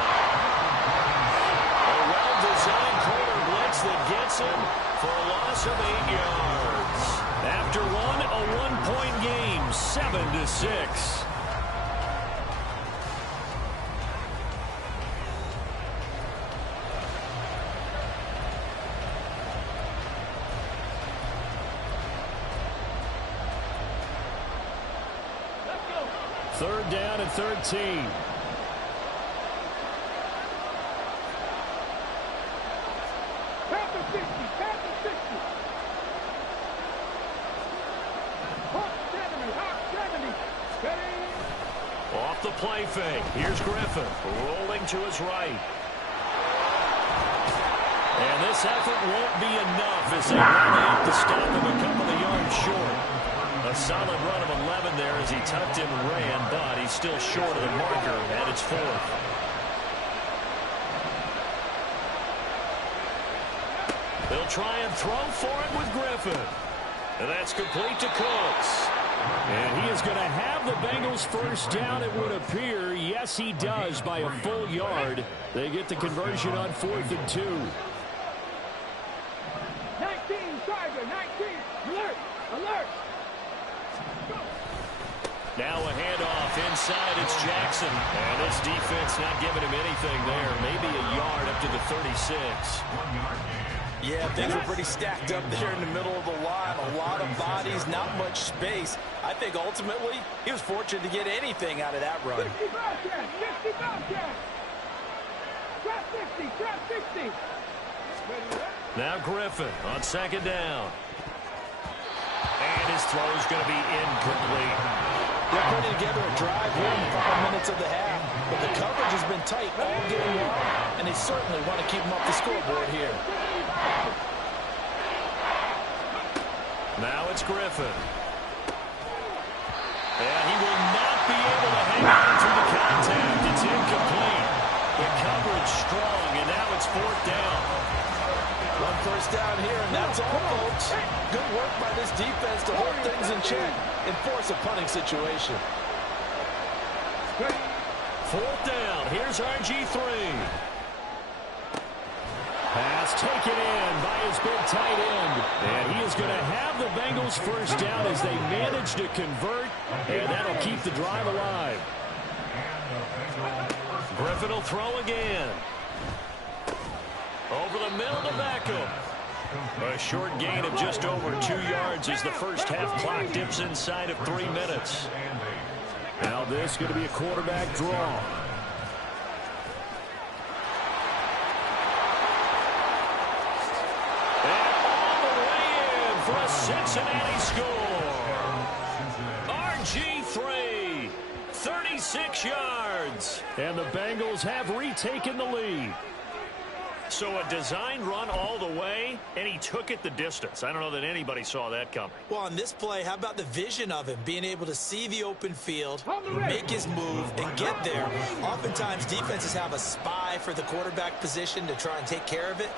A well-designed corner blitz that gets him for a loss of 8 yards. After one, a 1-point game, 7-6. Third down and 13. Panther 60, Panther 60. Hawk 70, Hawk 70. Ready? Off the play fake. Here's Griffin rolling to his right. And this effort won't be enough as they rally up to stop him a couple of yards short. A solid run of 11 there as he tucked in and ran, but he's still short of the marker, and it's 4th. They'll try and throw for it with Griffin. And that's complete to Cooks. And he is going to have the Bengals first down, it would appear. Yes, he does by a full yard. They get the conversion on 4th and 2. 19, Tiger, 19. Alert, alert. Now a handoff inside. It's Jackson. And this defense not giving him anything there. Maybe a yard up to the 36. Yeah, things were pretty stacked up there in the middle of the line. A lot of bodies, not much space. I think ultimately he was fortunate to get anything out of that run. 50 Bobcat, 50 Bobcat. Trap 60, trap 60. Now Griffin on 2nd down. And his throw is going to be incomplete. They're putting together a drive here in the final minutes of the half, but the coverage has been tight all game long, and they certainly want to keep them off the scoreboard here. Now it's Griffin. And he will not be able to hang on through the contact. It's incomplete. The coverage strong, and now it's 4th down. One first down here, and that's all, folks. Good work by this defense to hold things in check and force a punting situation. 4th down. Here's RG3. Pass taken in by his big tight end. And he is going to have the Bengals first down as they manage to convert. And that'll keep the drive alive. Griffin will throw again. Over the middle to Beckham. A short gain of just over 2 yards as the first half clock dips inside of 3 minutes. Now this is going to be a quarterback draw. And all the way in for a Cincinnati score. RG3, 36 yards. And the Bengals have retaken the lead. So a designed run all the way, and he took it the distance. I don't know that anybody saw that coming. Well, on this play, how about the vision of him? Being able to see the open field, make his move, and get there. Oftentimes, defenses have a spy for the quarterback position to try and take care of it.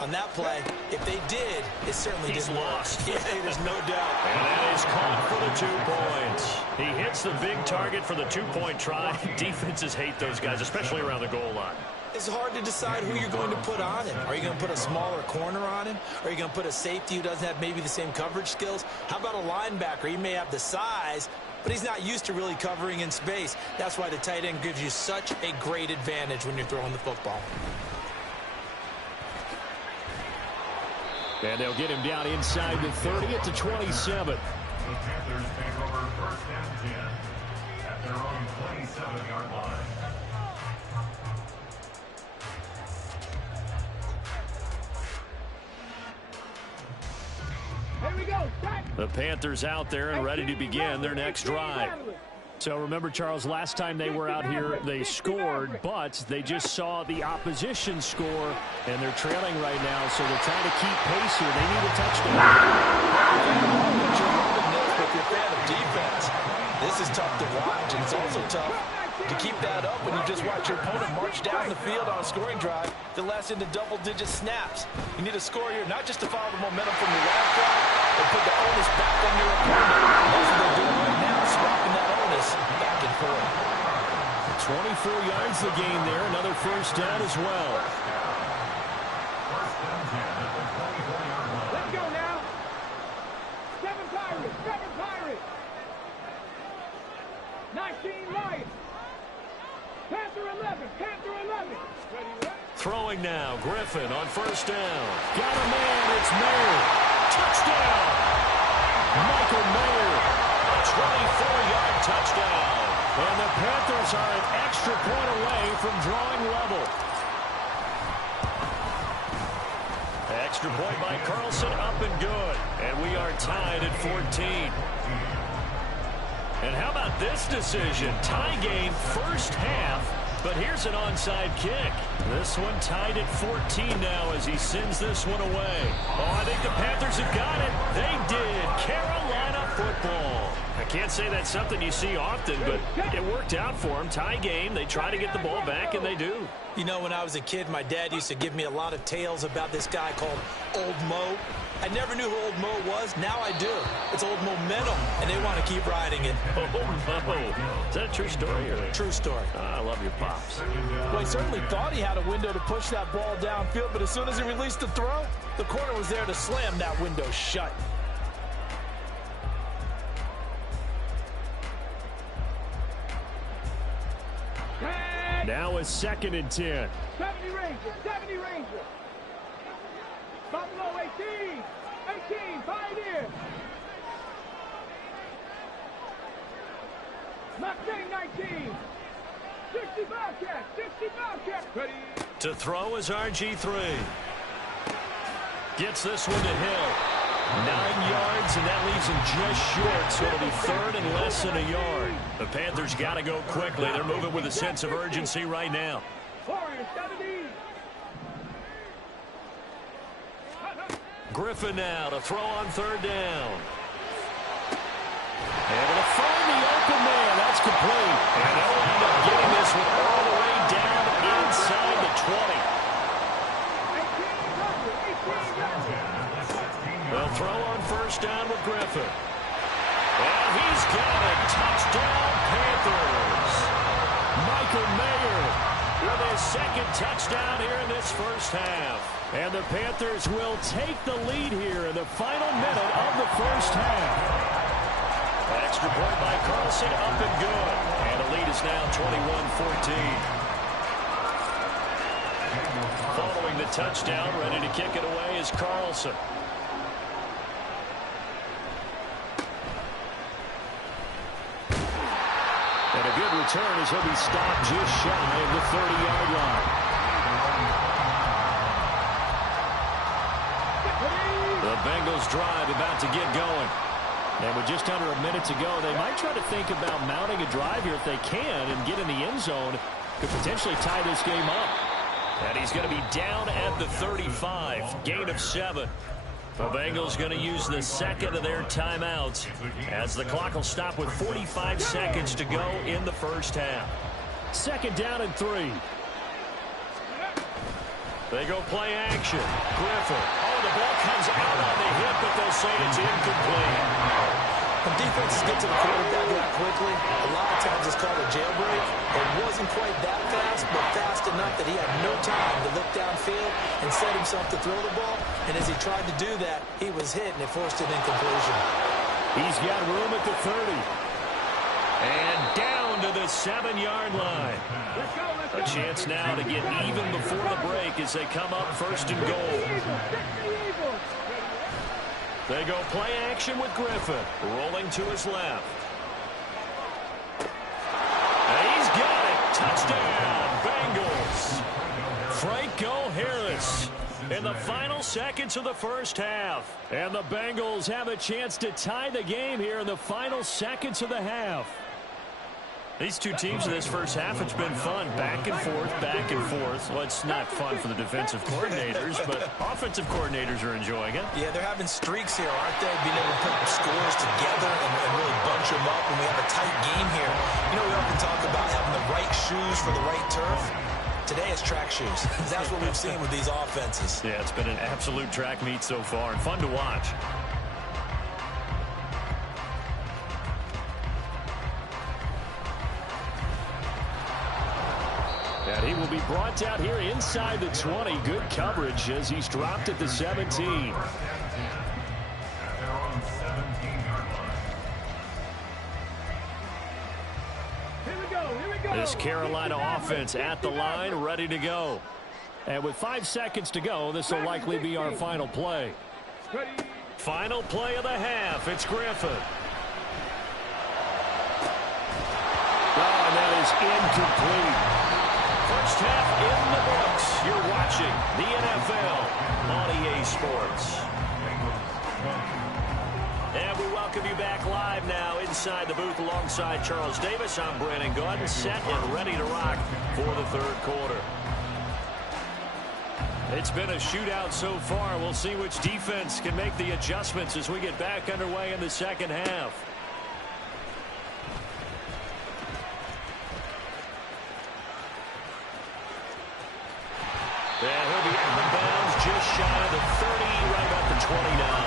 On that play, if they did, it certainly didn't lost. Yeah, there's no doubt. And that is caught for the 2 points. He hits the big target for the 2-point try. Defenses hate those guys, especially around the goal line. It's hard to decide who you're going to put on him. Are you going to put a smaller corner on him? Are you going to put a safety who doesn't have maybe the same coverage skills? How about a linebacker? He may have the size, but he's not used to really covering in space. That's why the tight end gives you such a great advantage when you're throwing the football. And they'll get him down inside the 30 at the 27. The Panthers take over 1st and 10 at their own 27-yard line. The Panthers out there and ready to begin their next drive. So remember, Charles, last time they were out here, they scored, but they just saw the opposition score, and they're trailing right now, so they're trying to keep pace here. They need a touchdown. If you're a fan of defense, this is tough to watch, and it's also tough to keep that up when you just watch your opponent march down the field on a scoring drive that lasts into double-digit snaps. You need a score here, not just to follow the momentum from your last drive, but put the onus back on your opponent. That's what they're doing right now, swapping that onus back and forth. 24 yards the gain there, another first down as well. Let's go now. 7 Pirates, 19 Lions. Panther 11, Panther 11. Throwing now, Griffin on first down. Got a man, it's Mayer. Touchdown! Michael Mayer, a 24-yard touchdown. And the Panthers are an extra point away from drawing level. Extra point by Carlson, up and good. And we are tied at 14. And how about this decision? Tie game first half, but here's an onside kick. This one tied at 14 now as he sends this one away. Oh, I think the Panthers have got it. They did. Carolina football. I can't say that's something you see often, but it worked out for them. Tie game, they try to get the ball back, and they do. You know, when I was a kid, my dad used to give me a lot of tales about this guy called Old Mo. I never knew who Old Mo was. Now I do. It's Old Momentum, and they want to keep riding it. Oh, Mo. Is that a true story? Or? True story. I love your pops. Well, he certainly thought he had a window to push that ball downfield, but as soon as he released the throw, the corner was there to slam that window shut. Now a 2nd and 10. 70 Ranger, 70 Ranger. Buffalo 18, 18, Pioneer. Mustang 19, 60 Bobcat, 60 Bobcat. Ready. To throw is RG3. Gets this one to Hill. 9 yards, and that leaves him just short, so it'll be 3rd and less than a yard. The Panthers got to go quickly. They're moving with a sense of urgency right now. Warriors 70. Griffin now to throw on 3rd down. Able to find the open man. That's complete. And they'll end up getting this one all the way down inside the 20. They'll throw on 1st down with Griffin. And he's got it. Touchdown, Panthers. Baker Mayer with his second touchdown here in this first half. And the Panthers will take the lead here in the final minute of the first half. Extra point by Carlson, up and good. And the lead is now 21-14. Following the touchdown, ready to kick it away is Carlson. And a good return as he'll be stopped just shy of the 30-yard line. The Bengals drive about to get going. And with just under a minute to go, they might try to think about mounting a drive here if they can and get in the end zone. Could potentially tie this game up. And he's going to be down at the 35. Gain of 7. The Bengals going to use the second of their timeouts as the clock will stop with 45 seconds to go in the first half. Second down and 3. They go play action. Griffin. Oh, the ball comes out on the hip, but they'll say it's incomplete. When defenses get to the quarterback that quickly, a lot of times it's called a jailbreak. It wasn't quite that fast, but fast enough that he had no time to look downfield and set himself to throw the ball. And as he tried to do that, he was hit, and it forced an incompletion. He's got room at the 30. And down to the 7-yard line. A chance now to get even before the break as they come up first and goal. They go play action with Griffin. Rolling to his left. And he's got it. Touchdown, Bengals. Franco Harris in the final seconds of the first half. And the Bengals have a chance to tie the game here in the final seconds of the half. These two teams in this first half, it's been fun. Back and forth, back and forth. Well, it's not fun for the defensive coordinators, but offensive coordinators are enjoying it. Yeah, they're having streaks here, aren't they? Being able to put scores together and really bunch them up when we have a tight game here. You know, we often talk about having the right shoes for the right turf. Today it's track shoes. That's what we've seen with these offenses. Yeah, it's been an absolute track meet so far and fun to watch. And he will be brought down here inside the 20. Good coverage as he's dropped at the 17. This Carolina offense at the line, ready to go. And with 5 seconds to go, this will likely be our final play. Final play of the half. It's Griffin. Oh, and that is incomplete. First half in the books. You're watching the NFL on EA Sports. And we welcome you back live now inside the booth alongside Charles Davis. I'm Brandon Gaudin, set and ready to rock for the third quarter. It's been a shootout so far. We'll see which defense can make the adjustments as we get back underway in the second half. And he'll be out of bounds just shy of the 30, right about the 29.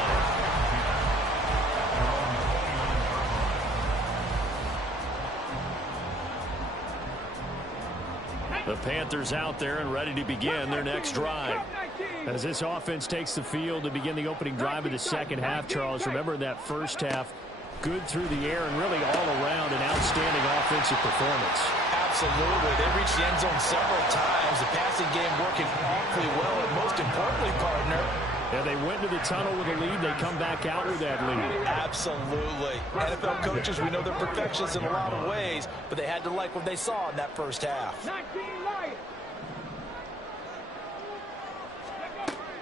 The Panthers out there and ready to begin their next drive. As this offense takes the field to begin the opening drive of the second half, Charles, remember that first half, good through the air and really all around an outstanding offensive performance. Absolutely. They reached the end zone several times. The passing game working awfully well, and most importantly, partner, yeah, they went to the tunnel with a lead. They come back out with that lead. Absolutely. NFL coaches, we know they're perfectionists in a lot of ways, but they had to like what they saw in that first half.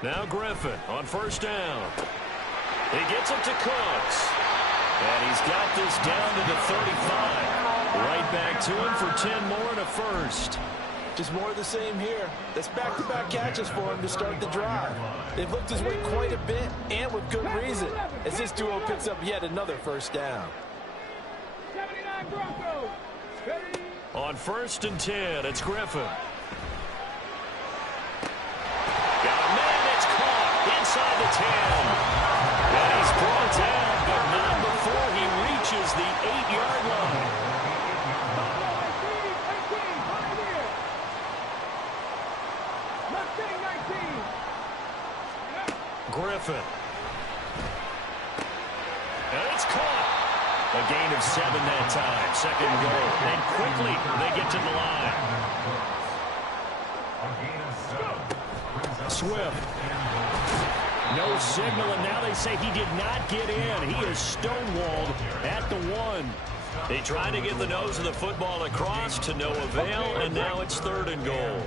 Now Griffin on first down. He gets it to Cooks. And he's got this down to the 35. Right back to him for 10 more and a first. Just more of the same here. That's back-to-back catches for him to start the drive. They've looked his way quite a bit, and with good reason, as this duo picks up yet another first down. On first and 10, it's Griffin. Got a man that's caught inside the 10. And he's brought down, but not before he reaches the 8-yard line. Griffin. And it's caught. A gain of 7 that time. Second goal. And quickly they get to the line. Swift. No signal, and now they say he did not get in. He is stonewalled at the 1. They tried to get the nose of the football across to no avail, and now it's 3rd and goal.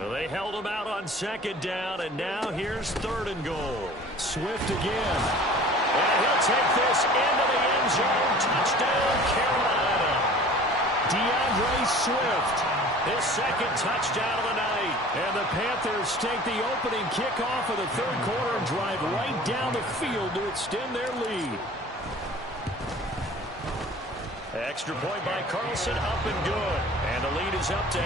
Well, they held him out on 2nd down, and now here's 3rd and goal. Swift again. And he'll take this into the end zone. Touchdown, Carolina. DeAndre Swift, his 2nd touchdown of the night. And the Panthers take the opening kickoff of the 3rd quarter and drive right down the field to extend their lead. Extra point by Carlson, up and good. And the lead is up to 8.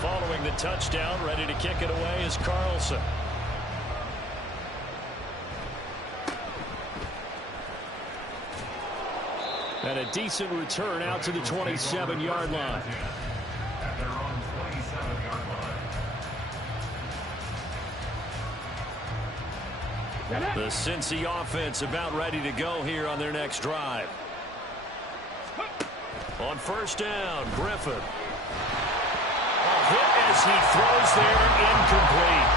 Following the touchdown, ready to kick it away is Carlson. And a decent return out to the 27-yard line. At their own 27-yard line. The Cincy offense about ready to go here on their next drive. On 1st down, Griffin. Hit as he throws there, incomplete.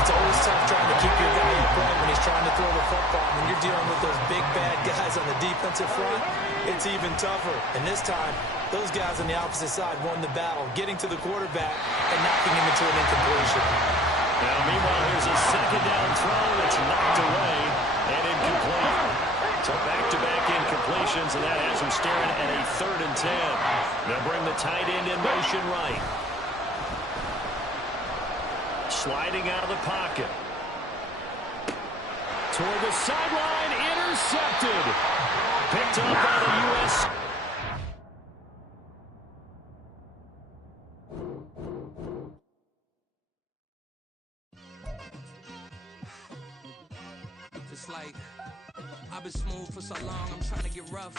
It's always tough trying to keep your guy in front when he's trying to throw the football. When you're dealing with those big, bad guys on the defensive front, it's even tougher. And this time, those guys on the opposite side won the battle, getting to the quarterback and knocking him into an incompletion. Now, meanwhile, here's a 2nd down throw that's knocked away and incomplete. So back-to-back incompletions, and that has him staring at a 3rd and 10. They'll bring the tight end in motion right. Sliding out of the pocket. Toward the sideline, intercepted. Picked up by the U.S. It's like I've been smooth for so long, I'm trying to get rough.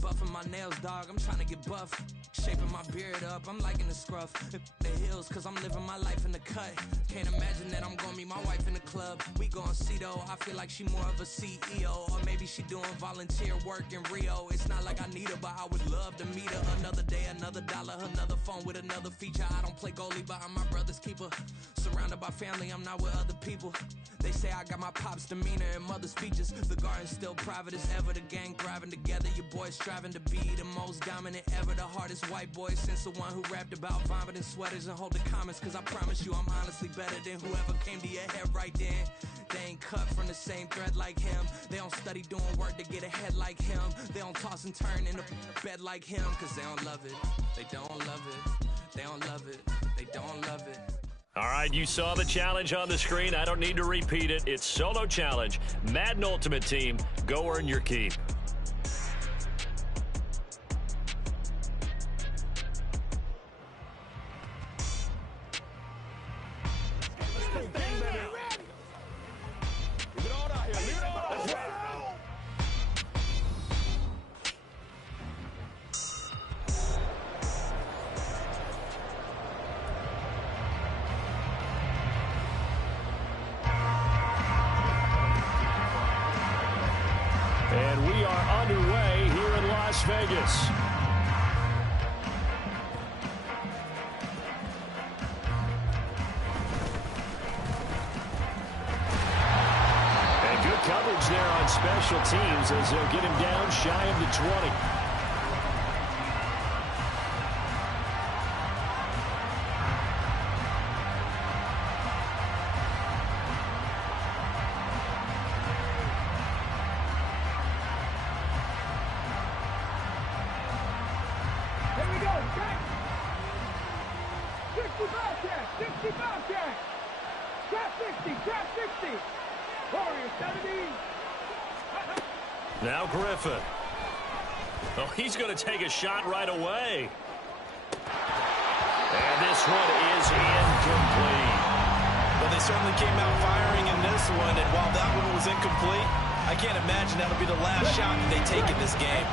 Buffing my nails, dog, I'm trying to get buff. Shaping my beard up, I'm liking the scruff. The hills, cause I'm living my life in the cut. Can't imagine that I'm gonna meet my wife in the club. We gon' see though, I feel like she more of a CEO. Or maybe she doing volunteer work in Rio. It's not like I need her, but I would love to meet her. Another day, another dollar, another phone with another feature. I don't play goalie, but I'm my brother's keeper. Surrounded by family, I'm not with other people. They say I got my pop's demeanor and mother's features. The garden's still private as ever, the gang thriving together. Your boys striving to be the most dominant ever. The hardest white boy since the one who rapped about vomiting sweaters and holding comments. Cause I promise you I'm honestly better than whoever came to your head right then. They ain't cut from the same thread like him. They don't study doing work to get ahead like him. They don't toss and turn in the bed like him. Cause they don't love it, they don't love it. They don't love it, they don't love it. All right, you saw the challenge on the screen. I don't need to repeat it. It's solo challenge. Madden Ultimate Team, go earn your keep. And we are underway here in Las Vegas. And good coverage there on special teams as they'll get him down shy of the 20. Now Griffin. Oh, he's going to take a shot right away. And this one is incomplete. Well, they certainly came out firing in this one, and while that one was incomplete, I can't imagine that'll be the last shot that they take in this game.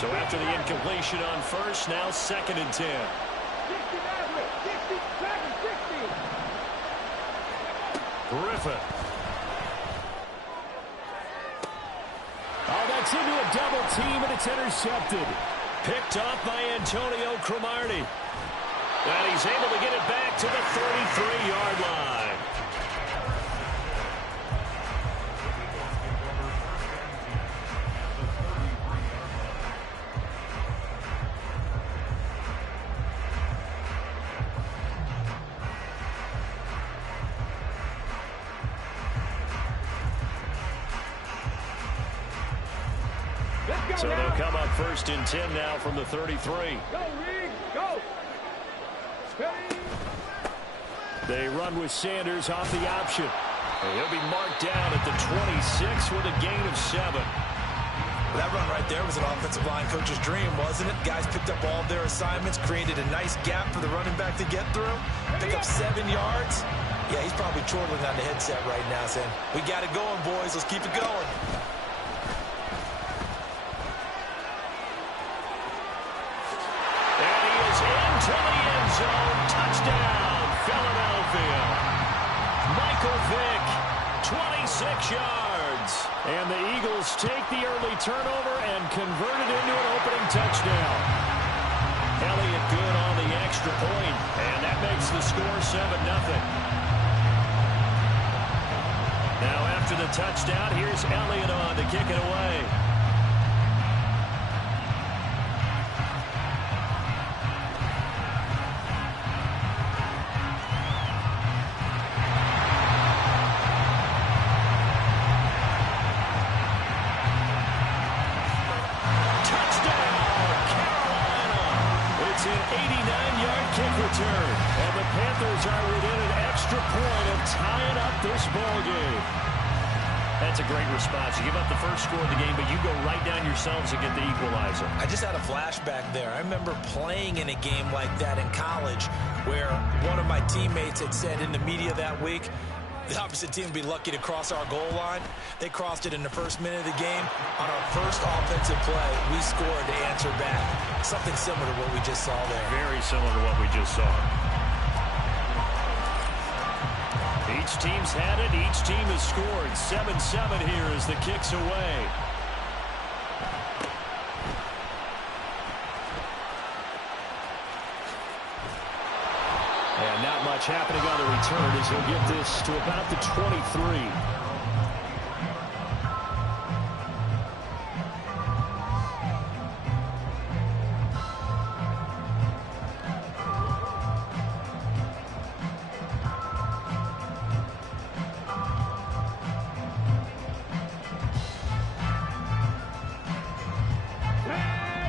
So after the incompletion on first, now 2nd and 10. Griffin. Oh, that's into a double team, and it's intercepted. Picked off by Antonio Cromartie. And he's able to get it back to the 33-yard line. So they'll come up 1st and 10 now from the 33. Go, Reed, go. They run with Sanders off the option. And he'll be marked down at the 26 with a gain of 7. That run right there was an offensive line coach's dream, wasn't it? Guys picked up all of their assignments, created a nice gap for the running back to get through, pick up 7 yards. Yeah, he's probably chortling on the headset right now saying, we got it going, boys. Let's keep it going. To the end zone. Touchdown, Philadelphia. Michael Vick, 26 yards. And the Eagles take the early turnover and convert it into an opening touchdown. Elliott good on the extra point, and that makes the score 7-0. Now after the touchdown, here's Elliott on to kick it away. Return. And the Panthers are within an extra point of tying up this ball game. That's a great response. You give up the first score of the game, but you go right down yourselves and get the equalizer. I just had a flashback there. I remember playing in a game like that in college where one of my teammates had said in the media that week, the opposite team would be lucky to cross our goal line. They crossed it in the first minute of the game. On our first offensive play, we scored to answer back. Something similar to what we just saw there. Very similar to what we just saw. Each team's had it. Each team has scored. 7-7 here as the kick's away. And not much happening on the return as he'll get this to about the 23.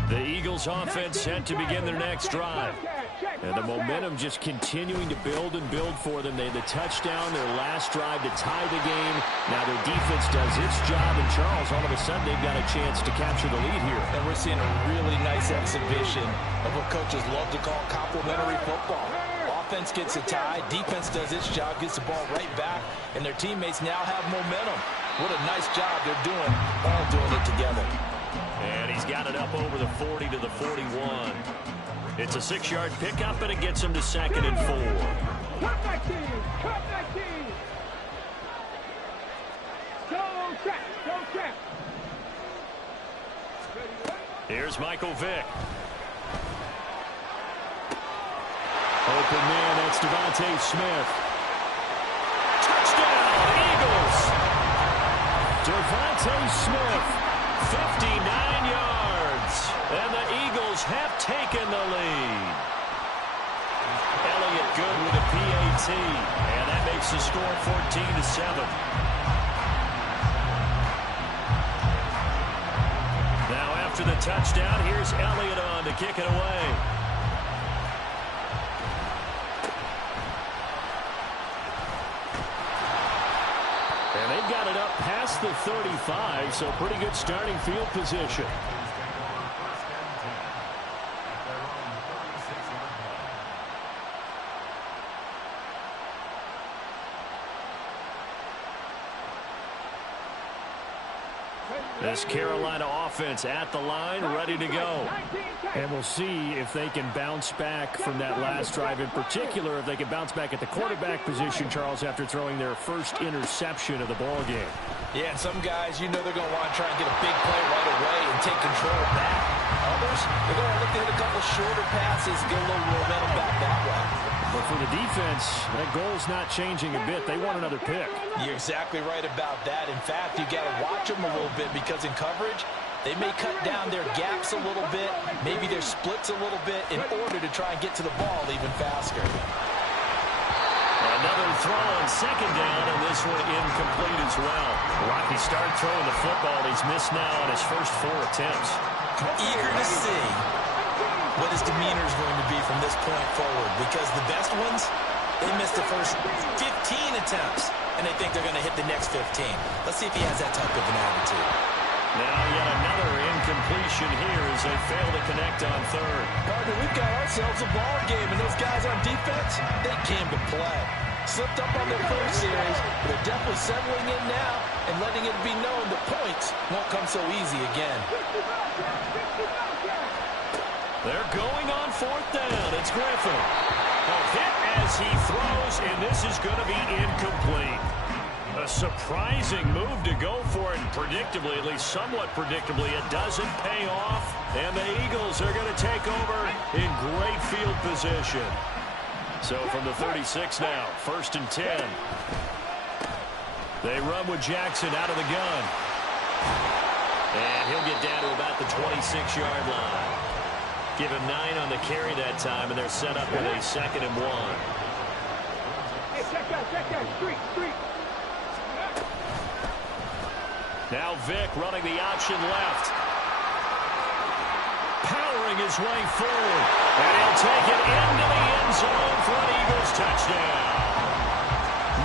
The Eagles offense set to begin their next drive. And the momentum just continuing to build and build for them. They had the touchdown, their last drive to tie the game. Now their defense does its job, and Charles, all of a sudden, they've got a chance to capture the lead here. And we're seeing a really nice exhibition of what coaches love to call complementary football. Offense gets a tie, defense does its job, gets the ball right back, and their teammates now have momentum. What a nice job they're doing, all doing it together. And he's got it up over the 40 to the 41. It's a 6-yard pickup, and it gets him to 2nd and 4. Cut that team! Cut that team! Go check! Go check! Here's Michael Vick. Open man, that's Devontae Smith. Touchdown, Eagles! Devontae Smith, 59 yards. And the Eagles have taken the lead. Elliott good with a PAT. And that makes the score 14-7. Now after the touchdown, here's Elliott on to kick it away. And they've got it up past the 35, so pretty good starting field position. This Carolina offense at the line, ready to go. And we'll see if they can bounce back from that last drive, in particular, if they can bounce back at the quarterback position, Charles, after throwing their first interception of the ball game. Yeah, and some guys, you know they're going to want to try and get a big play right away and take control of that. Others, they're going to look to hit a couple shorter passes, get a little momentum back that way. But for the defense, that goal's not changing a bit. They want another pick. You're exactly right about that. In fact, you got to watch them a little bit because in coverage, they may cut down their gaps a little bit, maybe their splits a little bit in order to try and get to the ball even faster. Another throw on second down, and this one incomplete as well. Rocky started throwing the football. He's missed now on his first 4 attempts. Eager to see what his demeanor is going to be from this point forward, because the best ones, they missed the first 15 attempts, and they think they're going to hit the next 15. Let's see if he has that type of an attitude. Now yet another incompletion here as they fail to connect on third. Partner, we've got ourselves a ball game, and those guys on defense, they came to play. Slipped up on their first series, but they're definitely settling in now and letting it be known the points won't come so easy again. They're going on 4th down. It's Griffin. A hit as he throws, and this is going to be incomplete. A surprising move to go for it, and predictably, at least somewhat predictably, it doesn't pay off. And the Eagles are going to take over in great field position. So from the 36 now, 1st and 10. They run with Jackson out of the gun. And he'll get down to about the 26-yard line. Give him 9 on the carry that time, and they're set up with a 2nd and 1. Hey, check that, street. Now Vick running the option left. Powering his way forward. And he'll take it into the end zone for an Eagles touchdown.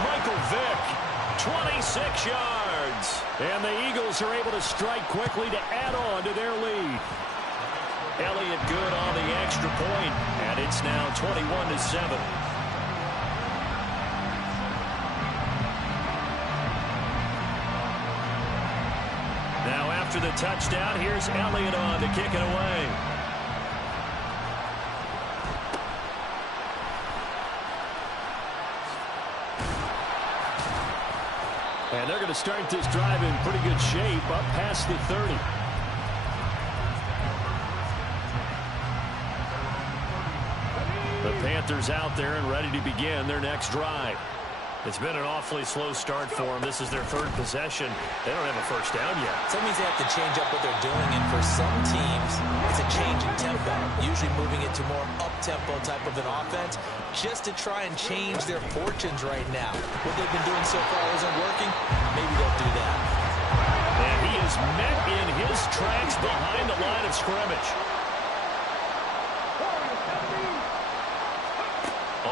Michael Vick, 26 yards. And the Eagles are able to strike quickly to add on to their lead. Elliott good on the extra point, and it's now 21-7. Now after the touchdown, here's Elliott on to kick it away. And they're going to start this drive in pretty good shape, up past the 30. The Panthers out there and ready to begin their next drive. It's been an awfully slow start for them. This is their 3rd possession. They don't have a first down yet. So that means they have to change up what they're doing, and for some teams, it's a change in tempo, usually moving it to more up-tempo type of an offense, just to try and change their fortunes right now. What they've been doing so far isn't working. Maybe they'll do that. And he is met in his tracks behind the line of scrimmage.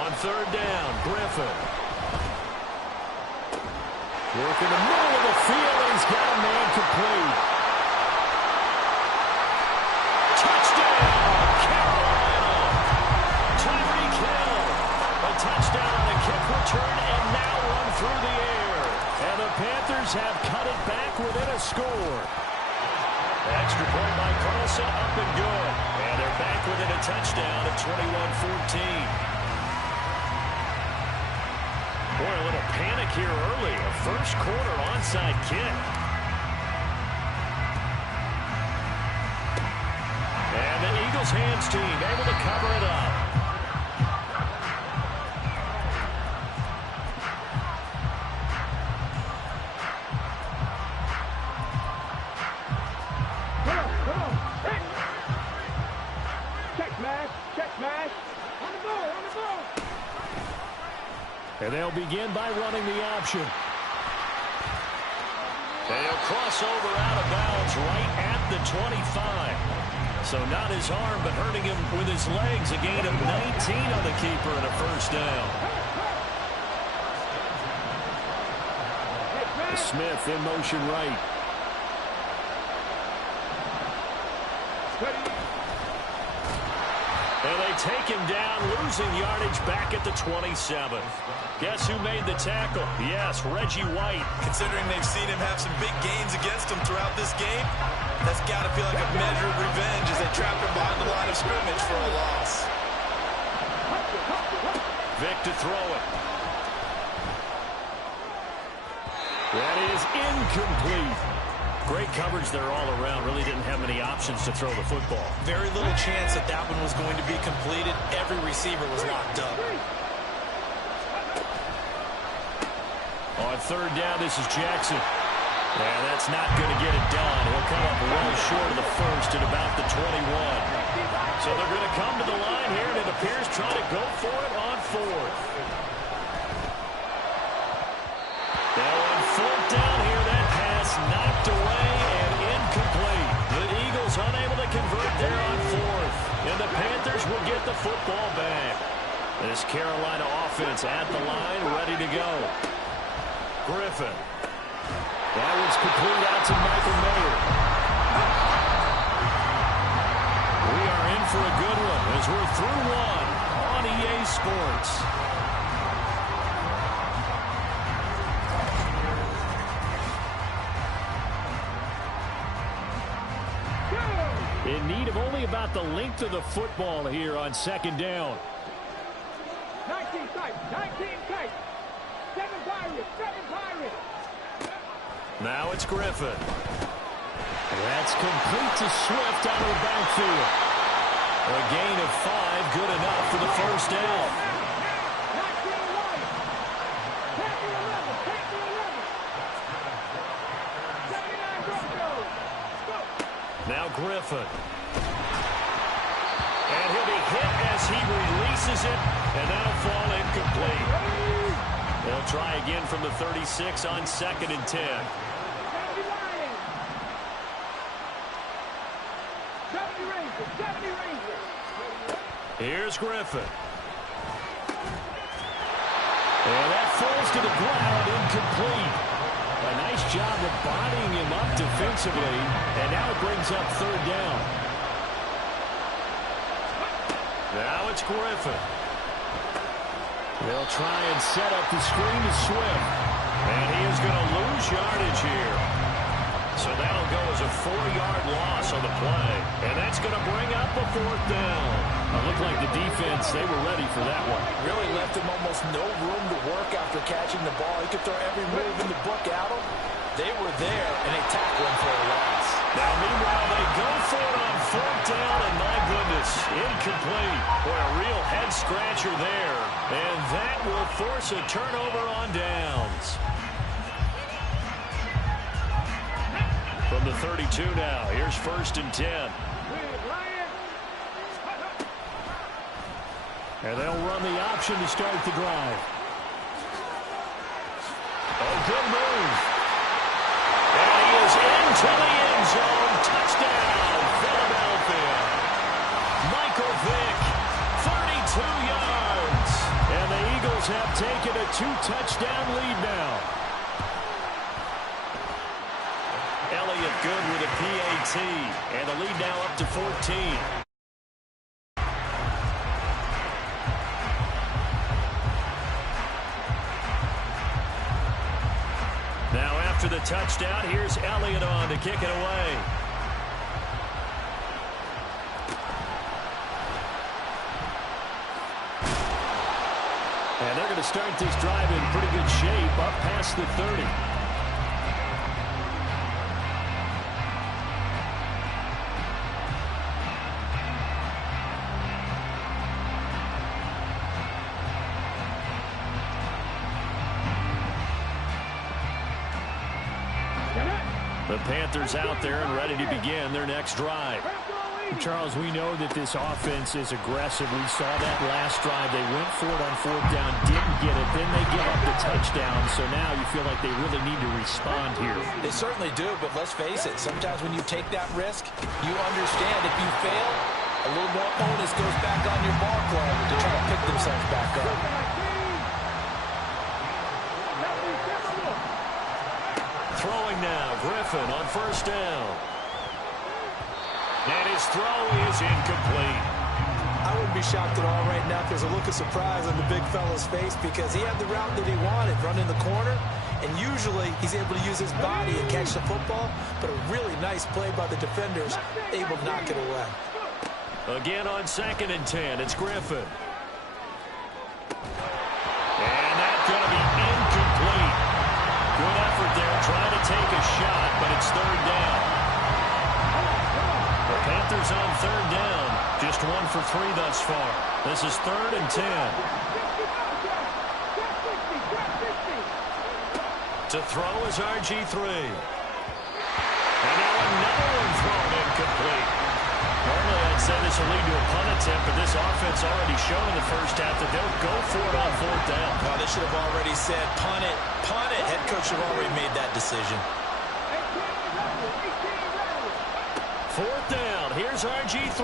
On 3rd down, Griffin. Work in the middle of the field, and he's got a man complete. Touchdown, Carolina! Tyreek Hill. A touchdown on a kick return, and now run through the air. And the Panthers have cut it back within a score. Extra point by Carlson, up and good. And they're back within a touchdown at 21-14. Boy, a little panic here early. A first quarter onside kick. And the Eagles hands team able to cover it up. Come on. Hey. Check smash. On the ball. And they'll begin by running the option. They'll cross over out of bounds right at the 25. So not his arm, but hurting him with his legs. A gain of 19 on the keeper and a first down. Smith in motion right. And they take him down, losing yardage back at the 27. Guess who made the tackle? Yes, Reggie White. Considering they've seen him have some big gains against him throughout this game, that's got to feel like a measure of revenge as they trap him behind the line of scrimmage for a loss. Vic to throw it. That is incomplete. Great coverage there all around. Really didn't have many options to throw the football. Very little chance that that one was going to be completed. Every receiver was locked up. On third down, this is Jackson. Yeah, that's not going to get it done. He'll come up well short of the first at about the 21. So they're going to come to the line here, and it appears trying to go for it on fourth. Now on fourth down here, that pass knocked away and incomplete. The Eagles unable to convert there on fourth. And the Panthers will get the football back. This Carolina offense at the line, ready to go. Griffin. That one's complete out to Michael Mayer. We are in for a good one as we're through one on EA Sports. In need of only about the length of the football here on second down. 19 tight, 19 tight. 7 Pirates, 7 Pirates. Now it's Griffin. That's complete to Swift out of the backfield. A gain of 5, good enough for the first down. 19 White. Take the 11, take the 11. 79 Broncos. Go. Now Griffin. And he'll be hit as he releases it, and that'll fall incomplete. They'll try again from the 36 on 2nd and 10. 70 Rangers. Here's Griffin. And that falls to the ground, incomplete. A nice job of bodying him up defensively, and now it brings up third down. Now it's Griffin. They'll try and set up the screen to Swift. And he is going to lose yardage here. So that'll go as a 4-yard loss on the play. And that's going to bring up a fourth down. It looked like the defense, they were ready for that one. Really left him almost no room to work after catching the ball. He could throw every move in the book at him. They were there, and they tackle him for a loss. Now, meanwhile, they go for it on fourth down, and my goodness, incomplete. Boy, a real head-scratcher there. And that will force a turnover on downs. From the 32 now, here's 1st and 10. And they'll run the option to start the drive. Oh, good move. And he is into the end zone. Touchdown, Philadelphia. Michael Vick, 32 yards. And the Eagles have taken a 2-touchdown lead now. Elliott good with a PAT. And the lead now up to 14. Now after the touchdown, here's Elliott on to kick it away. And they're going to start this drive in pretty good shape up past the 30. The Panthers out there and ready to begin their next drive. Charles, we know that this offense is aggressive. We saw that last drive. They went for it on fourth down, didn't get it. Then they give up the touchdown. So now you feel like they really need to respond here. They certainly do, but let's face it. Sometimes when you take that risk, you understand if you fail, a little more onus goes back on your ball club to try to pick themselves back up. Throwing now, Griffin on first down. And his throw is incomplete. I would wouldn't be shocked at all right now if there's a look of surprise on the big fella's face because he had the route that he wanted, running the corner, and usually he's able to use his body and catch the football, but a really nice play by the defenders, able to knock it away. Again on 2nd and 10, it's Griffin. And that's going to be incomplete. Good effort there, trying to take a shot, but it's 3rd down. The Panthers on 3rd down, just 1 for 3 thus far. This is 3rd and 10. To throw is RG3. And now another one thrown incomplete. Normally I'd say this will lead to a punt attempt, but this offense already showed in the first half that they'll go for it on 4th down. Well, they should have already said punt it, punt it. Head coach should have already made that decision. 4th down, here's RG3.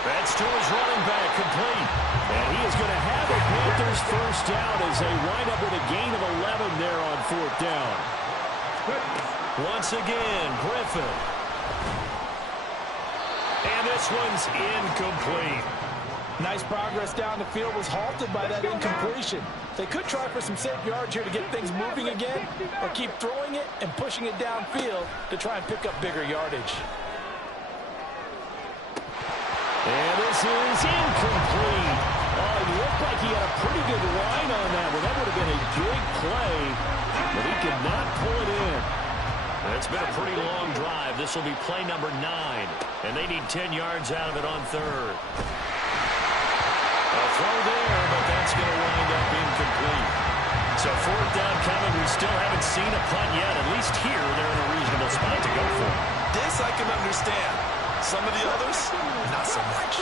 That's to his running back, complete. And he is going to have a Panthers first down as they wind up with a gain of 11 there on 4th down. Once again, Griffin. And this one's incomplete. Nice progress down the field was halted by that incompletion. They could try for some safe yards here to get things moving again, or keep throwing it and pushing it downfield to try and pick up bigger yardage. And this is incomplete. Oh, it looked like he had a pretty good line on that one. That would have been a big play, but he could not pull it in. It's been a pretty long drive. This will be play number 9, and they need 10 yards out of it on 3rd. A throw there, but that's going to wind up incomplete. So 4th down coming. We still haven't seen a punt yet. At least here, they're in a reasonable spot to go for. This I can understand. Some of the others, not so much.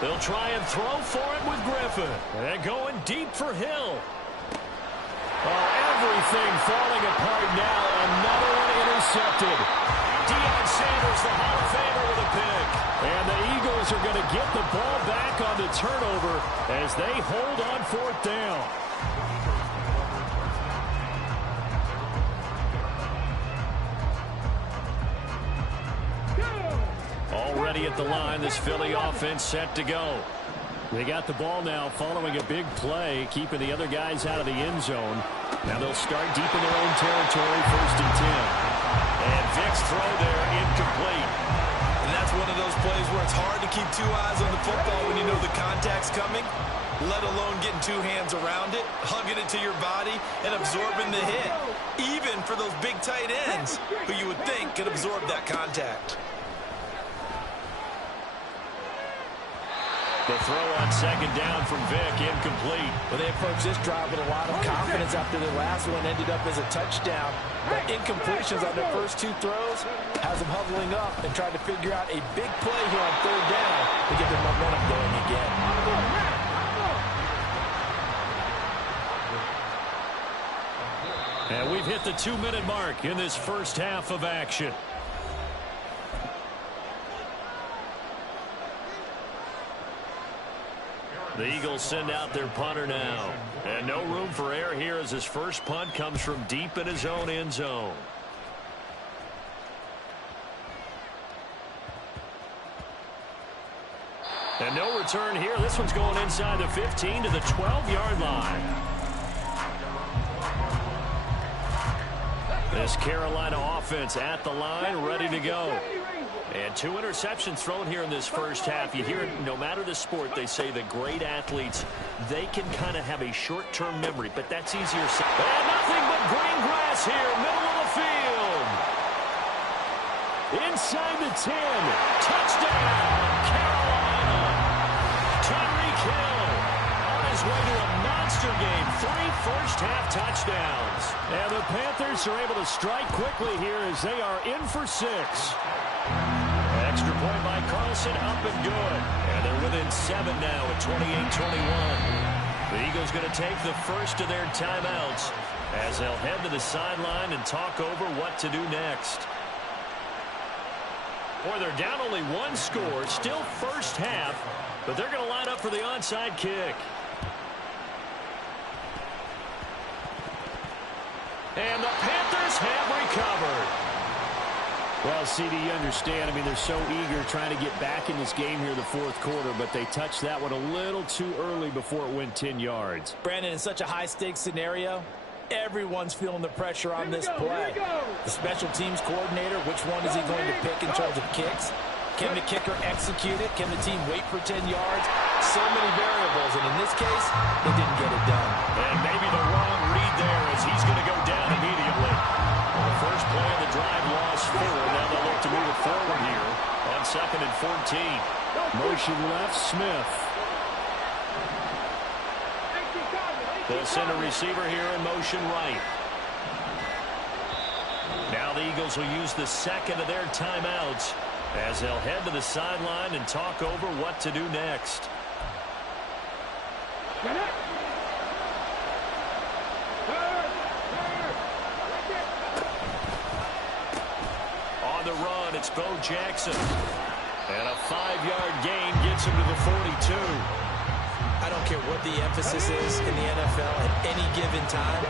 They'll try and throw for it with Griffin. And going deep for Hill. Oh, everything falling apart now. Another one intercepted. Deion Sanders, the Hall of Famer, with a pick. And the Eagles are going to get the ball back on the turnover as they hold on 4th down. Already at the line, this Philly offense set to go. They got the ball now following a big play, keeping the other guys out of the end zone. Now they'll start deep in their own territory, 1st and 10. And Vick's throw there, incomplete. And that's one of those plays where it's hard to keep 2 eyes on the football when you know the contact's coming, let alone getting 2 hands around it, hugging it to your body, and absorbing the hit. Even for those big tight ends, who you would think could absorb that contact. The throw on 2nd down from Vick, incomplete. Well, they approached this drive with a lot of confidence after the last one ended up as a touchdown. But incompletions on their first 2 throws has them huddling up and trying to figure out a big play here on 3rd down to get their momentum going again. And we've hit the 2-minute mark in this first half of action. The Eagles send out their punter now. And no room for error here as his first punt comes from deep in his own end zone. And no return here. This one's going inside the 15 to the 12-yard line. This Carolina offense at the line, ready to go. And 2 interceptions thrown here in this first half. You hear it, no matter the sport, they say the great athletes, they can kind of have a short-term memory, but that's easier said. And nothing but green grass here, middle of the field. Inside the 10, touchdown, Carolina. Tyreek Hill on his way to a monster game, 3 first-half touchdowns. And the Panthers are able to strike quickly here as they are in for 6. Extra point by Carlson, up and good. And they're within 7 now at 28-21. The Eagles going to take the first of their timeouts as they'll head to the sideline and talk over what to do next. Boy, they're down only 1 score, still first half, but they're going to line up for the onside kick. And the Panthers have recovered. Well, CD, you understand. I mean, they're so eager trying to get back in this game here in the fourth quarter, but they touched that one a little too early before it went 10 yards. Brandon, in such a high-stakes scenario, everyone's feeling the pressure on this play. The special teams coordinator, which one is he going to pick in terms of kicks? Can the kicker execute it? Can the team wait for 10 yards? So many variables, and in this case, they didn't get it done. And maybe the wrong read there as he's going to go down immediately. Well, the first play of the drive lost 4. Now they'll look to move it forward here on 2nd and 14. Motion left, Smith. They'll send a receiver here in motion right. Now the Eagles will use the second of their timeouts as they'll head to the sideline and talk over what to do next. On the run, it's Bo Jackson. And a 5-yard gain gets him to the 42. I don't care what the emphasis is in the NFL at any given time.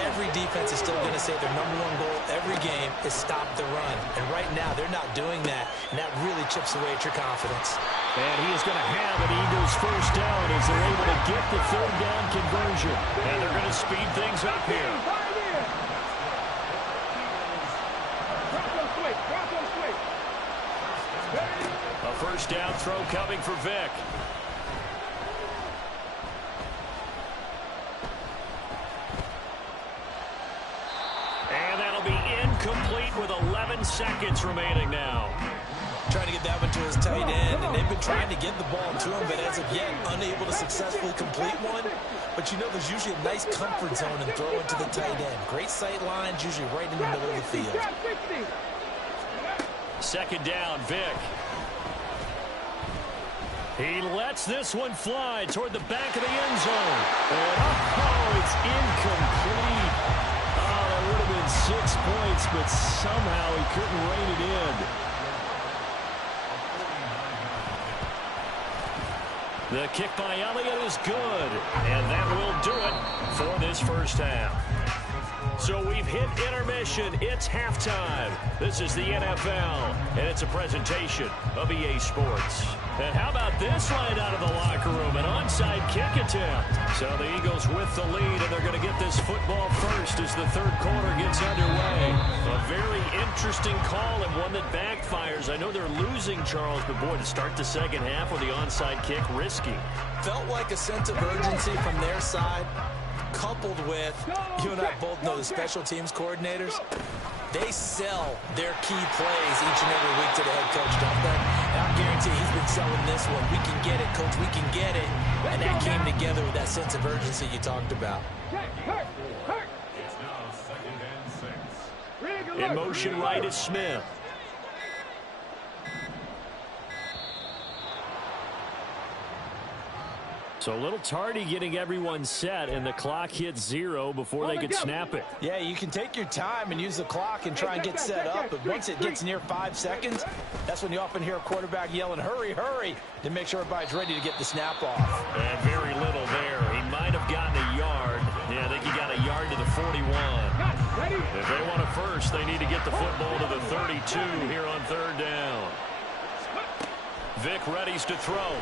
Every defense is still going to say their #1 goal every game is stop the run. And right now, they're not doing that, and that really chips away at your confidence. And he is going to have an Eagles first down as they're able to get the 3rd down conversion. And they're going to speed things up here. A first down throw coming for Vic. And that'll be incomplete with 11 seconds remaining now. Trying to get that one to his tight end, and they've been trying to get the ball to him, but as of yet, unable to successfully complete one. But you know there's usually a nice comfort zone in throwing to the tight end. Great sight lines, usually right in the middle of the field. 2nd down, Vic. He lets this one fly toward the back of the end zone. And it's incomplete. Oh, that would have been 6 points, but somehow he couldn't rein it in. The kick by Elliott is good, and that will do it for this first half. So we've hit intermission. It's halftime. This is the NFL, and it's a presentation of EA Sports. And how about this line out of the locker room? An onside kick attempt. So the Eagles with the lead, and they're going to get this football first as the 3rd quarter gets underway. A very interesting call and one that backfires. I know they're losing, Charles, but boy, to start the 2nd half with the onside kick, risky. Felt like a sense of urgency from their side, coupled with, you and I both know the special teams coordinators, they sell their key plays each and every week to the head coach, don't they? And I guarantee he's been selling this one. We can get it, coach, we can get it. And that came together with that sense of urgency you talked about. It's now 2nd and 6. In motion right is Smith. So a little tardy getting everyone set, and the clock hits 0 before they could snap it. Yeah, you can take your time and use the clock and try and get set up, but once it gets near 5 seconds, that's when you often hear a quarterback yelling, hurry, hurry, to make sure everybody's ready to get the snap off. And very little there. He might have gotten a yard. Yeah, I think he got a yard to the 41. If they want a first, they need to get the football to the 32 here on 3rd down. Vic readies to throw.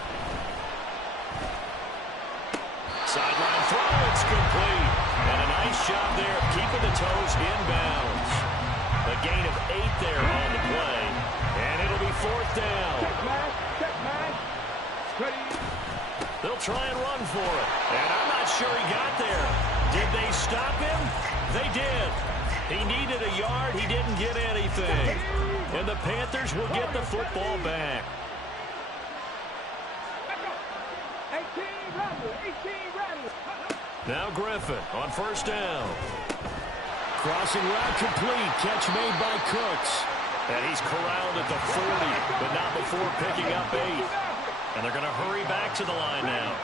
Sideline throw, it's complete. And a nice job there of keeping the toes inbounds. A gain of 8 there on the play. And it'll be 4th down. They'll try and run for it. And I'm not sure he got there. Did they stop him? They did. He needed a yard. He didn't get anything. And the Panthers will get the football back. Now Griffin on 1st down. Crossing route complete. Catch made by Cooks. And he's corralled at the 40, but not before picking up 8. And they're going to hurry back to the line now.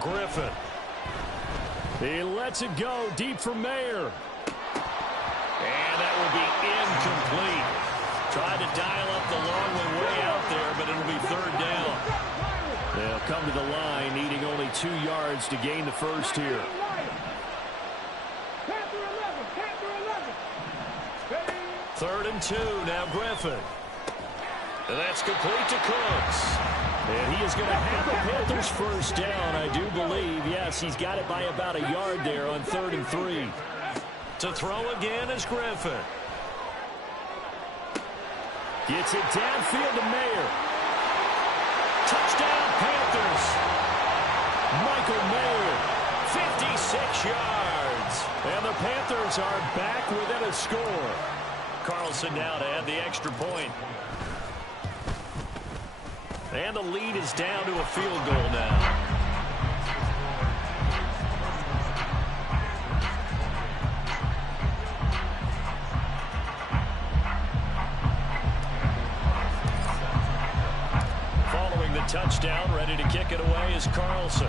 Griffin. He lets it go deep for Mayer. And that will be incomplete. Tried to dial up the long one way out there, but it'll be third down. They'll come to the line, needing only 2 yards to gain the first here. Third and 2, now Griffin. And that's complete to Cooks. And he is going to have the Panthers first down, I do believe. Yes, he's got it by about a yard there on 3rd and 3. To throw again is Griffin. Gets it downfield to Mayer. Touchdown, Panthers. Michael Mayer, 56 yards. And the Panthers are back within a score. Carlson now to add the extra point. And the lead is down to a field goal now. Following the touchdown, ready to kick it away is Carlson.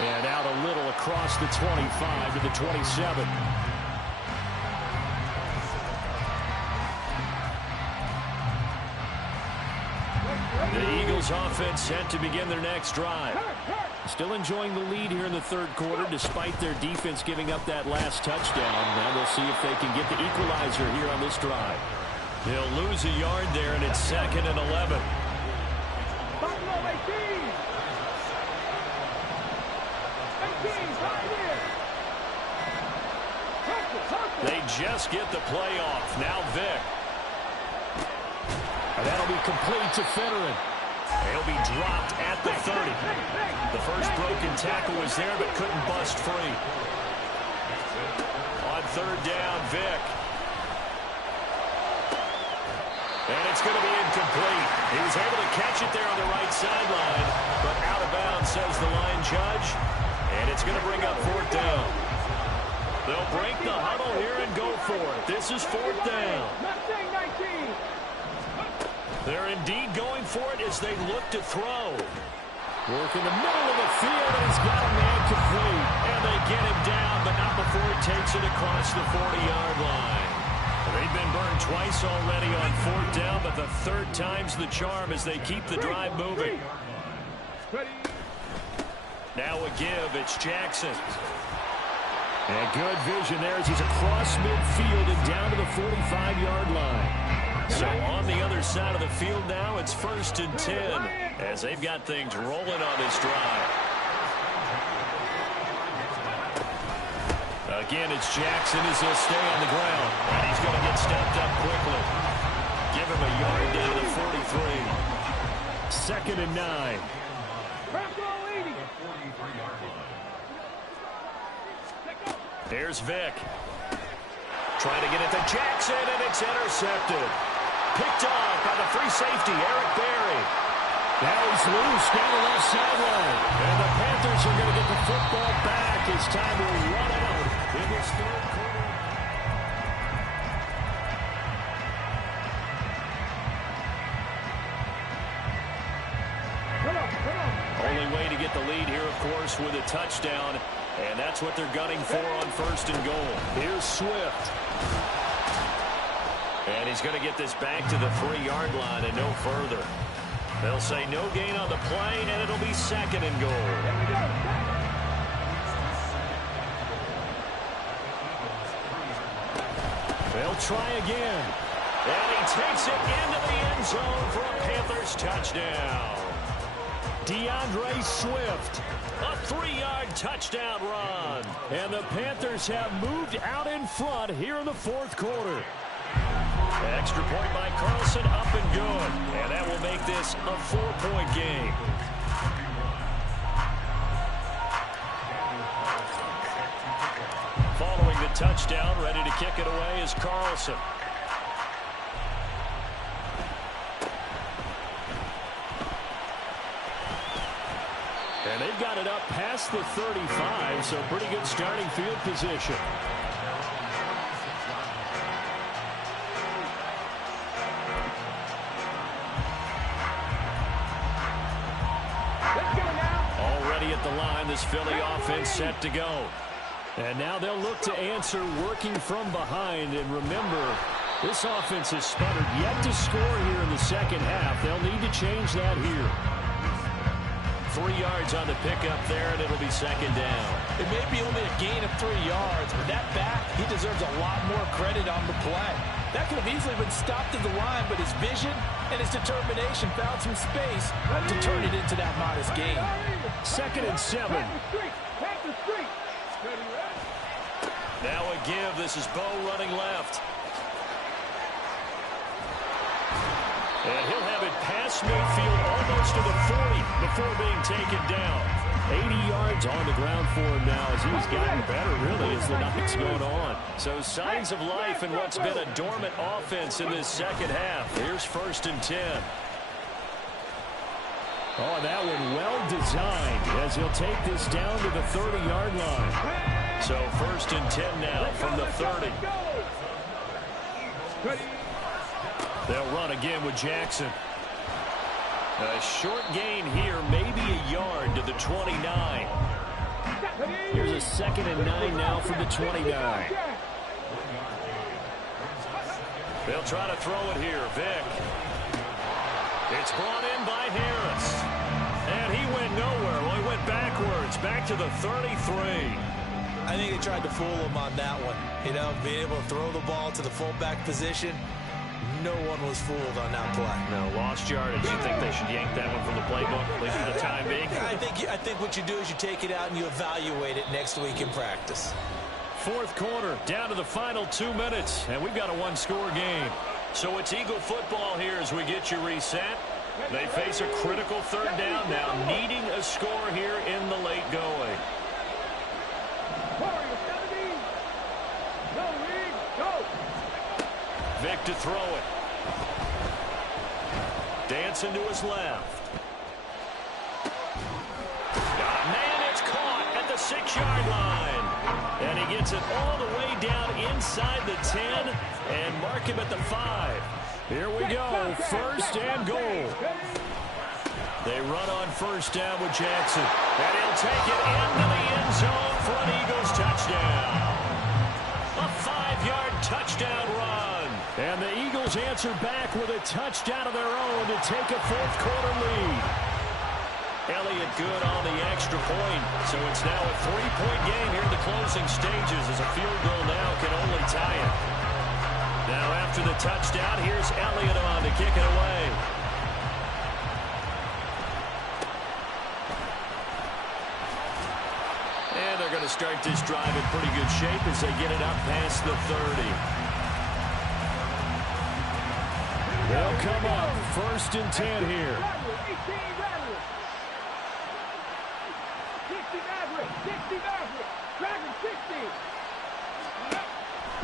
And out a little across the 25 to the 27. The Eagles offense set to begin their next drive. Still enjoying the lead here in the third quarter despite their defense giving up that last touchdown. And we'll see if they can get the equalizer here on this drive. They'll lose a yard there, and it's 2nd and 11. They just get the play off. Now Vick. And that'll be complete to Finneran. He'll be dropped at the 30. The first broken tackle was there, but couldn't bust free. On 3rd down, Vick. And it's going to be incomplete. He was able to catch it there on the right sideline, but out of bounds, says the line judge. And it's going to bring up 4th down. They'll break the huddle here and go for it. This is 4th down. They're indeed going for it as they look to throw. Work in the middle of the field, and he's got a man complete. And they get him down, but not before he takes it across the 40-yard line. They've been burned twice already on 4th down, but the 3rd time's the charm as they keep the drive moving. Now a give, it's Jackson. And good vision there as he's across midfield and down to the 45-yard line. So on the other side of the field now, it's 1st and 10 as they've got things rolling on this drive. Again, it's Jackson as he'll stay on the ground. And he's going to get stepped up quickly. Give him a yard down to the 43. 2nd and 9. Here's Vick. Trying to get it to Jackson, and it's intercepted. Picked off by the free safety, Eric Berry. Now he's loose down the left sideline. And the Panthers are going to get the football back as time will run out in this 3rd quarter. Only way to get the lead here, of course, with a touchdown. And that's what they're gunning for on 1st and goal. Here's Swift. And he's going to get this back to the 3-yard line and no further. They'll say no gain on the play, and it'll be 2nd and goal. They'll try again. And he takes it into the end zone for a Panthers touchdown. DeAndre Swift, a 3-yard touchdown run. And the Panthers have moved out in front here in the 4th quarter. Extra point by Carlson, up and good. And that will make this a 4-point game. Following the touchdown, ready to kick it away is Carlson. And they've got it up past the 35, so pretty good starting field position. ready at the line. This Philly offense set to go. And now they'll look to answer working from behind. And remember, this offense has sputtered yet to score here in the second half. They'll need to change that here. 3 yards on the pickup there, and it'll be second down. It may be only a gain of 3 yards, but that back, he deserves a lot more credit on the play. That could have easily been stopped at the line, but his vision and his determination found some space to turn it into that modest gain. 2nd and 7. Now a give. This is Bo running left. And he'll have it past midfield almost to the 40 before being taken down. 80 yards on the ground for him now as he's gotten better, really, as the night's going on. So signs of life in what's been a dormant offense in this second half. Here's 1st and 10. Oh, and that one well designed as he'll take this down to the 30-yard line. So 1st and 10 now from the 30. They'll run again with Jackson. A short gain here, maybe a yard to the 29. Here's a 2nd and 9 now from the 29. They'll try to throw it here. Vick. It's brought in by Harris. And he went nowhere. Well, he went backwards, back to the 33. I think they tried to fool him on that one. You know, being able to throw the ball to the fullback position. No one was fooled on that play. No, lost yardage. You think they should yank that one from the playbook, at least for the time being? I think what you do is you take it out and you evaluate it next week in practice. 4th quarter, down to the final 2 minutes, and we've got a one-score game. So it's Eagle football here as we get you reset. They face a critical 3rd down now, needing a score here in the late going. Vick to throw it. Dancing to his left. Got a man, it's caught at the 6-yard line. And he gets it all the way down inside the 10 and mark him at the 5. Here we go, 1st and goal. They run on 1st down with Jackson. And he'll take it into the end zone for an Eagles touchdown. A 5-yard touchdown run. And the Eagles answer back with a touchdown of their own to take a 4th quarter lead. Elliott good on the extra point. So it's now a 3-point game here in the closing stages as a field goal now can only tie it. Now after the touchdown, here's Elliott on to kick it away. And they're going to start this drive in pretty good shape as they get it up past the 30. They'll come up 1st and 10 here.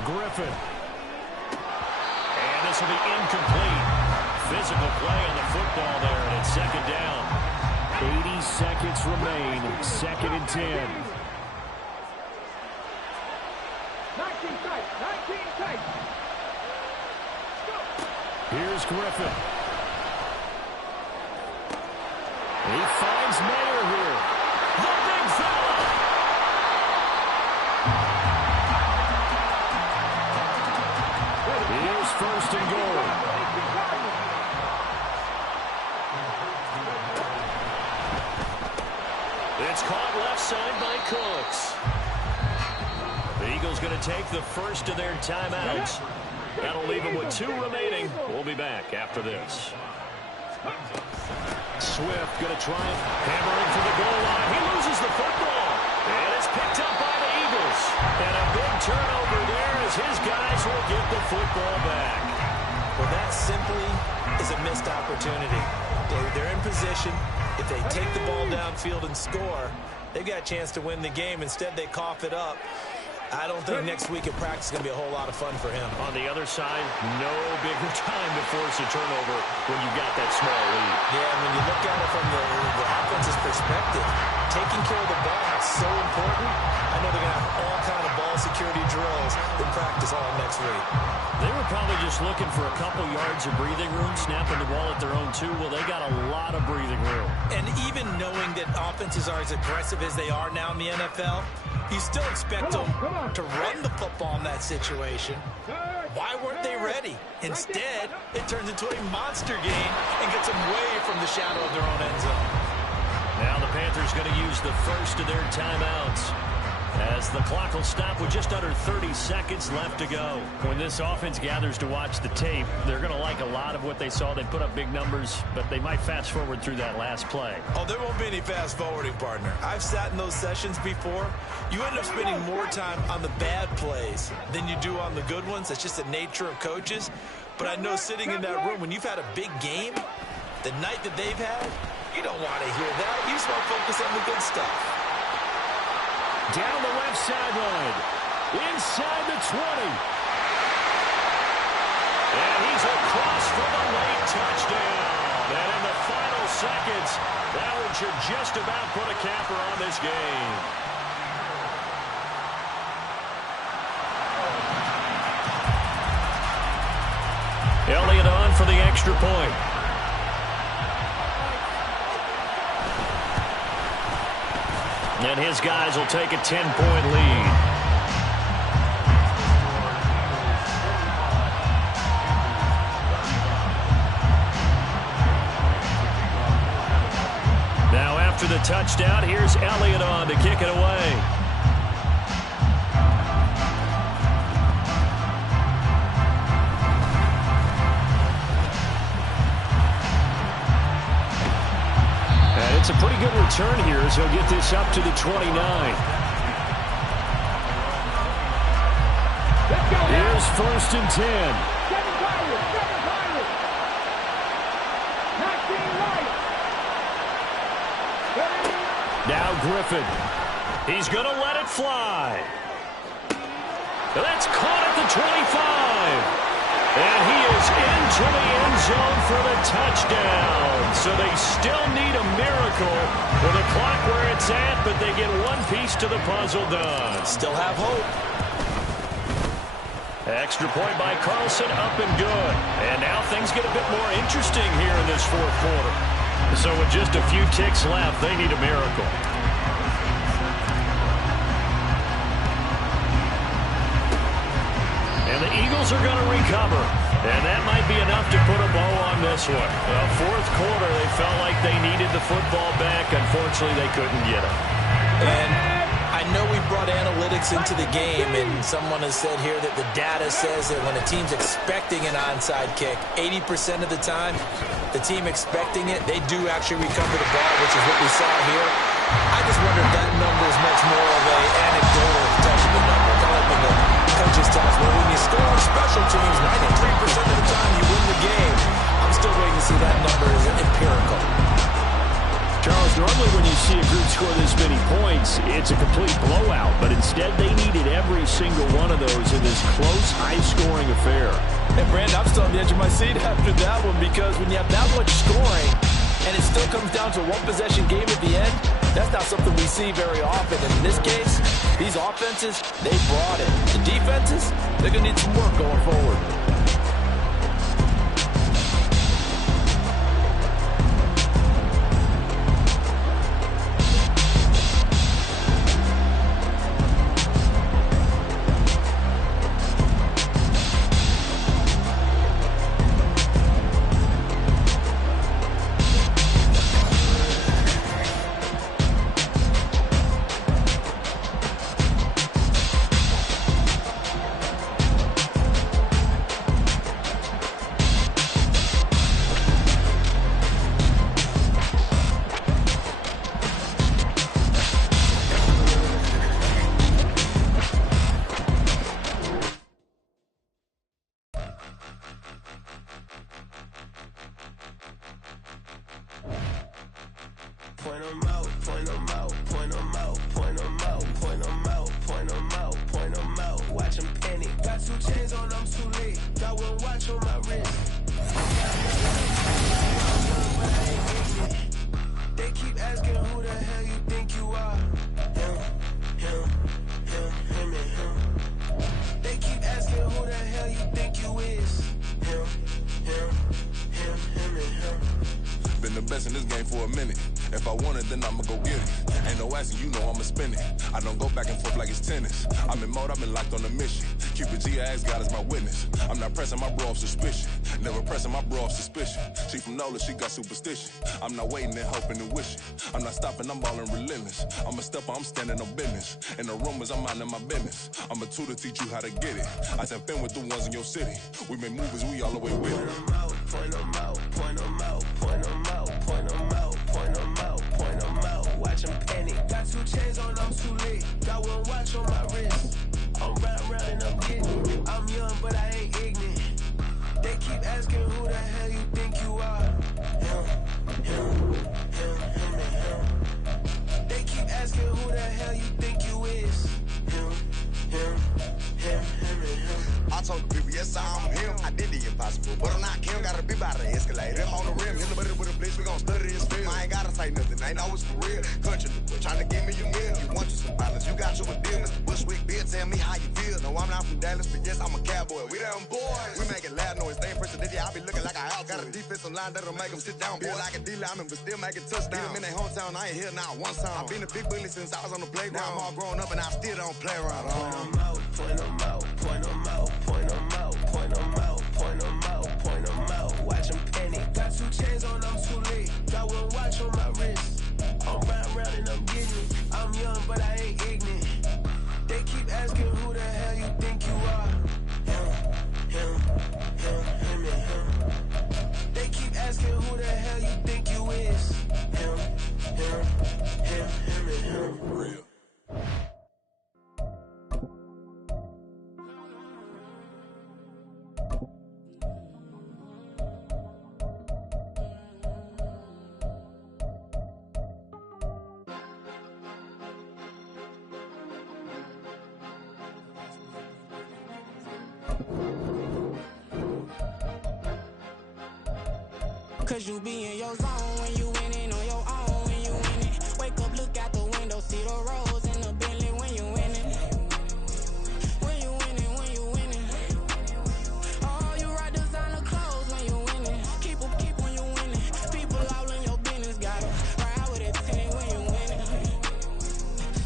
Griffin. And this will be incomplete. Physical play on the football there, and it's 2nd down. 80 seconds remain. 2nd and 10. 19 tight. Here's Griffin. He finds Mayer here. The big fella. Here's 1st and goal. It's caught left side by Cooks. The Eagles going to take the first of their timeouts. That'll leave them with 2 remaining. We'll be back after this. Swift going to try and hammer in for the goal line. He loses the football. And it's picked up by the Eagles. And a big turnover there as his guys will get the football back. Well, that simply is a missed opportunity. They're in position. If they take the ball downfield and score, they've got a chance to win the game. Instead, they cough it up. I don't think next week at practice is going to be a whole lot of fun for him. On the other side, no bigger time to force a turnover when you've got that small lead. Yeah, when you look at it from the offense's perspective, taking care of the ball is so important. I know they're going to have all kind of ball security drills in practice all next week. They were probably just looking for a couple yards of breathing room, snapping the ball at their own 2. Well, they got a lot of breathing room. And even knowing that offenses are as aggressive as they are now in the NFL, you still expect them to run the football in that situation. Why weren't they ready? Instead, it turns into a monster game and gets them way from the shadow of their own end zone. Now the Panthers going to use the first of their timeouts, as the clock will stop with just under 30 seconds left to go. When this offense gathers to watch the tape, they're going to like a lot of what they saw. They put up big numbers, but they might fast forward through that last play. Oh, there won't be any fast forwarding, partner. I've sat in those sessions before. You end up spending more time on the bad plays than you do on the good ones. That's just the nature of coaches. But I know sitting in that room, when you've had a big game, the night that they've had, you don't want to hear that. You just want to focus on the good stuff. Down the left sideline, inside the 20. And he's across for the late touchdown. And in the final seconds, that one should just about put a capper on this game. Elliott on for the extra point. And his guys will take a 10-point lead. Now after the touchdown, here's Elliott on to kick it away. It's a pretty good return here as he'll get this up to the 29. Here's first and 10. Now Griffin. He's going to let it fly. That's caught at the 25. And he is into the end zone for the touchdown. So they still need a miracle with the clock where it's at, but they get one piece to the puzzle done. Still have hope. Extra point by Carlson, up and good. And now things get a bit more interesting here in this fourth quarter. So with just a few ticks left, they need a miracle. And the Eagles are going to recover. And that might be enough to put a bow on this one. Fourth quarter, they felt like they needed the football back. Unfortunately, they couldn't get it. And I know we brought analytics into the game, and someone has said here that the data says that when a team's expecting an onside kick, 80% of the time, the team expecting it, they do actually recover the ball, which is what we saw here. I just wonder if that number is much more of an anecdotal type of a number. Kind of like when the coaches tell us, well, when you score on special teams, 93% of the time you win the game. I'm still waiting to see that number is empirical. Charles, normally when you see a group score this many points, it's a complete blowout. But instead, they needed every single one of those in this close, high-scoring affair. And, Brandon, I'm still on the edge of my seat after that one, because when you have that much scoring and it still comes down to a one-possession game at the end, that's not something we see very often. And in this case, these offenses, they brought it. The defenses, they're going to need some work going forward. Point 'em out, point 'em out, point 'em out, point 'em out, point 'em out, point 'em out, point 'em out. Watch 'em panic. Got 2 chains on, I'm too late. Got 1 watch on my wrist. They keep asking who the hell you think you are. Him, and him. They keep asking who the hell you think you is. Him, and him. Been the best in this game for a minute. If I want it, then I'ma go get it. Ain't no asking, you know I'ma spend it. I don't go back and forth like it's tennis. I'm in mode, I've been locked on a mission. Cupid G, I ask God as my witness. I'm not pressing my bro off suspicion. Never pressing my bro off suspicion. She from NOLA, she got superstition. I'm not waiting and hoping and wishing. I'm not stopping, I'm balling relentless. I'm a stepper, I'm standing on business. In the rumors, I'm minding my business. I'm a tutor, teach you how to get it. I tap in with the ones in your city. We make movies, we all the way with it. Point them out, point them out, point them out, point them out, point them out, point them out. Watch them panic. Got 2 chains on, I'm too late. Got 1 watch on my wrist. I'm round and I'm getting it. I'm young, but I ain't ignorant. They keep asking who the hell you think you are. Him, and him. They keep asking who the hell you think you is. Him, and him. I told the people, yes, I'm him. I did the impossible, but I'm not Kim. Gotta be by the escalator. I'm on the rim, hit the butter with a blitz. We gon' study this film. I ain't gotta say nothing, ain't always for real. Country, trying to give me your meal. You want you some violence, you got you a deal. Mr. Bushwick, bitch, tell me how you feel. No, I'm not from Dallas, but yes, I'm a cowboy. We them boys. We making loud noise, they ain't president. I be looking like a house. Got a defensive line that'll make them sit down. Feel like a D-lineman, but still making touchdowns. Beat them in their hometown, I ain't here not one time. I been a big bully since I was on the playground. Now I'm all grown up and I still don't play around. Point them out, point them out, point them out, point them out. Point them out, point them out, point them out. Watch them panic. Got 2 chains on, I'm too late. Got 1 watch on my wrist. I'm round and I'm getting it. I'm young, but I ain't ignorant. They keep asking who the hell you think you are. Him, and him. They keep asking who the hell you think you is. Him, and him. Real. Cause you be in your zone when you winning on your own when you winning. Wake up, look out the window, see the rose in the Bentley when you winning. When you winning, when you winning. Oh, you rock designer clothes when you winning. Keep when you winning. People all in your business, gotta ride with it tenant when you winning.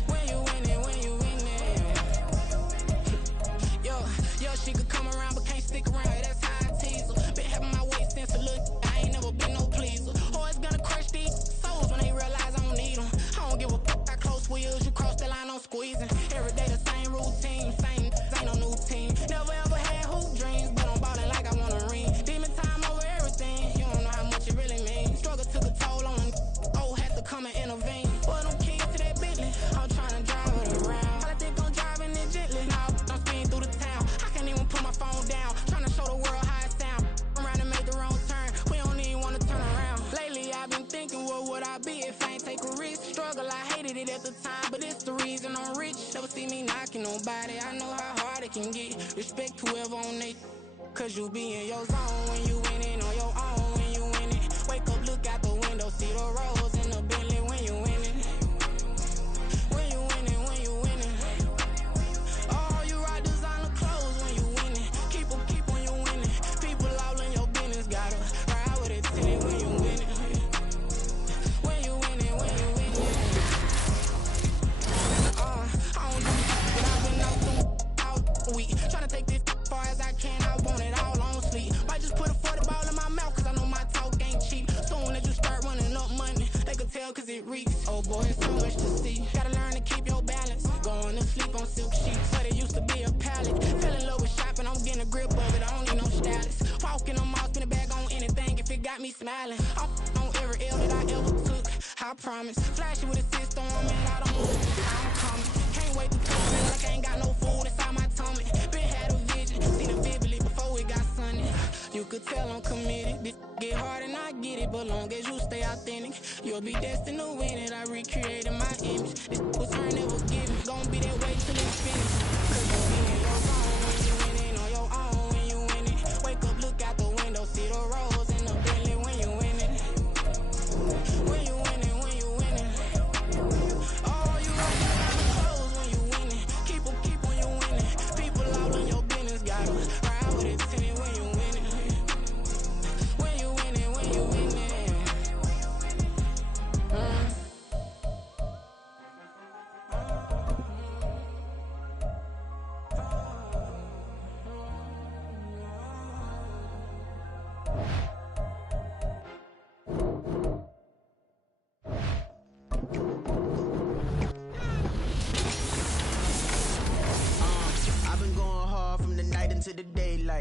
When you winning, when you winning. Yo, she could come around but can't stick around. That's how I tease her. Been having my way since a little. Never been no pleaser. Always gonna crush these souls when they realize I don't need them. I don't give a fuck. I close wheels, you cross the line, I'm squeezing. Every day the same routine, same, ain't no new team. Never ever had hoop dreams, but I'm ballin' like I want a ring. Demon time over everything, you don't know how much it really means. Struggle took a toll on them, had to come and intervene. Boy, them kids to that Bentley, I'm trying to drive it around. I think I'm driving it gently, now I'm speeding through the town. I can't even put my phone down, trying to show the world how it sound. Around and make the wrong turn. Turn around. Lately I've been thinking, what would I be if I ain't take a risk? Struggle, I hated it at the time, but it's the reason I'm rich. Never see me knocking nobody, I know how hard it can get. Respect whoever on they, cause you be in your zone when you winning on your own when you winning. Wake up, look out the window, see the rose in the Bentley when you winning. When you winning, when you winning. Oh, you rock designer clothes when you winning. Keep when you winning. People all in your business, gotta ride with it tenant when you winning. When you winning, when you winning. I don't do but I've been out the week. Tryna take this far as I can, I want it all on sleep. Might just put a 40 ball in my mouth, cause I know my talk ain't cheap. Soon as you start running up money, they can tell cause it reeks. Oh boy, it's so much to see. Gotta learn to keep your balance. Going to sleep on silk sheets, but it used to be a pallet. Fell in love with shopping, I'm getting a grip of it, I don't need no stylist. Walking on mouth, spin a bag on anything if it got me smiling. I'm on every L that I ever took, I promise. Flashy with a system, man, I don't move, I'm coming. Can't wait to talk, man, like I ain't got no food inside my tummy. Been had a vision, seen it vividly before it got sunny. You could tell I'm committed, this get hard and I get it, but long as you stay authentic, you'll be destined to win it. I recreated my image, this was her never give me, gon' be that way till it's finished. Cause you be in your zone when you winning on your own when you winning. Wake up, look out the window, see the rose in the Bentley when you winning. When you winning, when you winning. Oh, you rock the clothes when you winning. Keep when you winning. People all in your business, gotta ride with it tenant when you winning. When you winning, when you winning.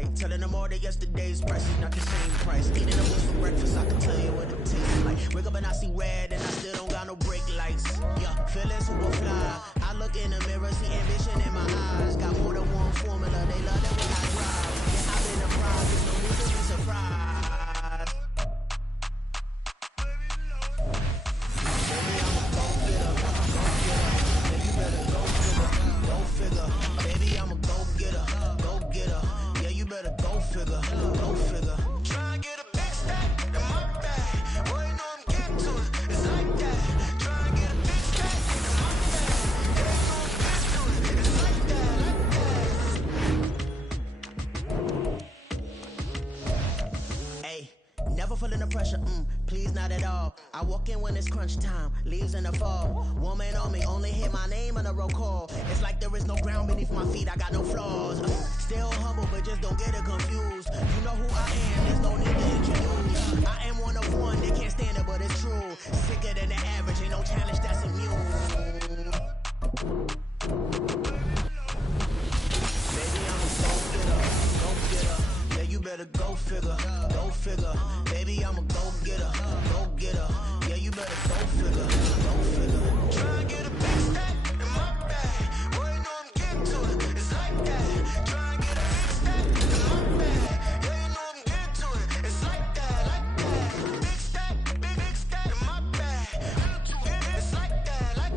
like. Telling them all that yesterday's price is not the same price. Eating a wish for breakfast, I can tell you what it tastes like. Wake up and I see red and I still don't got no brake lights. Yeah, feeling super fly. I look in the mirror, see ambition in my eyes. Got more than one formula, they love it when I drive. Yeah, I've been a prize, there's no need to be surprised. Baby, I'm a go-getter, go-getter. Yeah, you better go figure. Baby, I'm a go-getter, go-getter. Yeah, you better go figure, go figure. Try and get a big stack in my bag. Boy, you know I'm getting to it. It's like that. Try and get a big stack in my bag. Yeah, you know I'm getting to it. It's like that, like that. Hey, never feeling the pressure, please not at all. I walk in when it's crunch time, leaves in the fall. Woman on me, only hit my name on a roll call. It's like there is no ground beneath my feet, I got no flaws. Still humble, but just don't get it confused. You know who I am, there's no need to introduce. I am one of one, they can't stand it, but it's true. Sicker than the average, ain't no challenge that's immune. Baby, I'm a go-getter, go-getter. Yeah, you better go figure, go figure. Baby, I'm a go-getter, go-getter. Yeah, you better go figure, go figure. Try and get a big stack in my bag. Boy, you know I'm getting to it. It's like that. Try and get a big stack in my bag. Yeah, you know I'm getting to it. It's like that, like that. Big stack, big stack in my bag. It's like that, like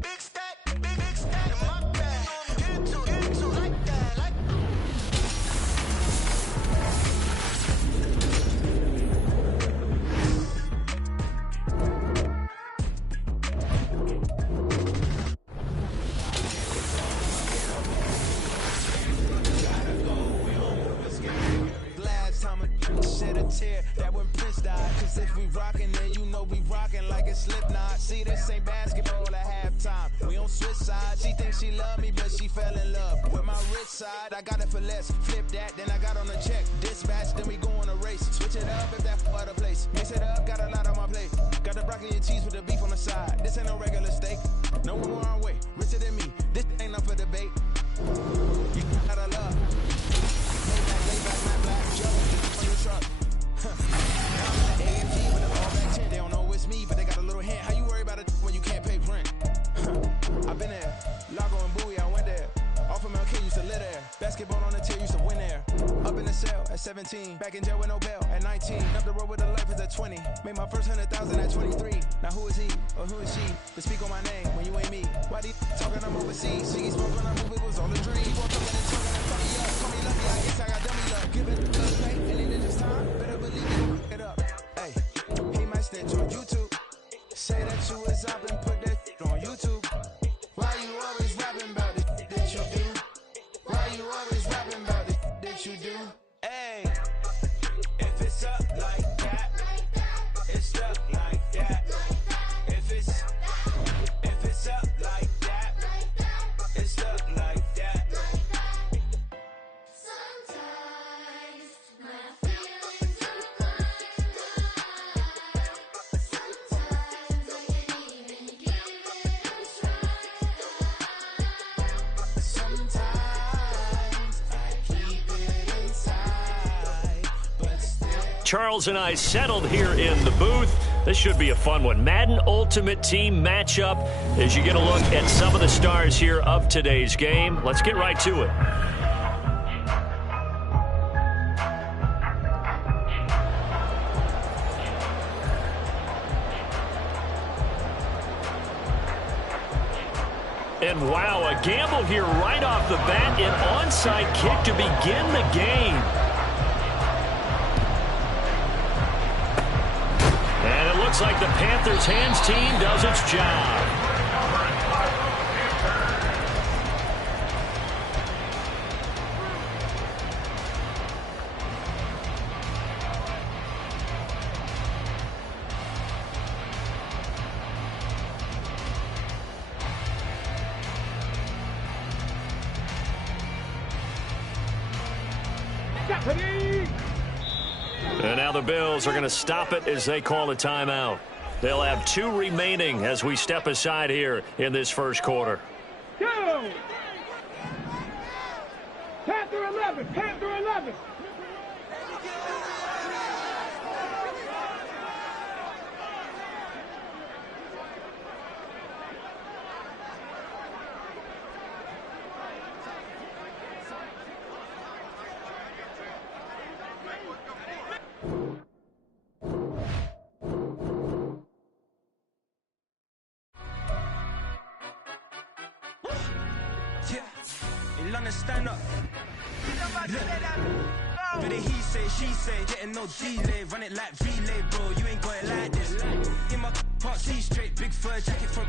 big stack in my bag. Get to it, like that, like. Shed a tear that when Prince died. Cause if we rockin', then you know we rockin' like a Slipknot. See, this ain't basketball at halftime. We on switch sides. She thinks she love me, but she fell in love with my rich side. I got it for less. Flip that, then I got on a check. Dispatch, then we go on a race. Switch it up if that other place. Mix it up, got a lot on my plate. Got the broccoli and cheese with the beef on the side. This ain't no regular steak. No one more on way. Richer than me. This ain't up for debate. You gotta love. Lay back, my black Joe. On your truck. Now I'm in the AMG with the all back 10. They don't know it's me, but they got a little hint. How you worry about it when you can't pay rent? I've been there. Lago and Bowie, I went there. Off of MLK, used to live there. Basketball on the tier, used to win there. Up in the cell at 17. Back in jail with no bail at 19. Up the road with a life is at 20. Made my first 100,000 at 23. Now who is he or who is she to speak on my name when you ain't me? Why they talking I'm overseas? See, smoke when I move, it was all a dream. Keep on talking and talking and fuck me up. Call me lucky, I guess I got dummy luck. Give it a play, and then in this time, better believe me, it up. Hey, he might snitch on YouTube. Say that you was up and put that on YouTube. Why you always rapping about it that you do? Why you always rapping about it that you do? Hey, if it's up like that, it's stuck like that. If it's up like that, it's stuck like that. Sometimes my feelings are flying high. Sometimes I can't even give it a try. Sometimes I keep it inside, but still. Charles and I settled here in the booth. This should be a fun one. Madden Ultimate Team matchup as you get a look at some of the stars here of today's game. Let's get right to it. And wow, a gamble here right off the bat. An onside kick to begin the game. And it looks like the Panthers' hands team does its job. And now the Bills are going to stop it as they call a timeout. They'll have 2 remaining as we step aside here in this first quarter. Go! Tap Panther 11, Panther 11. In London, stand up. But he say, she say, getting no delay, run it like relay, bro. You ain't got it like this. In my can't see straight, big fur jacket from